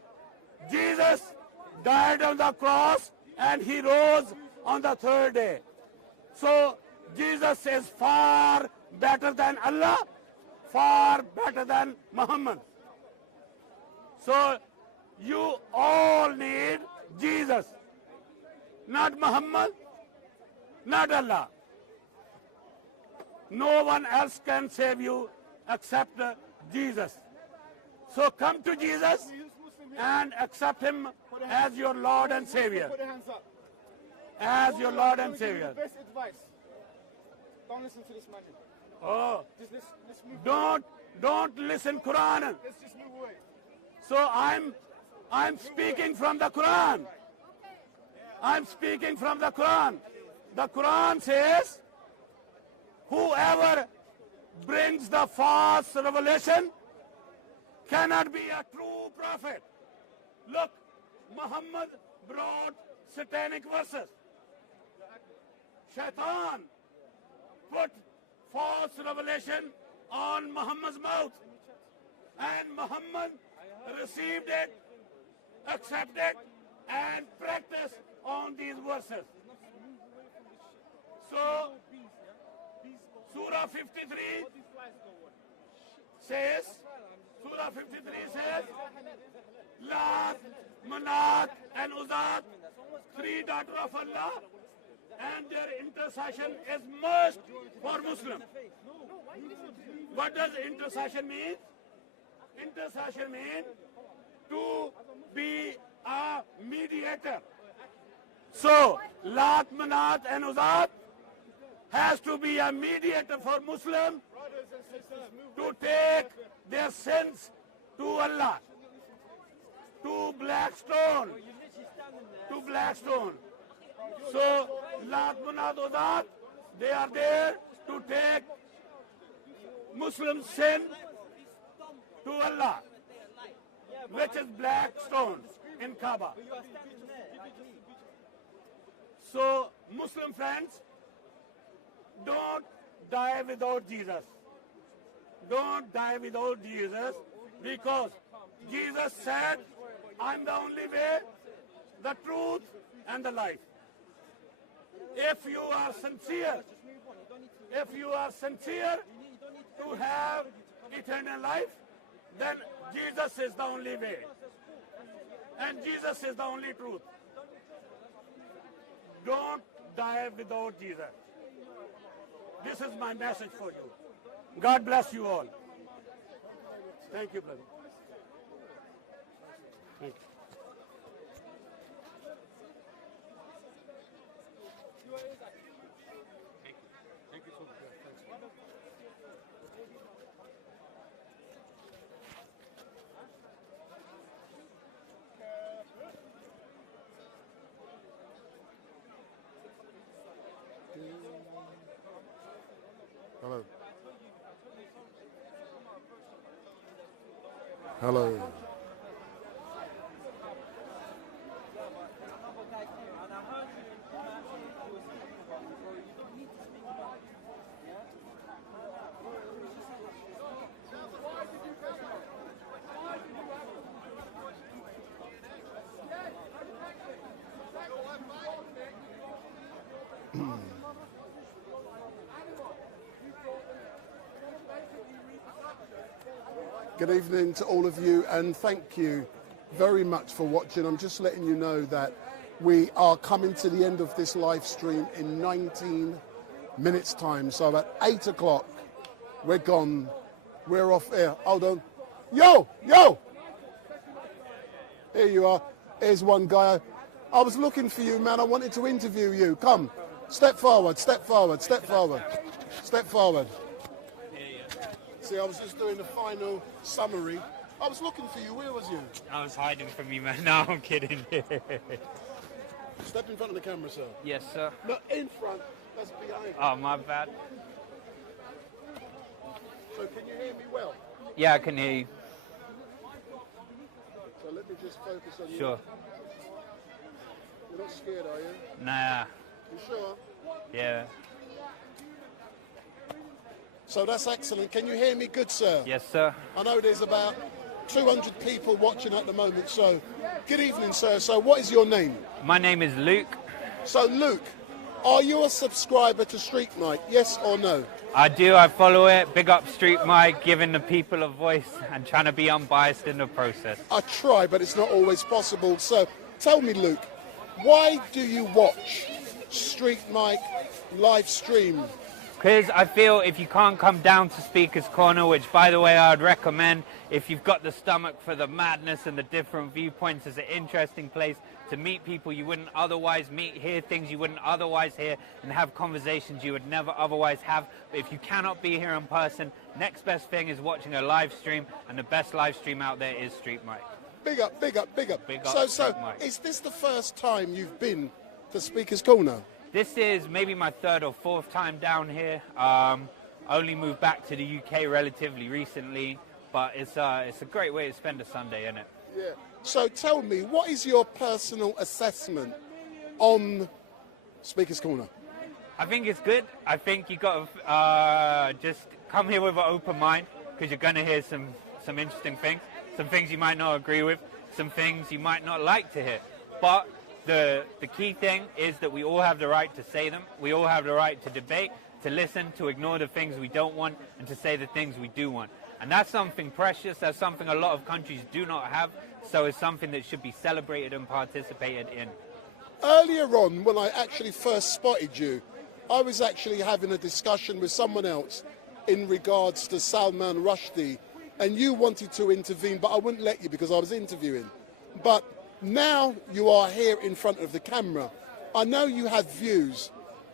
Jesus died on the cross and he rose on the third day. So, Jesus is far better than Allah, far better than Muhammad. So, you all need Jesus, not Muhammad, not Allah. No one else can save you except Jesus. So come to Jesus and accept him as your Lord and Savior. Put your hands up. As your Lord and Let me give you Savior. the best advice. Don't listen to this man. Oh, Just let's move away. don't listen Quran. Let's just move away. So I'm speaking from the Quran. I'm speaking from the Quran. The Quran says, whoever brings the false revelation cannot be a true prophet. Look, Muhammad brought satanic verses. Shaitan put false revelation on Muhammad's mouth. and Muhammad received it, accepted, and practiced on these verses. So, Surah 53 says, Lat, Manat, and Uzat, three daughters of Allah, and their intercession is must for Muslims. What does intercession mean? Intercession means to be a mediator. So, Lat, Manat, and Uzat has to be a mediator for Muslims to take their sins to Allah, to Blackstone, So, Lat, Manat, Uzat, they are there to take Muslim sin to Allah, which is black stone in Kaaba. So, Muslim friends, don't die without Jesus. Don't die without Jesus, because Jesus said, I'm the only way, the truth, and the life. If you are sincere to have eternal life, then Jesus is the only way. And Jesus is the only truth. Don't die without Jesus. This is my message for you. God bless you all. Thank you, brother. Thank you. Thank you so much. Hello. Hello. Good evening to all of you, and thank you very much for watching. I'm just letting you know that we are coming to the end of this live stream in 19 minutes time. So at 8 o'clock, we're gone. We're off air. Hold on. Yo! Here you are. Here's one guy. I was looking for you, man. I wanted to interview you. Come. Step forward. See, I was just doing the final summary. I was looking for you. Where was you? I was hiding from you, man. No, I'm kidding. Step in front of the camera, sir. Yes, sir. Not in front. That's behind. Oh, my bad. So can you hear me well? Yeah, I can hear you. So let me just focus on you. Sure. You're not scared, are you? Nah. You sure? Yeah. So that's excellent. Can you hear me good, sir? Yes, sir. I know there's about 200 people watching at the moment, so good evening, sir. So what is your name? My name is Luke. So Luke, are you a subscriber to StreetMic, yes or no? I do, I follow it. Big up StreetMic, giving the people a voice and trying to be unbiased in the process. I try, but it's not always possible. So tell me, Luke, why do you watch StreetMic LiveStream? Because I feel if you can't come down to Speaker's Corner, which, by the way, I would recommend, if you've got the stomach for the madness and the different viewpoints, it's an interesting place to meet people you wouldn't otherwise meet, hear things you wouldn't otherwise hear, and have conversations you would never otherwise have. But if you cannot be here in person, next best thing is watching a live stream, and the best live stream out there is StreetMic. Big up. Big up So StreetMic. is this the first time you've been to Speaker's Corner? This is maybe my third or fourth time down here. Only moved back to the UK relatively recently, but it's a great way to spend a Sunday, isn't it? Yeah. So tell me, what is your personal assessment on Speaker's Corner? I think it's good. I think you got to just come here with an open mind, because you're going to hear some some interesting things, some things you might not agree with, some things you might not like to hear. But the key thing is that we all have the right to say them. We all have the right to debate, to listen, to ignore the things we don't want, and to say the things we do want. And that's something precious. That's something a lot of countries do not have. So it's something that should be celebrated and participated in. Earlier on, when I actually first spotted you, I was actually having a discussion with someone else in regards to Salman Rushdie, and you wanted to intervene, but I wouldn't let you because I was interviewing. But now you are here in front of the camera. I know you have views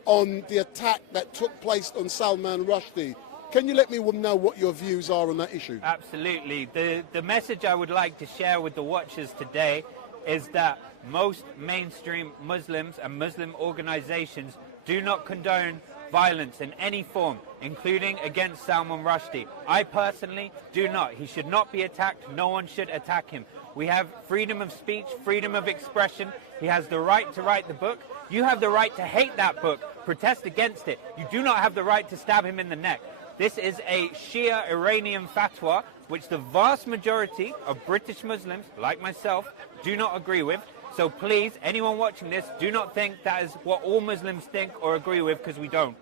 on the attack that took place on Salman Rushdie. Can you let me know what your views are on that issue? Absolutely. The message I would like to share with the watchers today is that most mainstream Muslims and Muslim organizations do not condone violence in any form, including against Salman Rushdie. I personally do not. He should not be attacked. No one should attack him. We have freedom of speech, freedom of expression. He has the right to write the book. You have the right to hate that book, protest against it. You do not have the right to stab him in the neck. This is a Shia Iranian fatwa, which the vast majority of British Muslims, like myself, do not agree with. So please, anyone watching this, do not think that is what all Muslims think or agree with, because we don't.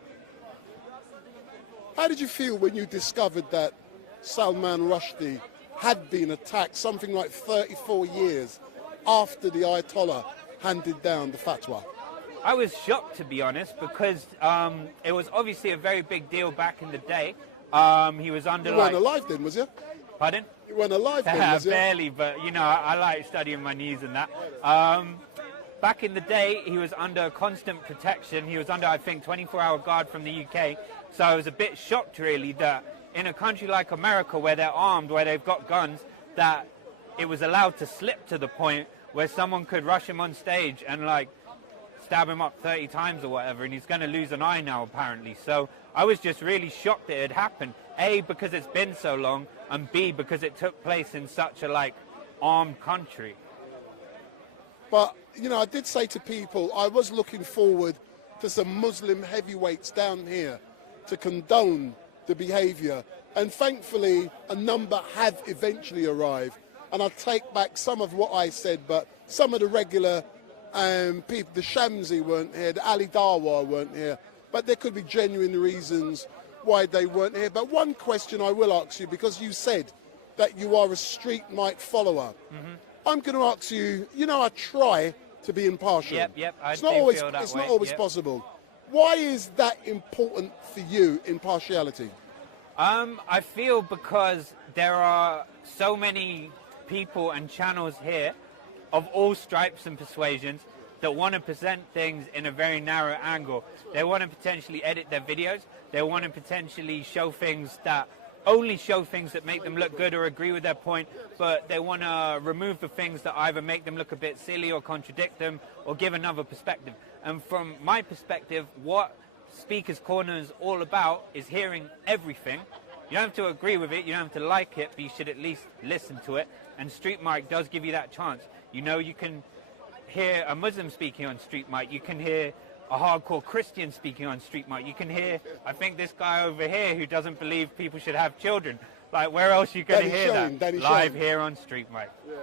How did you feel when you discovered that Salman Rushdie had been attacked something like 34 years after the Ayatollah handed down the fatwa? I was shocked, to be honest, because it was obviously a very big deal back in the day. He was under You weren't alive then, was you? Pardon? You weren't alive then, was you? Barely, but, you know, I like studying my knees and that. Back in the day, he was under constant protection. He was under, I think, 24-hour guard from the UK. So I was a bit shocked, really, that in a country like America, where they're armed, where they've got guns, that it was allowed to slip to the point where someone could rush him on stage and, like, stab him up 30 times or whatever, and he's going to lose an eye now, apparently. So I was just really shocked that it had happened. A, because it's been so long, and B, because it took place in such a, like, armed country. But, you know, I did say to people, I was looking forward to some Muslim heavyweights down here to condone the behaviour. And thankfully, a number have eventually arrived. And I take back some of what I said, but some of the regular people, the Shamsi weren't here, the Ali Darwa weren't here. But there could be genuine reasons why they weren't here. But one question I will ask you, because you said that you are a StreetMic follower. Mm-hmm. I'm going to ask you, you know, I try to be impartial. Yep, it's not always possible. Why is that important for you, impartiality? I feel because there are so many people and channels here of all stripes and persuasions that want to present things in a very narrow angle. They want to potentially edit their videos. They want to potentially show things that only show things that make them look good or agree with their point, but they want to remove the things that either make them look a bit silly or contradict them or give another perspective. And from my perspective, what Speaker's Corner is all about is hearing everything. You don't have to agree with it, you don't have to like it, but you should at least listen to it. And StreetMic does give you that chance. You know, you can hear a Muslim speaking on StreetMic, you can hear a hardcore Christian speaking on StreetMic, you can hear, I think, this guy over here who doesn't believe people should have children. Like, where else are you going to hear that? Live here on StreetMic. Yeah.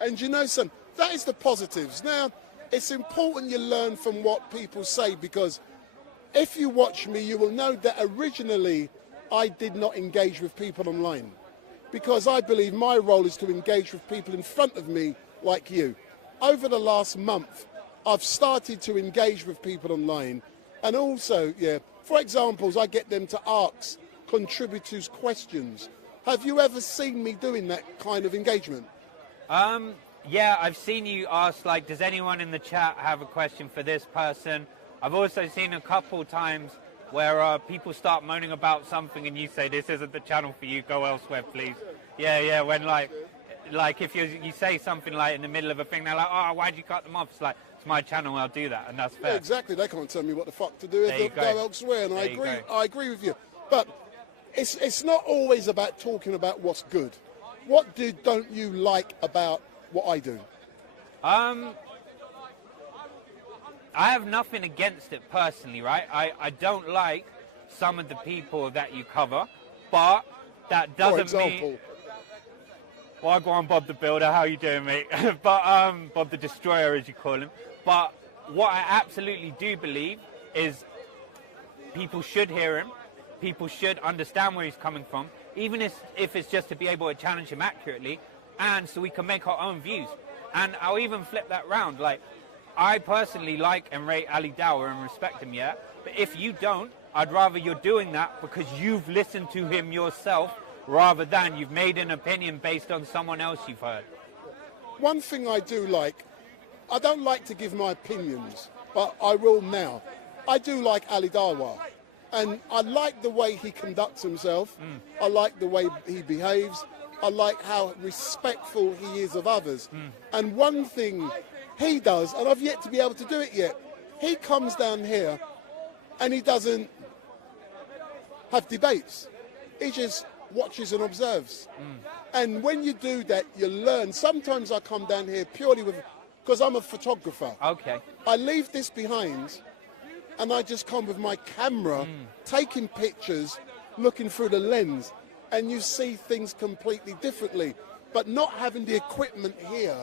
And you know, son, that is the positives. Now, it's important you learn from what people say, because if you watch me, you will know that originally I did not engage with people online, because I believe my role is to engage with people in front of me like you. Over the last month, I've started to engage with people online, and also, for examples, I get them to ask contributors questions. Have you ever seen me doing that kind of engagement? Yeah, I've seen you ask, like, does anyone in the chat have a question for this person? I've also seen a couple times where people start moaning about something and you say, this isn't the channel for you, go elsewhere, please. Yeah, when like if you say something like in the middle of a thing, they're like, oh, why'd you cut them off? It's like, it's my channel, I'll do that, and that's fair. Yeah, exactly, they can't tell me what the fuck to do. They'll go elsewhere, and I agree with you. But it's not always about talking about what's good. What don't you like about what I do? I have nothing against it personally, right? I don't like some of the people that you cover, but that doesn't mean... Well, go on, Bob the Builder. How you doing, mate? But Bob the Destroyer, as you call him. But what I absolutely do believe is people should hear him. People should understand where he's coming from, even if it's just to be able to challenge him accurately, and so we can make our own views. And I'll even flip that round. Like, I personally like and rate Ali Dawah and respect him, yeah? But if you don't, I'd rather you're doing that because you've listened to him yourself, rather than you've made an opinion based on someone else you've heard. One thing I do like, I don't like to give my opinions, but I will now. I do like Ali Dawah, and I like the way he conducts himself. I like the way he behaves. I like how respectful he is of others. And one thing he does, and I've yet to be able to do it yet, he comes down here and he doesn't have debates. He just watches and observes. And when you do that, you learn. Sometimes I come down here purely because I'm a photographer. Okay. I leave this behind and I just come with my camera, taking pictures, looking through the lens, and you see things completely differently. But not having the equipment here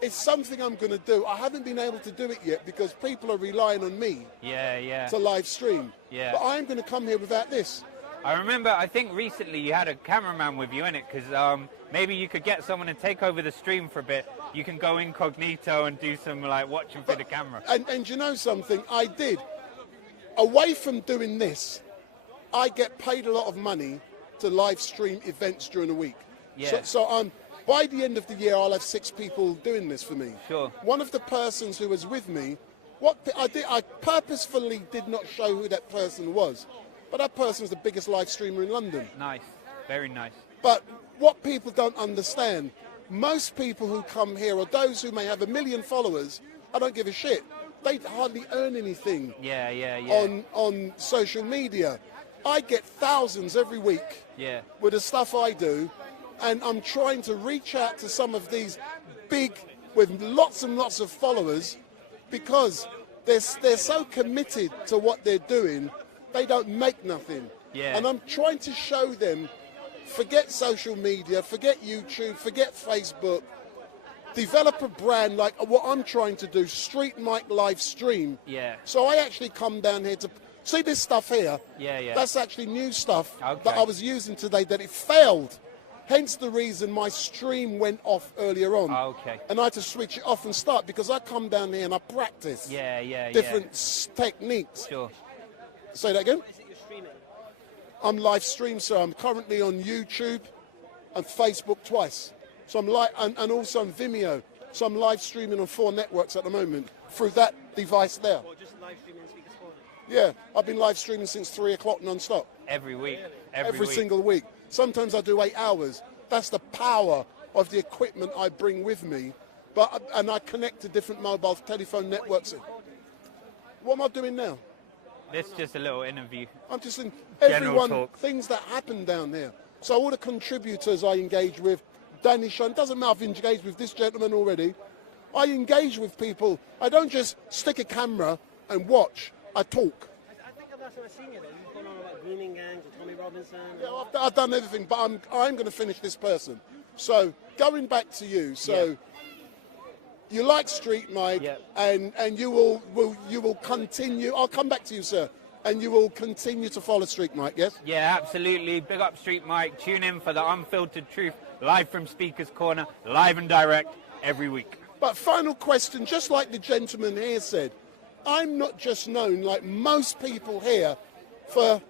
is something I'm going to do. I haven't been able to do it yet because people are relying on me to live stream. Yeah. But I'm going to come here without this. I remember, I think recently you had a cameraman with you, innit? Because maybe you could get someone to take over the stream for a bit. You can go incognito and do some, like, watching through the camera. And you know something? I did. Away from doing this, I get paid a lot of money to live stream events during the week. Yeah. So by the end of the year, I'll have 6 people doing this for me. Sure. One of the persons who was with me, I purposefully did not show who that person was. But that person was the biggest live streamer in London. Nice. Very nice. But what people don't understand, most people who come here, or those who may have 1 million followers, I don't give a shit. They hardly earn anything on social media. I get thousands every week with the stuff I do, and I'm trying to reach out to some of these big, with lots and lots of followers, because they're so committed to what they're doing, they don't make nothing. Yeah. And I'm trying to show them, forget social media, forget YouTube, forget Facebook, develop a brand like what I'm trying to do, StreetMic LiveStream. Yeah. So I actually come down here to see this stuff here. Yeah. That's actually new stuff that I was using today that it failed. Hence the reason my stream went off earlier on. Okay. And I had to switch it off and start because I come down here and I practice different techniques. Sure. Say that again? I'm live stream, so I'm currently on YouTube and Facebook twice. So I'm and also on Vimeo. So I'm live streaming on 4 networks at the moment through that device there. Just live streaming Speakers Corner? Yeah, I've been live streaming since 3 o'clock non-stop. Every week. Every single week. Sometimes I do 8 hours. That's the power of the equipment I bring with me. And I connect to different mobile telephone networks. What am I doing now? This is just a little interview. I'm just in General everyone, talk. things that happen down there. So all the contributors I engage with, Danny Sean, doesn't matter if I've engaged with this gentleman already. I engage with people. I don't just stick a camera and watch. I talk. I think that's what I've seen you though. You've gone on about grooming gangs with Tommy Robinson. Yeah, I've done everything, but I'm going to finish this person. So going back to you, you like StreetMic, and you will continue. I'll come back to you, sir. And you will continue to follow StreetMic, yes? Yeah, absolutely. Big up StreetMic. Tune in for the unfiltered truth, live from Speakers Corner, live and direct every week. But final question, just like the gentleman here said, I'm not just known, like most people here, for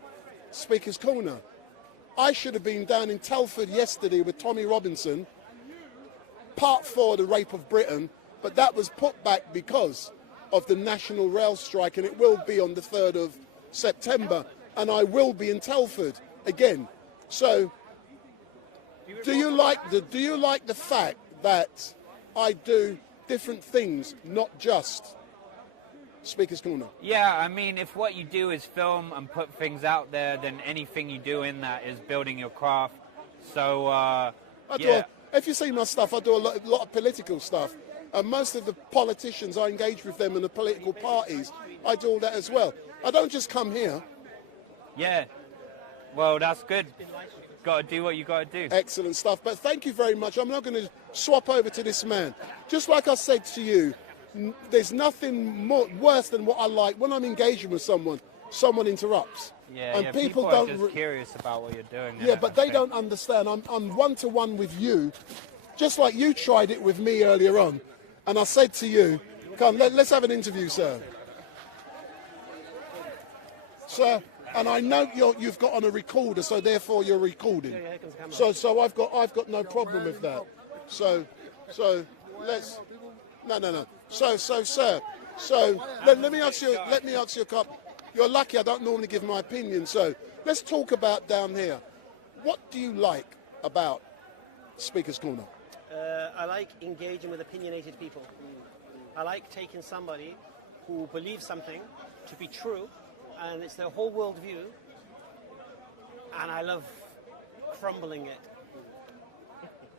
Speakers Corner. I should have been down in Telford yesterday with Tommy Robinson, part 4, the rape of Britain, but that was put back because of the national rail strike, and it will be on the 3rd of September, and I will be in Telford again. So, do you like the fact that I do different things, not just Speakers Corner? Yeah, I mean, if what you do is film and put things out there, then anything you do in that is building your craft. So, if you see my stuff, I do a lot of political stuff. And most of the politicians, I engage with them in the political parties. I do all that as well. I don't just come here. Yeah. Well, that's good. Got to do what you got to do. Excellent stuff. But thank you very much. I'm not going to swap over to this man. Just like I said to you, there's nothing worse than what I like when I'm engaging with someone interrupts. Yeah, and people are just curious about what you're doing. Yeah, but they don't understand. I'm one-to-one with you, just like you tried it with me earlier on. And I said to you, come, let's have an interview, sir. Sir, and I know you've got on a recorder, so therefore you're recording. So I've got no problem with that. So let's no. So sir, let me ask you a couple. You're lucky I don't normally give my opinion. So let's talk about down here. What do you like about Speaker's Corner? I like engaging with opinionated people. I like taking somebody who believes something to be true, and it's their whole worldview, and I love crumbling it.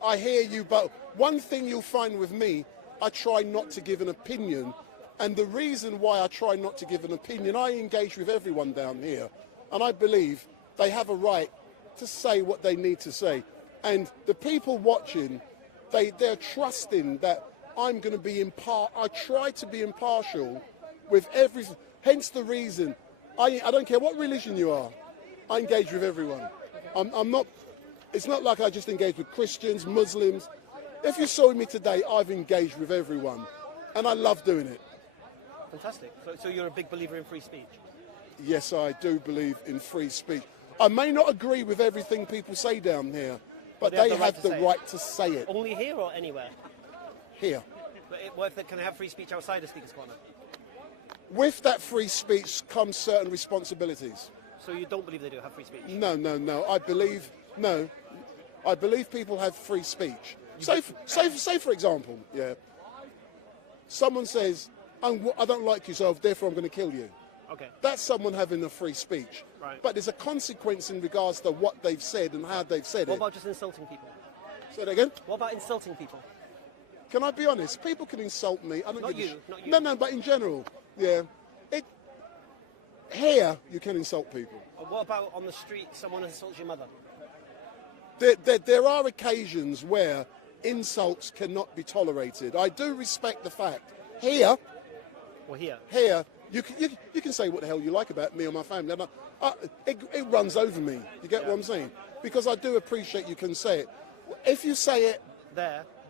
I hear you, but one thing you'll find with me, I try not to give an opinion, and the reason why I try not to give an opinion, I engage with everyone down here, and I believe they have a right to say what they need to say. And the people watching, they're trusting that I'm going to be I try to be impartial with everything. Hence the reason I don't care what religion you are. I engage with everyone. I'm not. It's not like I just engage with Christians, Muslims. If you saw me today, I've engaged with everyone, and I love doing it. Fantastic. So you're a big believer in free speech? Yes, I do believe in free speech. I may not agree with everything people say down here, but they have the right to say it. Only here or anywhere? Here. What if they can have free speech outside of Speaker's Corner? With that free speech comes certain responsibilities. So you don't believe they do have free speech? No. I believe people have free speech. Say for example, someone says, I don't like you, so therefore I'm going to kill you. Okay. That's someone having a free speech. Right. But there's a consequence in regards to what they've said and how they've said it. What about just insulting people? Say that again? What about insulting people? Can I be honest? People can insult me. I don't Not give you, a not you. No, but in general, yeah. Here, you can insult people. What about on the street, someone insults your mother? There are occasions where insults cannot be tolerated. I do respect the fact. Here, you can say what the hell you like about me or my family. It runs over me. You get what I'm saying? Because I do appreciate you can say it. If you say it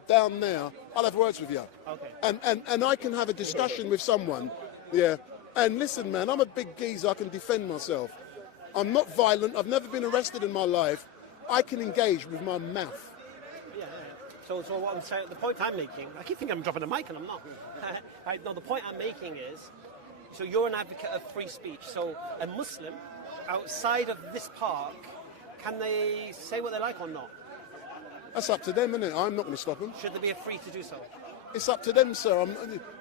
down there, I'll have words with you. Okay. And I can have a discussion with someone. Yeah. And listen, man, I'm a big geezer. I can defend myself. I'm not violent. I've never been arrested in my life. I can engage with my mouth. Yeah. So what I'm saying, the point I'm making, I keep thinking I'm dropping a mic and I'm not. No, the point I'm making is, so you're an advocate of free speech. So a Muslim outside of this park, can they say what they like or not? That's up to them, isn't it? I'm not going to stop them. Should they be free to do so? It's up to them, sir.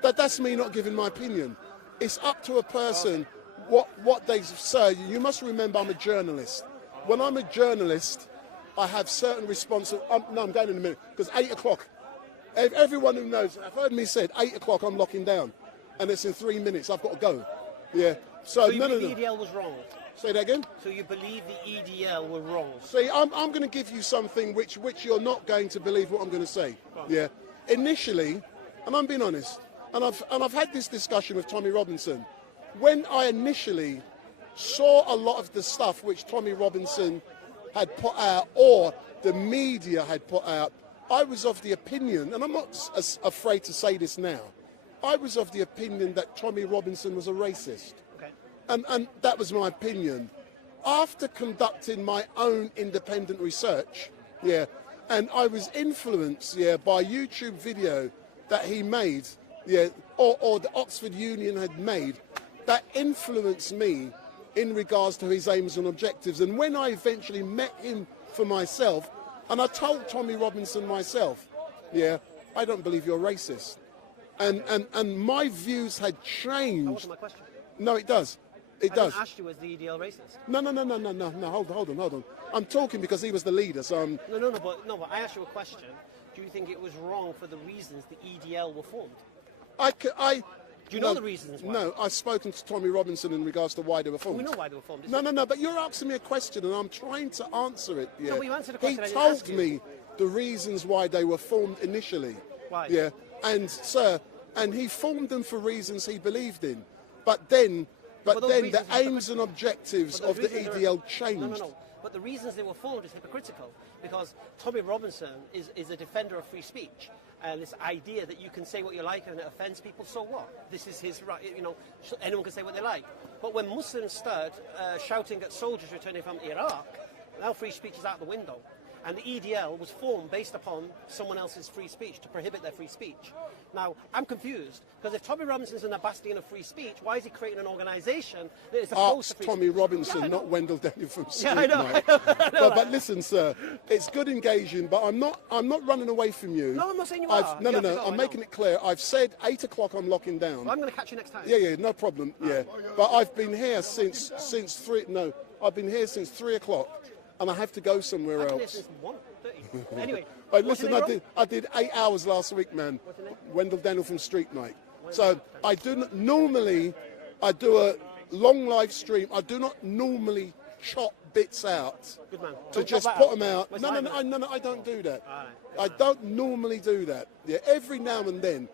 That's me not giving my opinion. It's up to a person what they say. You must remember I'm a journalist. When I'm a journalist, I have certain responsibilities. No, I'm going in a minute, because 8 o'clock, everyone who knows, I've heard me said 8 o'clock I'm locking down, and it's in 3 minutes, I've got to go. Yeah. So you believe the EDL was wrong? Say that again? So you believe the EDL were wrong? See, I'm going to give you something which you're not going to believe what I'm going to say. Yeah. Initially, and I'm being honest, and I've had this discussion with Tommy Robinson. When I initially saw a lot of the stuff which Tommy Robinson had put out or the media had put out, I was of the opinion, and I'm not afraid to say this now, I was of the opinion that Tommy Robinson was a racist. Okay. And that was my opinion. After conducting my own independent research, and I was influenced, by YouTube video that he made, or the Oxford Union had made, that influenced me in regards to his aims and objectives. And when I eventually met him for myself, and I told Tommy Robinson myself, I don't believe you're racist. And my views had changed. That wasn't my question. No, it does. It does. I asked you, was the EDL racist? No. Hold on. I'm talking because he was the leader, so I'm... No, but I asked you a question. Do you think it was wrong for the reasons the EDL were formed? Do you know the reasons why? No, I've spoken to Tommy Robinson in regards to why they were formed. We know why they were formed. No, but you're asking me a question and I'm trying to answer it. Yeah. No, but you answered the question. He told me the reasons why they were formed initially. Why? Yeah, and sir, and he formed them for reasons he believed in. But then the aims and objectives of the EDL changed. No. But the reasons they were formed is hypocritical, because Tommy Robinson is a defender of free speech. And this idea that you can say what you like and it offends people, so what? This is his right, you know, anyone can say what they like. But when Muslims started shouting at soldiers returning from Iraq, now free speech is out the window. And the EDL was formed based upon someone else's free speech, to prohibit their free speech. Now, I'm confused, because if Tommy Robinson's an bastion of free speach, why is he creating an organisation that is opposed to free Tommy speech? Robinson, not Wendell Daniel from StreetMic. Yeah, I know. But listen, sir, it's good engaging, but I'm not running away from you. No, I'm not saying you are. No, I'm making it clear. I've said 8 o'clock I'm locking down. Well, I'm going to catch you next time. Yeah, no problem, yeah. But I've been here since 3, no, I've been here since 3 o'clock, and I have to go somewhere I've been else. here since 1:30. Anyway. Hey, listen, I did 8 hours last week, man. Wendell Daniel from StreetMic. So I do normally I do a long live stream. I do not normally chop bits out to just put them out. No, I don't do that. I don't normally do that. Yeah, every now and then.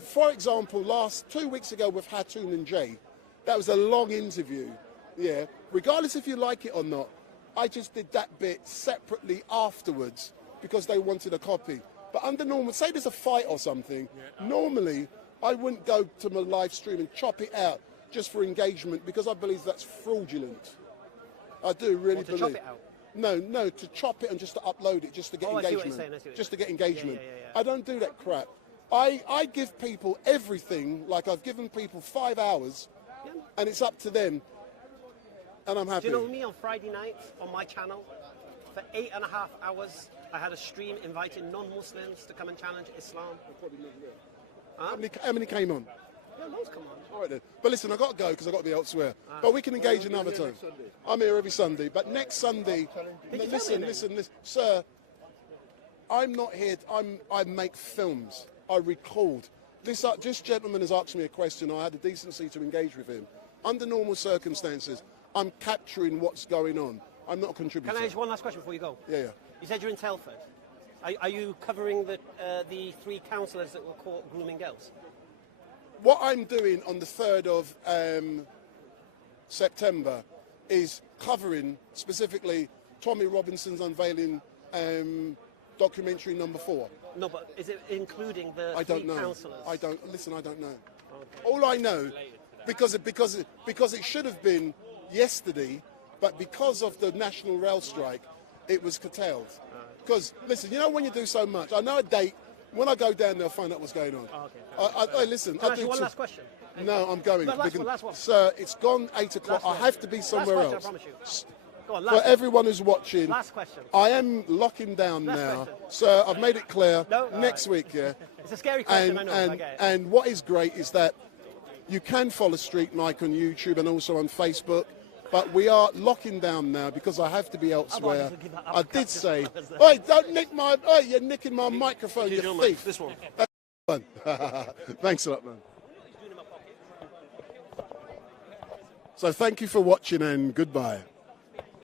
For example, 2 weeks ago with Hatun and Jay, that was a long interview. Yeah, regardless if you like it or not, I just did that bit separately afterwards because they wanted a copy. But under normal, say there's a fight or something, normally I wouldn't go to my live stream and chop it out just for engagement, because I believe that's fraudulent. I do really believe. Chop it out? No, to chop it and just to upload it, just to get engagement. Just to get engagement. I don't do that crap. I give people everything, like I've given people 5 hours, and it's up to them, and I'm happy. Do you know me on Friday night on my channel? For 8.5 hours, I had a stream inviting non-Muslims to come and challenge Islam. How many came on? Yeah, loads come on. All right then. But listen, I've got to go because I've got to be elsewhere. But we can engage another time. I'm here every Sunday. But next Sunday, listen, sir, I'm not here. I make films. I record. This gentleman has asked me a question. I had the decency to engage with him. Under normal circumstances, I'm capturing what's going on. I'm not a contributor. Can I ask one last question before you go? Yeah. You said you're in Telford. Are you covering the 3 councillors that were caught grooming girls? What I'm doing on the 3rd of September is covering specifically Tommy Robinson's unveiling documentary number 4. No, but is it including the I 3 don't know. councillors? I don't know. Okay. All I know, because it should have been yesterday, but because of the national rail strike, it was curtailed. Because, listen, you know when you do so much, I know a date, when I go down there, I'll find out what's going on. Listen, Can I ask you one last question? No, I'm going. Last one. Sir, it's gone 8 o'clock. I have to be somewhere else. I promise you. Go on, For everyone who's watching, last question. I am locking down now. Sir, I've made it clear. Next week, yeah. It's a scary question, I know. I get it. And what is great is that you can follow StreetMic on YouTube and also on Facebook. But we are locking down now because I have to be elsewhere. I did say, "Oi, don't nick my! Oh, you're nicking my microphone, you thief!" This one. Thanks a lot, man. So thank you for watching and goodbye.